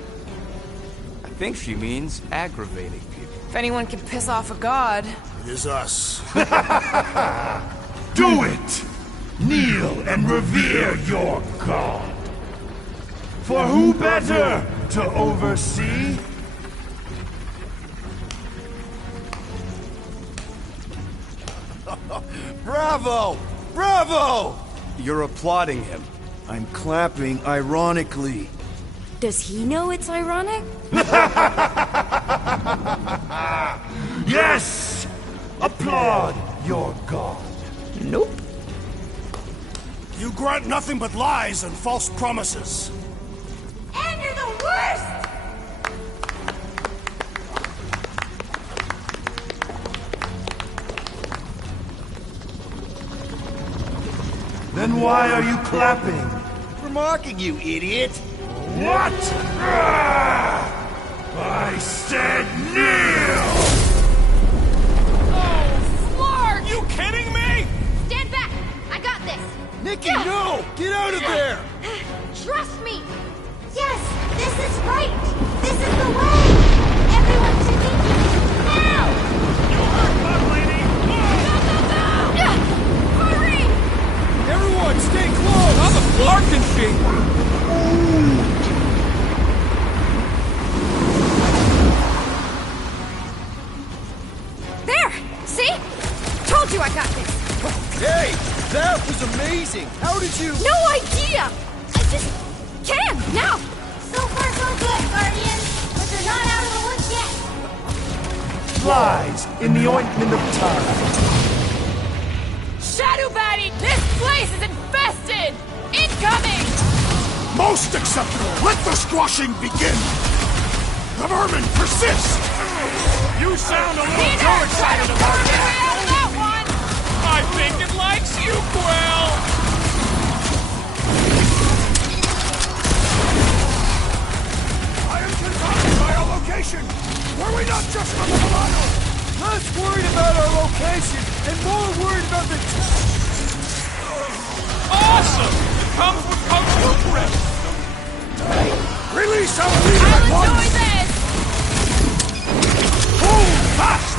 I think she means aggravating people. If anyone can piss off a god... It is us. Do it! Kneel and revere your god. For who better to oversee? Bravo! Bravo! You're applauding him. I'm clapping ironically. Does he know it's ironic? Yes! Applaud your god. Nope. You grant nothing but lies and false promises. And you're the worst! Then why are you clapping? For mocking you, idiot! What? I said kneel! Oh, Flark! You kidding me? Stand back! I got this! Nikki, no! Get out of there! Trust me! Yes, this is right! This is the way! Everyone to Nikki! Now! You heard Bug Lady! Hurry! Everyone, stay close! How the Flark can she? There! See? Told you I got this! Hey! That was amazing! How did you... No idea! I just can, now! So far so good, Guardians! But they're not out of the woods yet! Flies in the ointment of time. Shadow Baddie! This place is infested! Incoming! Most acceptable! Let the squashing begin! The vermin persist! You sound a little too excited about that! That one! I think it likes you, Quill! I am confounded by our location! Were we not just on the Milano? Less worried about our location and more worried about the... Awesome! It comes with Coach Luprip! Release our leader at I'll enjoy once! this! Move fast!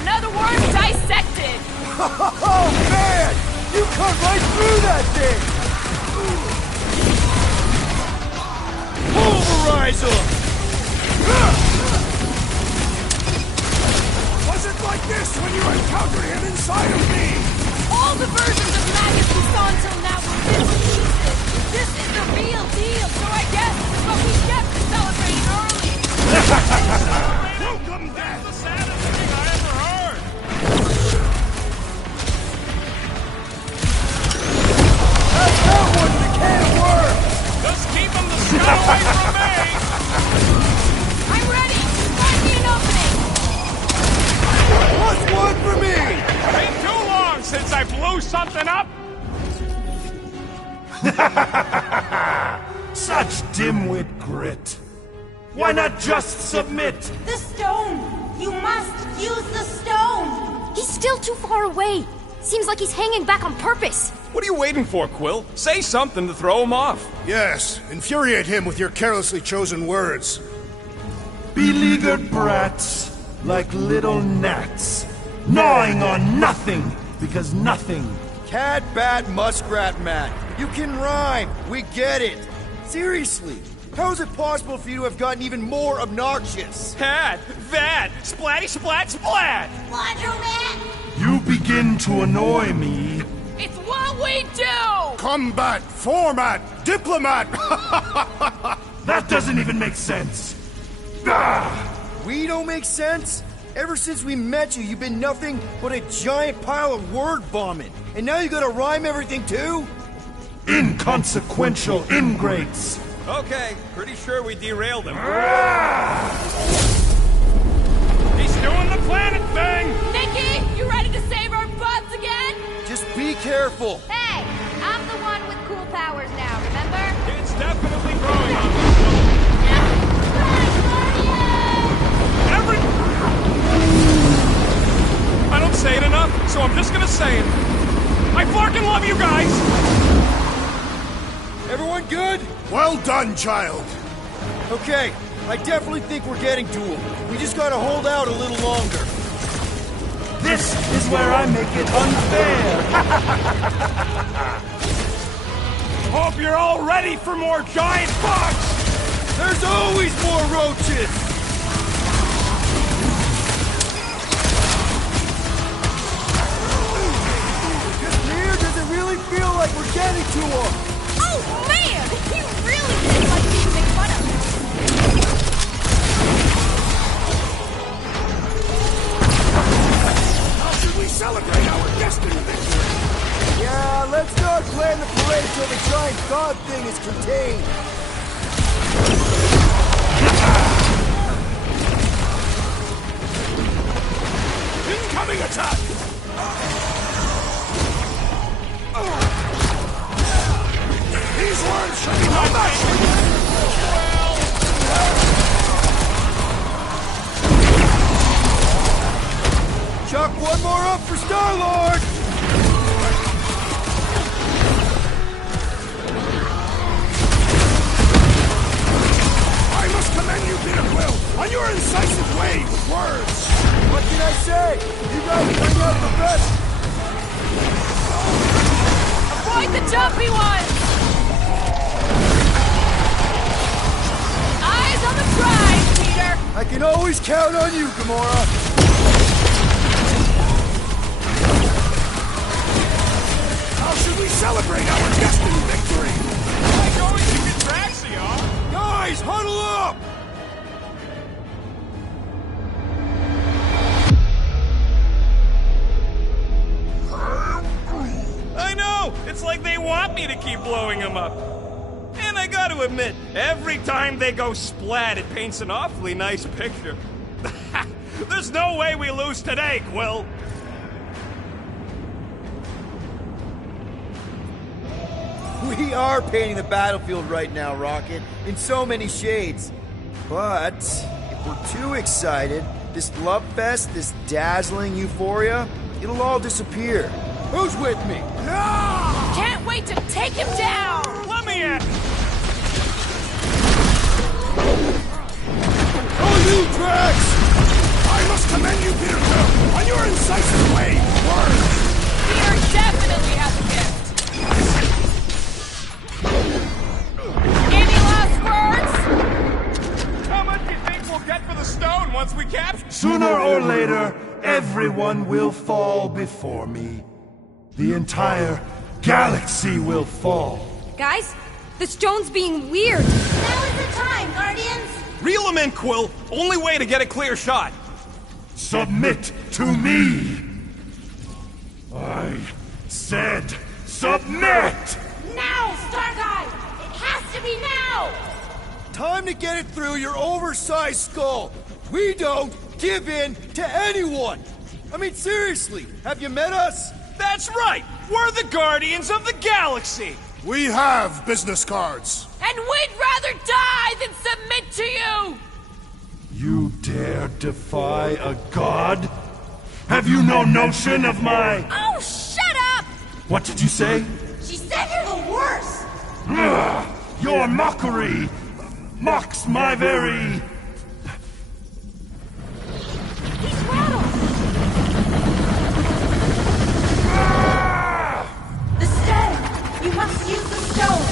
Another word dissected! Oh, man! You cut right through that thing! Pulverize him! Was it like this when you encountered him inside of me? All the versions of Magus we saw until now were bits and pieces. This is the real deal, so I blew something up? Such dimwit grit. Why not just submit? The stone! You must use the stone! He's still too far away. Seems like he's hanging back on purpose. What are you waiting for, Quill? Say something to throw him off. Yes, infuriate him with your carelessly chosen words. Beleaguered brats, like little gnats, gnawing on nothing, because nothing. Cat, bat, muskrat, Matt. You can rhyme. We get it. Seriously, how is it possible for you to have gotten even more obnoxious? Hat, vat, splatty, splat, splat! Laundromat! You begin to annoy me. It's what we do! Combat, format, diplomat! That doesn't even make sense. We don't make sense? Ever since we met you, you've been nothing but a giant pile of word vomit. And now you gotta rhyme everything too? Inconsequential ingrates. Okay, pretty sure we derailed him. He's doing the planet thing! Nikki, you ready to save our butts again? Just be careful. Hey, I'm the one with cool powers now, remember? It's definitely growing on me. I don't say it enough, so I'm just gonna say it. I fucking love you guys! Everyone good? Well done, child. Okay, I definitely think we're getting to him. We just gotta hold out a little longer. This is where I make it unfair. Hope you're all ready for more giant bugs! There's always more roaches! Feel like we're getting to him! Oh man! He really did like being made fun of. How should we celebrate our destiny victory? Yeah, let's not plan the parade till the giant god thing is contained. Incoming attack! These words should be no match! Chuck one more up for Star-Lord! I must commend you, Peter Quill, on your incisive way with words! What can I say? You guys bring out the best! Avoid the jumpy ones! Eyes on the prize, Peter! I can always count on you, Gamora! How should we celebrate our destiny victory? Like going to get Draxion! Guys, huddle up! I know! It's like they want me to keep blowing them up. And I gotta admit, every time they go splat, it paints an awfully nice picture. There's no way we lose today, Quill! We are painting the battlefield right now, Rocket, in so many shades. But if we're too excited, this love fest, this dazzling euphoria, it'll all disappear. Who's with me? Can't wait to take him down! Let me in! Oh, you, Drax! I must commend you, Peter Quill, on your incisive way with words! Peter definitely has a gift! Any last words? How much do you think we'll get for the stone once we capture? Sooner or later, everyone will fall before me. The entire galaxy will fall. Guys, the stone's being weird. Now is the time, Guardians! Reel him in, Quill. Only way to get a clear shot. Submit to me! I said submit! Now, Starguy! It has to be now! Time to get it through your oversized skull. We don't give in to anyone. I mean, seriously, have you met us? That's right! We're the Guardians of the Galaxy! We have business cards. And we'd rather die than submit to you! You dare defy a god? Have you no notion of my... Oh, shut up! What did you say? She said you're the worst! Your mockery mocks my very... He's rattled! The stone! You must use the stone!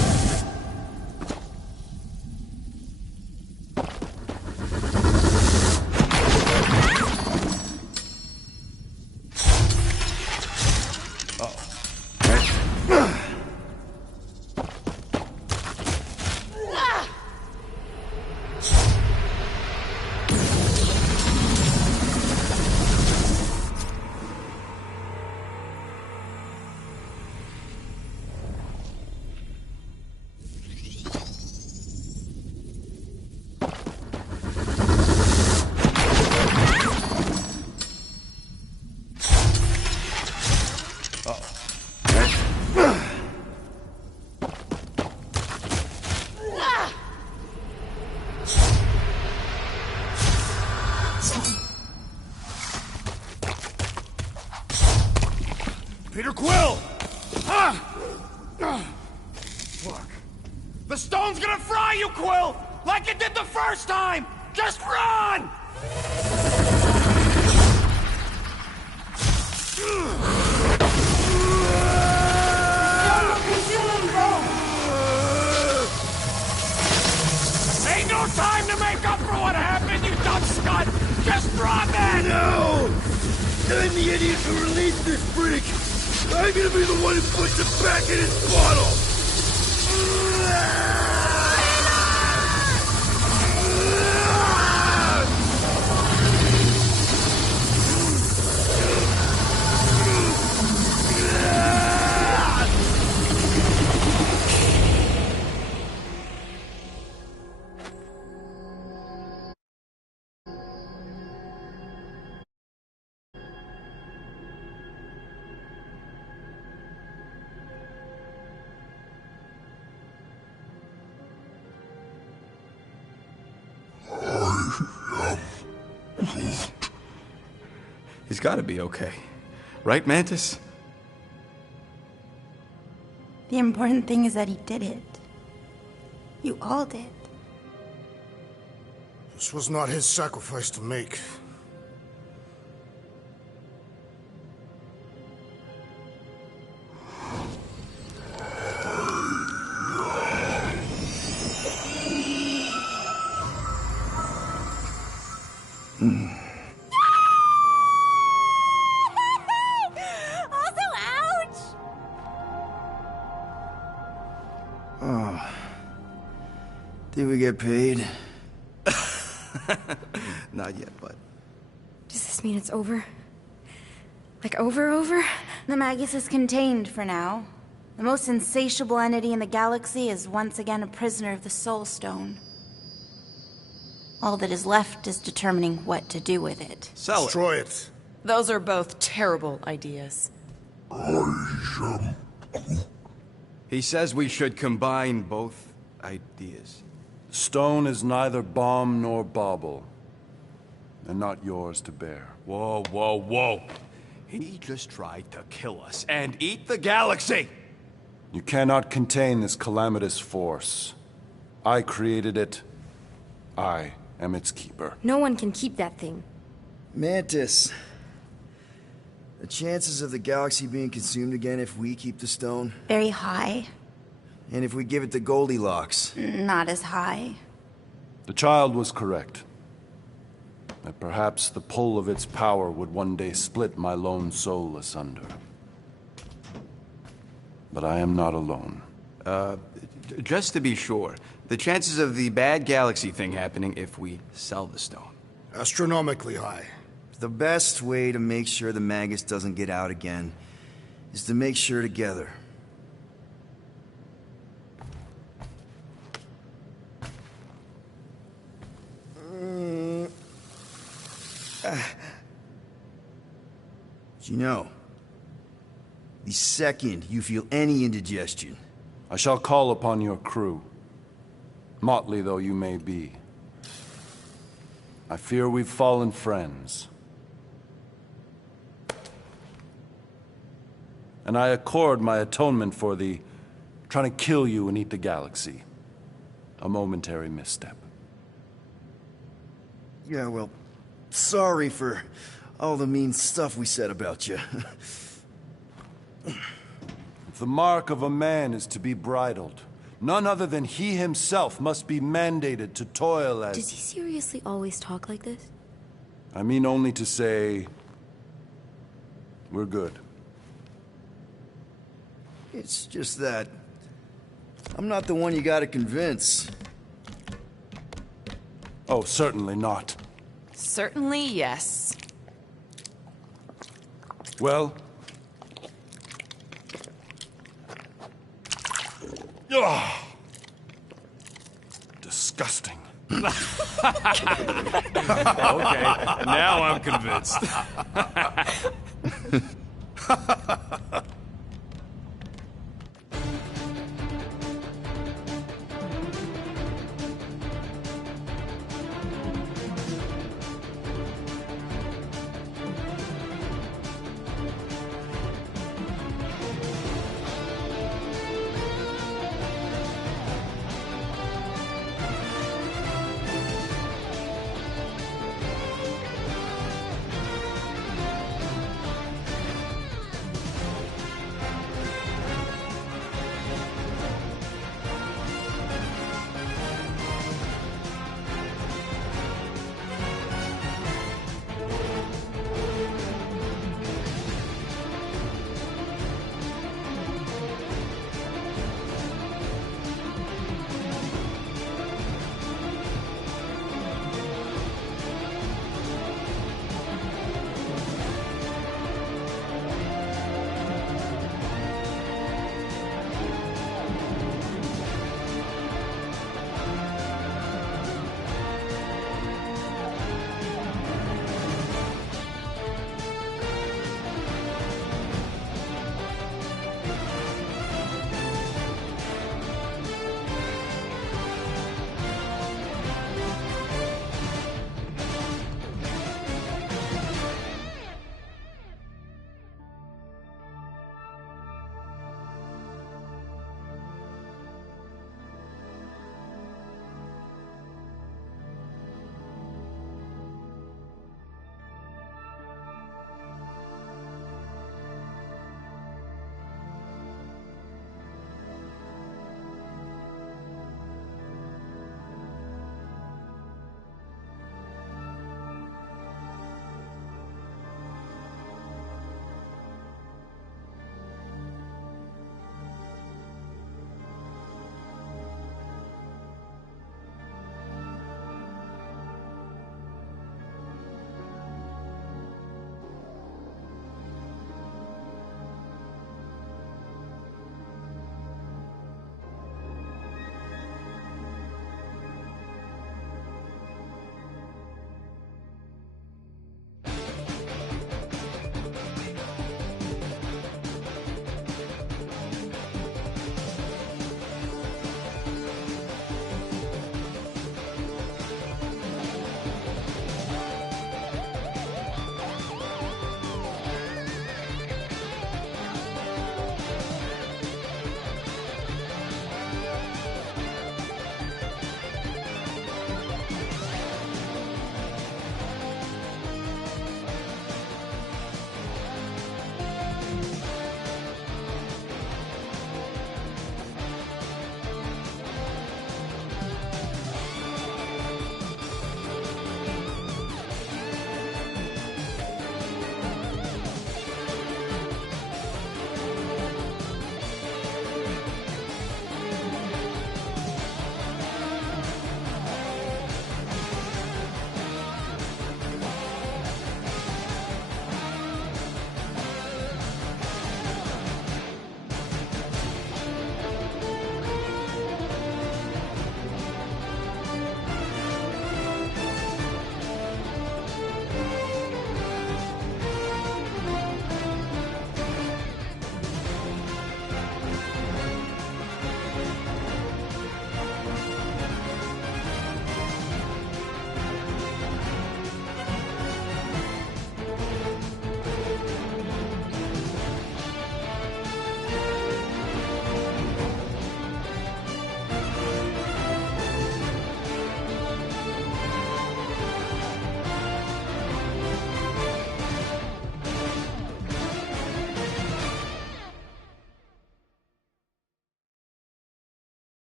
Peter Quill! Look. The stone's gonna fry you, Quill! Like it did the first time! Just run! Ain't no time to make up for what happened, you dumb scut! Just drop it! No! I'm the idiot who released this freak! I'm gonna be the one who puts it back in his bottle! He's gotta be okay. Right, Mantis? The important thing is that he did it. You all did. This was not his sacrifice to make. Did we get paid? Not yet, but... Does this mean it's over? Like over? The Magus is contained for now. The most insatiable entity in the galaxy is once again a prisoner of the Soul Stone. All that is left is determining what to do with it. Destroy it. Those are both terrible ideas. He says we should combine both ideas. Stone is neither bomb nor bauble, and not yours to bear. Whoa, whoa, whoa. He just tried to kill us and eat the galaxy! You cannot contain this calamitous force. I created it. I am its keeper. No one can keep that thing. Mantis. The chances of the galaxy being consumed again if we keep the stone? Very high. And if we give it to Goldilocks? Not as high. The child was correct. That perhaps the pull of its power would one day split my lone soul asunder. But I am not alone. Just to be sure, the chances of the bad galaxy thing happening if we sell the stone? Astronomically high. The best way to make sure the Magus doesn't get out again is to make sure together. Did you know? second you feel any indigestion. I shall call upon your crew. Motley though you may be. I fear we've fallen friends. And I accord my atonement for the trying to kill you and eat the galaxy. A momentary misstep. Yeah, well, sorry for all the mean stuff we said about you. If the mark of a man is to be bridled, none other than he himself must be mandated to toil as... Does he seriously always talk like this? I mean only to say... we're good. It's just that... I'm not the one you gotta convince. Oh, certainly not. Certainly, yes. Well... Ugh. Disgusting. Okay, now I'm convinced.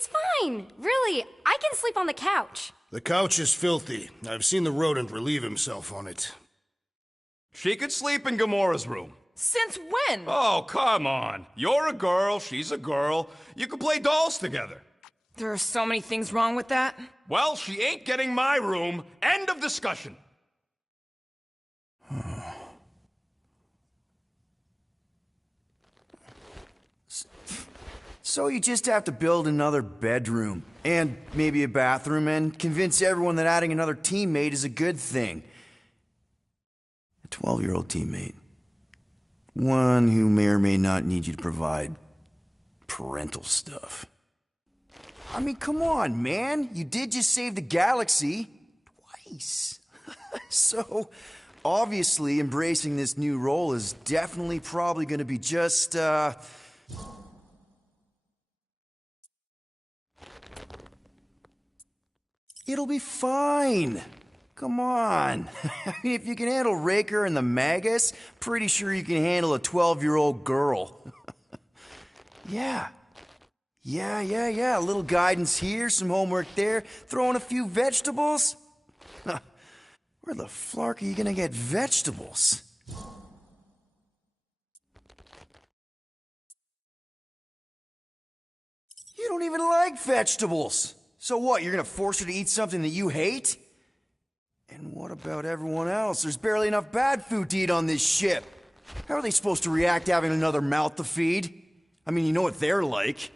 It's fine. Really, I can sleep on the couch. The couch is filthy. I've seen the rodent relieve himself on it. She could sleep in Gamora's room. Since when? Oh, come on. You're a girl, she's a girl. You could play dolls together. There are so many things wrong with that. Well, she ain't getting my room. End of discussion. So you just have to build another bedroom, and maybe a bathroom, and convince everyone that adding another teammate is a good thing. A 12-year-old teammate. One who may or may not need you to provide parental stuff. I mean, come on, man. You did just save the galaxy. Twice. So, obviously, embracing this new role is definitely probably gonna be just, It'll be fine. Come on. I mean, if you can handle Raker and the Magus, pretty sure you can handle a 12-year-old girl. Yeah. A little guidance here, some homework there, throw in a few vegetables. Where the flark are you gonna get vegetables? You don't even like vegetables. So what, you're gonna force her to eat something that you hate? And what about everyone else? There's barely enough bad food to eat on this ship. How are they supposed to react to having another mouth to feed? I mean, you know what they're like.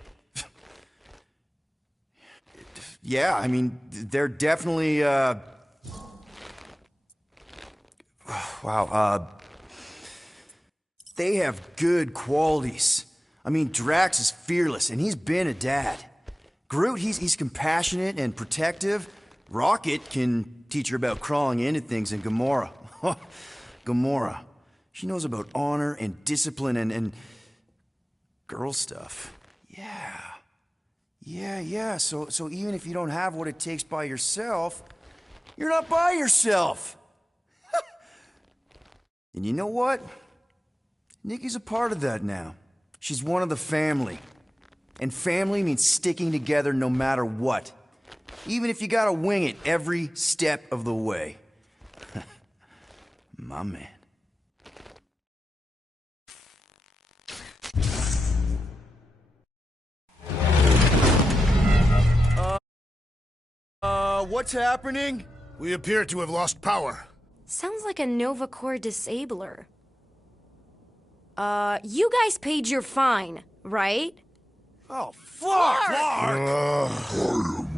Yeah, I mean, they're definitely, wow, they have good qualities. I mean, Drax is fearless, and he's been a dad. Groot, he's compassionate and protective. Rocket can teach her about crawling into things, and Gamora. Gamora. She knows about honor and discipline and girl stuff. Yeah. So even if you don't have what it takes by yourself, you're not by yourself. And you know what? Nikki's a part of that now. She's one of the family. And family means sticking together no matter what. Even if you gotta wing it every step of the way. My man. What's happening? We appear to have lost power. Sounds like a Nova Corps disabler. You guys paid your fine, right? Oh, fuck! I am